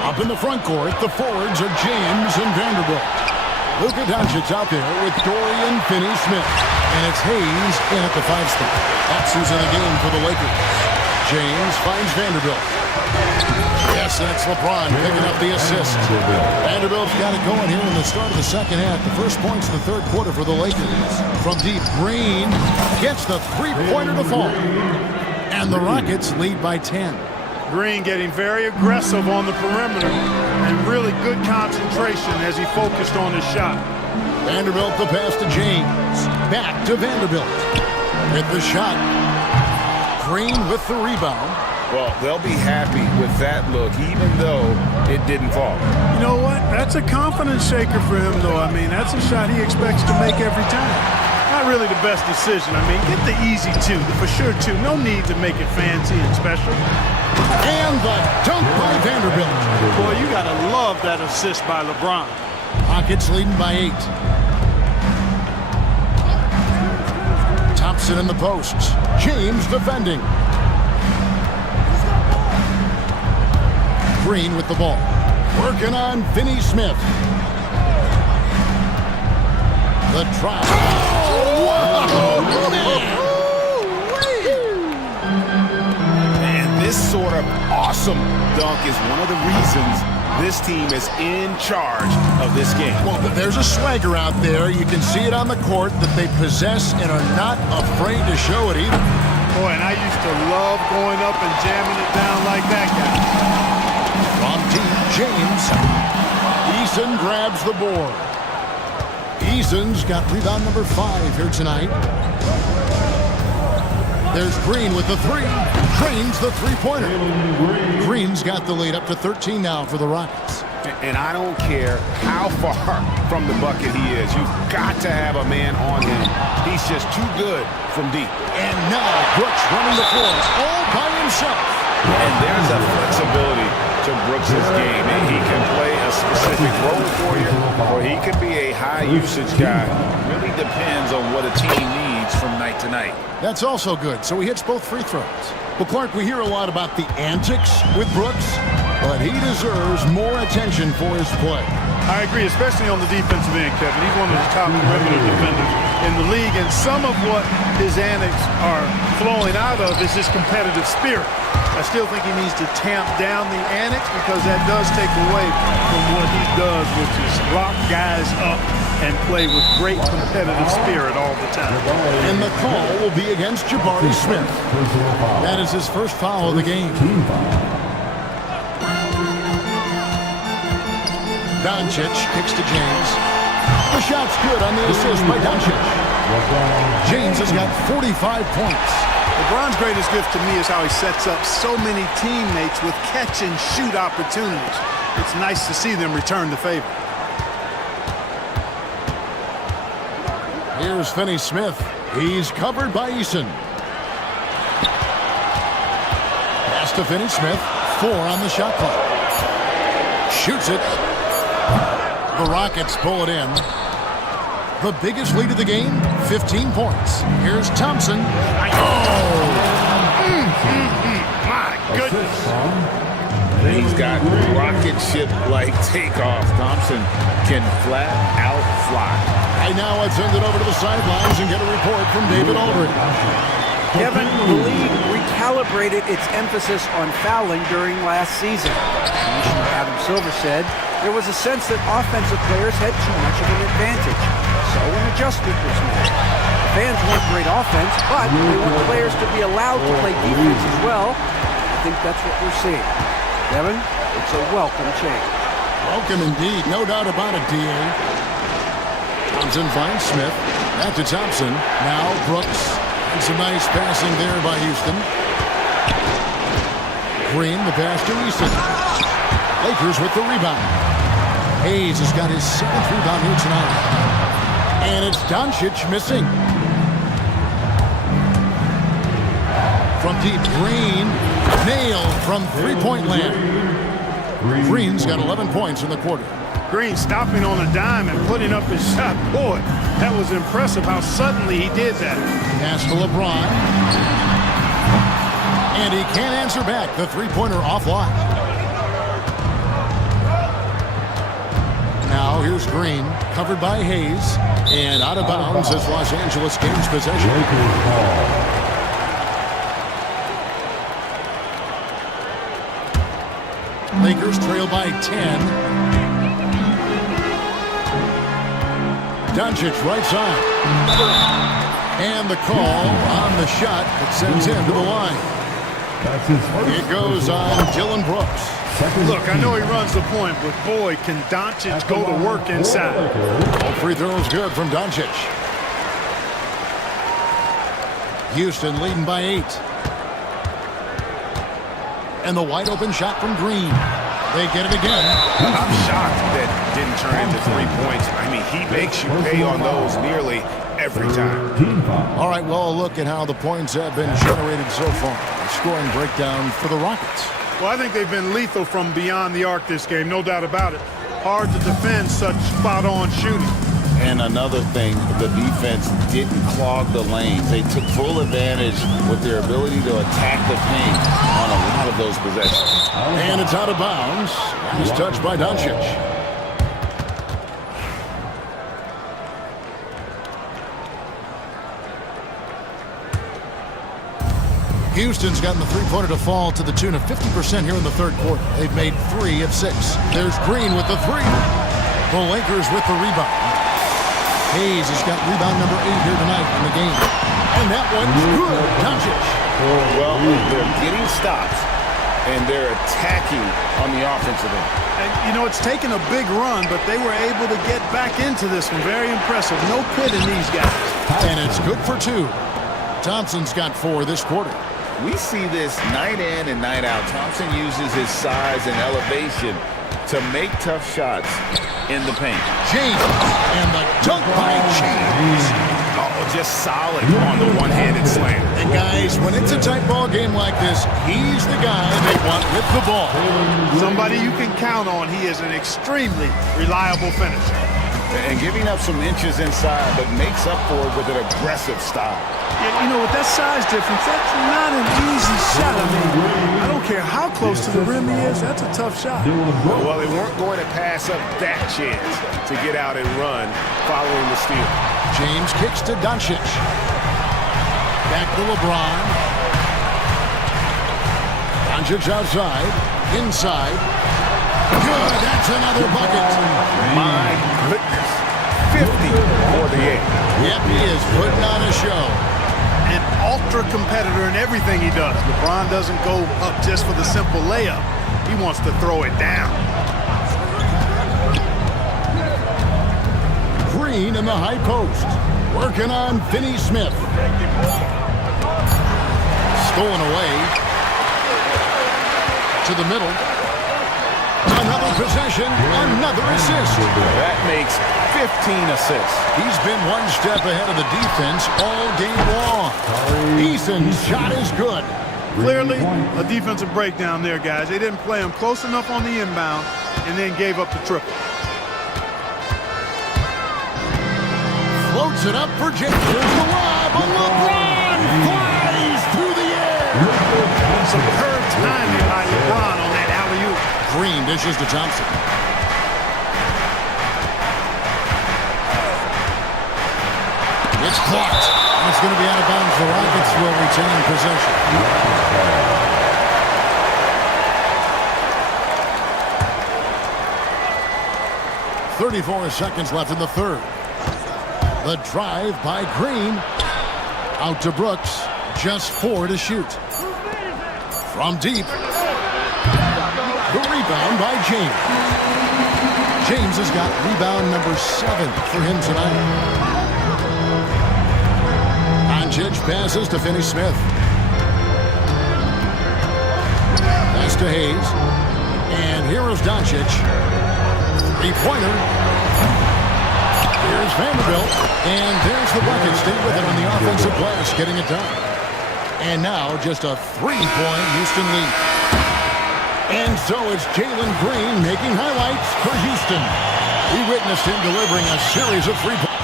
Up in the front court, the forwards are James and Vanderbilt. Luka Doncic out there with Dorian Finney-Smith. And it's Hayes in at the 5 spot. That's who's in the game for the Lakers. James finds Vanderbilt. Yes, that's LeBron picking up the assist. Vanderbilt's got it going here in the start of the second half. The first points in the third quarter for the Lakers. From deep, Green gets the three-pointer to fall. And the Rockets lead by 10. Green getting very aggressive on the perimeter and really good concentration as he focused on his shot. Vanderbilt the pass to James. Back to Vanderbilt. With the shot. Green with the rebound. Well, they'll be happy with that look, even though it didn't fall. You know what? That's a confidence shaker for him, though. I mean, that's a shot he expects to make every time. Not really the best decision. I mean, get the easy two, the for sure two. No need to make it fancy and special. And the dunk by Vanderbilt. Boy, you got to love that assist by LeBron. Rockets leading by 8. Thompson in the posts. James defending. Green with the ball. Working on Finney-Smith. The try. awesome dunk is one of the reasons this team is in charge of this game. Well, there's a swagger out there. You can see it on the court that they possess and are not afraid to show it either. Boy, and I used to love going up and jamming it down like that guy. From Team James, Eason grabs the board. Eason's got rebound number 5 here tonight. There's Green with the 3. Green's the three-pointer. Green's got the lead up to 13 now for the Rockets. And I don't care how far from the bucket he is. You've got to have a man on him. He's just too good from deep. And now Brooks running the floor all by himself. And there's a flexibility to Brooks' game. And he can play a specific role for you, or he could be a high-usage guy. Really depends on what a team needs from night to night. That's also good. So he hits both free throws. Well, Clark, we hear a lot about the antics with Brooks, but he deserves more attention for his play. I agree, especially on the defensive end, Kevin. He's one of the top perimeter defenders in the league, and some of what his antics are flowing out of is his competitive spirit. I still think he needs to tamp down the antics because that does take away from what he does, which is lock guys up and play with great competitive spirit all the time. And the call will be against Jabari Smith. That is his first foul of the game. Doncic kicks to James. The shot's good on the assist by Doncic. James has got 45 points. LeBron's greatest gift to me is how he sets up so many teammates with catch-and-shoot opportunities. It's nice to see them return the favor. Here's Finney Smith. He's covered by Eason. Pass to Finney Smith. 4 on the shot clock. Shoots it. The Rockets pull it in. The biggest lead of the game, 15 points. Here's Thompson. My goodness. He's got rocket ship-like takeoff. Thompson can flat out fly. And now let's send it over to the sidelines and get a report from David Aldridge. Kevin, the league recalibrated its emphasis on fouling during last season. Commissioner Adam Silver said there was a sense that offensive players had too much of an advantage. So an adjustment was made. Fans want great offense, but they want players to be allowed to play defense as well. I think that's what we're seeing. Kevin, it's a welcome change. Welcome indeed, no doubt about it, D.A. Thompson finds Smith. Back to Thompson. Now Brooks. And some nice passing there by Houston. Green, the pass to Easton. Lakers with the rebound. Hayes has got his 7th rebound here tonight. And it's Doncic missing. From deep, Green. Nailed from three-point land. Green's got 11 points in the quarter. Green stopping on a dime and putting up his shot. Boy, that was impressive how suddenly he did that. Pass to LeBron. And he can't answer back. The three-pointer offline. Now here's Green, covered by Hayes. And out of bounds as Los Angeles gains possession. Lakers trail by 10. Doncic right side. And the call on the shot that sends him to the line. It goes on Dylan Brooks. Look, I know he runs the point, but boy, can Doncic go to work inside. All free throws good from Doncic. Houston leading by 8. And the wide open shot from Green. They get it again. I'm shocked that didn't turn into 3 points. I mean, he makes you pay on those nearly every time. All right, well, look at how the points have been generated so far. A scoring breakdown for the Rockets. Well, I think they've been lethal from beyond the arc this game, no doubt about it. Hard to defend such spot-on shooting. And another thing, the defense didn't clog the lanes. They took full advantage with their ability to attack the paint on a lot of those possessions. And it's out of bounds. Nice touch by Doncic. Houston's gotten the three-pointer to fall to the tune of 50% here in the third quarter. They've made 3 of 6. There's Green with the 3. The Lakers with the rebound. Hayes has got rebound number 8 here tonight in the game. And that one's good. Doncic. Well, they're getting stops, and they're attacking on the offensive end. And, you know, it's taken a big run, but they were able to get back into this one. Very impressive. No quit in these guys. And it's good for 2. Thompson's got 4 this quarter. We see this night in and night out. Thompson uses his size and elevation to make tough shots in the paint. James, and the dunk by James. Oh, just solid on the one-handed slam. And guys, when it's a tight ball game like this, he's the guy they want with the ball. Somebody you can count on. He is an extremely reliable finisher. And giving up some inches inside, but makes up for it with an aggressive style. Yeah, you know, with that size difference, that's not an easy shot. I mean, I don't care how close to the rim he is, that's a tough shot. Well, they weren't going to pass up that chance to get out and run following the steal. James kicks to Doncic. Back to LeBron. Doncic outside. Inside. Good, that's another bucket. My goodness. 50 for the 8. Yep, he is putting on a show. An ultra competitor in everything he does. LeBron doesn't go up just for the simple layup. He wants to throw it down. Green in the high post. Working on Finney Smith. Stolen away. To the middle. Another possession, another assist. That makes 15 assists. He's been one step ahead of the defense all game long. Eason's shot is good. Clearly, a defensive breakdown there, guys. They didn't play him close enough on the inbound and then gave up the triple. Floats it up for James. Here's the lob. LeBron flies through the air. Superb timing by LeBron on that alley-oop. Green dishes to Thompson. It's clocked. And it's going to be out of bounds. The Rockets will retain possession. 34 seconds left in the third. The drive by Green. Out to Brooks. Just 4 to shoot. From deep. The rebound by James. James has got rebound number 7 for him tonight. Doncic passes to Finney Smith. Pass to Hayes. And here is Doncic. Three-pointer. Here's Vanderbilt. And there's the bucket. Stay with it on the offensive glass, getting it done. And now just a 3-point Houston lead. And so it's Jalen Green making highlights for Houston. We witnessed him delivering a series of 3 points.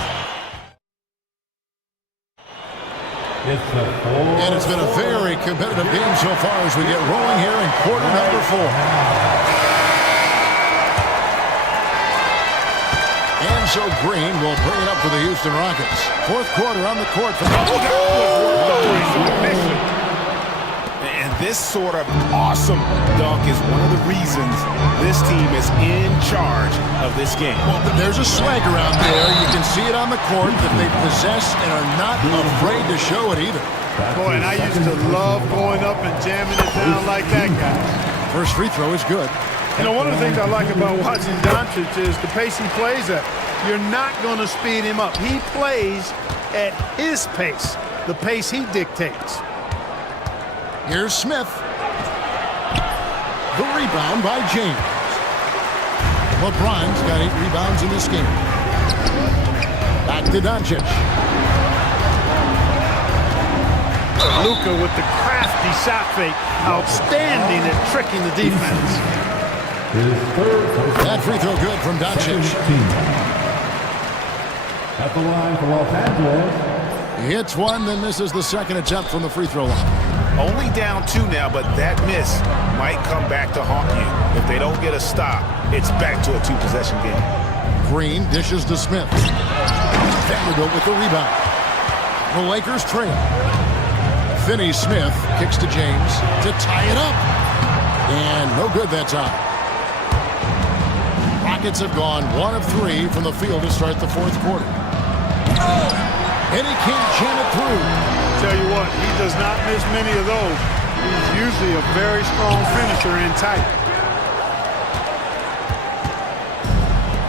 And it's been a very competitive game so far as we get rolling here in quarter number 4. And so Green will bring it up for the Houston Rockets. Fourth quarter on the court for the And this sort of awesome dunk is one of the reasons this team is in charge of this game. Well, there's a swagger out there. You can see it on the court that they possess and are not afraid to show it either. Boy, and I used to love going up and jamming it down like that guy. First free throw is good. You know, one of the things I like about watching Doncic is the pace he plays at. You're not going to speed him up. He plays at his pace, the pace he dictates. Here's Smith. The rebound by James. LeBron's got 8 rebounds in this game. Back to Doncic. Luka with the crafty shot fake. Outstanding at tricking the defense. That free throw good from Doncic. At the line for Los Angeles. He hits one, then misses the second attempt from the free throw line. Only down 2 now, but that miss might come back to haunt you. If they don't get a stop, it's back to a 2-possession game. Green dishes to Smith. Vanderbilt with the rebound. The Lakers trail. Finney Smith kicks to James to tie it up. And no good that time. Rockets have gone 1 of 3 from the field to start the fourth quarter. And he can't jam it through. Tell you what, he does not miss many of those. He's usually a very strong finisher in tight.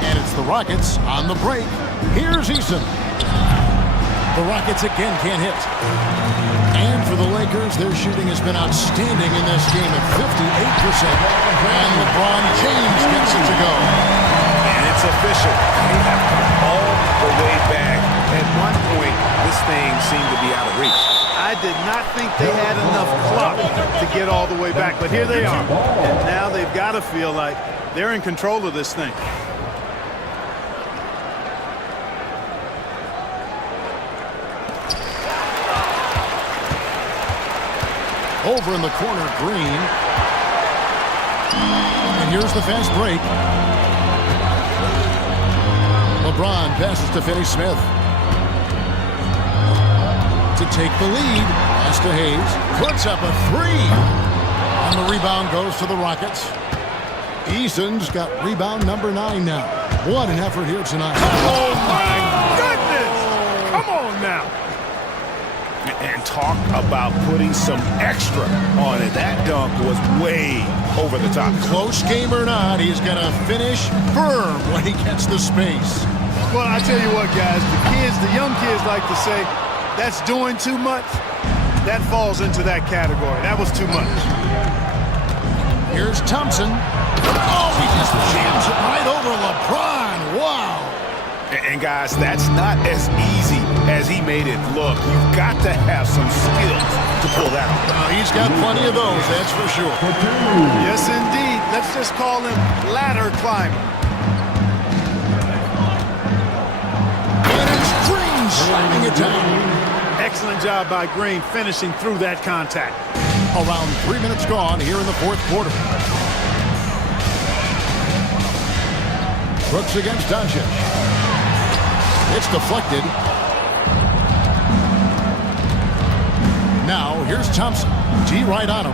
And it's the Rockets on the break. Here's Eason. The Rockets again can't hit. And for the Lakers, their shooting has been outstanding in this game at 58%. And LeBron James gets it to go. And it's official. They have come all the way back. At one point, this thing seemed to be out of reach. I did not think they had enough clock to get all the way back, but here they are. And now they've got to feel like they're in control of this thing. Over in the corner, Green. And here's the fast break. LeBron passes to Finney Smith. To take the lead. Pass to Hayes. Puts up a 3. And the rebound goes to the Rockets. Eason's got rebound number 9 now. What an effort here tonight. Oh, my goodness! Come on now. And talk about putting some extra on it. That dunk was way over the top. Close game or not, he's going to finish firm when he gets the space. Well, I tell you what, guys, the young kids like to say, that's doing too much. That falls into that category. That was too much. Here's Thompson. Oh, he just jams it right over LeBron. Wow. And guys, that's not as easy as he made it look. You've got to have some skills to pull that off. He's got plenty of those, that's for sure. Yes, indeed. Let's just call him ladder climber. And it's Green slamming it down. Excellent job by Green finishing through that contact. Around 3 minutes gone here in the fourth quarter. Brooks against Doncic. It's deflected. Now, here's Thompson. T right on him.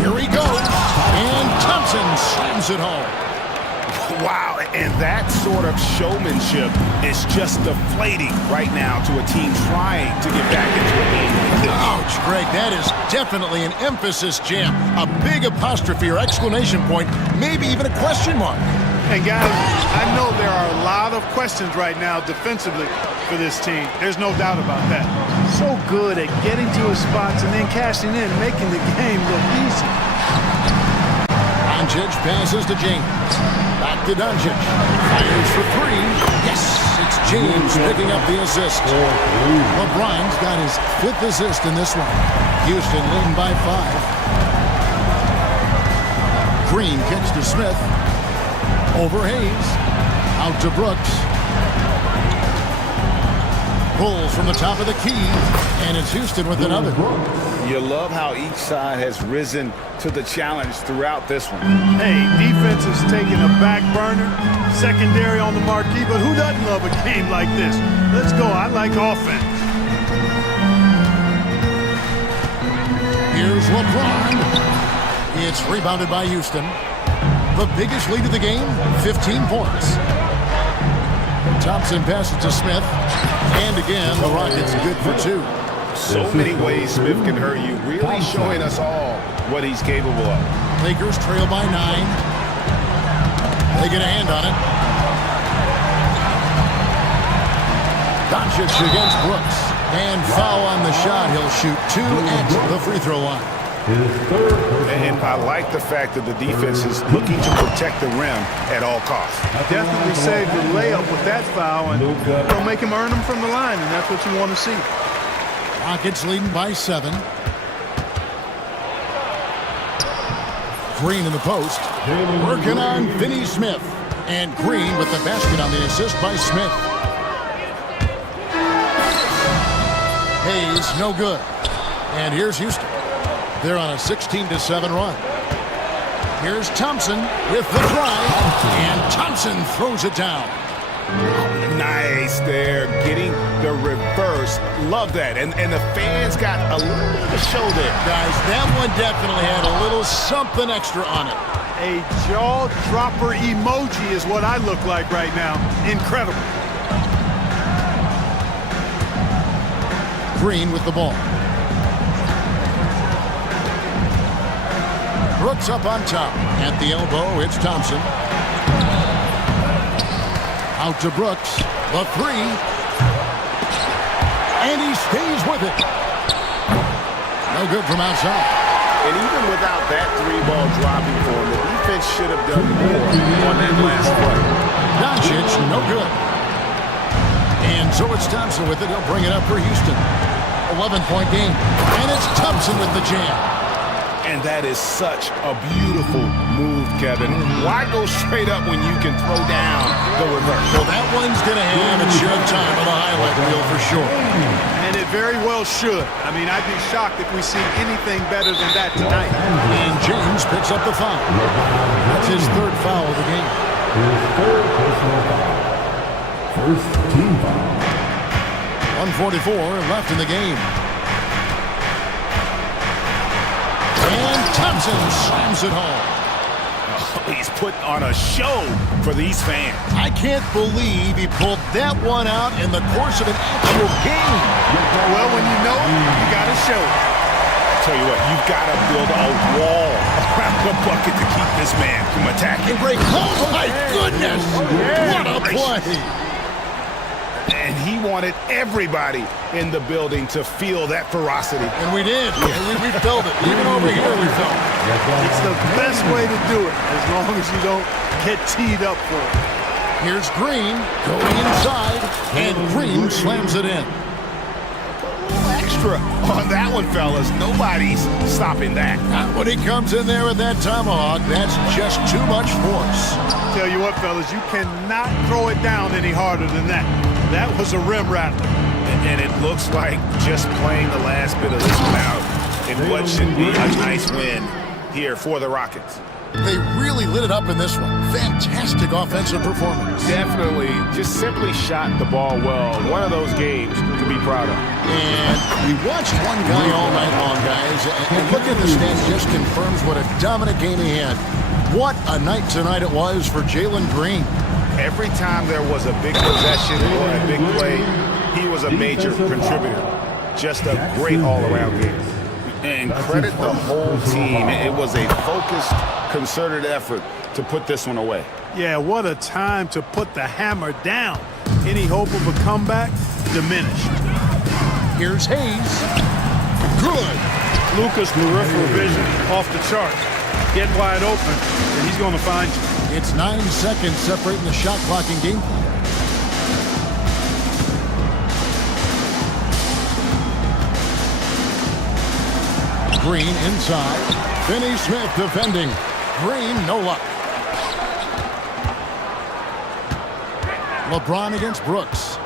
Here he goes. And Thompson slams it home. Wow, and that sort of showmanship is just deflating right now to a team trying to get back into a game like this. Ouch, Greg, that is definitely an emphasis jam. A big apostrophe or exclamation point, maybe even a question mark. And guys, I know there are a lot of questions right now defensively for this team. There's no doubt about that. So good at getting to his spots and then cashing in, making the game look easy. Doncic passes to James. Back to Doncic. Fires for 3. Yes, it's James picking up the assist. LeBron's got his 5th assist in this one. Houston leading by 5. Green kicks to Smith. Over Hayes. Out to Brooks. Pulls from the top of the key. And it's Houston with another. You love how each side has risen to the challenge throughout this one. Hey, defense is taking a back burner, secondary on the marquee, but who doesn't love a game like this? Let's go. I like offense. Here's LeBron. It's rebounded by Houston. The biggest lead of the game, 15 points. Thompson passes to Smith. And again, the Rockets good for 2. So many ways Smith can hurt you, really showing us all what he's capable of. Lakers trail by 9. They get a hand on it. Doncic against Brooks. And foul on the shot. He'll shoot 2 at the free throw line. And I like the fact that the defense is looking to protect the rim at all costs. Definitely saved the layup with that foul and make him earn them from the line, and that's what you want to see. Rockets leading by 7. Green in the post. Working on Finney Smith. And Green with the basket on the assist by Smith. Hayes, no good. And here's Houston. They're on a 16-7 run. Here's Thompson with the drive. And Thompson throws it down. Nice there, getting the reverse players love that, and the fans got a little bit of a show there. Guys, that one definitely had a little something extra on it. A jaw-dropper emoji is what I look like right now. Incredible. Green with the ball. Brooks up on top. At the elbow, it's Thompson. Out to Brooks. The three. And he stays with it. No good from outside. And even without that three-ball dropping for him, the defense should have done more on that last play. Doncic, no good. And so it's Thompson with it. He'll bring it up for Houston. 11-point game. And it's Thompson with the jam. And that is such a beautiful move, Kevin. Why go straight up when you can throw down the reverse? Well, that one's going to have its share of time on the highlight reel for sure. And it very well should. I mean, I'd be shocked if we see anything better than that tonight. And James picks up the foul. That's his third foul of the game. His third personal foul. First team foul. 1:44 left in the game. And Thompson slams it home. Oh, he's putting on a show for these fans. I can't believe he pulled that one out in the course of an actual game. Well, when you know it, you got to show it. Tell you what, you've got to build a wall around the bucket to keep this man from attacking. Great. Oh, my goodness. What a play. And he wanted everybody in the building to feel that ferocity. And we did. And we felt it. Even over here, we felt it. It's the best way to do it, as long as you don't get teed up for it. Here's Green going inside, and Green slams it in. Extra on that one, fellas. Nobody's stopping that. Not when he comes in there with that tomahawk. That's just too much force. Tell you what, fellas, you cannot throw it down any harder than that. That was a rim rattler. And it looks like just playing the last bit of this one out in what should be a nice win here for the Rockets. They really lit it up in this one. Fantastic offensive performance. Definitely just simply shot the ball well. One of those games to be proud of. And we watched one guy all night long, guys. And looking at the stats just confirms what a dominant game he had. What a night tonight it was for Jalen Green. Every time there was a big possession or a big play, he was a major contributor. Just a great all-around game. And credit the whole team. It was a focused, concerted effort to put this one away. Yeah, what a time to put the hammer down. Any hope of a comeback diminished. Here's Hayes. Good. Luka's peripheral vision off the charts. Get wide open, and he's going to find you. It's 9 seconds separating the shot clock and game clock. Green inside. Finney Smith defending. Green, no luck. LeBron against Brooks.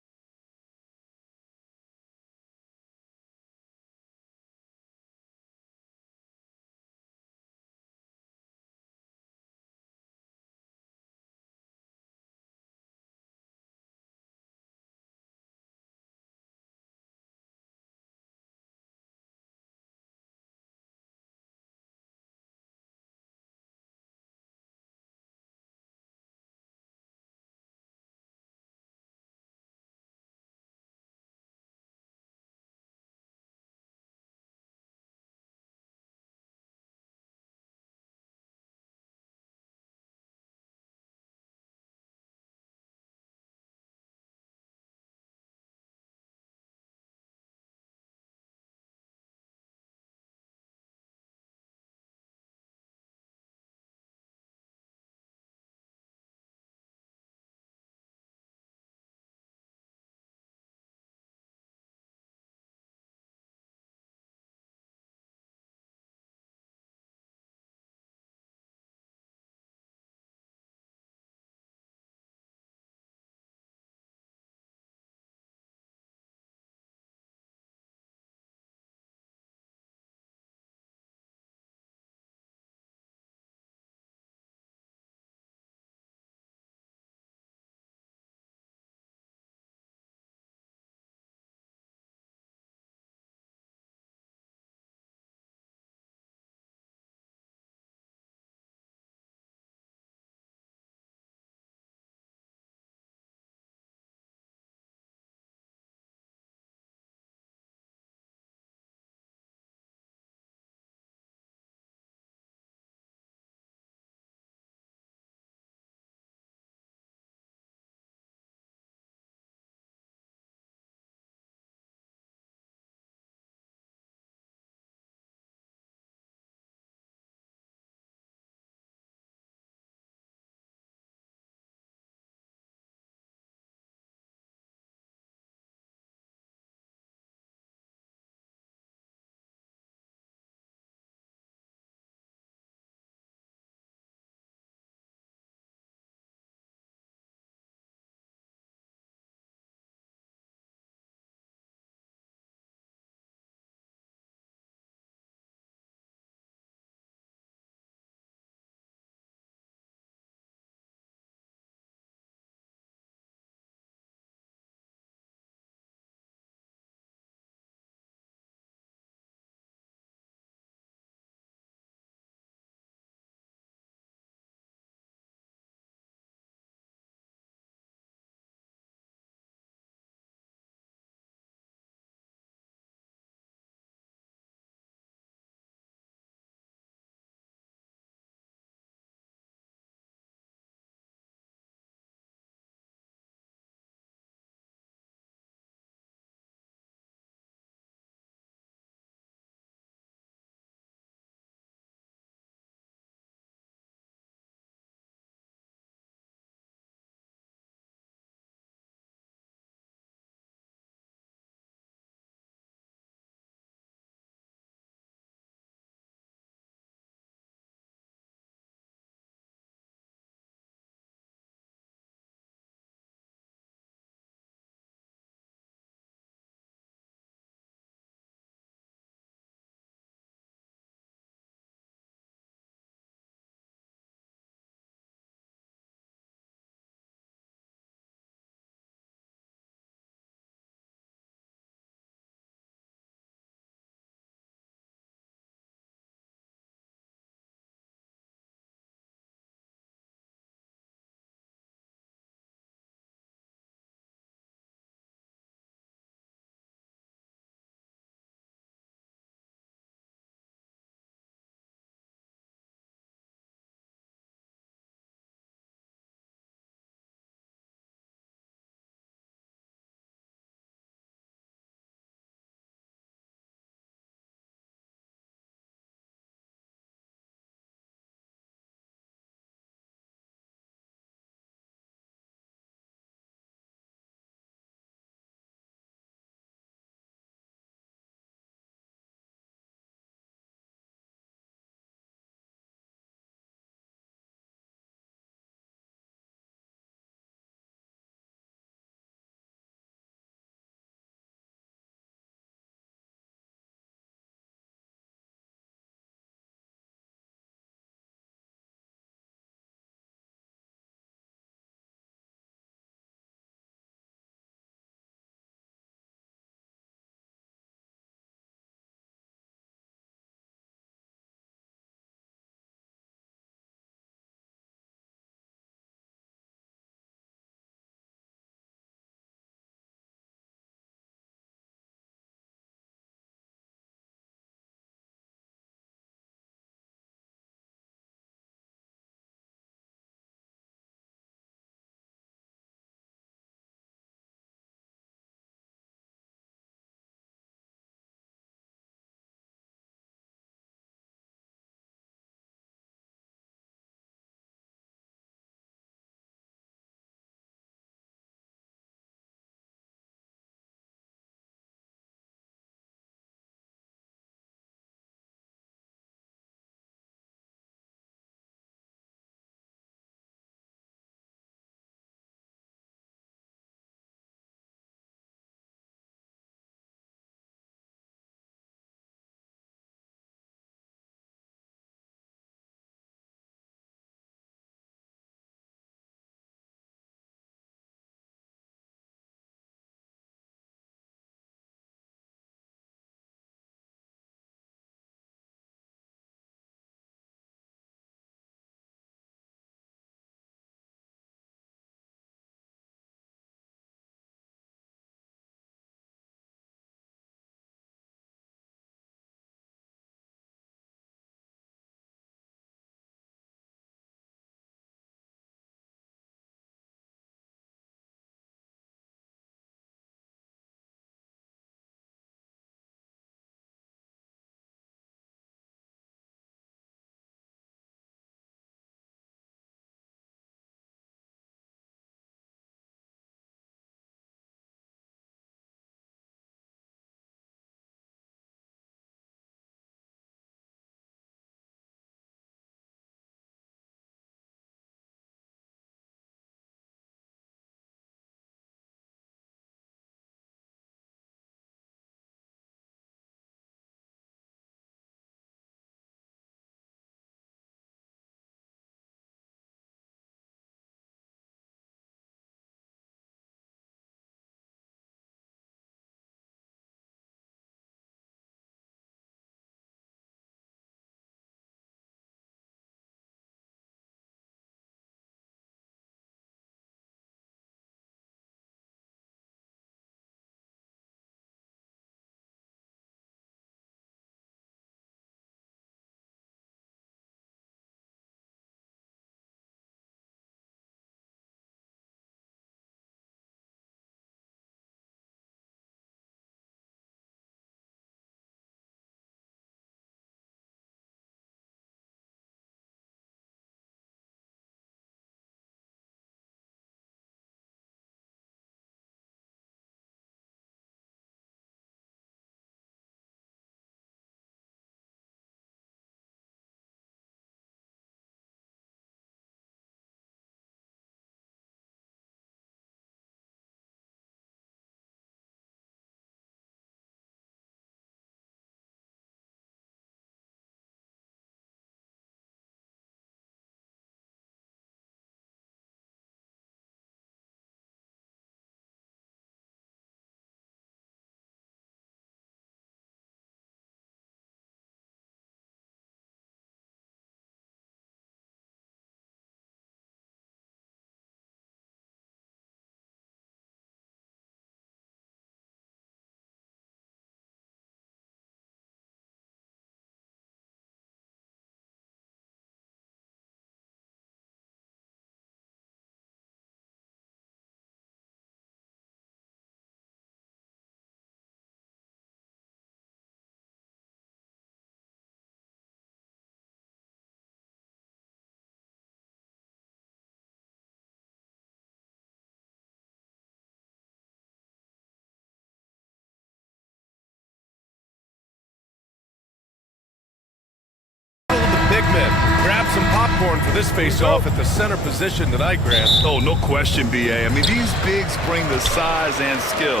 scoring for this face-off at the center position tonight, Grant. Oh, no question, B.A. I mean, these bigs bring the size and skill.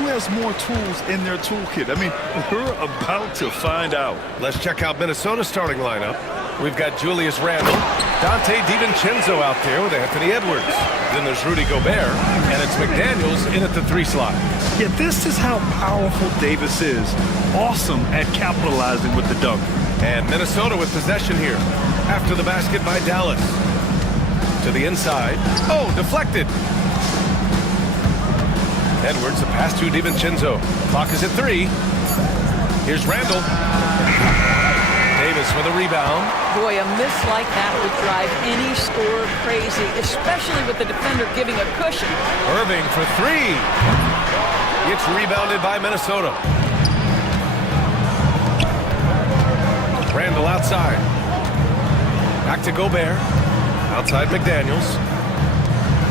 Who has more tools in their toolkit? I mean, we're about to find out. Let's check out Minnesota's starting lineup. We've got Julius Randle, Dante DiVincenzo out there with Anthony Edwards. Then there's Rudy Gobert, and it's McDaniels in at the 3 slot. Yeah, this is how powerful Davis is. Awesome at capitalizing with the dunk. And Minnesota with possession here. After the basket by Dallas. To the inside. Oh, deflected. Edwards, a pass to DiVincenzo. Clock is at 3. Here's Randle. Davis for the rebound. Boy, a miss like that would drive any scorer crazy, especially with the defender giving a cushion. Irving for 3. It's rebounded by Minnesota. Randle outside. Back to Gobert. Outside McDaniels.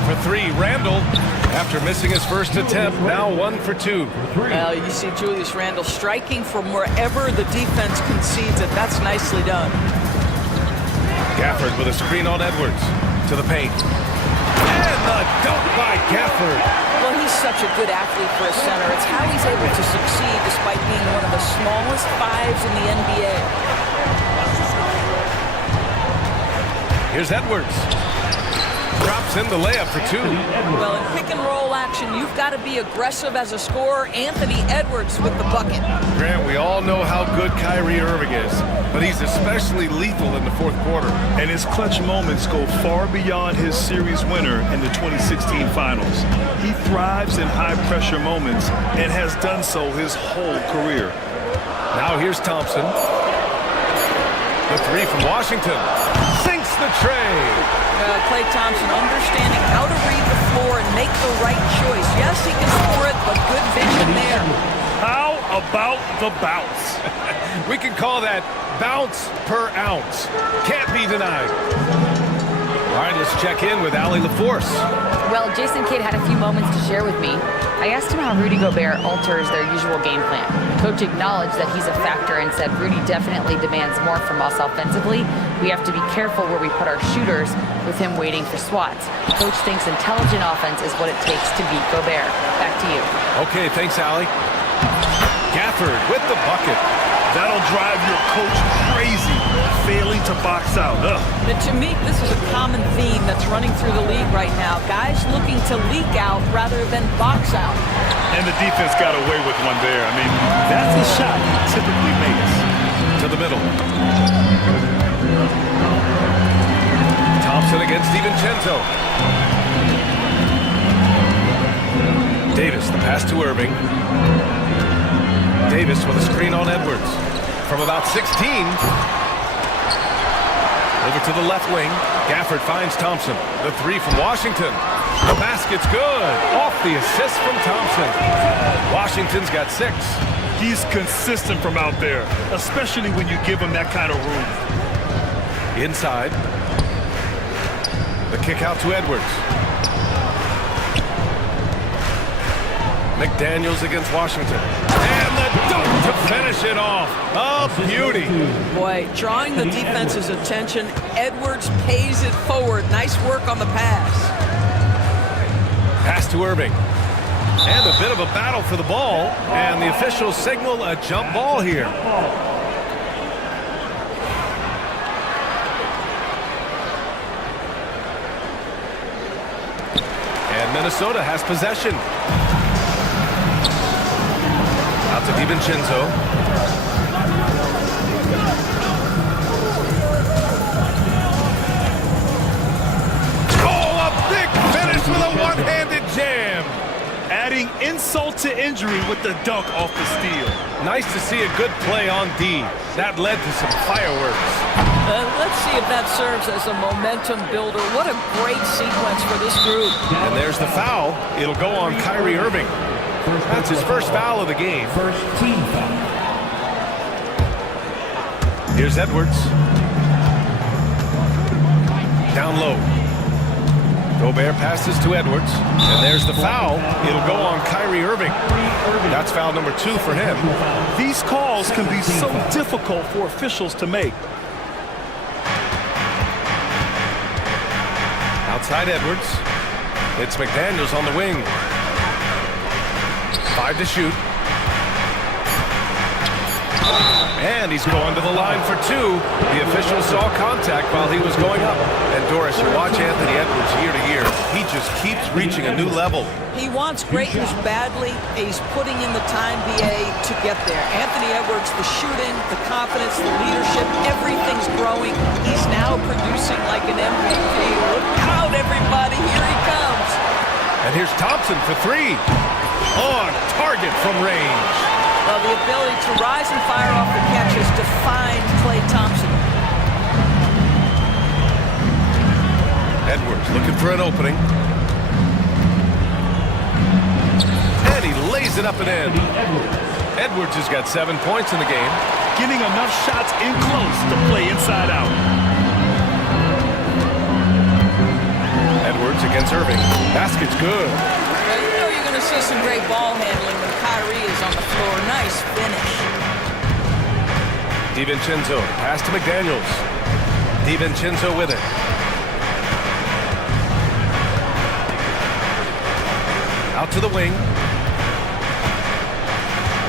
For 3, Randle. After missing his first attempt, now 1 for 2. Well, you see Julius Randle striking from wherever the defense concedes it. That's nicely done. Gafford with a screen on Edwards. To the paint. And the dunk by Gafford. Well, he's such a good athlete for a center. It's how he's able to succeed despite being one of the smallest 5s in the NBA. Here's Edwards. Drops in the layup for 2. Well, in pick and roll action, you've got to be aggressive as a scorer. Anthony Edwards with the bucket. Grant, we all know how good Kyrie Irving is, but he's especially lethal in the 4th quarter. And his clutch moments go far beyond his series winner in the 2016 finals. He thrives in high-pressure moments and has done so his whole career. Now here's Thompson. The 3 from Washington. Sinks the tray. Klay Thompson understanding how to read the floor and make the right choice. Yes, he can score it, but good vision there. How about the bounce? We can call that bounce per ounce. Can't be denied. All right, let's check in with Allie LaForce. Well, Jason Kidd had a few moments to share with me. I asked him how Rudy Gobert alters their usual game plan. Coach acknowledged that he's a factor and said Rudy definitely demands more from us offensively. We have to be careful where we put our shooters with him waiting for swats. Coach thinks intelligent offense is what it takes to beat Gobert. Back to you. Okay, thanks, Allie. Gafford with the bucket. That'll drive your coach crazy, failing to box out. And to me, this is a common theme that's running through the league right now. Guys looking to leak out rather than box out. And the defense got away with one there. I mean, that's a shot he typically makes. To the middle. Thompson against DiVincenzo. Davis, the pass to Irving. Davis with a screen on Edwards. From about 16. Over to the left wing. Gafford finds Thompson. The 3 from Washington. The basket's good. Off the assist from Thompson. Washington's got 6. He's consistent from out there, especially when you give him that kind of room. Inside. The kick out to Edwards. McDaniels against Washington. And the dunk to finish it off. Oh, beauty. Boy, drawing the defense's attention. Edwards pays it forward. Nice work on the pass. Pass to Irving. And a bit of a battle for the ball. And the officials signal a jump ball here. And Minnesota has possession. Out to DiVincenzo. Oh, a big finish with a one-handed jam. Adding insult to injury with the dunk off the steal. Nice to see a good play on D. That led to some fireworks. Let's see if that serves as a momentum builder. What a great sequence for this group. And there's the foul. It'll go on Kyrie Irving. That's his first foul of the game. First team foul. Here's Edwards. Down low. Gobert passes to Edwards. And there's the foul. It'll go on Kyrie Irving. That's foul number 2 for him. These calls can be so difficult for officials to make. Outside Edwards. It's McDaniels on the wing. 5 to shoot. And he's going to the line for 2. The official saw contact while he was going up. And Doris, you watch Anthony Edwards year to year. He just keeps reaching a new level. He wants greatness badly. He's putting in the time, BA, to get there. Anthony Edwards, the shooting, the confidence, the leadership, everything's growing. He's now producing like an MVP. Look out, everybody. Here he comes. And here's Thompson for 3. On target from range. Well, the ability to rise and fire off the catches defined Klay Thompson. Edwards looking for an opening. And he lays it up and in. Edwards has got 7 points in the game. Getting enough shots in close to play inside out. Edwards against Irving. Basket's good. Well, you know you're going to see some great ball handling when Kyrie is on the floor. Nice finish. DiVincenzo, pass to McDaniels. DiVincenzo with it. Out to the wing.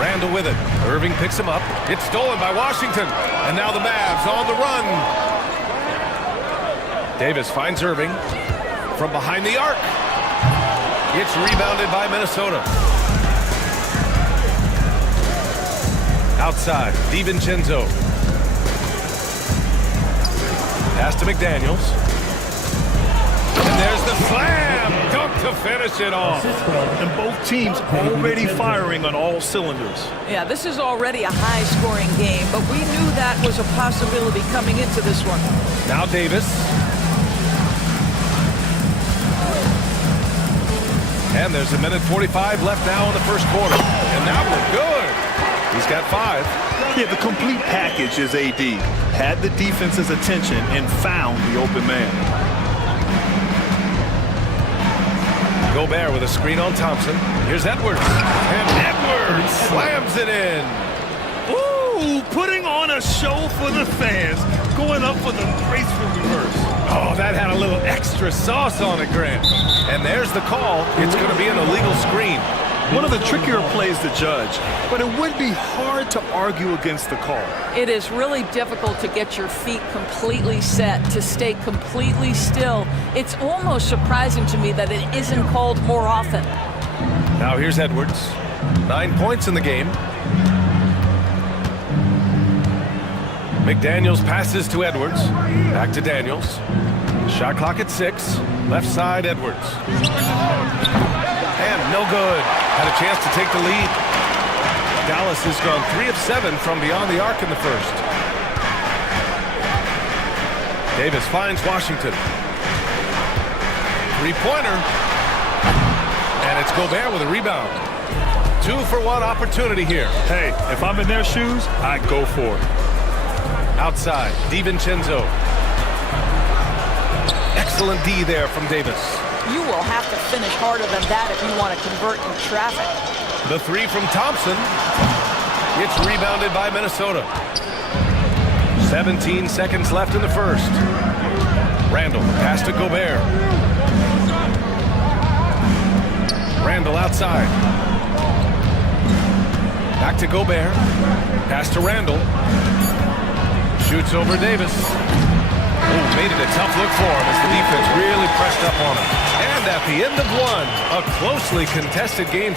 Randall with it. Irving picks him up. It's stolen by Washington. And now the Mavs on the run. Davis finds Irving from behind the arc. It's rebounded by Minnesota. Outside, DiVincenzo. Pass to McDaniels. And there's the slam! Dunk to finish it off. And both teams already firing on all cylinders. Yeah, this is already a high-scoring game, but we knew that was a possibility coming into this one. Now Davis. And there's 1:45 left now in the first quarter. And now we're good. He's got 5. Yeah, the complete package is AD. Had the defense's attention and found the open man. Gobert with a screen on Thompson. Here's Edwards. And Edwards slams it in. Ooh, putting on a show for the fans. Going up for the graceful reverse. Oh, that had a little extra sauce on it, Grant. And there's the call. It's going to be an illegal screen. One of the trickier plays to judge, but it would be hard to argue against the call. It is really difficult to get your feet completely set, to stay completely still. It's almost surprising to me that it isn't called more often. Now here's Edwards. 9 points in the game. McDaniels passes to Edwards. Back to Daniels. Shot clock at 6. Left side, Edwards. And no good. Had a chance to take the lead. Dallas has gone 3 of 7 from beyond the arc in the first. Davis finds Washington. 3-pointer. And it's Gobert with a rebound. 2-for-1 opportunity here. Hey, if I'm in their shoes, I'd go for it. Outside, DiVincenzo. Excellent D there from Davis. You will have to finish harder than that if you want to convert in traffic. The 3 from Thompson. It's rebounded by Minnesota. 17 seconds left in the first. Randall, pass to Gobert. Randall outside. Back to Gobert. Pass to Randall. Shoots over Davis. Oh, made it a tough look for him as the defense really pressed up on him. And at the end of 1, a closely contested game.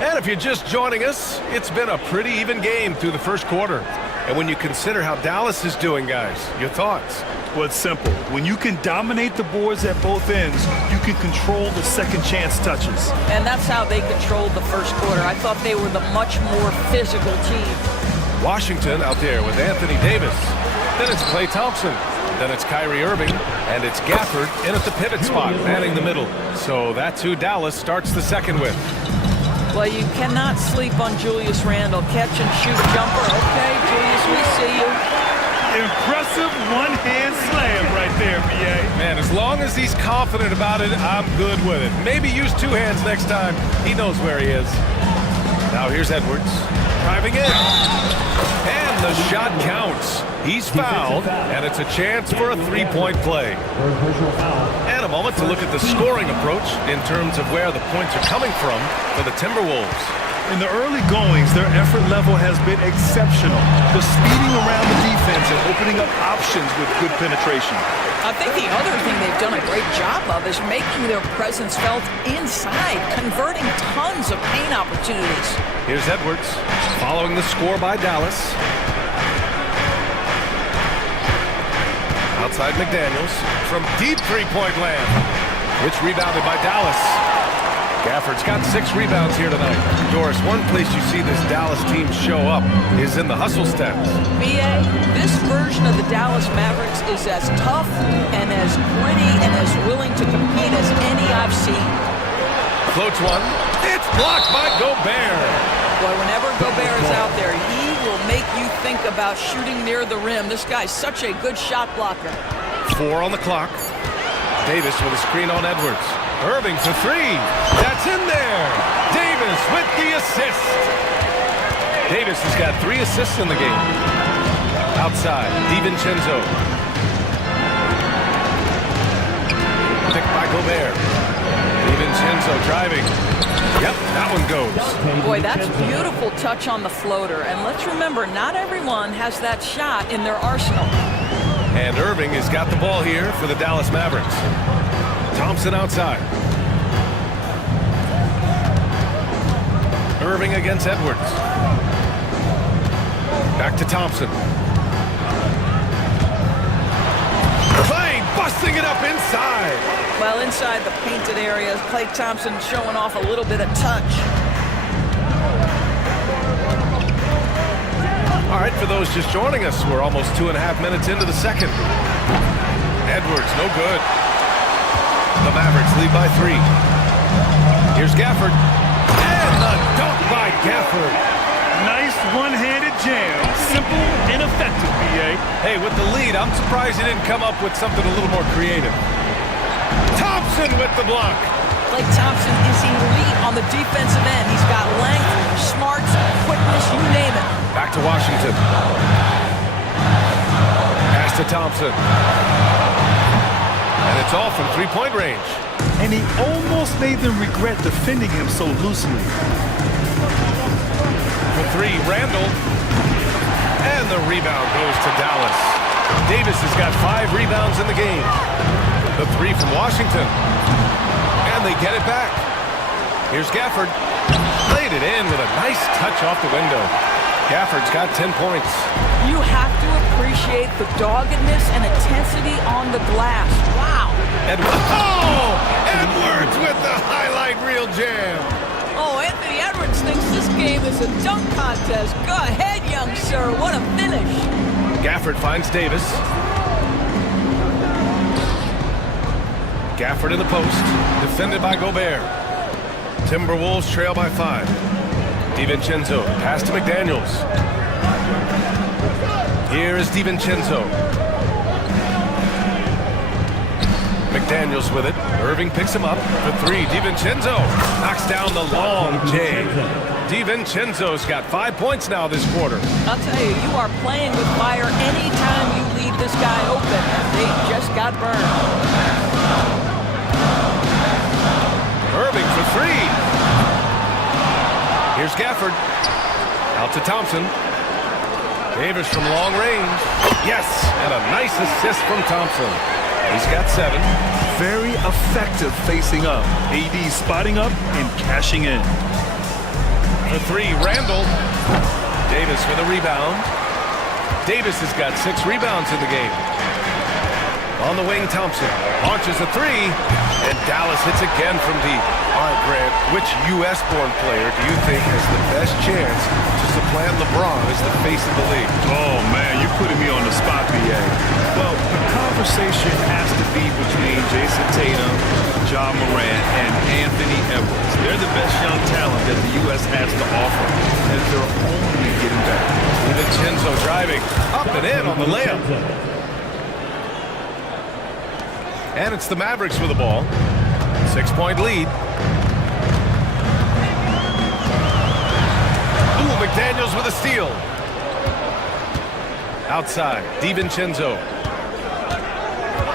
And if you're just joining us, it's been a pretty even game through the first quarter. And when you consider how Dallas is doing, guys, your thoughts? Well, it's simple. When you can dominate the boards at both ends, you can control the second chance touches. And that's how they controlled the first quarter. I thought they were the much more physical team. Washington out there with Anthony Davis. Then it's Klay Thompson. Then it's Kyrie Irving. And it's Gafford in at the pivot spot, manning the middle. So that's who Dallas starts the second with. Well, you cannot sleep on Julius Randle. Catch and shoot jumper. Okay, Julius, we see you. Impressive one-hand slam right there, B.A. Man, as long as he's confident about it, I'm good with it. Maybe use 2 hands next time. He knows where he is. Now here's Edwards. Driving in. And the shot counts. He's fouled, and it's a chance for a three-point play. And a moment to look at the scoring approach in terms of where the points are coming from for the Timberwolves. In the early goings, their effort level has been exceptional. The speeding around the defense and opening up options with good penetration. I think the other thing they've done a great job of is making their presence felt inside, converting tons of paint opportunities. Here's Edwards, following the score by Dallas. Outside McDaniels from deep three-point land, which rebounded by Dallas. Gafford's got 6 rebounds here tonight. Doris, one place you see this Dallas team show up is in the hustle stats. B.A., this version of the Dallas Mavericks is as tough and as gritty and as willing to compete as any I've seen. Floats one. It's blocked by Gobert. Boy, whenever Gobert is out there, he will make you think about shooting near the rim. This guy's such a good shot blocker. 4 on the clock. Davis with a screen on Edwards. Irving for 3. That's in there. Davis with the assist. Davis has got 3 assists in the game. Outside, DiVincenzo. Picked by Gobert. DiVincenzo driving. Yep, that one goes. Boy, that's beautiful touch on the floater. And let's remember, not everyone has that shot in their arsenal. And Irving has got the ball here for the Dallas Mavericks. Thompson outside. Irving against Edwards. Back to Thompson. Clay busting it up inside. Well, inside the painted areas, Klay Thompson showing off a little bit of touch. All right, for those just joining us, we're almost 2.5 minutes into the second. Edwards, no good. The Mavericks lead by 3. Here's Gafford. And the dunk by Gafford. Nice one-handed jam. Simple and effective, B.A. Hey, with the lead, I'm surprised he didn't come up with something a little more creative. Thompson with the block. Klay Thompson is elite on the defensive end. He's got length, smarts, quickness, you name it. Back to Washington. Pass to Thompson. And it's all from three-point range. And he almost made them regret defending him so loosely. For 3, Randall. And the rebound goes to Dallas. Davis has got 5 rebounds in the game. The 3 from Washington. And they get it back. Here's Gafford. Laid it in with a nice touch off the window. Gafford's got 10 points. You have to appreciate the doggedness and intensity on the glass. Wow. Edwards. Oh! Edwards with the highlight reel jam. Oh, Anthony Edwards thinks this game is a dunk contest. Go ahead, young sir. What a finish. Gafford finds Davis. Gafford in the post. Defended by Gobert. Timberwolves trail by 5. DiVincenzo. Pass to McDaniels. Here is DiVincenzo. McDaniels with it. Irving picks him up for 3. DiVincenzo knocks down the long J. DiVincenzo's got 5 points now this quarter. I'll tell you, you are playing with fire anytime you leave this guy open. They just got burned. Irving for 3. Here's Gafford. Out to Thompson. Davis from long range. Yes, and a nice assist from Thompson. He's got 7. Very effective facing up. AD spotting up and cashing in. For 3, Randall. Davis with a rebound. Davis has got 6 rebounds in the game. On the wing, Thompson launches a 3, and Dallas hits again from deep. All right, Grant, which U.S.-born player do you think has the best chance to supplant LeBron as the face of the league? Oh, man, you're putting me on the spot, B.A. Well, the conversation has to be between Jason Tatum, Ja Morant, and Anthony Edwards. They're the best young talent that the U.S. has to offer, and they're only getting better. DiVincenzo driving up and in on the layup. And it's the Mavericks with the ball. 6-point lead. McDaniels with a steal. Outside, DiVincenzo.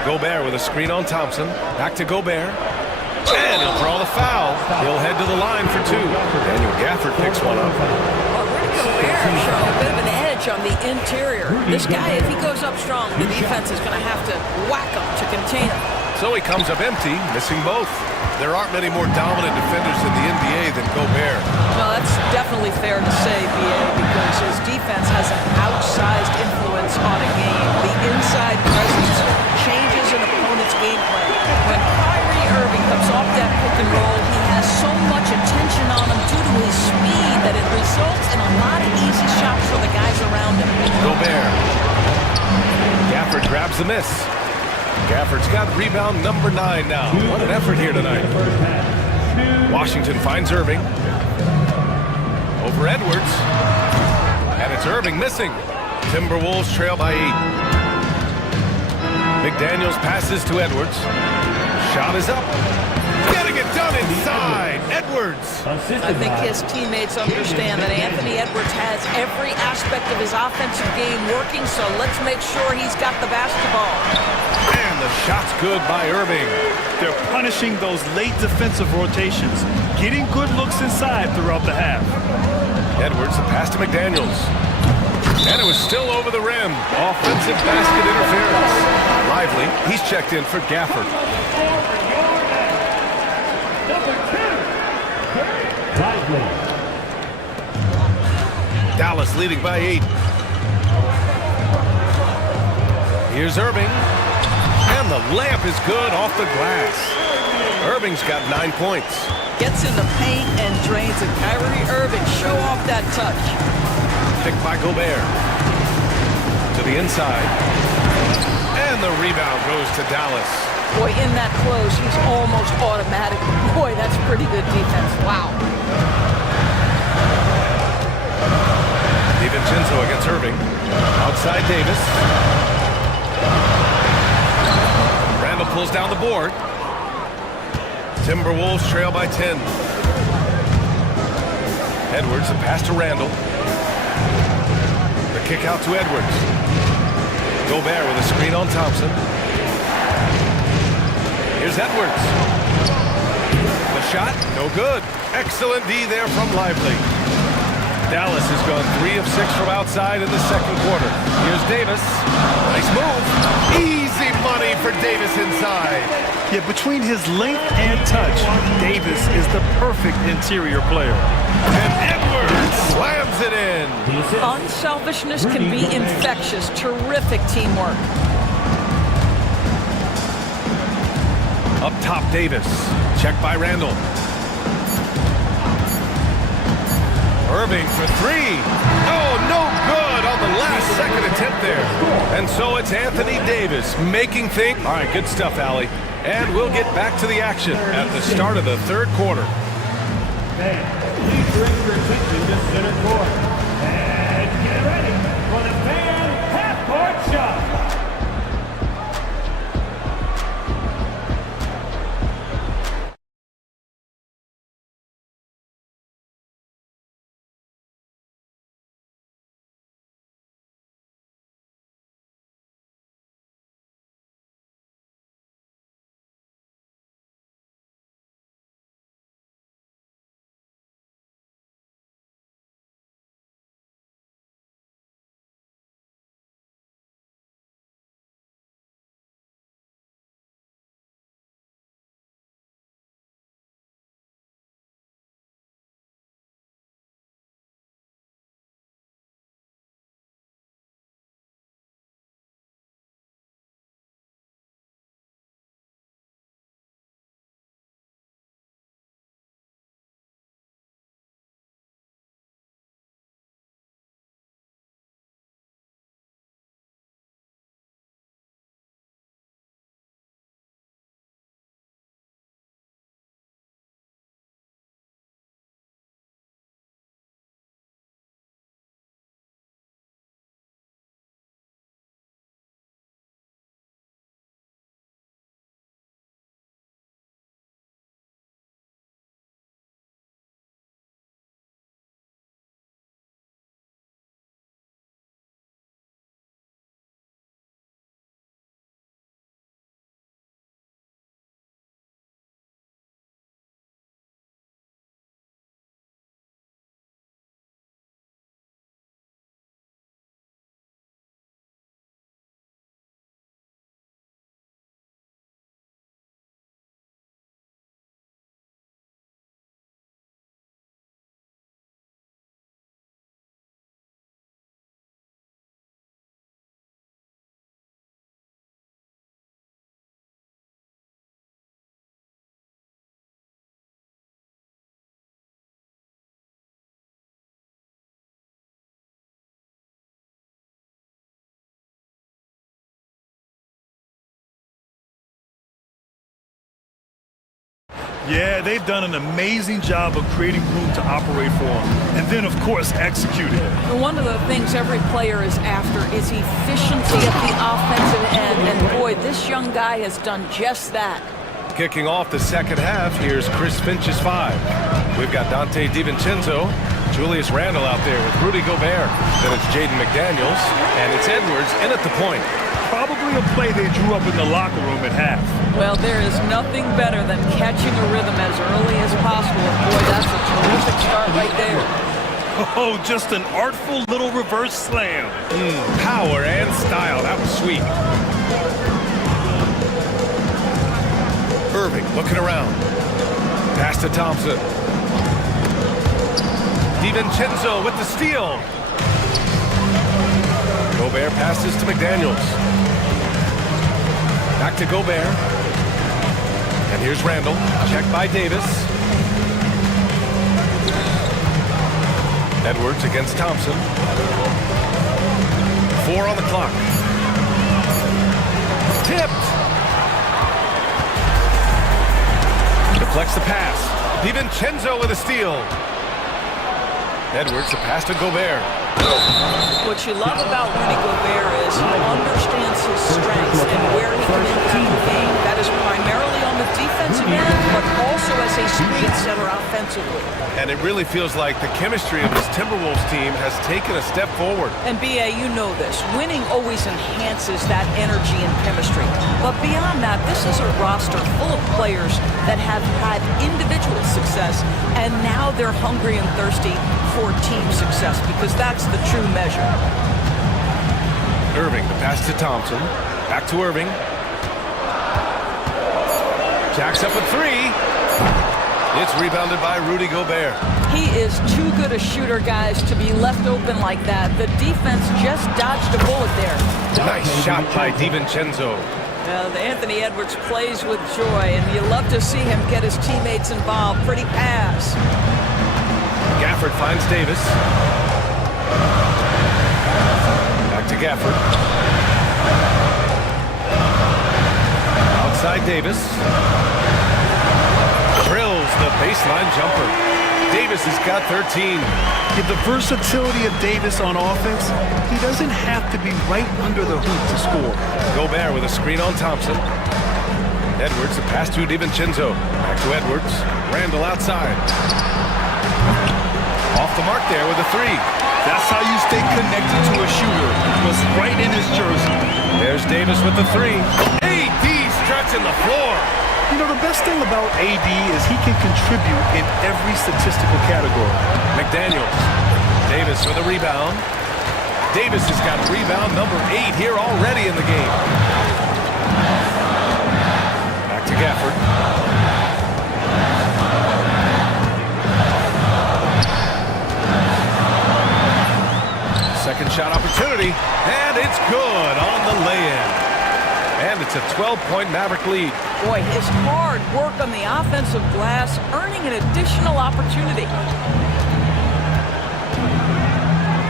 Gobert with a screen on Thompson. Back to Gobert. And he'll draw the foul. He'll head to the line for two. Daniel Gafford picks one up. Well, Rudy Gobert showing a bit of an edge on the interior. This guy, if he goes up strong, the defense is going to have to whack him to contain him. So he comes up empty, missing both. There aren't many more dominant defenders in the NBA than Gobert. Well, that's definitely fair to say, B.A., because his defense has an outsized influence on a game. The inside presence changes an opponent's game plan. When Kyrie Irving comes off that pick and roll, he has so much attention on him due to his speed that it results in a lot of easy shots for the guys around him. Gobert. Gafford grabs the miss. Gafford's got rebound number 9 now. What an effort here tonight. Washington finds Irving. Over Edwards. And it's Irving missing. Timberwolves trail by 8. McDaniels passes to Edwards. Shot is up. Getting it done inside. Edwards. I think his teammates understand that Anthony Edwards has every aspect of his offensive game working, so let's make sure he's got the basketball. And the shot's good by Irving. They're punishing those late defensive rotations, getting good looks inside throughout the half. Edwards, the pass to McDaniels. And it was still over the rim. Offensive basket interference. Lively, he's checked in for Gafford. Dallas leading by 8. Here's Irving. And the layup is good off the glass. Irving's got 9 points. Gets in the paint and drains it. Kyrie Irving, show off that touch. Picked by Gobert. To the inside. And the rebound goes to Dallas. Boy, in that close, he's almost automatic. Boy, that's pretty good defense. Wow. DiVincenzo against Irving. Outside Davis. Randall pulls down the board. Timberwolves trail by 10. Edwards, the pass to Randall. The kick out to Edwards. Gobert with a screen on Thompson. Here's Edwards. The shot, no good. Excellent D there from Lively. Dallas has gone 3 of 6 from outside in the second quarter. Here's Davis. Nice move. Easy money for Davis inside. Yeah, between his length and touch, Davis is the perfect interior player. And Edwards slams it in. Unselfishness can be infectious. Terrific teamwork. Up top, Davis. Checked by Randall. Irving for 3. Oh, no good on the last second attempt there. And so it's Anthony Davis making think. All right, good stuff, Allie. And we'll get back to the action at the start of the third quarter. Please bring your attention to center court. And get ready for the fan half-court shot. Yeah, they've done an amazing job of creating room to operate for him. And then, of course, executing. One of the things every player is after is efficiency at the offensive end. And boy, this young guy has done just that. Kicking off the second half, here's Chris Finch's 5. We've got Dante DiVincenzo, Julius Randle out there with Rudy Gobert. Then it's Jaden McDaniels, and it's Edwards in at the point. Probably a play they drew up in the locker room at half. Well, there is nothing better than catching a rhythm as early as possible. And boy, that's a terrific start right there. Oh, just an artful little reverse slam. Power and style. That was sweet. Irving looking around. Pass to Thompson. DiVincenzo with the steal. Gobert passes to McDaniels. Back to Gobert. And here's Randle. Checked by Davis. Edwards against Thompson. 4 on the clock. Tipped. Deflects the pass. DiVincenzo with a steal. Edwards, the pass to Gobert. What you love about Rudy Gobert is he understands his strengths and where he can impact the game. That is primarily on the defensive end, but also as a screen setter offensively. And it really feels like the chemistry of this Timberwolves team has taken a step forward. And BA, you know this. Winning always enhances that energy and chemistry. But beyond that, this is a roster full of players that have had individual success, and now they're hungry and thirsty for team success, because that's the true measure. Irving, the pass to Thompson. Back to Irving. Jacks up a 3. It's rebounded by Rudy Gobert. He is too good a shooter, guys, to be left open like that. The defense just dodged a bullet there. Nice shot by DiVincenzo. Anthony Edwards plays with joy, and you love to see him get his teammates involved. Pretty pass. Gafford finds Davis. Back to Gafford. Outside Davis. Drills the baseline jumper. Davis has got 13. With the versatility of Davis on offense, he doesn't have to be right under the hoop to score. Gobert with a screen on Thompson. Edwards, the pass to DiVincenzo. Back to Edwards. Randle outside. Off the mark there with a 3. That's how you stay connected to a shooter. It was right in his jersey. There's Davis with the 3. AD stretching the floor. You know, the best thing about AD is he can contribute in every statistical category. McDaniels. Davis with a rebound. Davis has got rebound number 8 here already in the game. Back to Gafford. Second shot opportunity, and it's good on the lay-in. And it's a 12-point Maverick lead. Boy, his hard work on the offensive glass, earning an additional opportunity.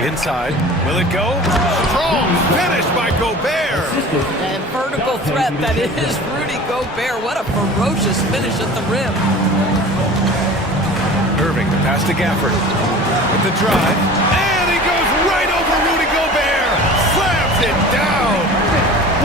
Inside, will it go? Strong finish by Gobert. And vertical threat, that is Rudy Gobert. What a ferocious finish at the rim. Irving, the pass to Gafford. With the drive, and he goes right over Rudy Gobert. Slams it down.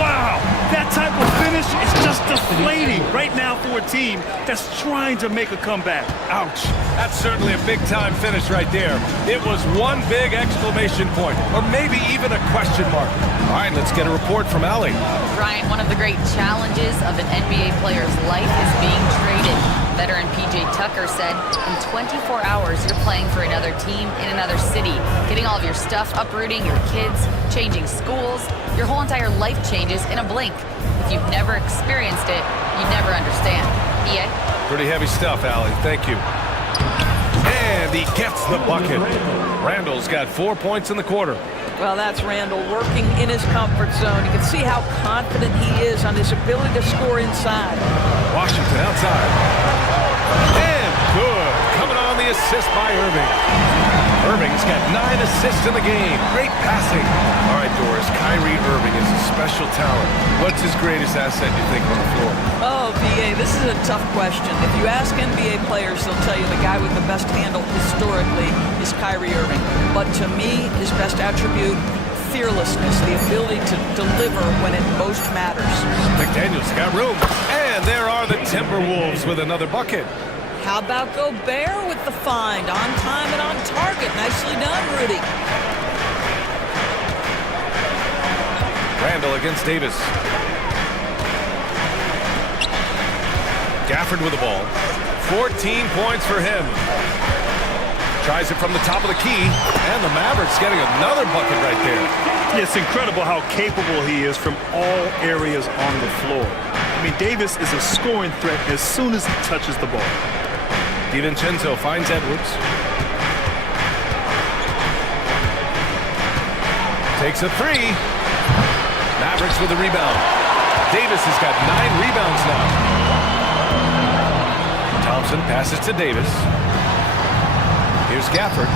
Wow, that type of finish is just deflating right now for a team that's trying to make a comeback. Ouch. That's certainly a big-time finish right there. It was one big exclamation point, or maybe even a question mark. All right, let's get a report from Allie. Ryan, one of the great challenges of an NBA player's life is being traded. Veteran PJ Tucker said, in 24 hours, you're playing for another team in another city, getting all of your stuff, uprooting your kids, changing schools. Your whole entire life changes in a blink. If you've never experienced it, you never understand. EA? Pretty heavy stuff, Allie. Thank you. And he gets the bucket. Randall's got 4 points in the quarter. Well, that's Randle working in his comfort zone. You can see how confident he is on his ability to score inside. Washington outside. And good. Coming on the assist by Irving. Irving's got 9 assists in the game. Great passing. All right, Doris, Kyrie Irving is a special talent. What's his greatest asset, you think, on the floor? Oh, BA, this is a tough question. If you ask NBA players, they'll tell you the guy with the best handle historically is Kyrie Irving. But to me, his best attribute, fearlessness, the ability to deliver when it most matters. McDaniels got room. And there are the Timberwolves with another bucket. How about Gobert with the find? On time and on target. Nicely done, Rudy. Randall against Davis. Gafford with the ball. 14 points for him. Tries it from the top of the key, and the Mavericks getting another bucket right there. Yeah, it's incredible how capable he is from all areas on the floor. I mean, Davis is a scoring threat as soon as he touches the ball. DiVincenzo finds Edwards. Takes a three. Mavericks with the rebound. Davis has got 9 rebounds now. Thompson passes to Davis. Here's Gafford.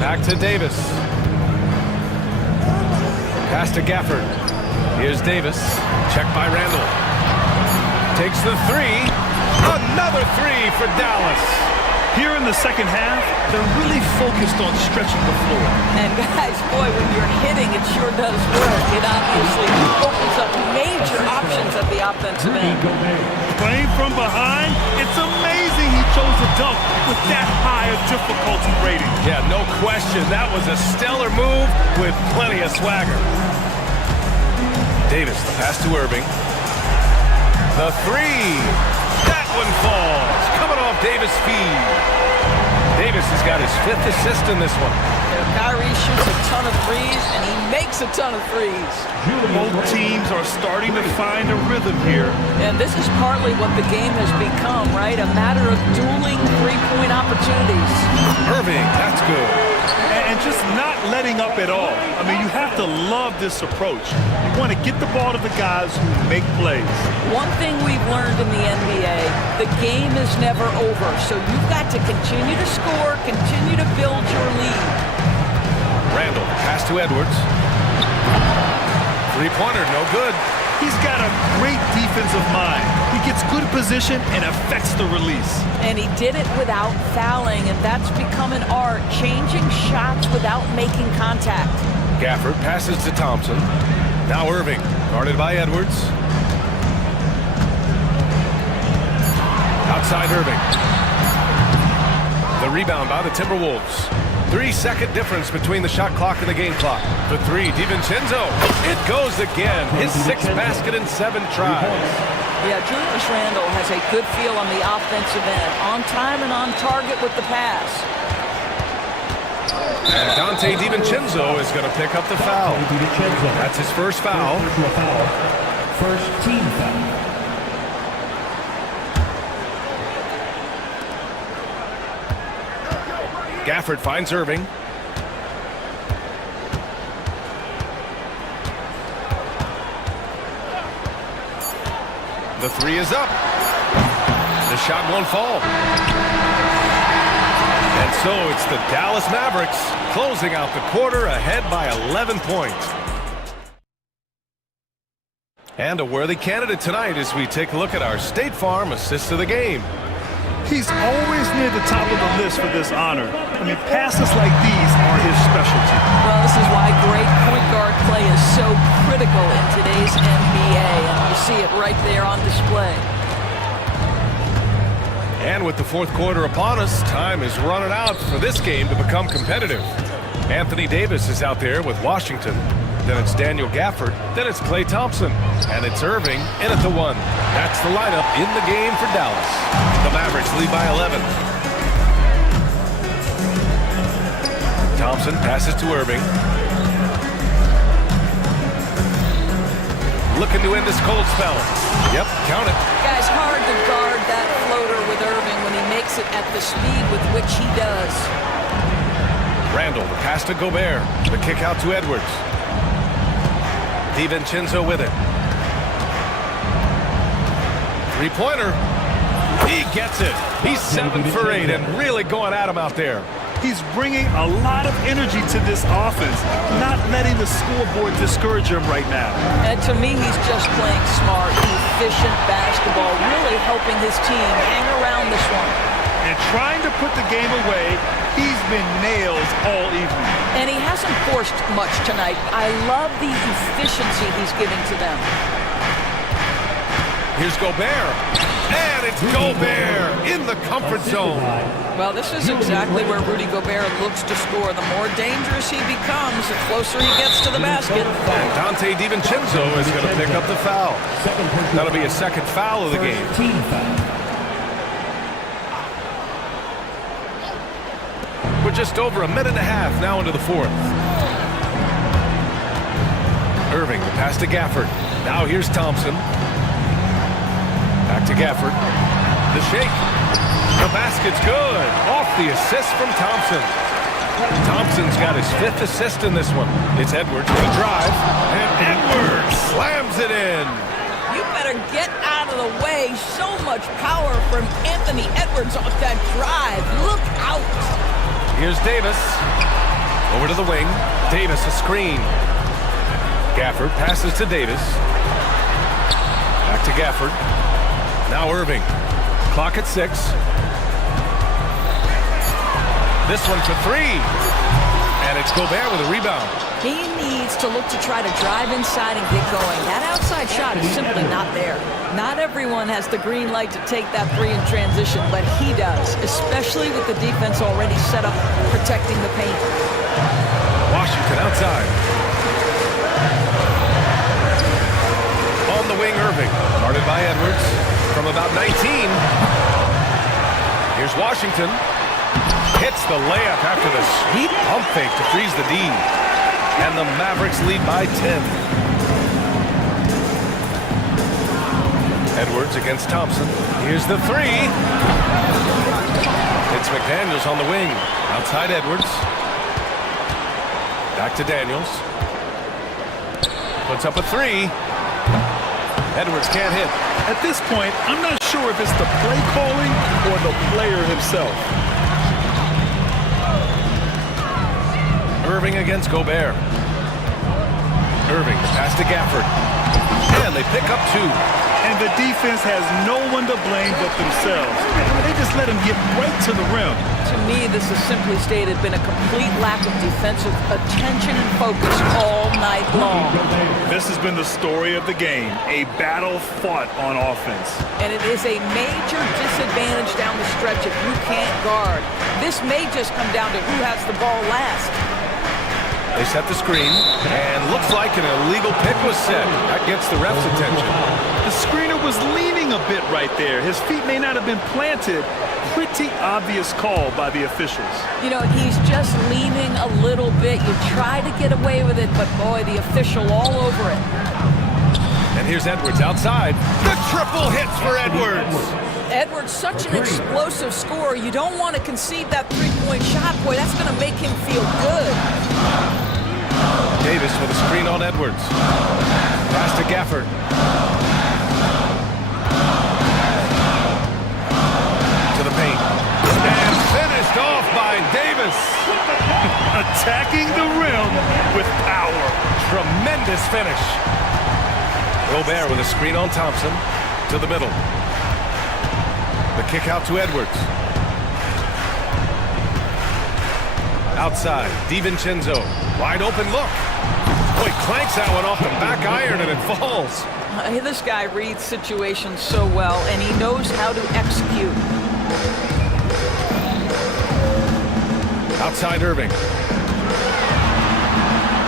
Back to Davis. Pass to Gafford. Here's Davis. Checked by Randall. Takes the three. Another three for Dallas. Here in the second half, they're really focused on stretching the floor. And guys, boy, when you're hitting, it sure does work. It obviously opens up major options at the offensive end. Playing from behind, it's amazing he chose to dunk with that high a difficulty rating. Yeah, no question. That was a stellar move with plenty of swagger. Davis, the pass to Irving. The three. That one falls. Coming off Davis' feed. Davis has got his 5th assist in this one. Kyrie shoots a ton of threes, and he makes a ton of threes. Both teams are starting to find a rhythm here. And this is partly what the game has become, right? A matter of dueling three-point opportunities. Irving, that's good. And just not letting up at all. I mean, you have to love this approach. You want to get the ball to the guys who make plays. One thing we've learned in the NBA, the game is never over. So you've got to continue to score, continue to build your lead. Randall, pass to Edwards. Three-pointer, no good. He's got a great defensive mind. He gets good position and affects the release. And he did it without fouling, and that's become an art, changing shots without making contact. Gafford passes to Thompson. Now Irving, guarded by Edwards. Outside Irving. The rebound by the Timberwolves. 3-second difference between the shot clock and the game clock. The three, DiVincenzo. It goes again. His 6th basket in 7 tries. Yeah, Julius Randle has a good feel on the offensive end. On time and on target with the pass. And Dante DiVincenzo is going to pick up the foul. That's his first foul. First team foul. Gafford finds Irving. The three is up. The shot won't fall. And so it's the Dallas Mavericks closing out the quarter ahead by 11 points. And a worthy candidate tonight as we take a look at our State Farm assist of the game. He's always near the top of the list for this honor. I mean, passes like these are his specialty. Well, this is why great point guard play is so critical in today's NBA, and you see it right there on display. And with the 4th quarter upon us, time is running out for this game to become competitive. Anthony Davis is out there with Washington. Then it's Daniel Gafford. Then it's Klay Thompson. And it's Irving in at the 1. That's the lineup in the game for Dallas. The Mavericks lead by 11. Thompson passes to Irving. Looking to end this cold spell. Yep, count it. Guys, hard to guard that floater with Irving when he makes it at the speed with which he does. Randall, the pass to Gobert. The kick out to Edwards. DiVincenzo with it. Three-pointer. He gets it. He's 7 for 8 and really going at him out there. He's bringing a lot of energy to this offense, not letting the scoreboard discourage him right now. And to me, he's just playing smart, efficient basketball, really helping his team hang around this one. And trying to put the game away, he's been nails all evening. And he hasn't forced much tonight. I love the efficiency he's giving to them. Here's Gobert. And it's Gobert in the comfort zone. Well, this is exactly where Rudy Gobert looks to score. The more dangerous he becomes, the closer he gets to the basket. And Dante DiVincenzo is going to pick up the foul. That'll be his second foul of the game. We're just over a minute and a half now into the fourth. Irving, the pass to Gafford. Now here's Thompson. Back to Gafford. The shake. The basket's good. Off the assist from Thompson. Thompson's got his 5th assist in this one. It's Edwards with a drive. And Edwards slams it in. You better get out of the way. So much power from Anthony Edwards off that drive. Look out. Here's Davis. Over to the wing. Davis, a screen. Gafford passes to Davis. Back to Gafford. Now Irving. Clock at 6. This one for 3. And it's Gobert with a rebound. He needs to look to try to drive inside and get going. That outside shot is simply not there. Not everyone has the green light to take that 3 in transition, but he does, especially with the defense already set up protecting the paint. Washington outside. On the wing, Irving. Guarded by Edwards from about 19. Here's Washington. Hits the layup after the sweet pump fake to freeze the D. And the Mavericks lead by 10. Edwards against Thompson. Here's the 3. It's McDaniels on the wing. Outside Edwards. Back to Daniels. Puts up a 3. Edwards can't hit. At this point, I'm not sure if it's the play calling or the player himself. Irving against Gobert. Irving, the pass to Gafford. And they pick up 2. And the defense has no one to blame but themselves. They just let him get right to the rim. To me, this has simply stated been a complete lack of defensive attention and focus all night long. This has been the story of the game, a battle fought on offense. And it is a major disadvantage down the stretch if you can't guard. This may just come down to who has the ball last. They set the screen, and looks like an illegal pick was set. That gets the ref's attention. The screener was leaning a bit right there. His feet may not have been planted. Pretty obvious call by the officials. You know, he's just leaning a little bit. You try to get away with it, but boy, the official all over it. And here's Edwards outside. The triple hits for Edwards. Edwards, such an explosive scorer. You don't want to concede that three-point shot. Boy, that's going to make him feel good. Davis with a screen on Edwards. Pass to Gafford. To the paint. And finished off by Davis. Attacking the rim with power. Tremendous finish. Gobert with a screen on Thompson. To the middle. The kick out to Edwards. Outside, DiVincenzo. Wide open look. Boy, clanks that one off the back iron and it falls. This guy reads situations so well, and he knows how to execute. Outside Irving.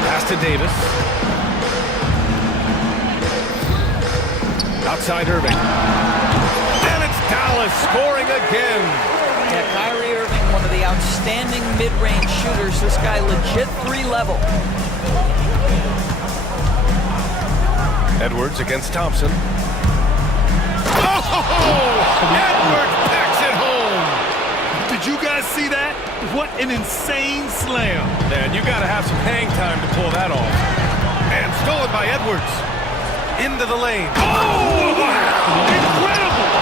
Pass to Davis. Outside Irving. And it's Dallas scoring again. Yeah, Kyrie Irving, one of the outstanding mid-range shooters. This guy legit 3-level. Edwards against Thompson. Oh! Edwards packs it home. Did you guys see that? What an insane slam. Man, you got to have some hang time to pull that off. And stolen by Edwards. Into the lane. Oh, wow! Incredible!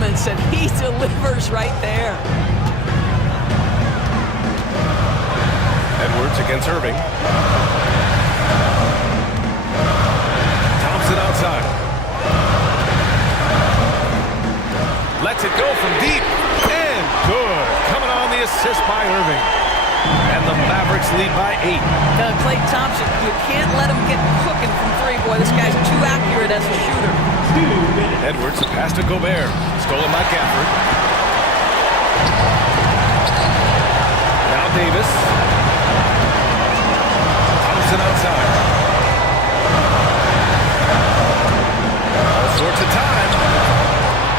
moments, and he delivers right there. Edwards against Irving. Thompson outside. Lets it go from deep. And good. Coming on the assist by Irving. And the Mavericks lead by 8. Klay Thompson, you can't let him get cooking from three. Boy, this guy's too accurate as a shooter. Edwards, the pass to Gobert. Stolen by Gafford. Now Davis. Thompson outside. All sorts of time.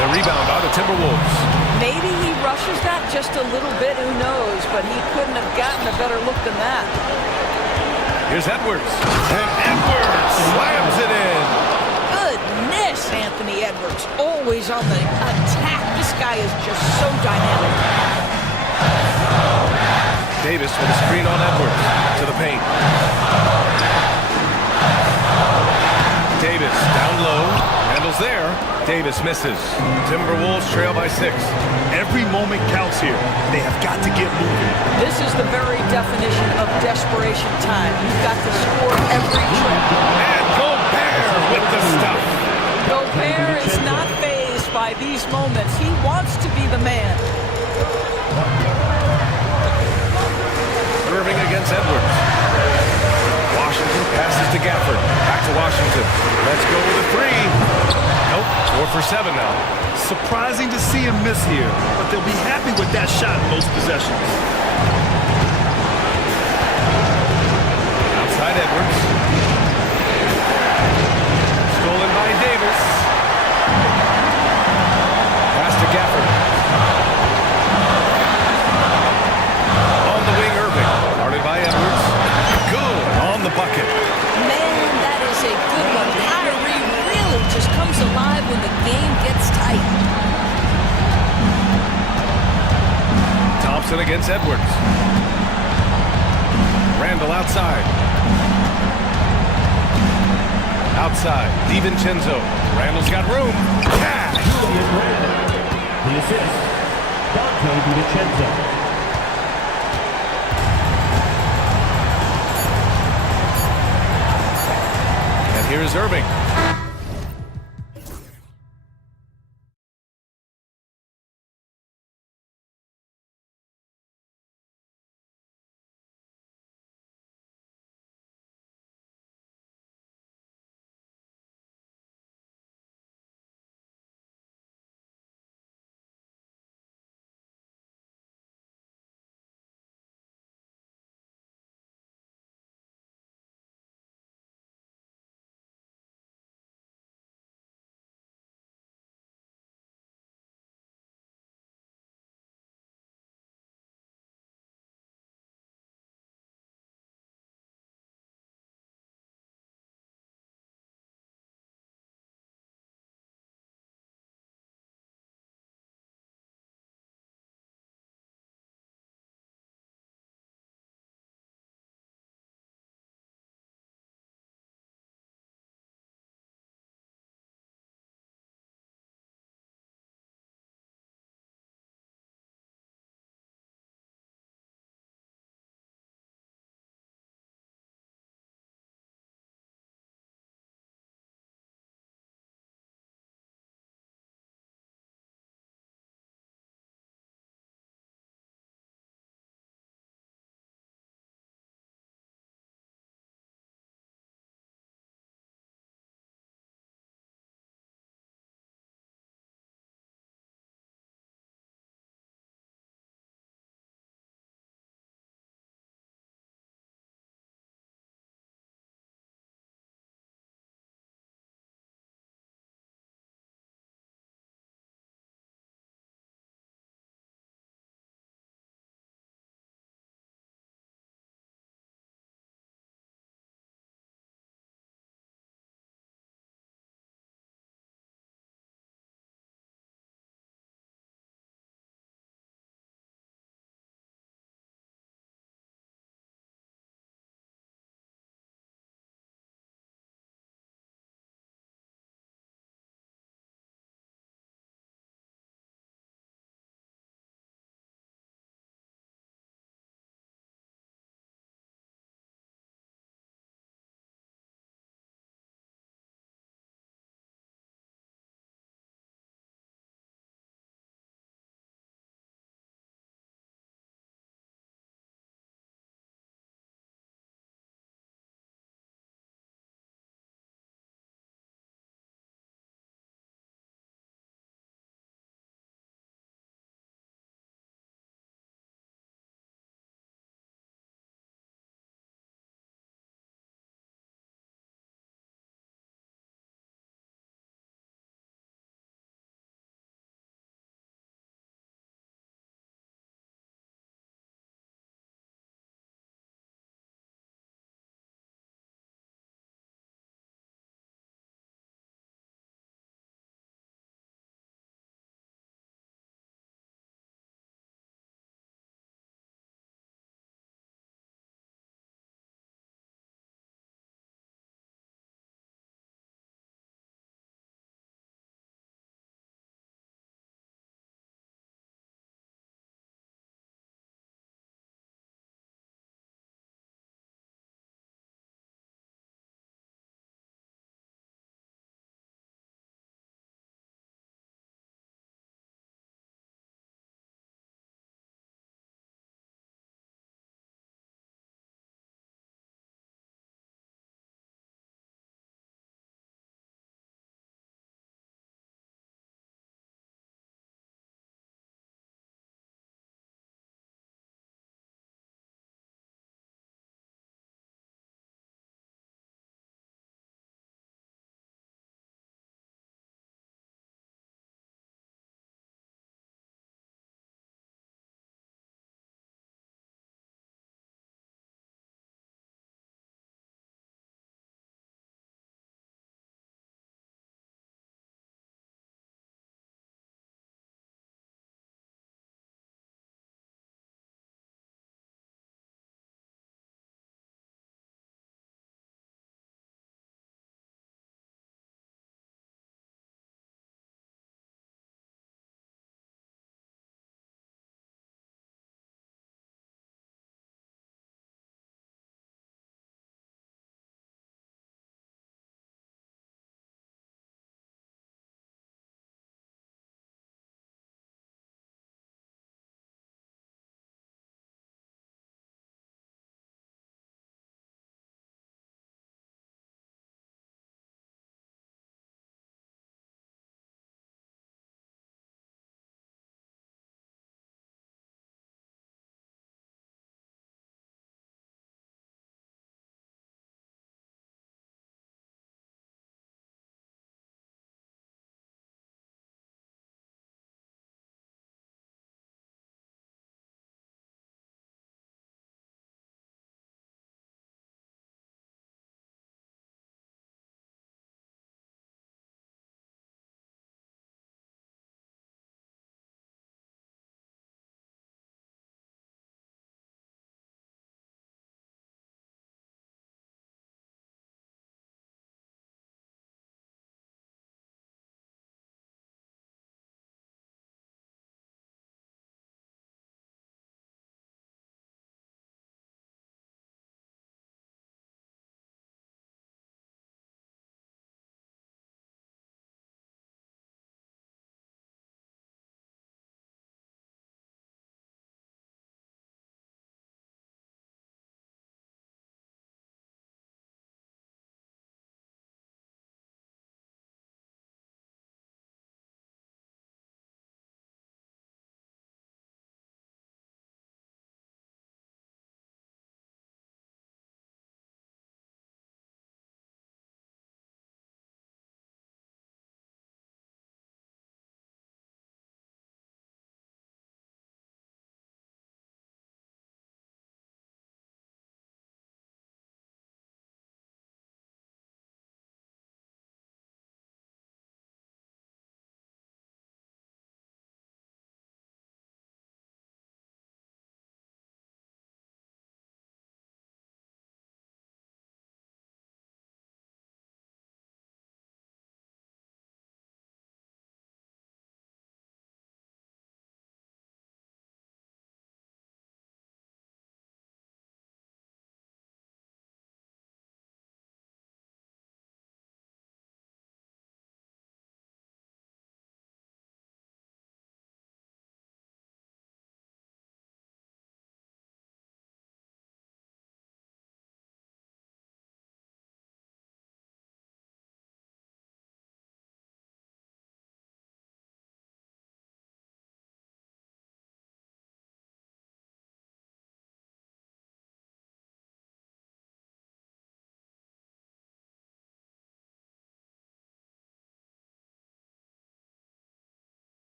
The rebound by the Timberwolves. Maybe he rushes that just a little bit, who knows, but he couldn't have gotten a better look than that. Here's Edwards. And Edwards slams it in. Goodness, Anthony Edwards, always on the attack. This guy is just so dynamic. Davis with a screen on Edwards to the paint. Davis down low. Handles there. Davis misses. Timberwolves trail by 6. Every moment counts here. They have got to get moving. This is the very definition of desperation time. You've got to score every trip. And Gobert with the stuff. Gobert is not fazed by these moments. He wants to be the man. Irving against Edwards. Washington passes to Gafford. Back to Washington. Let's go with a 3. Nope, 4 for 7 now. Surprising to see him miss here, but they'll be happy with that shot most possessions. Outside Edwards. Stolen by Davis. Pass to Gafford. On the wing, Irving. Guarded by Edwards. Good on the bucket. Man, that is a good one. Kyrie really just comes alive when the game gets tight. Thompson against Edwards. Randall outside. Outside, DiVincenzo. Randall's got room. Cash! Julius Randle. The assist. Dante DiVincenzo. And here's Irving.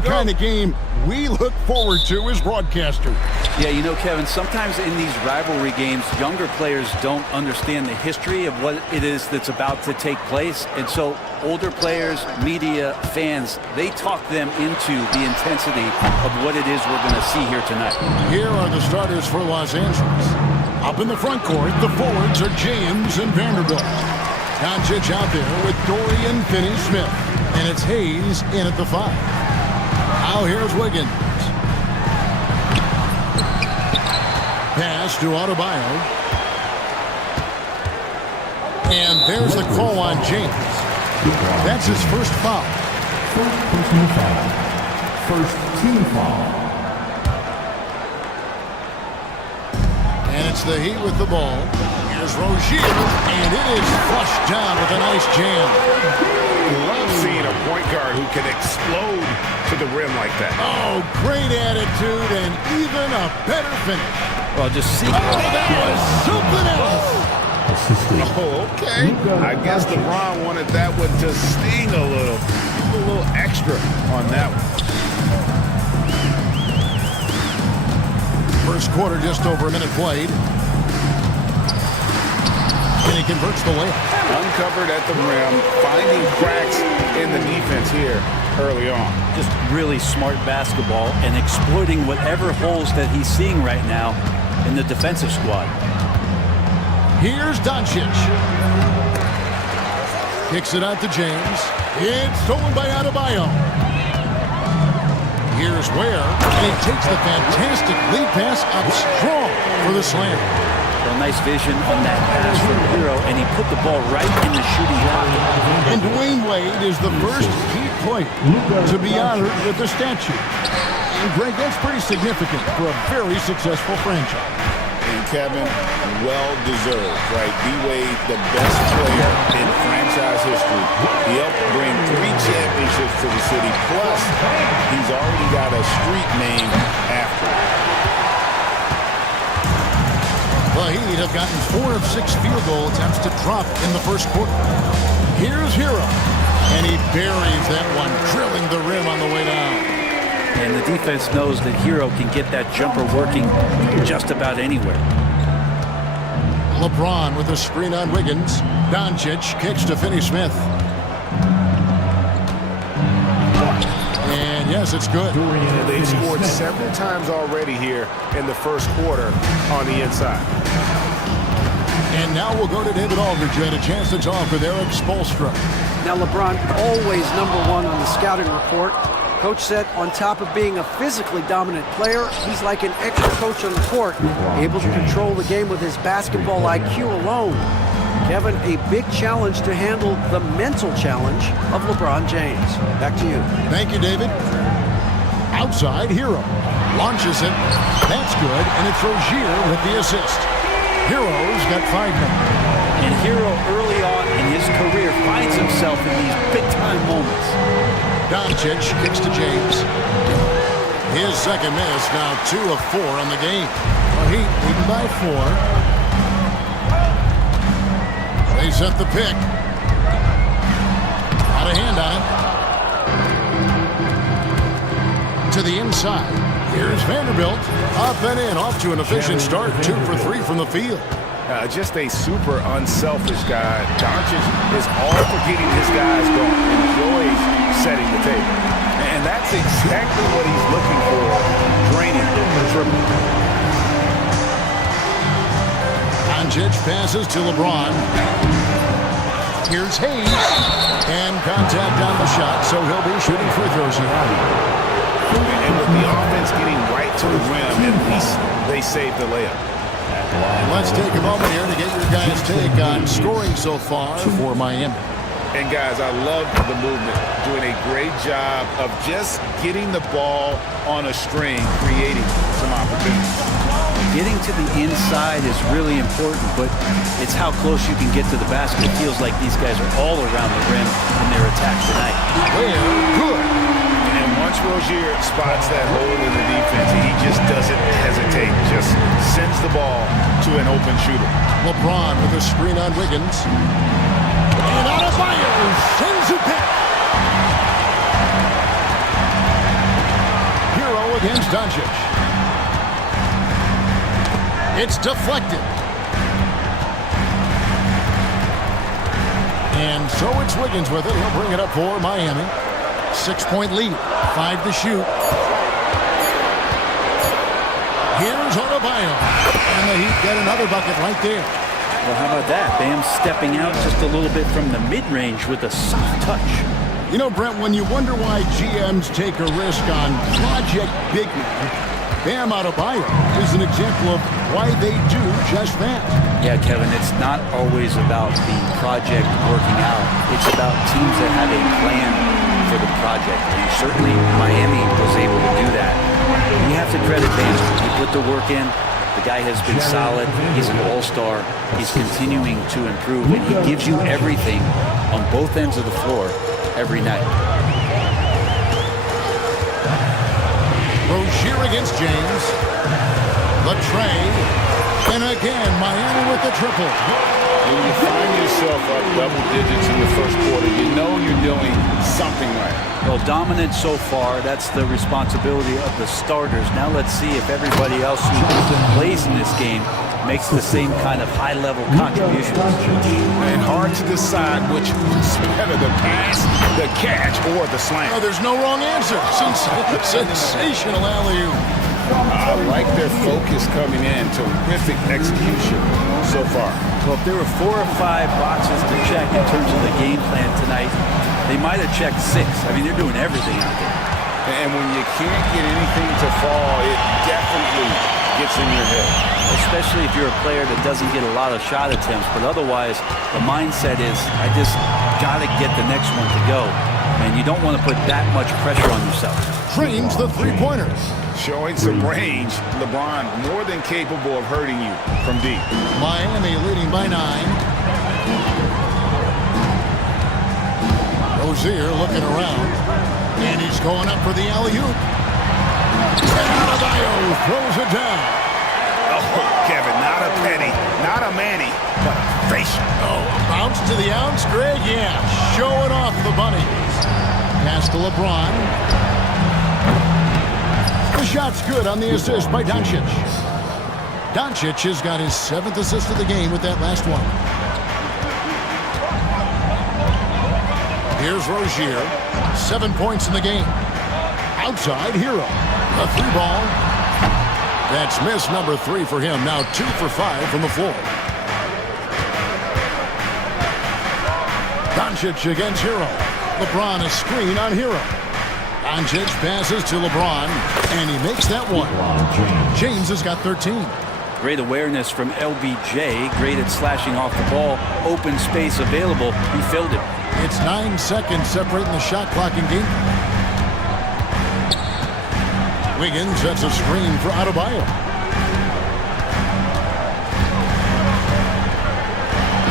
The kind of game we look forward to as broadcasters. Yeah, you know, Kevin, sometimes in these rivalry games, younger players don't understand the history of what it is that's about to take place. And so older players, media, fans, they talk them into the intensity of what it is we're going to see here tonight. Here are the starters for Los Angeles. Up in the front court, the forwards are James and Vanderbilt. Doncic out there with Dorian Finney-Smith. And it's Hayes in at the 5. Now here's Wiggins. Pass to Adebayo. And there's the call on James. That's his first foul. First personal foul. First team foul. And it's the Heat with the ball. Here's Rozier. And it is flushed down with a nice jam. Love seeing a point guard who can explode to the rim like that. Oh, great attitude and even a better finish. Well, just see. Oh, that was something else. Oh, okay. I guess LeBron wanted that one to sting a little extra on that one. First quarter, just over a minute played. And he converts the layup. Uncovered at the rim, finding cracks in the defense here early on. Just really smart basketball and exploiting whatever holes that he's seeing right now in the defensive squad. Here's Doncic. Kicks it out to James. It's stolen by Adebayo. Here's Ware, and he takes the fantastic lead pass up strong for the slam. Well, nice vision on that pass from Hero, and he put the ball right in the shooting pocket. And Dwayne Wade is the first Heat player to be honored with the statue. And Greg, that's pretty significant for a very successful franchise. And Kevin, well deserved, right? D-Wade, the best player in franchise history. He helped bring 3 championships to the city. Plus, he's already got a street name after him. The Heat have gotten 4 of 6 field goal attempts to drop in the first quarter. Here's Hero, and he buries that one, drilling the rim on the way down. And the defense knows that Hero can get that jumper working just about anywhere. LeBron with a screen on Wiggins. Doncic kicks to Finney-Smith. And yes, it's good. They've scored several times already here in the first quarter on the inside. And now we'll go to David Aldridge, who had a chance to talk with Eric Spoelstra. Now, LeBron always #1 on the scouting report. Coach said on top of being a physically dominant player, he's like an extra coach on the court, able to control the game with his basketball IQ alone. Kevin, a big challenge to handle the mental challenge of LeBron James. Back to you. Thank you, David. Outside, Hero launches it. That's good, and it's Rozier with the assist. Hero's got 5 now. And Hero early on in his career finds himself in these big-time moments. Doncic kicks to James. His second miss, now 2 of 4 on the game. The Heat leading by 4. They set the pick. Got a hand on it. To the inside. Here's Vanderbilt. Up and in, off to an efficient start. 2 for 3 from the field. Just a super unselfish guy. Doncic is all for getting his guys going. Enjoys setting the table. And that's exactly what he's looking for. Draining the triple. Doncic passes to LeBron. Here's Hayes. And contact on the shot, so he'll be shooting free throws here. And with the offense getting right to the rim, at least they saved the layup. Let's take a moment here to get your guys' take on scoring so far for Miami. And guys, I love the movement. Doing a great job of just getting the ball on a string, creating some opportunities. Getting to the inside is really important, but it's how close you can get to the basket. It feels like these guys are all around the rim in their attack tonight. Well, good. And once Rozier spots that hole in the defense, he just doesn't hesitate. Just sends the ball to an open shooter. LeBron with a screen on Wiggins. And Adebayo sends it back. against Doncic. It's deflected. And so it's Wiggins with it. He'll bring it up for Miami. 6-point lead. 5 to shoot. Here's Adebayo. And the Heat get another bucket right there. Well, how about that? Bam stepping out just a little bit from the mid-range with a soft touch. You know, Brent, when you wonder why GMs take a risk on project big men, Bam Adebayo is an example of why they do just that. Yeah, Kevin, it's not always about the project working out. It's about teams that have a plan for the project. And certainly Miami was able to do that. You have to credit Bam. He put the work in. The guy has been solid. He's an all-star. He's continuing to improve, and he gives you everything on both ends of the floor every night. Rozier against James. The tray. And again, Miami with the triple. When you find yourself up double digits in the first quarter, you know you're doing something right. Well, dominant so far. That's the responsibility of the starters. Now let's see if everybody else who plays in this game makes the same kind of high-level contributions. And hard to decide which is better, the pass, the catch, or the slam. Oh, there's no wrong answer. Sensational alley-oop. I like their focus coming in. Terrific execution so far. Well, if there were 4 or 5 boxes to check in terms of the game plan tonight, they might have checked 6. I mean, they're doing everything out there. And when you can't get anything to fall, it definitely gets in your head. Especially if you're a player that doesn't get a lot of shot attempts. But otherwise, the mindset is, I just got to get the next one to go. And you don't want to put that much pressure on yourself. Drains the three-pointers. Showing some range. LeBron more than capable of hurting you from deep. Miami leading by 9. Rozier looking around. And he's going up for the alley-oop. And Adebayo throws it down. Oh, Kevin, not a penny, not a Manny, but a facial. Oh, a bounce to the ounce, Greg? Yeah, showing off the bunnies. Pass to LeBron. The shot's good on the assist by Doncic. Doncic has got his 7th assist of the game with that last one. Here's Rozier. 7 points in the game. Outside, Hero. A 3-ball. That's miss number 3 for him. Now 2 for 5 from the floor. Doncic against Hero. LeBron a screen on Hero. Doncic passes to LeBron, and he makes that one. James has got 13. Great awareness from LBJ. Great at slashing off the ball. Open space available. He filled it. It's 9 seconds separating the shot clock in game. Wiggins sets a screen for Adebayo.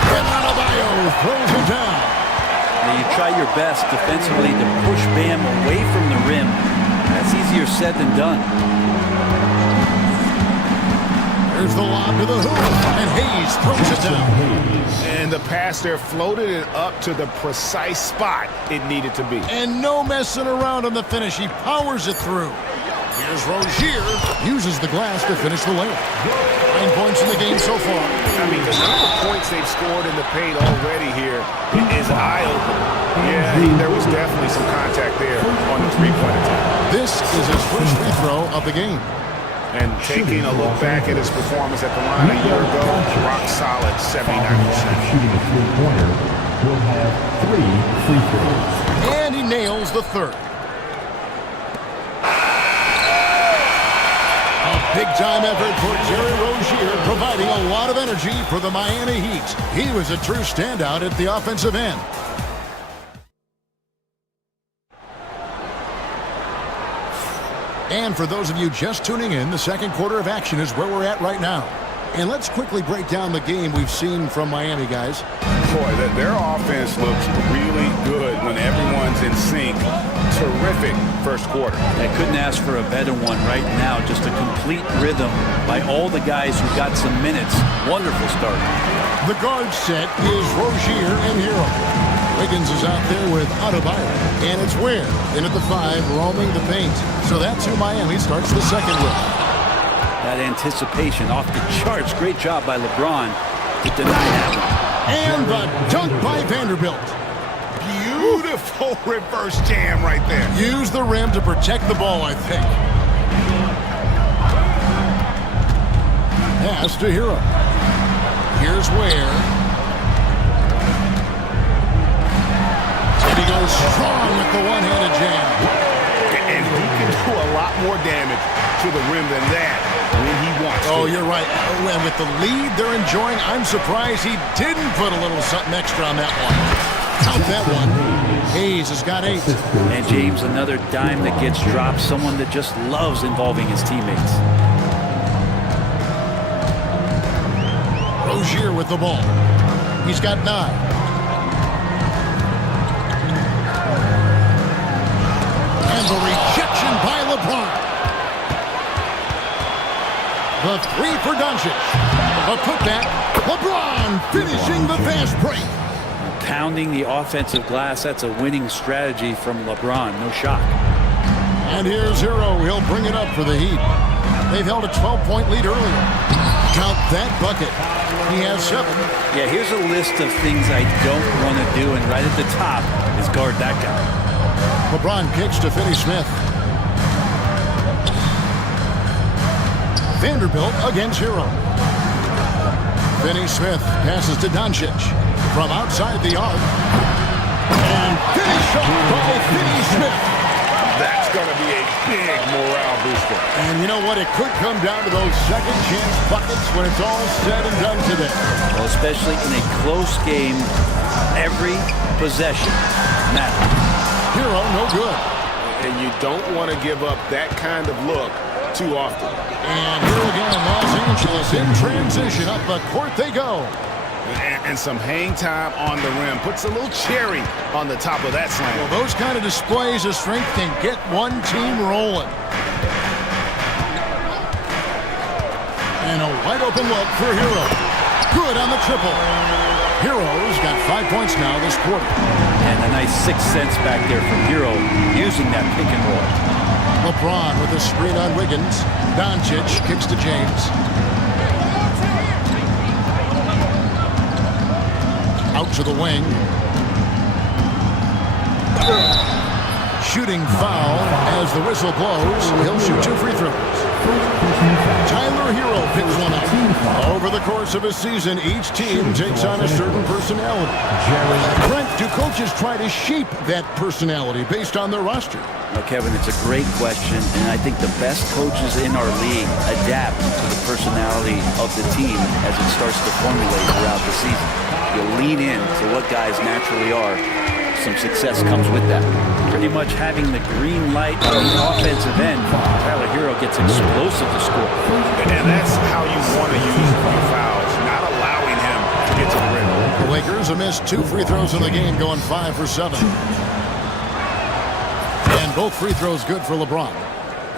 And Adebayo throws it down. Now you try your best defensively to push Bam away from the rim. That's easier said than done. There's the lob to the hoop, and Hayes throws it down. And the pass there floated it up to the precise spot it needed to be. And no messing around on the finish. He powers it through. Here's Rozier. Uses the glass to finish the layup. 9 points in the game so far. I mean, the number of points they've scored in the paint already here is eye-opening. Yeah, there was definitely some contact there on the three-point attempt. This is his first free throw of the game. And taking a look back at his performance at the line a year ago, rock solid, 79%. Shooting a three-pointer will have 3 free throws. And he nails the 3rd. A big-time effort for Terry Rozier, providing a lot of energy for the Miami Heat. He was a true standout at the offensive end. And for those of you just tuning in, the second quarter of action is where we're at right now. And let's quickly break down the game we've seen from Miami, guys. Boy, their offense looks really good when everyone's in sync. Terrific first quarter. I couldn't ask for a better one right now. Just a complete rhythm by all the guys who got some minutes. Wonderful start. The guard set is Rozier and Hero. Wiggins is out there with Adebayo. And it's Ware in at the 5, roaming the paint. So that's who Miami starts the second with. That anticipation off the charts. Great job by LeBron to deny that one. And the dunk by Vanderbilt. Beautiful reverse jam right there. Use the rim to protect the ball, I think. Pass to Hero. Here's Ware. And he goes strong with the one-handed jam. And he can do a lot more damage to the rim than that when he wants to. Oh, you're right. And with the lead they're enjoying, I'm surprised he didn't put a little something extra on that one. Count that one. Hayes has got 8. And James, another dime that gets dropped. Someone that just loves involving his teammates. Rozier with the ball. He's got 9. And the rejection by LeBron. The 3 for Doncic. A putback. LeBron finishing the fast break. Pounding the offensive glass. That's a winning strategy from LeBron. No shock. And here's Hero. He'll bring it up for the Heat. They've held a 12-point lead earlier. Count that bucket. He has 7. Yeah, here's a list of things I don't want to do, and right at the top is guard that guy. LeBron kicks to Finney-Smith. Vanderbilt against Hero. Finney-Smith passes to Doncic from outside the arc. And finish off by Finney-Smith. That's going to be a big morale booster. And you know what? It could come down to those second chance buckets when it's all said and done today. Well, especially in a close game, every possession matters. Hero, no good. And you don't want to give up that kind of look too often. And here again, Los Angeles in transition. Up the court they go. And some hang time on the rim. Puts a little cherry on the top of that slam. Well, those kind of displays of strength can get one team rolling. And a wide open look for Hero. Good on the triple. Hero's got 5 points now this quarter. And a nice 6 cents back there from Hero using that pick and roll. LeBron with a screen on Wiggins. Doncic kicks to James. Out to the wing. Shooting foul as the whistle blows. He'll shoot 2 free throws. Tyler Hero picks one up. Over the course of a season, each team takes on a certain personality. Brent, do coaches try to shape that personality based on their roster? Well, Kevin, it's a great question, and I think the best coaches in our league adapt to the personality of the team as it starts to formulate throughout the season. You lean in to what guys naturally are. Some success comes with that. Pretty much having the green light on the offensive end, Tyler Hero gets explosive to score. And that's how you want to use your fouls, not allowing him to get to the rim. The Lakers have missed 2 free throws in the game, going 5 for 7. And both free throws good for LeBron.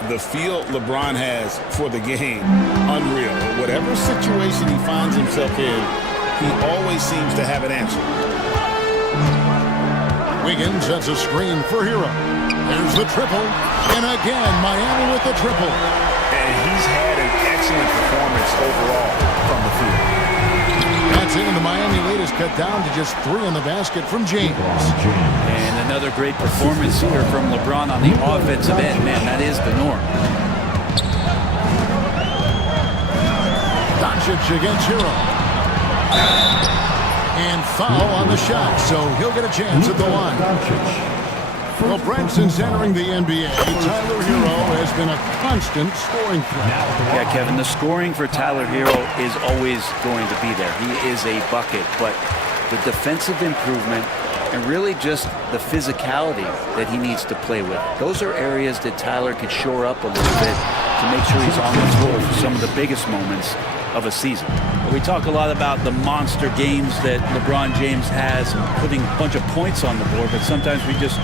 The feel LeBron has for the game, unreal. Whatever situation he finds himself in, he always seems to have an answer. Wiggins sets a screen for Hero. There's the triple. And again, Miami with the triple. And he's had an excellent performance overall from the field. That's it, and the Miami lead is cut down to just 3 in the basket from James. And another great performance here from LeBron on the offensive end. Man, that is the norm. Doncic against Hero. And foul on the shot, so he'll get a chance at the line. Well, Branson's entering the NBA. Tyler Hero has been a constant scoring threat. Yeah, Kevin, the scoring for Tyler Hero is always going to be there. He is a bucket, but the defensive improvement and really just the physicality that he needs to play with. Those are areas that Tyler could shore up a little bit to make sure he's on the floor for some of the biggest moments of a season. We talk a lot about the monster games that LeBron James has and putting a bunch of points on the board, but sometimes we just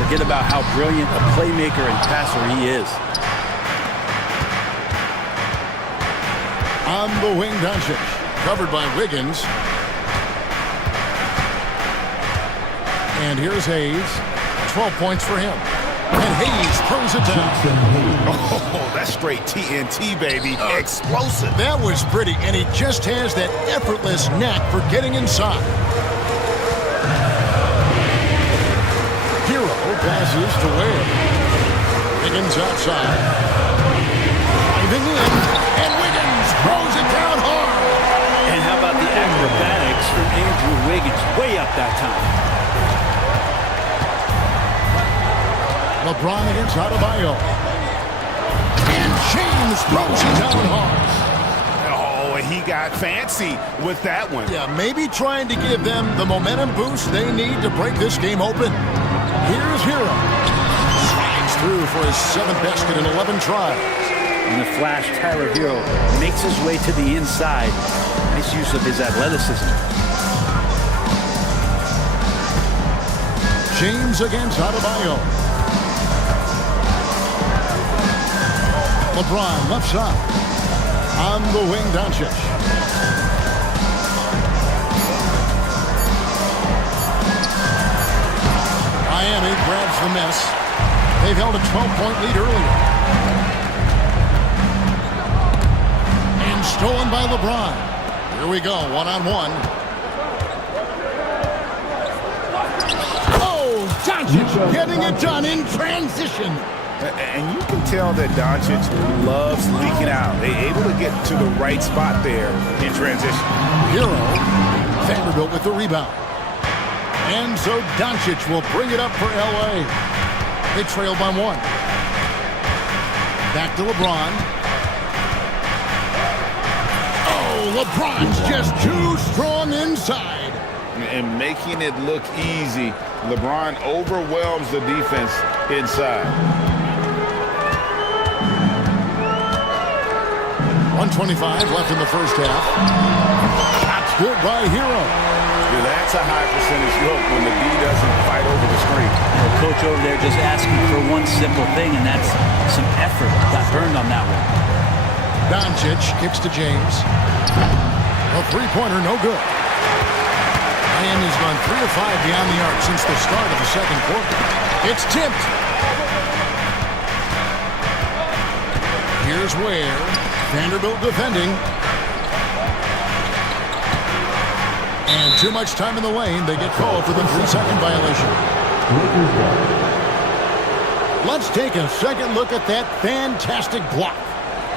forget about how brilliant a playmaker and passer he is. On the wing, Doncic, covered by Wiggins. And here's Hayes. 12 points for him. And Hayes throws it down. Oh, that's straight TNT, baby. Explosive. That was pretty, and he just has that effortless knack for getting inside. Hero passes to Wade. Wiggins outside. Driving in, and Wiggins throws it down hard. And how about the acrobatics from Andrew Wiggins? Way up that time. LeBron against Adebayo. And James throws it down hard. Oh, he got fancy with that one. Yeah, maybe trying to give them the momentum boost they need to break this game open. Here's Hero. Slides through for his 7th basket in 11 tries. In the flash, Tyler Hero makes his way to the inside. Nice use of his athleticism. James against Adebayo. LeBron left side. On the wing, Doncic. Miami grabs the miss. They've held a 12-point lead earlier. And stolen by LeBron. Here we go, one-on-one. Oh, Doncic getting it done in transition. And you can tell that Doncic loves leaking out. They're able to get to the right spot there in transition. Hero, Vanderbilt with the rebound. And so Doncic will bring it up for LA. They trail by 1. Back to LeBron. Oh, LeBron's just too strong inside. And making it look easy, LeBron overwhelms the defense inside. 1:25 left in the first half. That's good by Hero. Yeah, that's a high percentage look when the D doesn't fight over the screen. The coach over there just asking for one simple thing, and that's some effort. Got burned on that one. Doncic kicks to James. A three-pointer, no good. Miami's gone 3 of 5 beyond the arc since the start of the second quarter. It's tipped. Here's where Vanderbilt defending. And too much time in the lane. They get called for the 3-second violation. Let's take a second look at that fantastic block.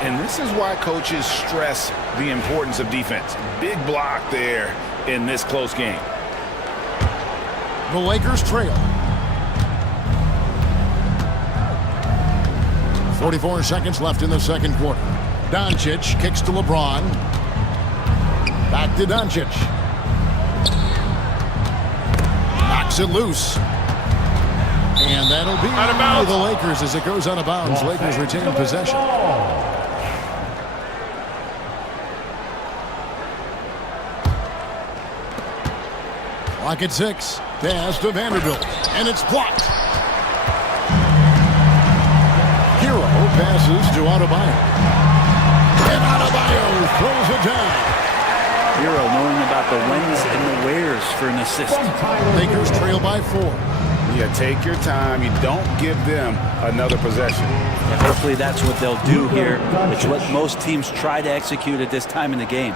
And this is why coaches stress the importance of defense. Big block there in this close game. The Lakers trail. 44 seconds left in the second quarter. Doncic kicks to LeBron. Back to Doncic. Knocks it loose. And that'll be out of bounds. The Lakers as it goes out of bounds. Lakers retain possession. Clock at 6. Pass to Vanderbilt. And it's blocked. Hero passes to Adebayo. And Adebayo throws it down. Hero knowing about the whens and the wheres for an assist. Lakers trail by 4. Yeah, take your time. You don't give them another possession. And hopefully that's what they'll do here. It's what most teams try to execute at this time in the game.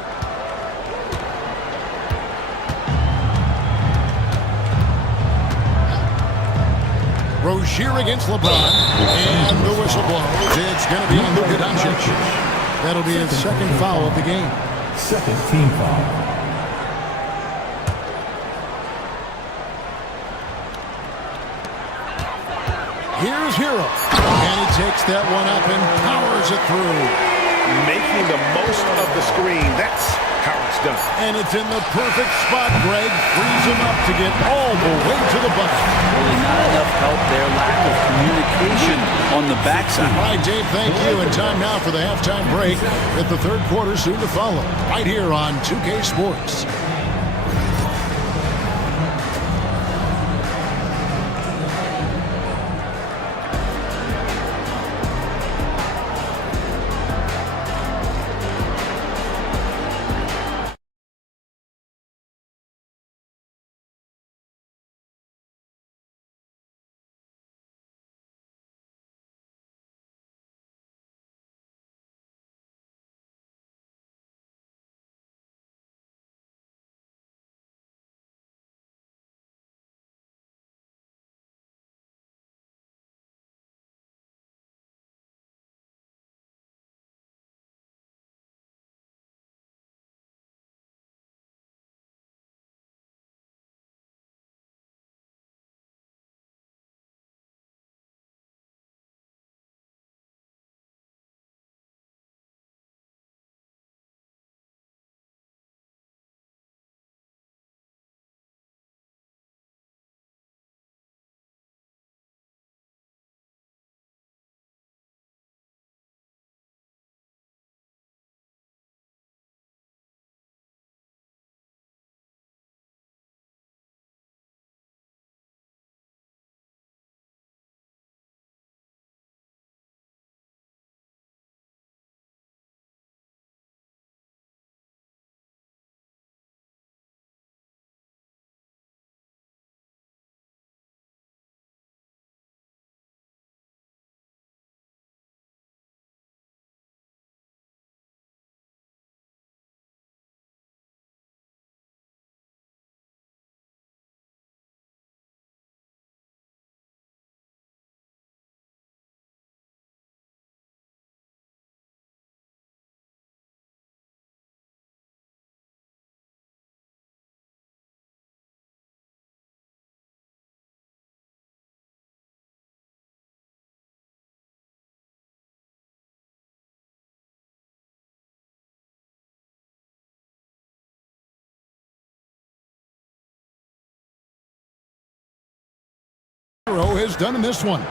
Rozier against LeBron. And the whistle blows. It's going to be on Luka Doncic. That'll be his second foul of the game. Second team foul. Here's Hero. And he takes that one up and powers it through. Making the most of the screen. That's how it's done. And it's in the perfect spot, Greg. Frees him up to get all the way to the bucket. Really not enough help there. Lack of communication on the backside. All right, Dave, thank you. And time now for the halftime break. With the third quarter soon to follow. Right here on 2K Sports. Adebayo has done in this one.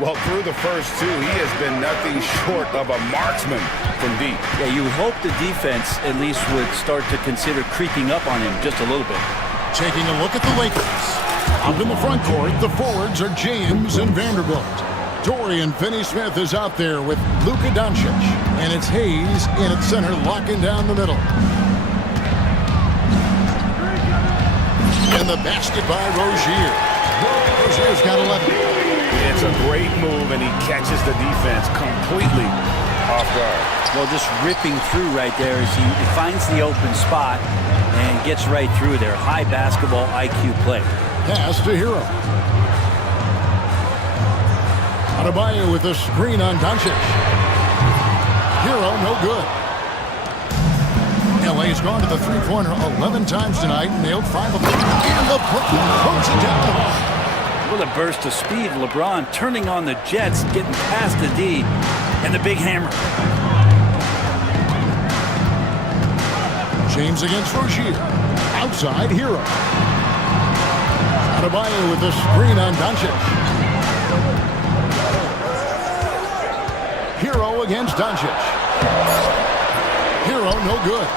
Well, through the first two, he has been nothing short of a marksman from deep. Yeah, you would hope the defense at least would start to consider creeping up on him just a little bit. Taking a look at the Lakers. Up in the front court, the forwards are James and Vanderbilt. Dorian Finney-Smith is out there with Luka Doncic. And it's Hayes in at center, locking down the middle. And the basket by Rozier. Rozier's got 11. It's a great move, and he catches the defense completely off guard. Well, just ripping through right there as he finds the open spot and gets right through there. High basketball IQ play. Pass to Hero. Adebayo with a screen on Doncic. Hero, no good. LA's gone to the three-pointer 11 times tonight, nailed 5 of them. And the throws it down hard. With a burst of speed, LeBron turning on the Jets, getting past the D, and the big hammer. James against Rozier. Outside, Hero. Adebayo with a screen on Doncic. Hero against Doncic. Hero, no good.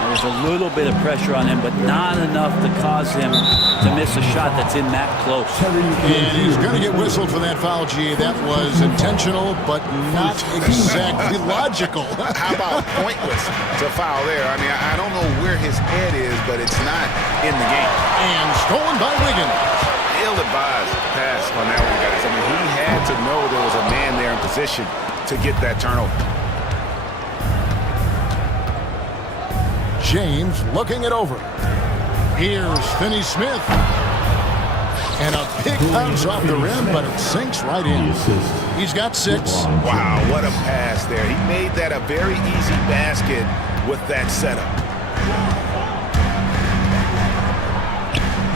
There's a little bit of pressure on him, but not enough to cause him to miss a shot that's in that close. And he's going to get whistled for that foul, G. That was intentional, but not exactly logical. How about pointless to foul there? I mean, I don't know where his head is, but it's not in the game. And stolen by Wiggins. Ill-advised pass on that one, guys. I mean, he had to know there was a man there in position to get that turnover. James looking it over. Here's Finney-Smith. And a big bounce off the rim, but it sinks right in. He's got 6. Wow, what a pass there. He made that a very easy basket with that setup.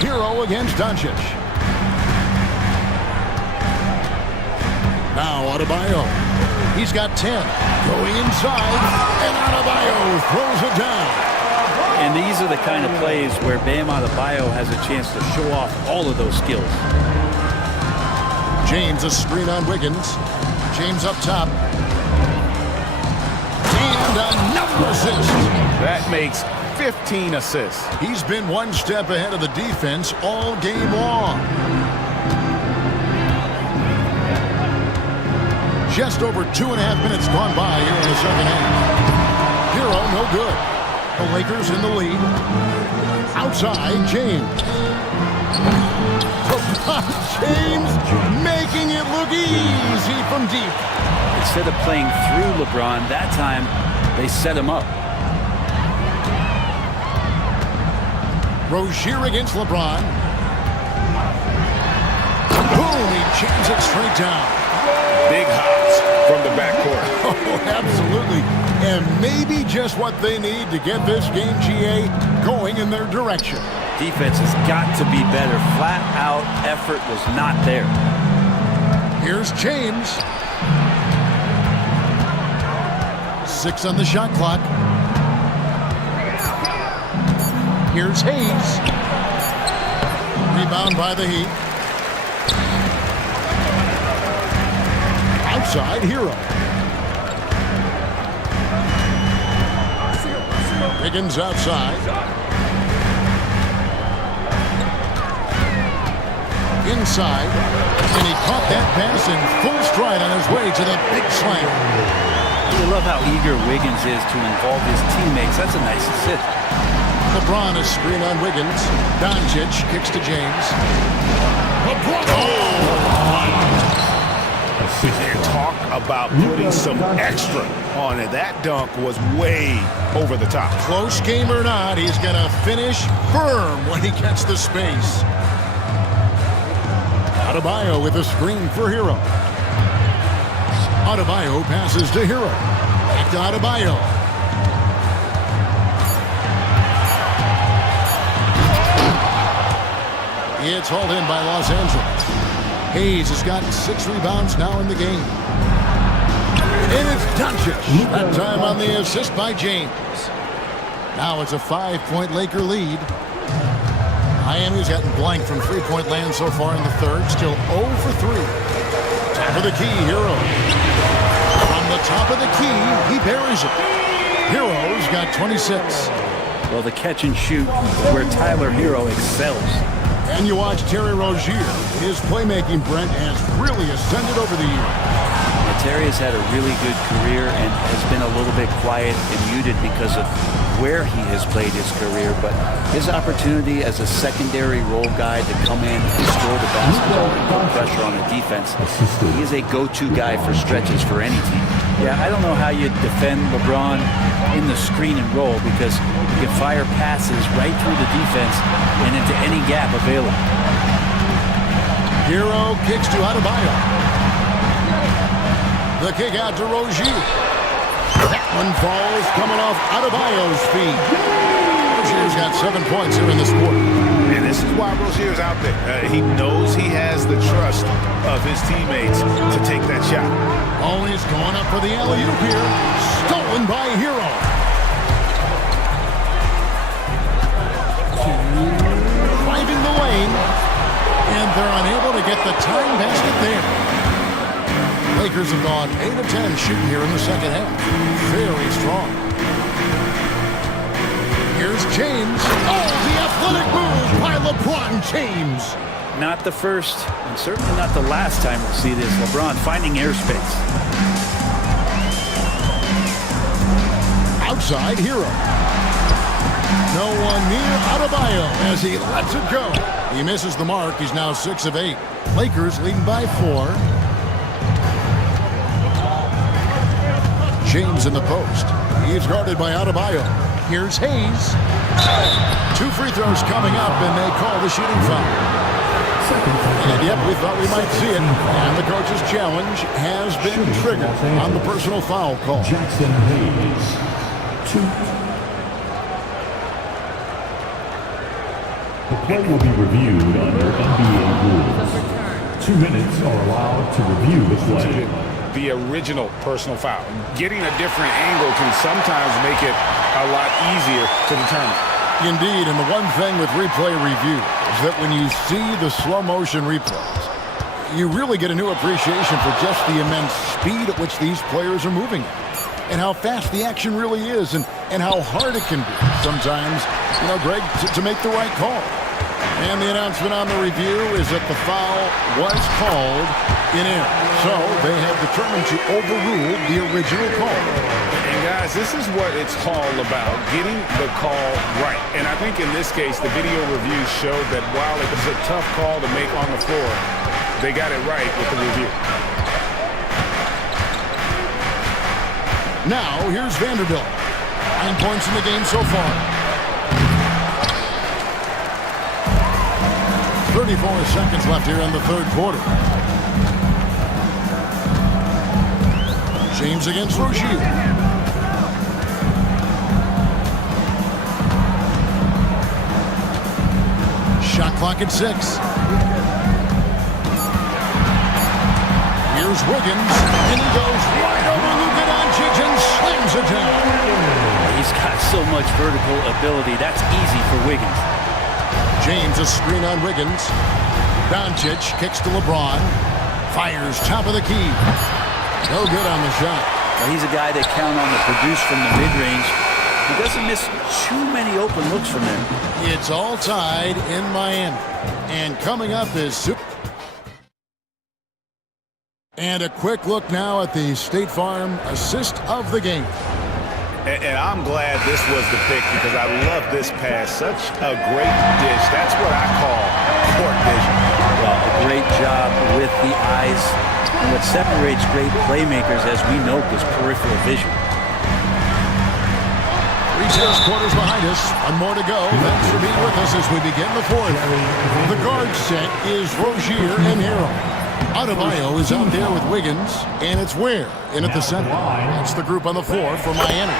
Hero against Doncic. Now Adebayo. He's got 10. Going inside, and Adebayo throws it down. And these are the kind of plays where Bam Adebayo has a chance to show off all of those skills. James a screen on Wiggins. James up top. And another assist. That makes 15 assists. He's been one step ahead of the defense all game long. Just over 2.5 minutes gone by here in the second half. Hero, no good. The Lakers in the lead. Outside, James. James making it look easy from deep. Instead of playing through LeBron, that time they set him up. Rozier against LeBron. Boom, he jams it straight down. Big hops from the backcourt. Oh, absolutely. And maybe just what they need to get this game, GA, going in their direction. Defense has got to be better. Flat out effort was not there. Here's James. 6 on the shot clock. Here's Hayes. Rebound by the Heat. Outside, Hero. Wiggins outside. Inside. And he caught that pass in full stride on his way to the big slam. I love how eager Wiggins is to involve his teammates. That's a nice assist. LeBron is screen on Wiggins. Doncic kicks to James. LeBron. And talk about putting some extra on it. That dunk was way over the top. Close game or not, he's going to finish firm when he gets the space. Adebayo with a screen for Hero. Adebayo passes to Hero. Back to Adebayo. It's hauled in by Los Angeles. Hayes has got 6 rebounds now in the game. And it's Doncic. That time on the assist by James. Now it's a 5-point Laker lead. Miami's gotten blank from three-point land so far in the third. Still 0 for 3. Top of the key, Hero. From the top of the key, he buries it. Hero's got 26. Well, the catch and shoot where Tyler Hero excels. And you watch Terry Rozier. His playmaking, Brent, has really ascended over the years. Terry has had a really good career and has been a little bit quiet and muted because of where he has played his career, but his opportunity as a secondary role guy to come in and score the basketball and put pressure on the defense, he is a go-to guy for stretches for any team. Yeah, I don't know how you defend LeBron in the screen and roll because you can fire passes right through the defense and into any gap available. Hero kicks to Adebayo. The kick out to Rozier. That one falls coming off Adebayo's feet. Rozier's got 7 points here in this quarter. And this is why Rozier's out there. He knows he has the trust of his teammates to take that shot. Oh, he's going up for the alley-oop here. Stolen by Hero. Driving the lane. And they're unable to get the tying basket there. Lakers have gone 8 of 10 shooting here in the second half. Very strong. Here's James. Oh, the athletic move by LeBron James. Not the first, and certainly not the last time we'll see this. LeBron finding airspace. Outside, Hero. No one near Adebayo as he lets it go. He misses the mark. He's now 6 of 8. Lakers leading by 4. James in the post. He's guarded by Adebayo. Here's Hayes. 2 free throws coming up, and they call the shooting foul. And yep, we thought we might see it. And the coach's challenge has been triggered on the personal foul call. Jackson Hayes, 2. The play will be reviewed under NBA rules. 2 minutes are allowed to review the play. The original personal foul. Getting a different angle can sometimes make it a lot easier to determine. Indeed, and the one thing with replay review is that when you see the slow motion replays, you really get a new appreciation for just the immense speed at which these players are moving at, and how fast the action really is, and how hard it can be sometimes, Greg, to make the right call. And the announcement on the review is that the foul was called in error. So they have determined to overrule the original call. And guys, this is what it's all about, getting the call right. And I think in this case, the video review showed that while it was a tough call to make on the floor, they got it right with the review. Now, here's Vanderbilt. 9 points in the game so far. 34 seconds left here in the third quarter. James against Rozier. Shot clock at 6. Here's Wiggins, and he goes right over Luka Doncic and slams it down. He's got so much vertical ability. That's easy for Wiggins. James, a screen on Wiggins. Doncic kicks to LeBron. Fires top of the key. No good on the shot. Well, he's a guy that count on to produce from the mid-range. He doesn't miss too many open looks from him. It's all tied in Miami. And coming up is and a quick look now at the State Farm assist of the game. And I'm glad this was the pick because I love this pass. Such a great dish. That's what I call court vision. Well, a great job with the eyes. What separates great playmakers, as we note, is peripheral vision. 3 quarters behind us. 1 more to go. Thanks for being with us as we begin the fourth. The guard set is Rozier and Hero. Adebayo is out there with Wiggins, and it's Ware in at the center. That's the group on the floor for Miami.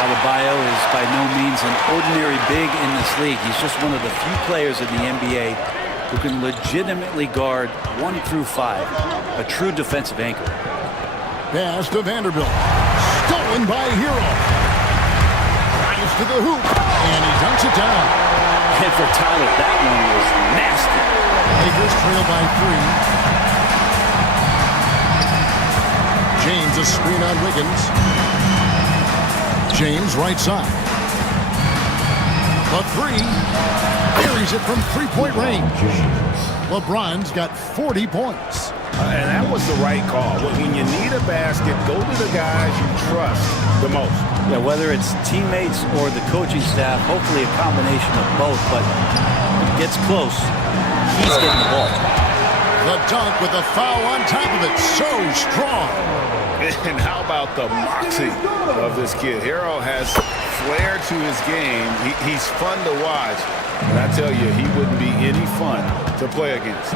Adebayo is by no means an ordinary big in this league. He's just one of the few players in the NBA who can legitimately guard 1 through 5, a true defensive anchor. Pass to Vanderbilt. Stolen by Hero. Drives to the hoop, and he dunks it down. And for Tyler, that one was nasty. Lakers trail by 3. James a screen on Wiggins. James right side. The 3. Buries it from three-point range. LeBron's got 40 points. And that was the right call. When you need a basket, go to the guys you trust the most. Yeah, whether it's teammates or the coaching staff, hopefully a combination of both, but it gets close. He's getting the ball. The dunk with a foul on top of it. So strong. And how about the moxie of this kid? Hero has flair to his game. He's fun to watch. And I tell you, he wouldn't be any fun to play against.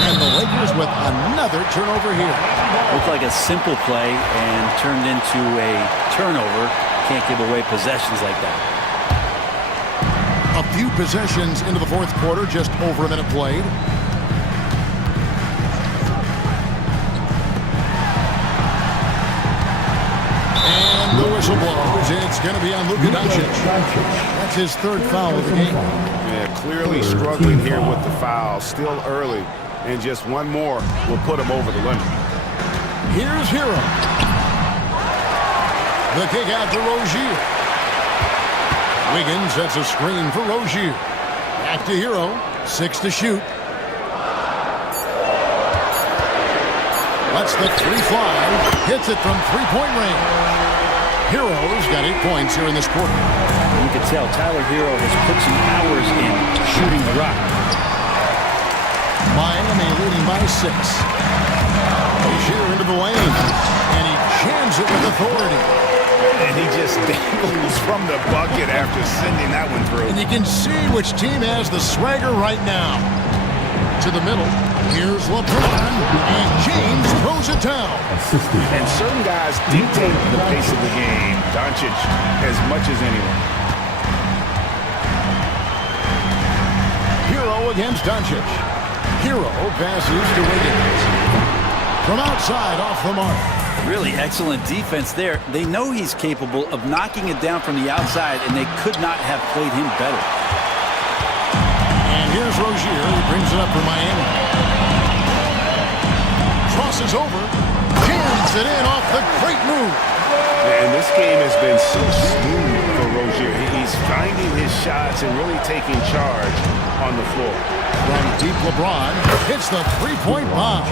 And the Lakers with another turnover here. Looked like a simple play and turned into a turnover. Can't give away possessions like that. A few possessions into the fourth quarter, just over a minute played. And the whistle blows. It's going to be on Luka Doncic. That's his third foul of the game. Yeah, clearly struggling here with the foul. Still early. And just one more will put him over the limit. Here's Hero. The kick out to Rozier. Wiggins sets a screen for Rozier. Back to Hero. 6 to shoot. Lets the 3 fly. Hits it from three-point range. Hero's got 8 points here in this quarter. You can tell Tyler Hero has put some hours in shooting the rock. Miami leading by 6. Rozier into the lane. And he jams it with authority. And he just dangles from the bucket after sending that one through. And you can see which team has the swagger right now. To the middle. Here's LeBron. And James throws it down. And certain guys dictate the pace of the game. Doncic as much as anyone. Hero against Doncic. Hero passes to Wiggins. From outside, off the mark. Really excellent defense there. They know he's capable of knocking it down from the outside, and they could not have played him better. And here's Rozier, who brings it up for Miami. Crosses over. Jams it in off the great move. And this game has been so smooth for Rozier. He's finding his shots and really taking charge on the floor. From deep, LeBron hits the three-point bomb.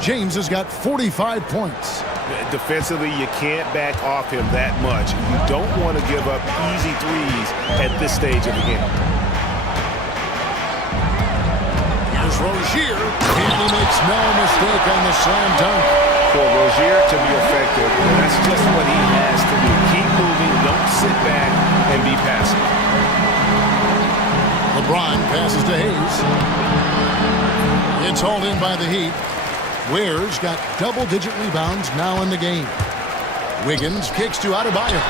James has got 45 points. Defensively, you can't back off him that much. You don't want to give up easy threes at this stage of the game. Here's Rozier, and he makes no mistake on the slam dunk. For Rozier to be effective, that's just what he has to do. Keep moving, don't sit back and be passive. LeBron passes to Hayes. It's hauled in by the Heat. Ware's got double-digit rebounds now in the game. Wiggins kicks to Adebayo.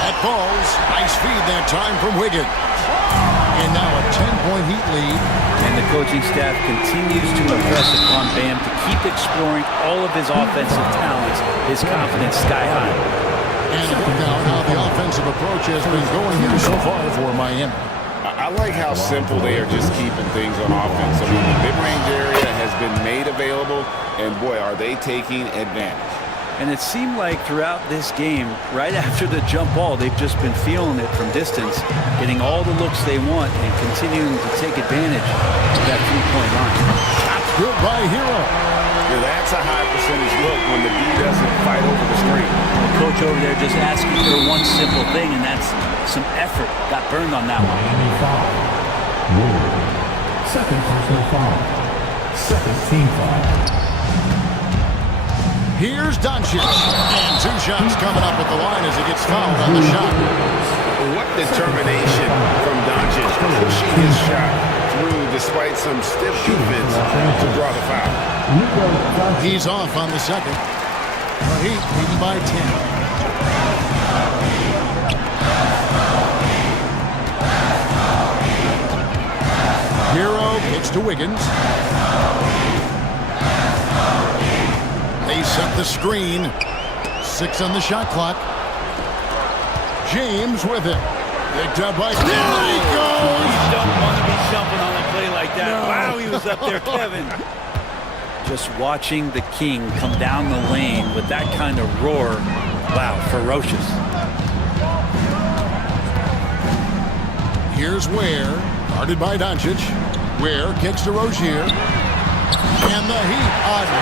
That falls. Nice feed that time from Wiggins. And now a 10-point Heat lead. And the coaching staff continues to impress upon Bam to keep exploring all of his offensive talents, his confidence sky high. And a look now at how the offensive approach has been going here so far for Miami. I like how simple they are just keeping things on offense. I mean, the mid-range area has been made available, and boy, are they taking advantage. And it seemed like throughout this game, right after the jump ball, they've just been feeling it from distance, getting all the looks they want, and continuing to take advantage of that three-point line. That's good by Hero. Yeah, that's a high percentage look when the D doesn't fight over the screen. The coach over there just asking for one simple thing, and that's some effort. Got burned on that one. Second personal foul. Second team foul. Here's Doncic. And 2 shots coming up at the line as he gets fouled on the shot. What determination from Doncic pushing his shot through despite some stiff defense to draw the foul. He's off on the second. The Heat leading by 10. Hero kicks to Wiggins. They set the screen. 6 on the shot clock. James with it. Picked up by... There he goes! You don't want to be jumping on a play like that. No. Wow, he was up there, Kevin. Just watching the King come down the lane with that kind of roar. Wow, ferocious. Here's Ware, guarded by Doncic. Ware kicks to Rozier. And the Heat,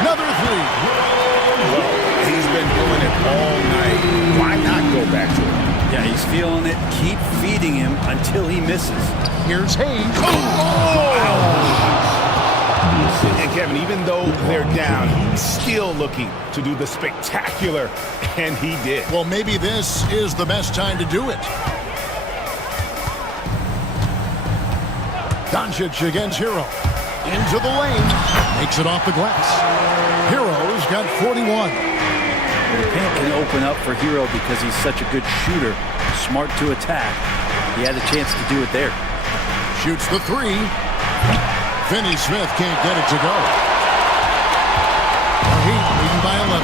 another three. Well, he's been doing it all night. Why not go back to it? Yeah, he's feeling it. Keep feeding him until he misses. Here's Hayes. And Kevin, even though they're down, he's still looking to do the spectacular, and he did. Well, maybe this is the best time to do it. Doncic against Hero. Into the lane. Makes it off the glass. Hero's got 41. The paint can open up for Hero because he's such a good shooter. Smart to attack. He had a chance to do it there. Shoots the three. Finney Smith can't get it to go. The Heat leading by 11.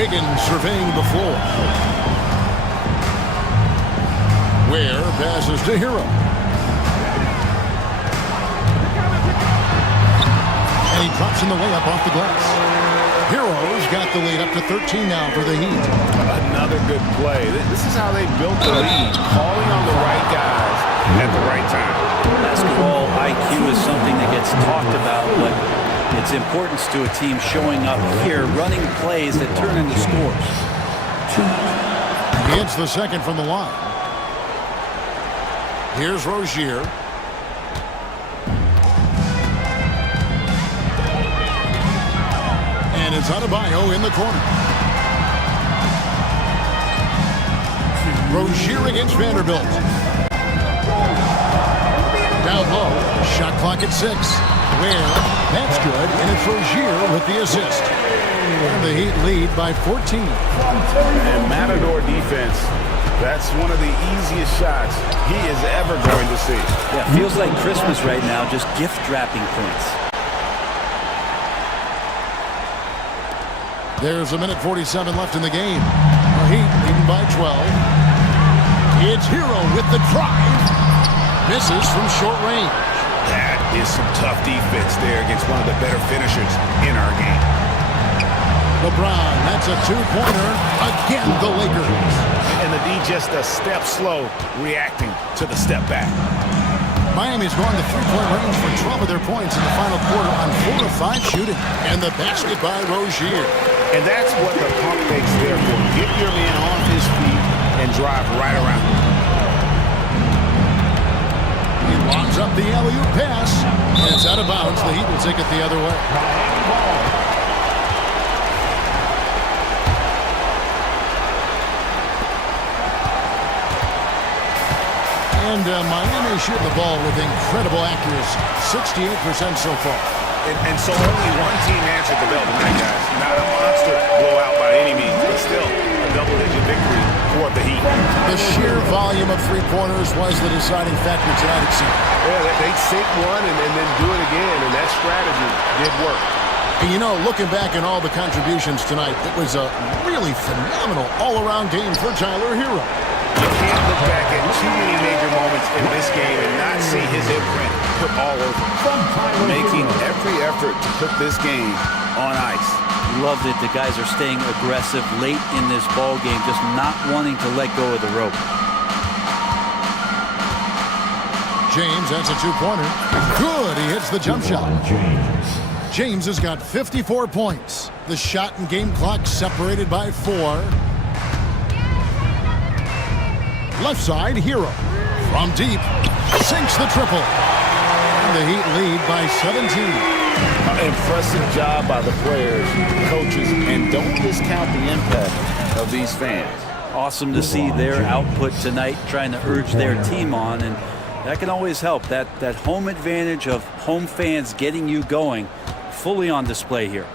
Wiggins surveying the floor. Ware passes to Hero. And he drops in the layup off the glass. Hero's got the lead up to 13 now for the Heat. Another good play. This is how they built the lead. Calling on the right guys at the right time. Basketball IQ is something that gets talked about, but its importance to a team showing up here, running plays that turn into scores. He hits the second from the line. Here's Rozier. And it's Adebayo in the corner. Rozier against Vanderbilt. Down low. Shot clock at 6. Ware. That's good. And it's Rozier with the assist. And the Heat lead by 14. And Matador defense. That's one of the easiest shots he is ever going to see. Yeah, feels like Christmas right now, just gift wrapping points. There's a minute 47 left in the game. The Heat leading by 12. It's Hero with the drive. Misses from short range. That is some tough defense there against one of the better finishers in our game. LeBron, that's a two-pointer. Again, the Lakers. And the D just a step slow, reacting to the step back. Miami's gone to three-point range for 12 of their points in the final quarter on 4 of 5 shooting. And the basket by Rozier. And that's what the pump fake's there for. Get your man off his feet and drive right around him. He lobs up the alley-oop pass. And it's out of bounds. The Heat will take it the other way. And Miami shooting the ball with incredible accuracy. 68% so far. And so only one team answered the bell tonight, guys. Not a monster blowout by any means, but still a double-digit victory for the Heat. The sheer volume of three-pointers was the deciding factor tonight, it seemed. Yeah, they'd sink one and then do it again, and that strategy did work. And you know, looking back at all the contributions tonight, it was a really phenomenal all-around game for Tyler Hero. You can't look back at too many major moments in this game and not see his imprint put all over it. Making every effort to put this game on ice. Loved it. The guys are staying aggressive late in this ball game, just not wanting to let go of the rope. James, that's a two-pointer. Good, he hits the jump shot. James has got 54 points. The shot and game clock separated by 4. Left side, Hero. From deep, sinks the triple. And the Heat lead by 17. Impressive job by the players, coaches, and don't discount the impact of these fans. Awesome to see their output tonight, trying to urge their team on, and that can always help. That home advantage of home fans getting you going, fully on display here.